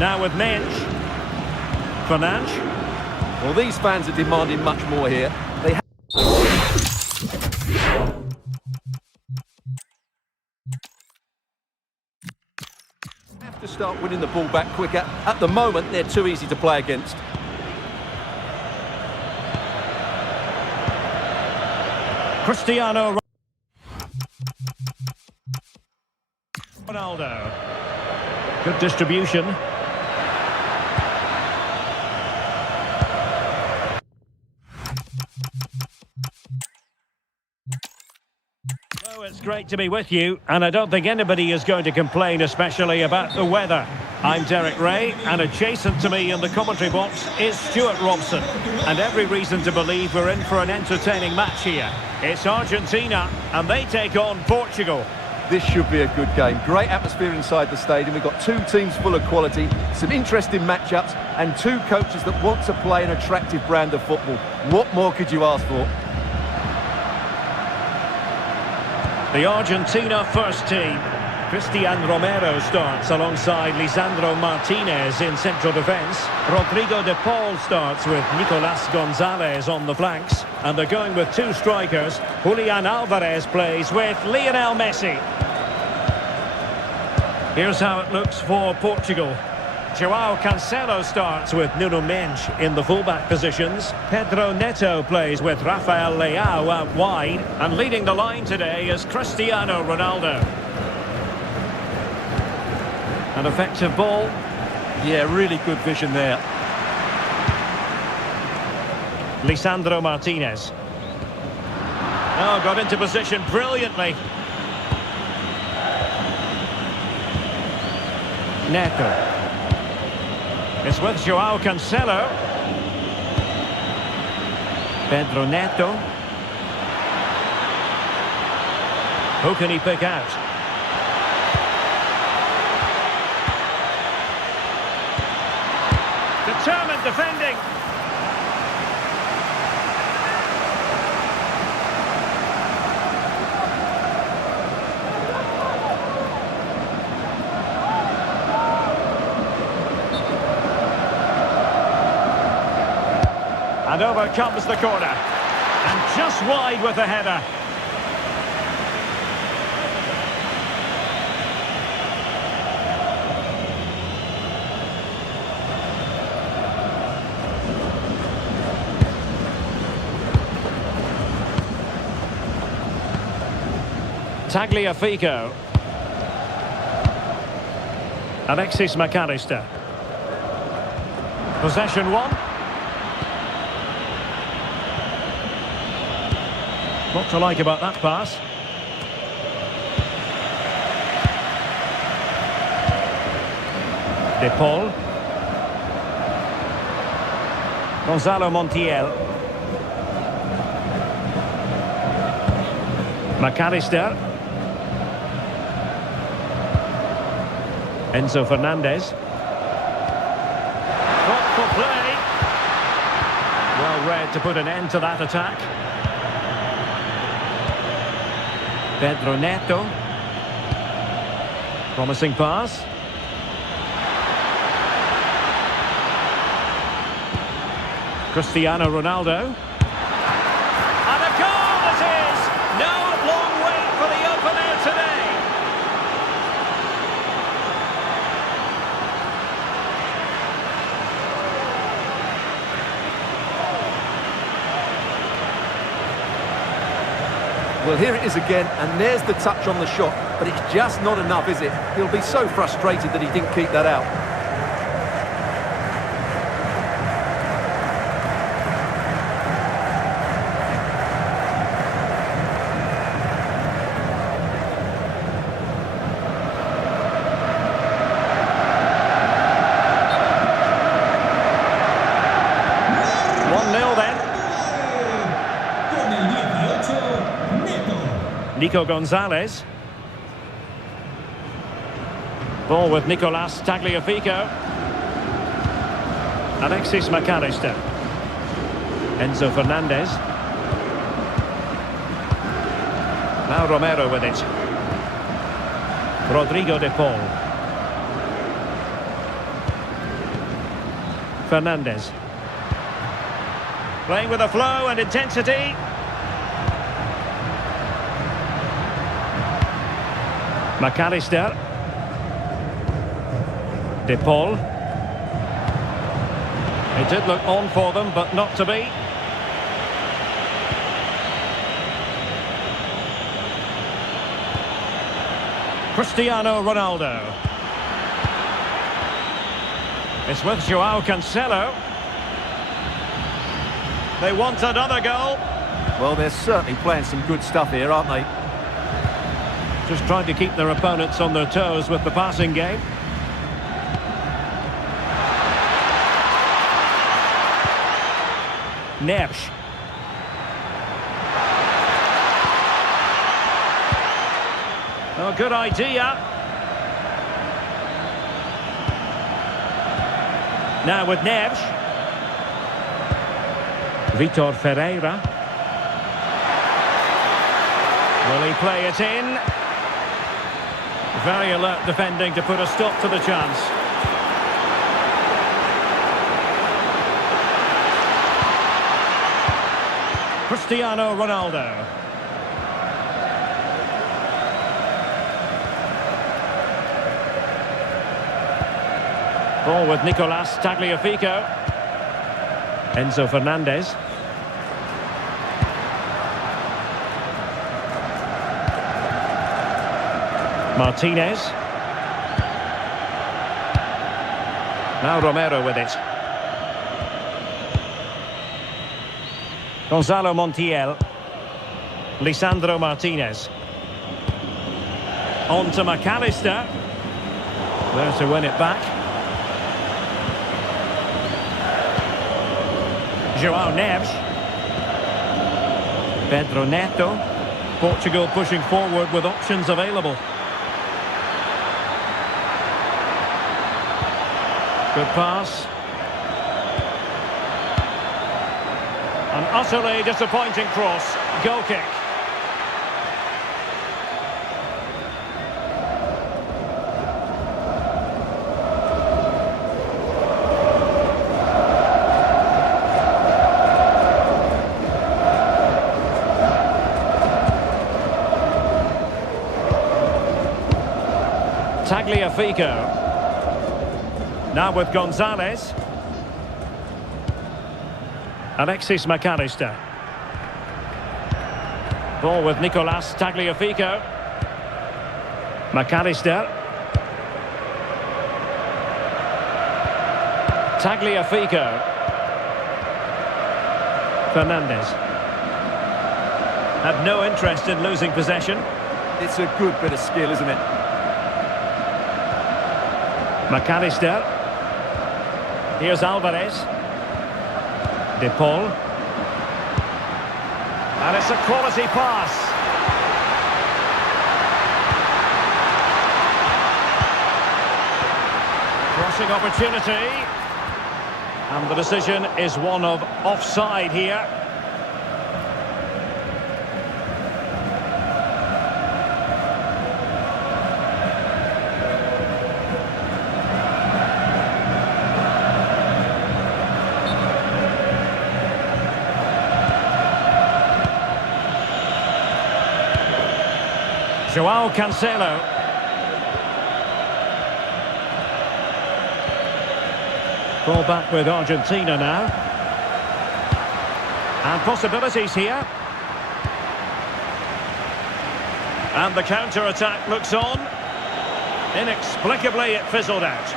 Now with Mensch. Fernandes. Well, these fans are demanding much more here. They have to start winning the ball back quicker. At the moment, they're too easy to play against. Cristiano Ronaldo. Good distribution. Oh, it's great to be with you, and I don't think anybody is going to complain, especially about the weather. I'm Derek Ray, and adjacent to me in the commentary box is Stuart Robson. And every reason to believe we're in for an entertaining match here. It's Argentina, and they take on Portugal. This should be a good game. Great atmosphere inside the stadium. We've got two teams full of quality, some interesting matchups, and two coaches that want to play an attractive brand of football. What more could you ask for? The Argentina first team. Cristian Romero starts alongside Lisandro Martinez in central defence. Rodrigo de Paul starts with Nicolas Gonzalez on the flanks. And they're going with two strikers. Julian Alvarez plays with Lionel Messi. Here's how it looks for Portugal. João Cancelo starts with Nuno Mendes in the fullback positions. Pedro Neto plays with Rafael Leao out wide. And leading the line today is Cristiano Ronaldo. An effective ball. Yeah, really good vision there. Lisandro Martinez. Oh, got into position brilliantly. Neto. It's with João Cancelo. Pedro Neto. Who can he pick out? defending. And over comes the corner. And just wide with the header. Tagliafico. Alexis McAllister. Possession one. What to like about that pass? De Paul. Gonzalo Montiel. McAllister. Enzo Fernandez. Thoughtful play. Well read to put an end to that attack. Pedro Neto. Promising pass. Cristiano Ronaldo. And a goal it is! No long wait for the opener today. Well, here it is again, and there's the touch on the shot, but it's just not enough, is it? He'll be so frustrated that he didn't keep that out. Nico Gonzalez. Ball with Nicolas Tagliafico. Alexis McAllister. Enzo Fernandez. Now Romero with it. Rodrigo de Paul. Fernandez. Playing with a flow and intensity. McAllister. De Paul. It did look on for them, but not to be. Cristiano Ronaldo. It's with Joao Cancelo. They want another goal. Well, they're certainly playing some good stuff here, aren't they? Just trying to keep their opponents on their toes with the passing game. Neves. Oh, good idea. Now with Neves. Vitor Ferreira. Will he play it in? Very alert defending to put a stop to the chance. Cristiano Ronaldo. Ball with Nicolas Tagliafico. Enzo Fernandez. Martinez. Now Romero with it. Gonzalo Montiel. Lisandro Martinez. On to McAllister. There to win it back. Joao Neves. Pedro Neto. Portugal pushing forward with options available. Good pass. An utterly disappointing cross. Goal kick. Tagliafico. Now with Gonzalez. Alexis McAllister. Ball with Nicolas Tagliafico. McAllister. Tagliafico. Fernandez. Had no interest in losing possession. It's a good bit of skill, isn't it? McAllister. Here's Alvarez. De Paul. And it's a quality pass. Crossing opportunity. And the decision is one of offside here. Joao Cancelo. Ball back with Argentina now. And possibilities here. And the counter-attack looks on. Inexplicably, it fizzled out.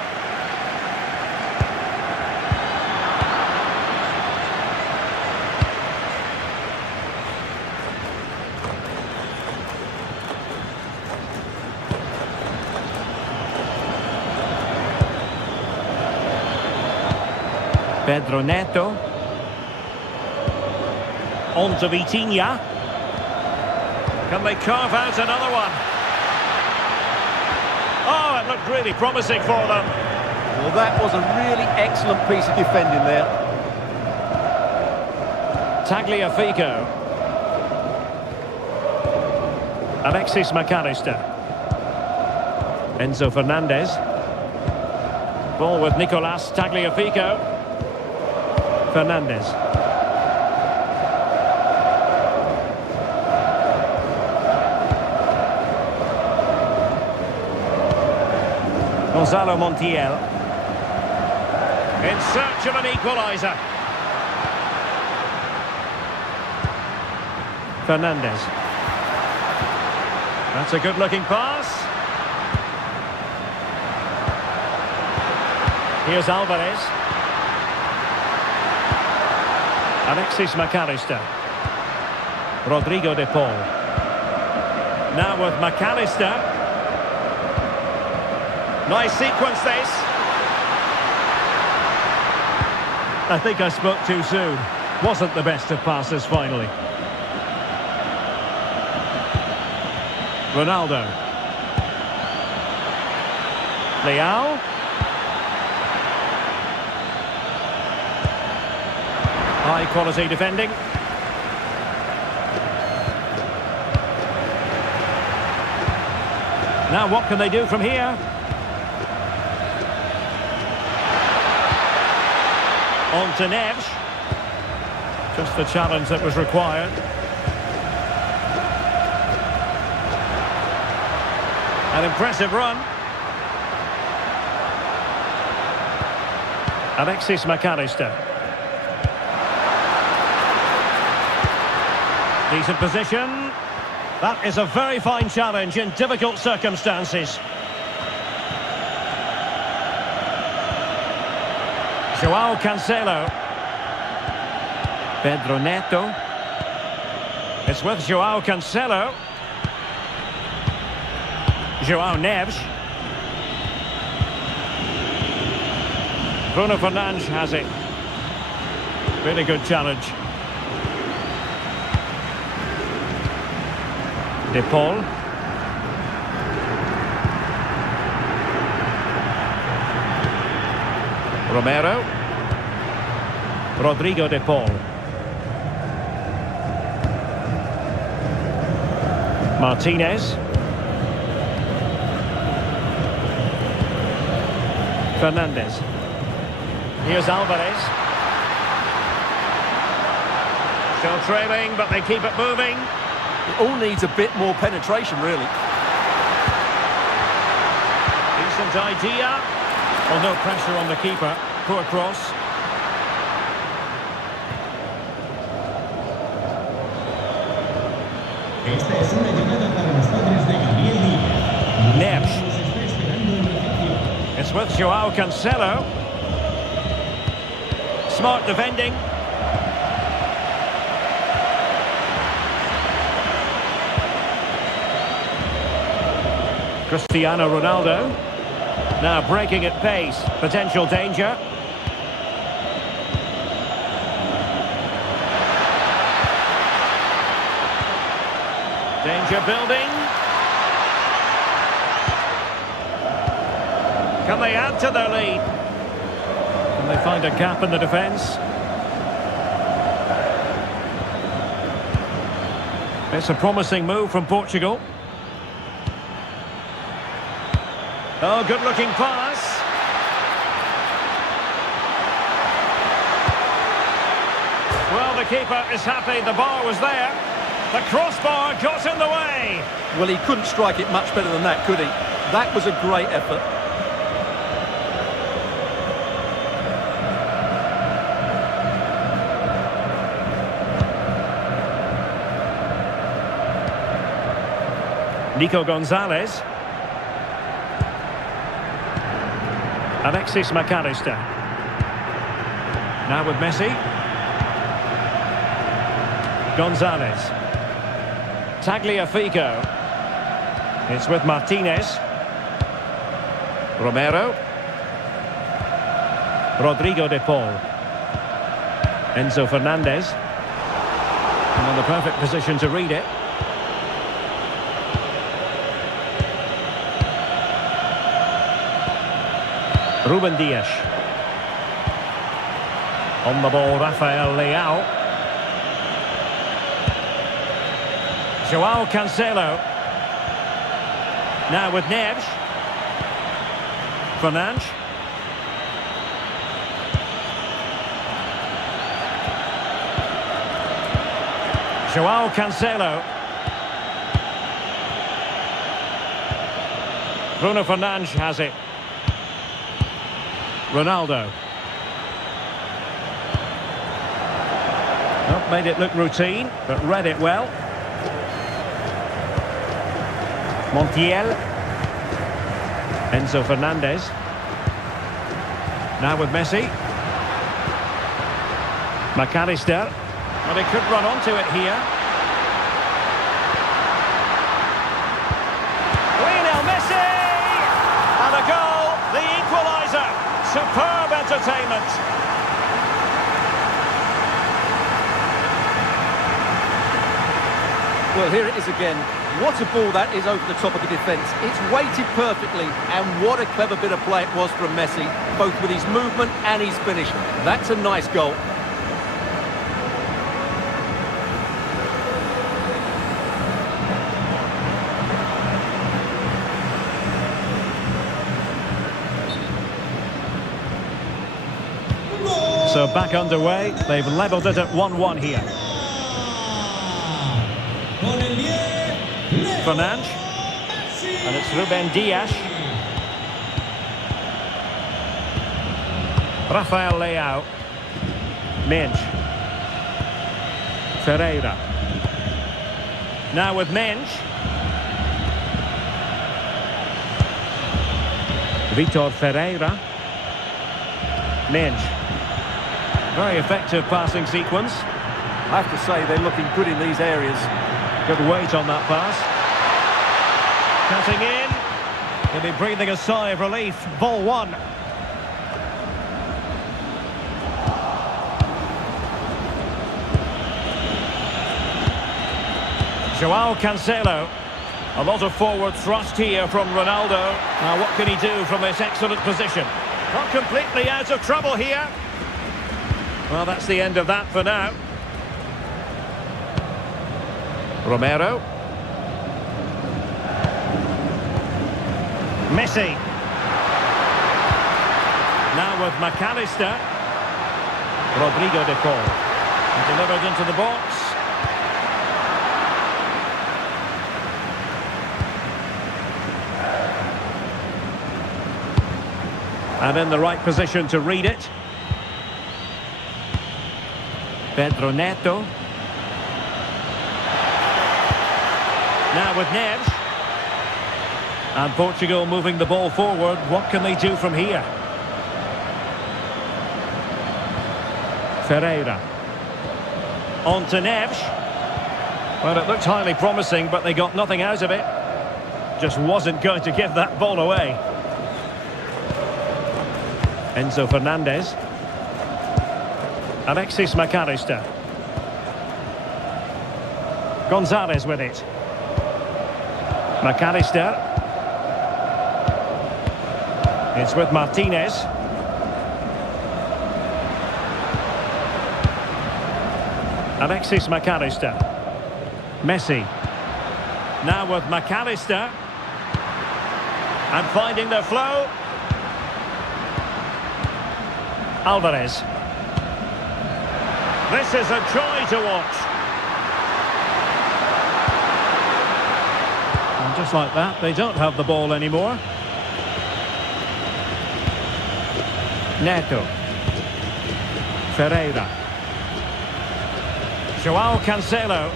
Pedro Neto. On to Vitinha. Can they carve out another one? Oh, it looked really promising for them. Well, that was a really excellent piece of defending there. Tagliafico. Alexis McAllister. Enzo Fernandez. Ball with Nicolas Tagliafico. Fernandez. Gonzalo Montiel. In search of an equaliser. Fernandez. That's a good-looking pass. Here's Alvarez. Alexis McAllister. Rodrigo de Paul. Now with McAllister. Nice sequence this. I think I spoke too soon. Wasn't the best of passes finally. Ronaldo. Leao. High quality defending. Now what can they do from here? On to Neves. Just the challenge that was required. An impressive run. Alexis McAllister. Decent position. That is a very fine challenge in difficult circumstances. Joao Cancelo. Pedro Neto. It's with Joao Cancelo. Joao Neves. Bruno Fernandes has it. Really good challenge. De Paul. Romero. Rodrigo de Paul. Martinez. Fernandez. Here's Alvarez. Still trailing, but they keep it moving. It all needs a bit more penetration, really. Decent idea. Well, no pressure on the keeper. Poor cross. Esta es una llamada para los padres de Gabriel Díaz. Neves. Los está esperando en recepción. It's with Joao Cancelo. Smart defending. Cristiano Ronaldo. Now breaking at pace. Potential danger. Danger building. Can they add to their lead? Can they find a gap in the defence? It's a promising move from Portugal. Oh, good-looking pass. Well, the keeper is happy the bar was there. The crossbar got in the way. Well, he couldn't strike it much better than that, could he? That was a great effort. Nico Gonzalez. Alexis McAllister. Now with Messi. Gonzalez. Tagliafico. It's with Martinez. Romero. Rodrigo de Paul. Enzo Fernandez. And in the perfect position to read it. Ruben Dias. On the ball, Rafael Leao. Joao Cancelo. Now with Neves. Fernandes. Joao Cancelo. Bruno Fernandes has it. Ronaldo. Well, made it look routine, but read it well. Montiel. Enzo Fernandez. Now with Messi. McAllister. Well, he could run onto it here. Lionel Messi! And a goal, the equaliser. Superb entertainment. Well, here it is again. What a ball that is over the top of the defence. It's weighted perfectly, and what a clever bit of play it was from Messi, both with his movement and his finish. That's a nice goal. So back underway. They've levelled it at 1-1 here. Fernandes. And it's Ruben Dias. Rafael Leao. Mendes. Ferreira. Now with Mendes. Vitor Ferreira. Mendes. Very effective passing sequence. I have to say, they're looking good in these areas. Good weight on that pass. Cutting in. He'll be breathing a sigh of relief. Ball one. Joao Cancelo. A lot of forward thrust here from Ronaldo. Now what can he do from this excellent position? Not completely out of trouble here. Well, that's the end of that for now. Romero. Messi. Now with McAllister. Rodrigo de Paul. Delivered into the box. And in the right position to read it. Pedro Neto. Now with Neves. And Portugal moving the ball forward. What can they do from here? Ferreira. On to Neves. Well, it looked highly promising, but they got nothing out of it. Just wasn't going to give that ball away. Enzo Fernandez. Alexis McAllister. Gonzalez with it. McAllister. It's with Martinez. Alexis McAllister. Messi. Now with McAllister. And finding their flow. Alvarez. This is a joy to watch. And just like that, they don't have the ball anymore. Neto. Ferreira. Joao Cancelo.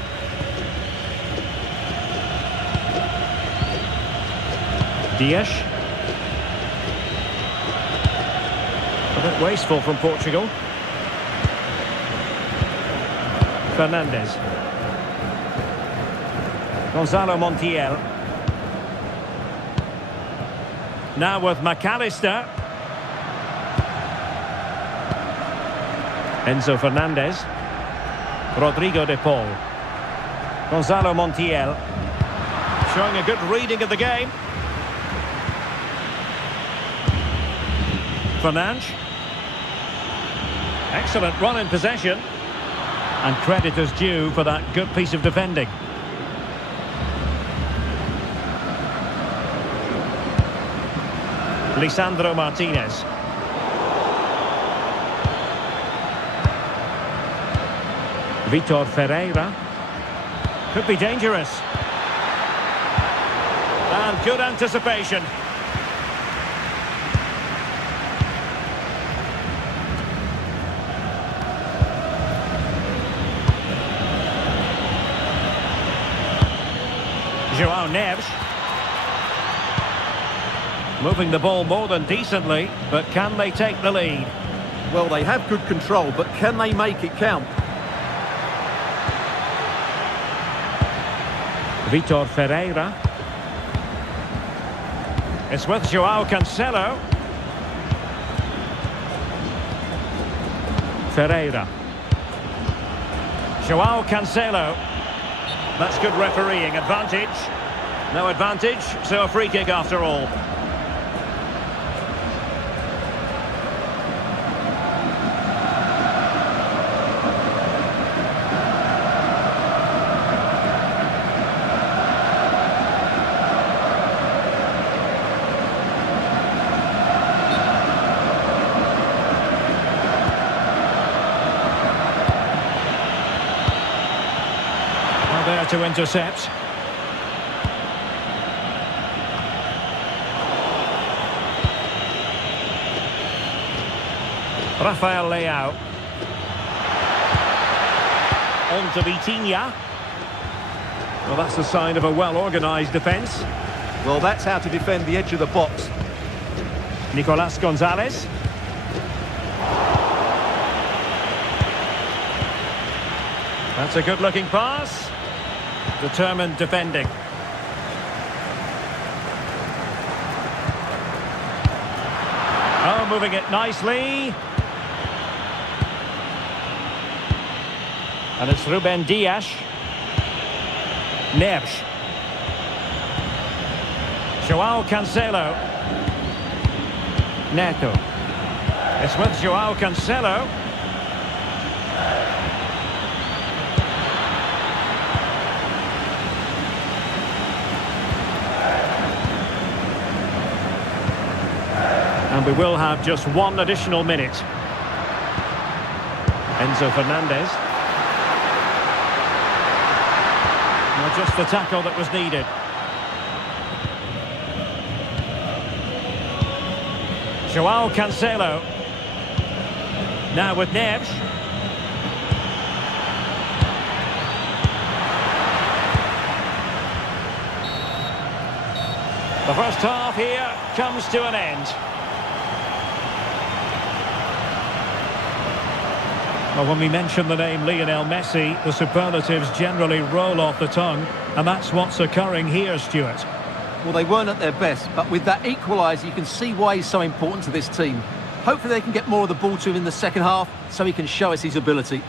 Dias. A bit wasteful from Portugal. Fernandez. Gonzalo Montiel. Now with McAllister. Enzo Fernandez. Rodrigo de Paul. Gonzalo Montiel. Showing a good reading of the game. Fernandes. Excellent run in possession. And credit is due for that good piece of defending. Lisandro Martinez. Vitor Ferreira. Could be dangerous. And good anticipation. Joao Neves. Moving the ball more than decently, but can they take the lead? Well, they have good control, but can they make it count? Vitor Ferreira. It's with Joao Cancelo. Ferreira. Joao Cancelo. That's good refereeing. Advantage. No advantage, so a free kick after all. There to intercept. Rafael Leao. On to Vitinha. Well, that's a sign of a well-organised defence. Well, that's how to defend the edge of the box. Nicolas Gonzalez. That's a good-looking pass. Determined defending. Oh, moving it nicely. And it's Ruben Dias. Neves. Joao Cancelo. Neto. It's with Joao Cancelo. And we will have just one additional minute. Enzo Fernandez. Well, just the tackle that was needed. Joao Cancelo. Now with Neves. The first half here comes to an end. Well, when we mention the name Lionel Messi, the superlatives generally roll off the tongue, and that's what's occurring here, Stuart. Well, they weren't at their best, but with that equaliser, you can see why he's so important to this team. Hopefully they can get more of the ball to him in the second half, so he can show us his ability.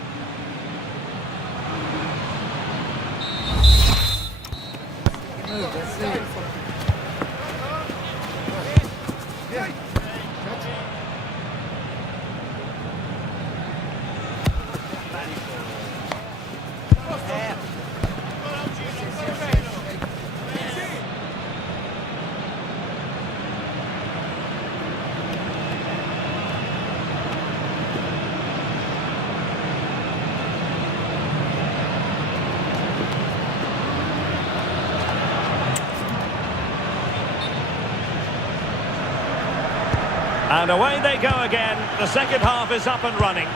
And away they go again. The second half is up and running.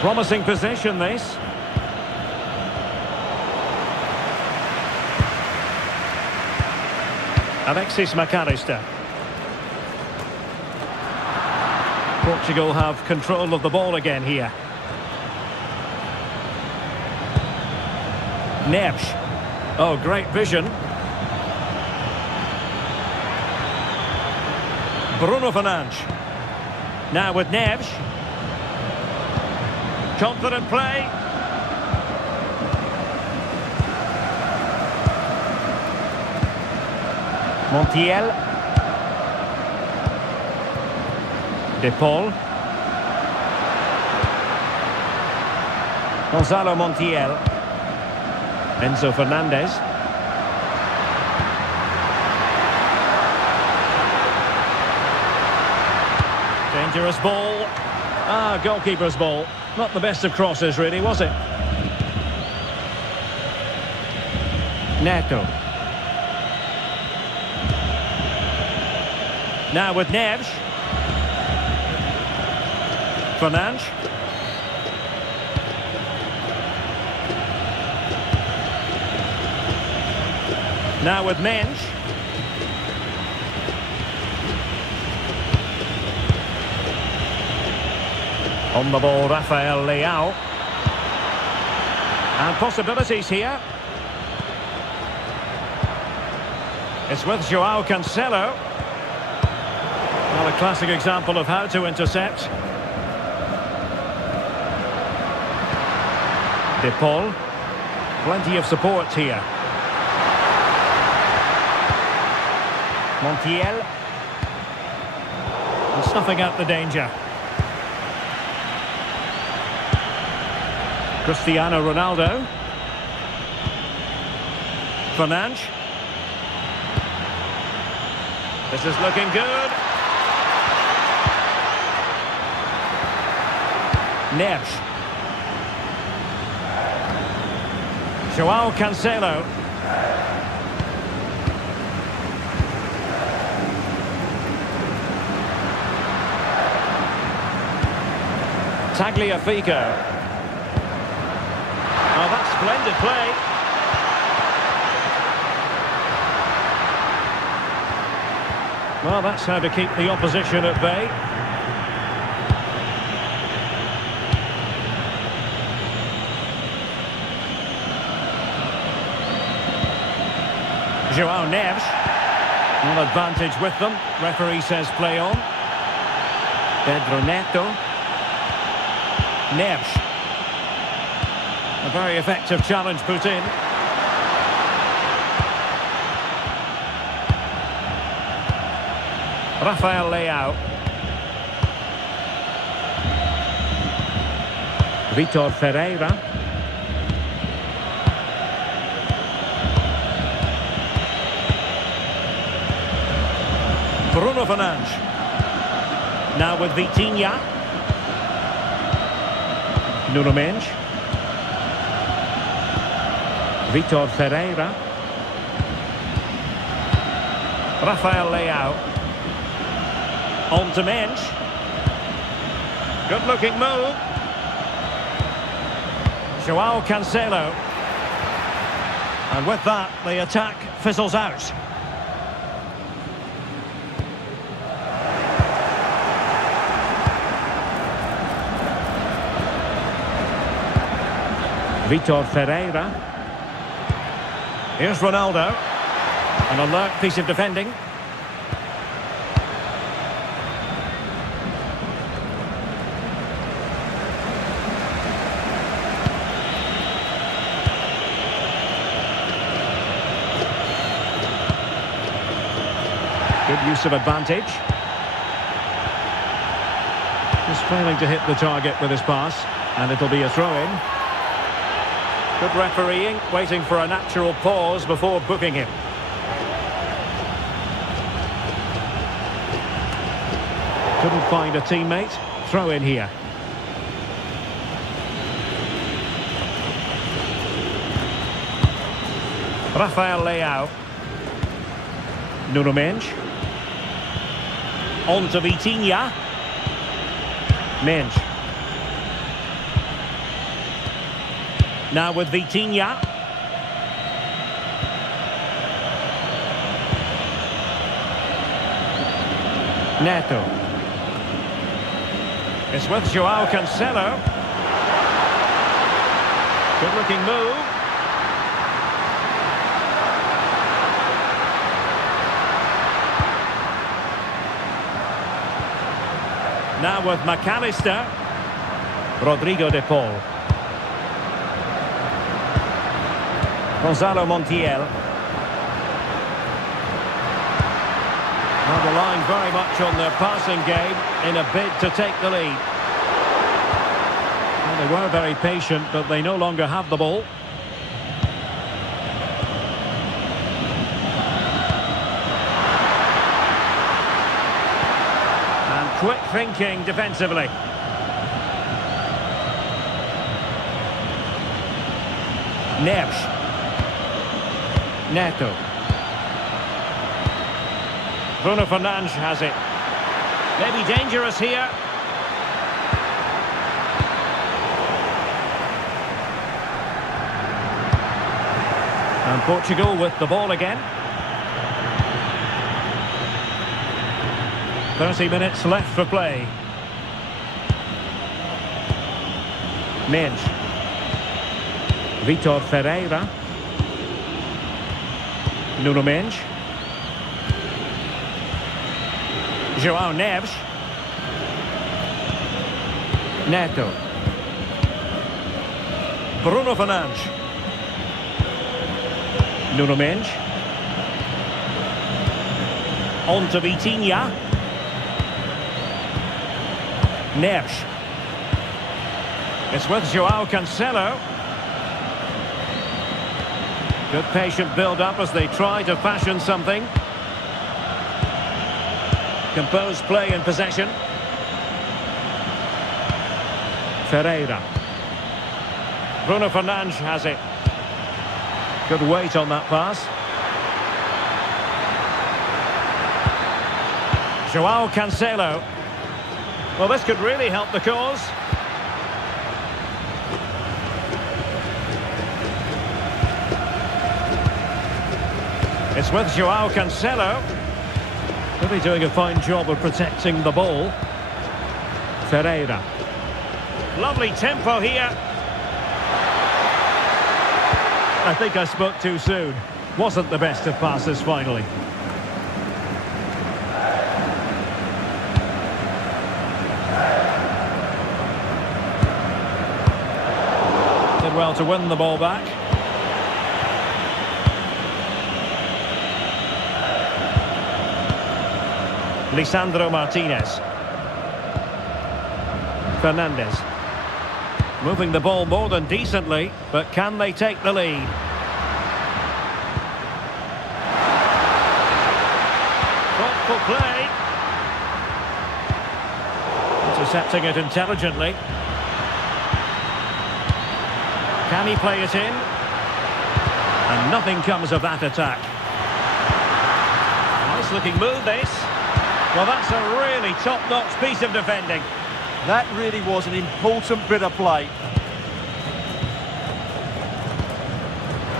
Promising position, this. Alexis McAllister. Portugal have control of the ball again here. Neves. Oh, great vision. Bruno Fernandes. Now with Neves. Confident play. Montiel. De Paul. Gonzalo Montiel. Enzo Fernandez. Dangerous ball. Goalkeeper's ball. Not the best of crosses, really, was it? Neto. Now with Neves. Fernandes. Now with Mensch. On the ball, Rafael Leao. And possibilities here. It's with Joao Cancelo. Well, a classic example of how to intercept. De Paul. Plenty of support here. Montiel. And snuffing out the danger. Cristiano Ronaldo. Fernandes. This is looking good. Neves. Joao Cancelo. Tagliafico. Oh, that's splendid play. Well, that's how to keep the opposition at bay. Joao Neves. One advantage with them. Referee says play on. Pedro Neto. Neves. A very effective challenge put in. Rafael Leao. Vitor Ferreira. Bruno Fernandes. Now with Vitinha. Nuno Mendes. Vitor Ferreira. Rafael Leao. On to Mendes. Good looking move. Joao Cancelo. And with that, the attack fizzles out. Vitor Ferreira. Here's Ronaldo. An alert piece of defending. Good use of advantage. Just failing to hit the target with his pass. And it'll be a throw-in. Good refereeing, waiting for a natural pause before booking him. Couldn't find a teammate. Throw in here. Rafael Leao. Nuno Mendes. On to Vitinha. Mendes. Now with Vitinha. Neto. It's with Joao Cancelo. Good looking move. Now with McAllister. Rodrigo de Paul. Gonzalo Montiel. Well, relying very much on their passing game in a bid to take the lead. Well, they were very patient, but they no longer have the ball. And quick thinking defensively. Neves. Neto. Bruno Fernandes has it. Maybe dangerous here. And Portugal with the ball again. 30 minutes left for play. Mendes. Vitor Ferreira. Nuno Mendes. João Neves. Neto. Bruno Fernandes. Nuno Mendes. On to Vitinha. Neves. It's with Joao Cancelo. Good patient build-up as they try to fashion something. Composed play in possession. Ferreira. Bruno Fernandes has it. Good weight on that pass. Joao Cancelo. Well, this could really help the cause. It's with Joao Cancelo. He'll be doing a fine job of protecting the ball. Ferreira. Lovely tempo here. I think I spoke too soon. Wasn't the best of passes finally. well to win the ball back. Lisandro Martinez. Fernandez. Moving the ball more than decently, but can they take the lead? Thoughtful play. Intercepting it intelligently. Can he play it in? And nothing comes of that attack. Nice looking move, this. Well, that's a really top-notch piece of defending. That really was an important bit of play.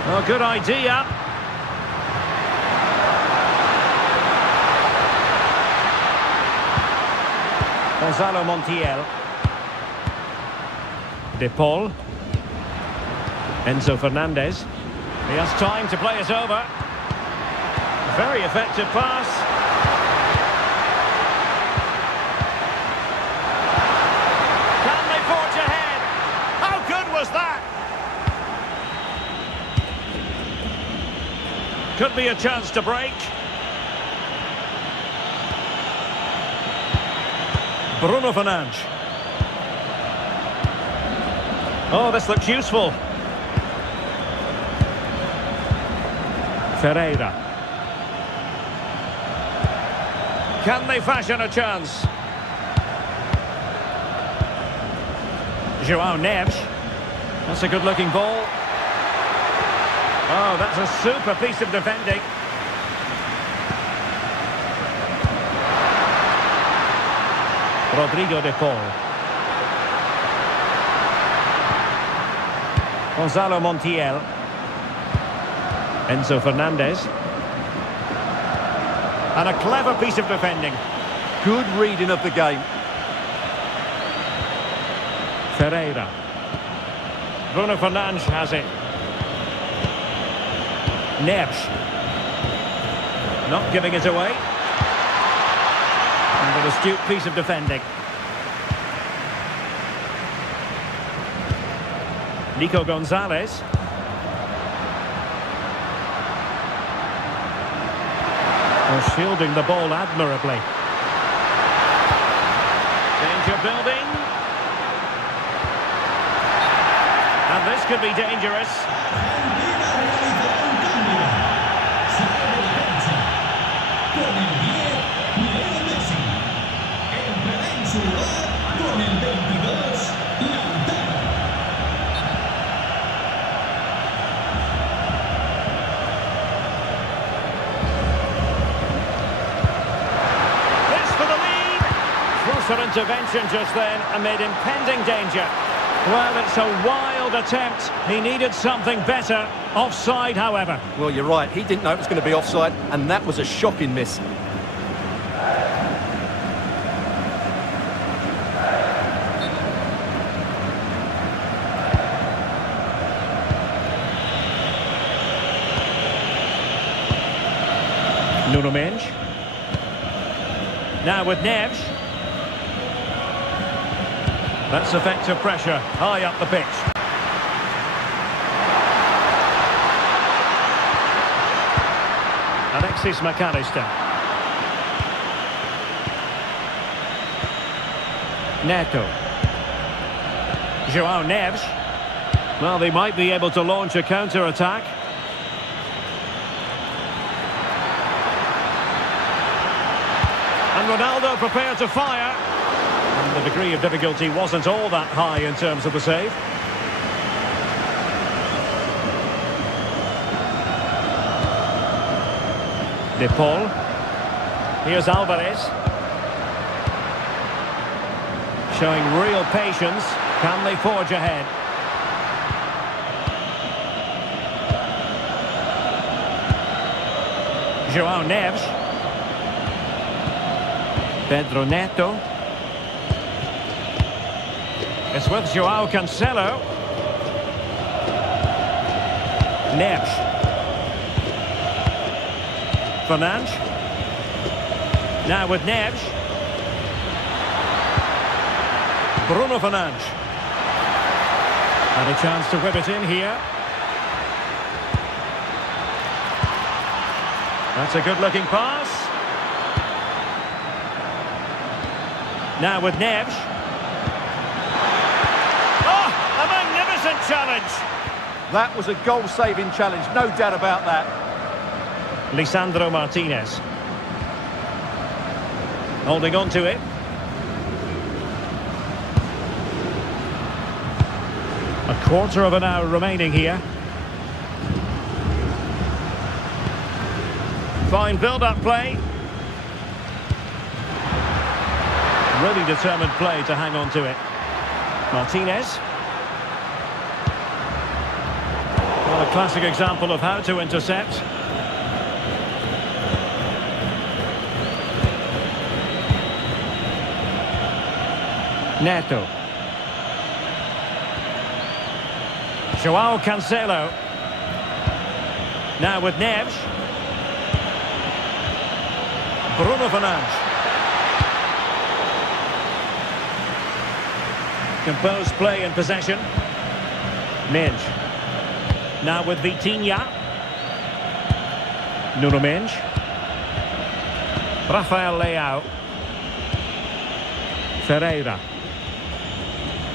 Oh, good idea. Gonzalo Montiel. De Paul. Enzo Fernandez. He has time to play it over. Very effective pass. Can they forge ahead? How good was that? Could be a chance to break. Bruno Fernandes. Oh, this looks useful. Ferreira. Can they fashion a chance? João Neves. That's a good-looking ball. Oh, that's a super piece of defending. Rodrigo de Paul. Gonzalo Montiel. Enzo Fernandez. And a clever piece of defending. Good reading of the game. Ferreira. Bruno Fernandes has it. Neves. Not giving it away. And an astute piece of defending. Nico Gonzalez. They're shielding the ball admirably. Danger building. And this could be dangerous. Intervention just then amid impending danger. Well, it's a wild attempt. He needed something better. Offside, however. Well, you're right. He didn't know it was going to be offside, and that was a shocking miss. Nuno Mendes. Now with Neves. That's effective pressure, high up the pitch. Alexis McAllister. Neto. João Neves. Well, they might be able to launch a counter-attack. And Ronaldo prepared to fire. The degree of difficulty wasn't all that high in terms of the save. De Paul. Here's Alvarez. Showing real patience. Can they forge ahead? João Neves. Pedro Neto. It's with João Cancelo. Neves. Fernandes. Now with Neves. Bruno Fernandes. And a chance to whip it in here. That's a good-looking pass. Now with Neves. Oh, a magnificent challenge. That was a goal-saving challenge, no doubt about that. Lisandro Martinez. Holding on to it. A quarter of an hour remaining here. Fine build-up play. Really determined play to hang on to it. Martinez. Well, a classic example of how to intercept. Neto. Joao Cancelo. Now with Neves. Bruno Fernandes. Composed play in possession. Mendes. Now with Vitinha. Nuno Mendes. Rafael Leao. Ferreira.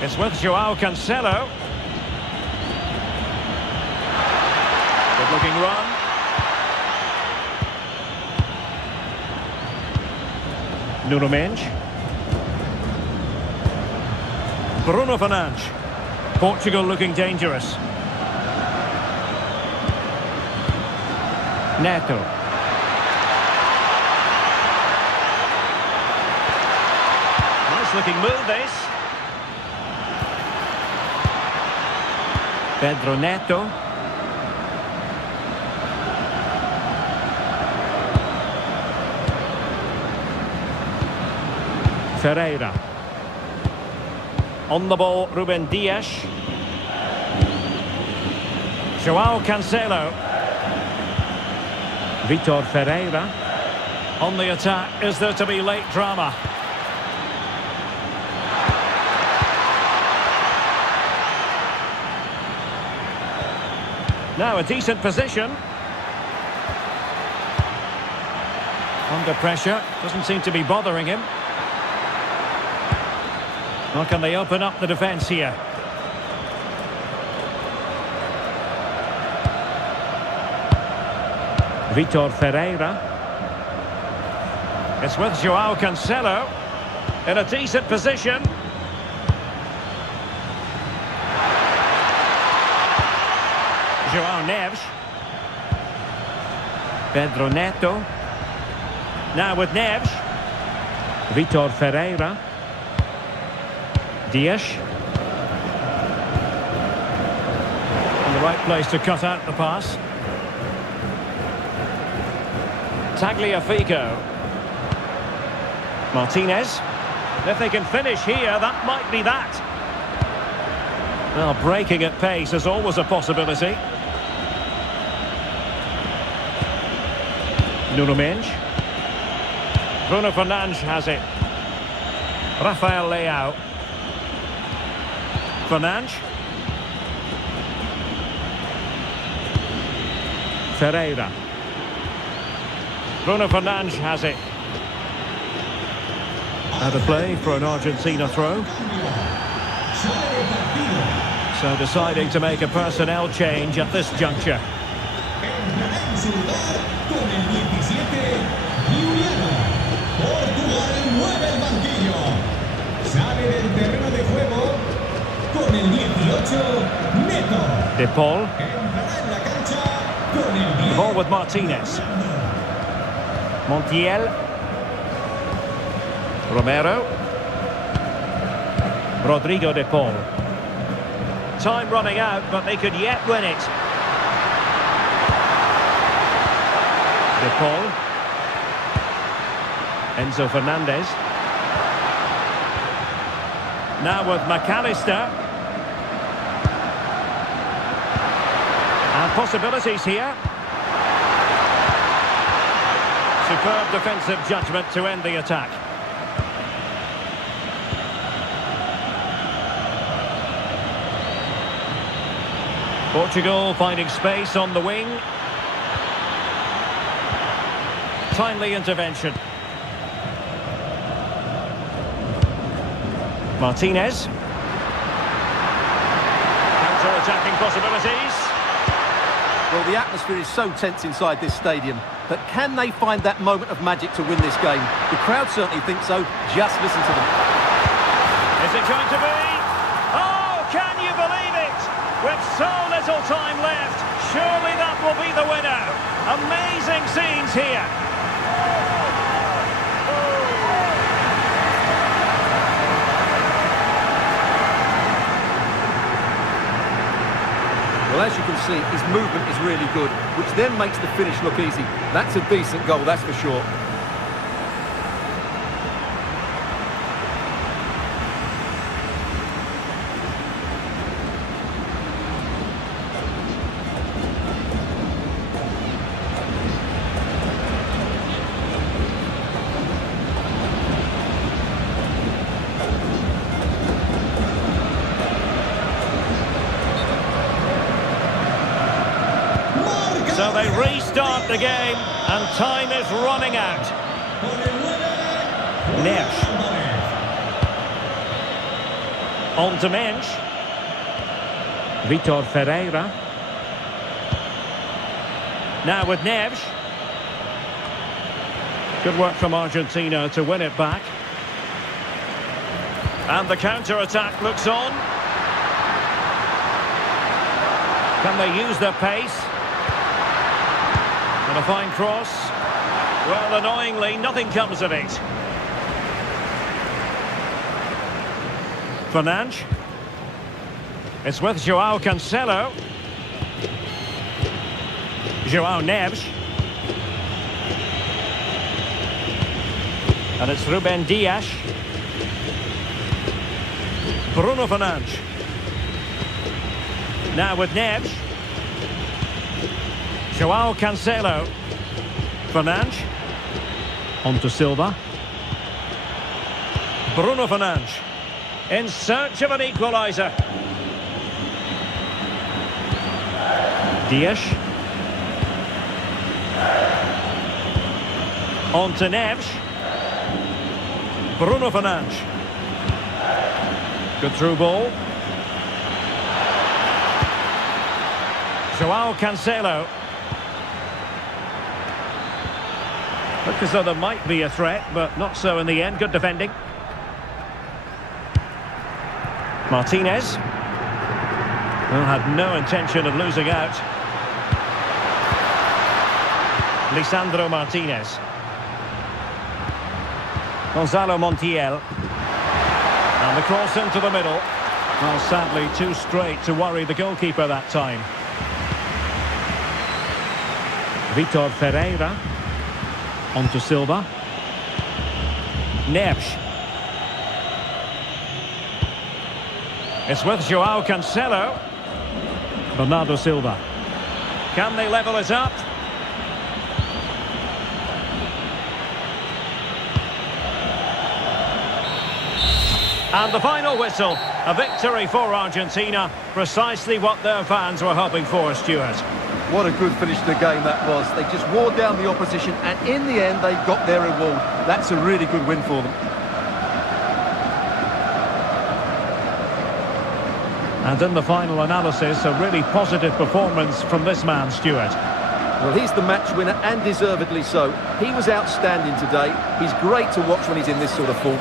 It's with Joao Cancelo. Good looking run. Nuno Mendes. Bruno Fernandes. Portugal looking dangerous. Neto. Nice looking move this. Pedro Neto. Ferreira. On the ball, Ruben Dias. Joao Cancelo. Vitor Ferreira. On the attack, is there to be late drama? Now a decent position. Under pressure, doesn't seem to be bothering him. How can they open up the defence here? Vitor Ferreira. It's with Joao Cancelo. In a decent position. Joao Neves. Pedro Neto. Now with Neves. Vitor Ferreira. Dias. In the right place to cut out the pass. Tagliafico. Martinez. If they can finish here, that might be that. Well, breaking at pace is always a possibility. Nuno Mendes. Bruno Fernandes has it. Rafael Leao. Fernandes. Ferreira. Bruno Fernandes has it. Out of play for an Argentina throw. So deciding to make a personnel change at this juncture. Portugal mueve el banquillo. Sale del terreno de juego con el 18, Neto. De Paul. Entrará en la cancha con el 10. The ball with Martinez. Montiel. Romero. Rodrigo de Paul. Time running out, but they could yet win it. De Paul. Enzo Fernandez. Now with McAllister. And possibilities here. Superb defensive judgment to end the attack. Portugal finding space on the wing. Timely intervention. Martinez. Counter-attacking possibilities. Well, the atmosphere is so tense inside this stadium, but can they find that moment of magic to win this game? The crowd certainly think so. Just listen to them. Is it going to be? Oh, can you believe it? With so little time left, surely that will be the winner. Amazing scenes here. Well, as you can see, his movement is really good, which then makes the finish look easy. That's a decent goal, that's for sure. So they restart the game, and time is running out. Neves. On to Mensch. Vitor Ferreira. Now with Neves. Good work from Argentina to win it back. And the counter-attack looks on. Can they use their pace? And a fine cross. Well, annoyingly, nothing comes of it. Fernandes. It's with João Cancelo. João Neves. And it's Ruben Dias. Bruno Fernandes. Now with Neves. João Cancelo. Fernandes. On to Silva. Bruno Fernandes. In search of an equaliser. Dias. On to Neves. Bruno Fernandes. Good through ball. João Cancelo. Looked as though there might be a threat, but not so in the end. Good defending. Martinez. Well, had no intention of losing out. Lisandro Martinez. Gonzalo Montiel. And the cross into the middle. Well, sadly, too straight to worry the goalkeeper that time. Vitor Ferreira. On to Silva. Neves. It's with João Cancelo. Bernardo Silva. Can they level it up? And the final whistle. A victory for Argentina. Precisely what their fans were hoping for, Stuart. What a good finish to the game that was. They just wore down the opposition, and in the end, they got their reward. That's a really good win for them. And in the final analysis, a really positive performance from this man, Stuart. Well, he's the match winner, and deservedly so. He was outstanding today. He's great to watch when he's in this sort of form.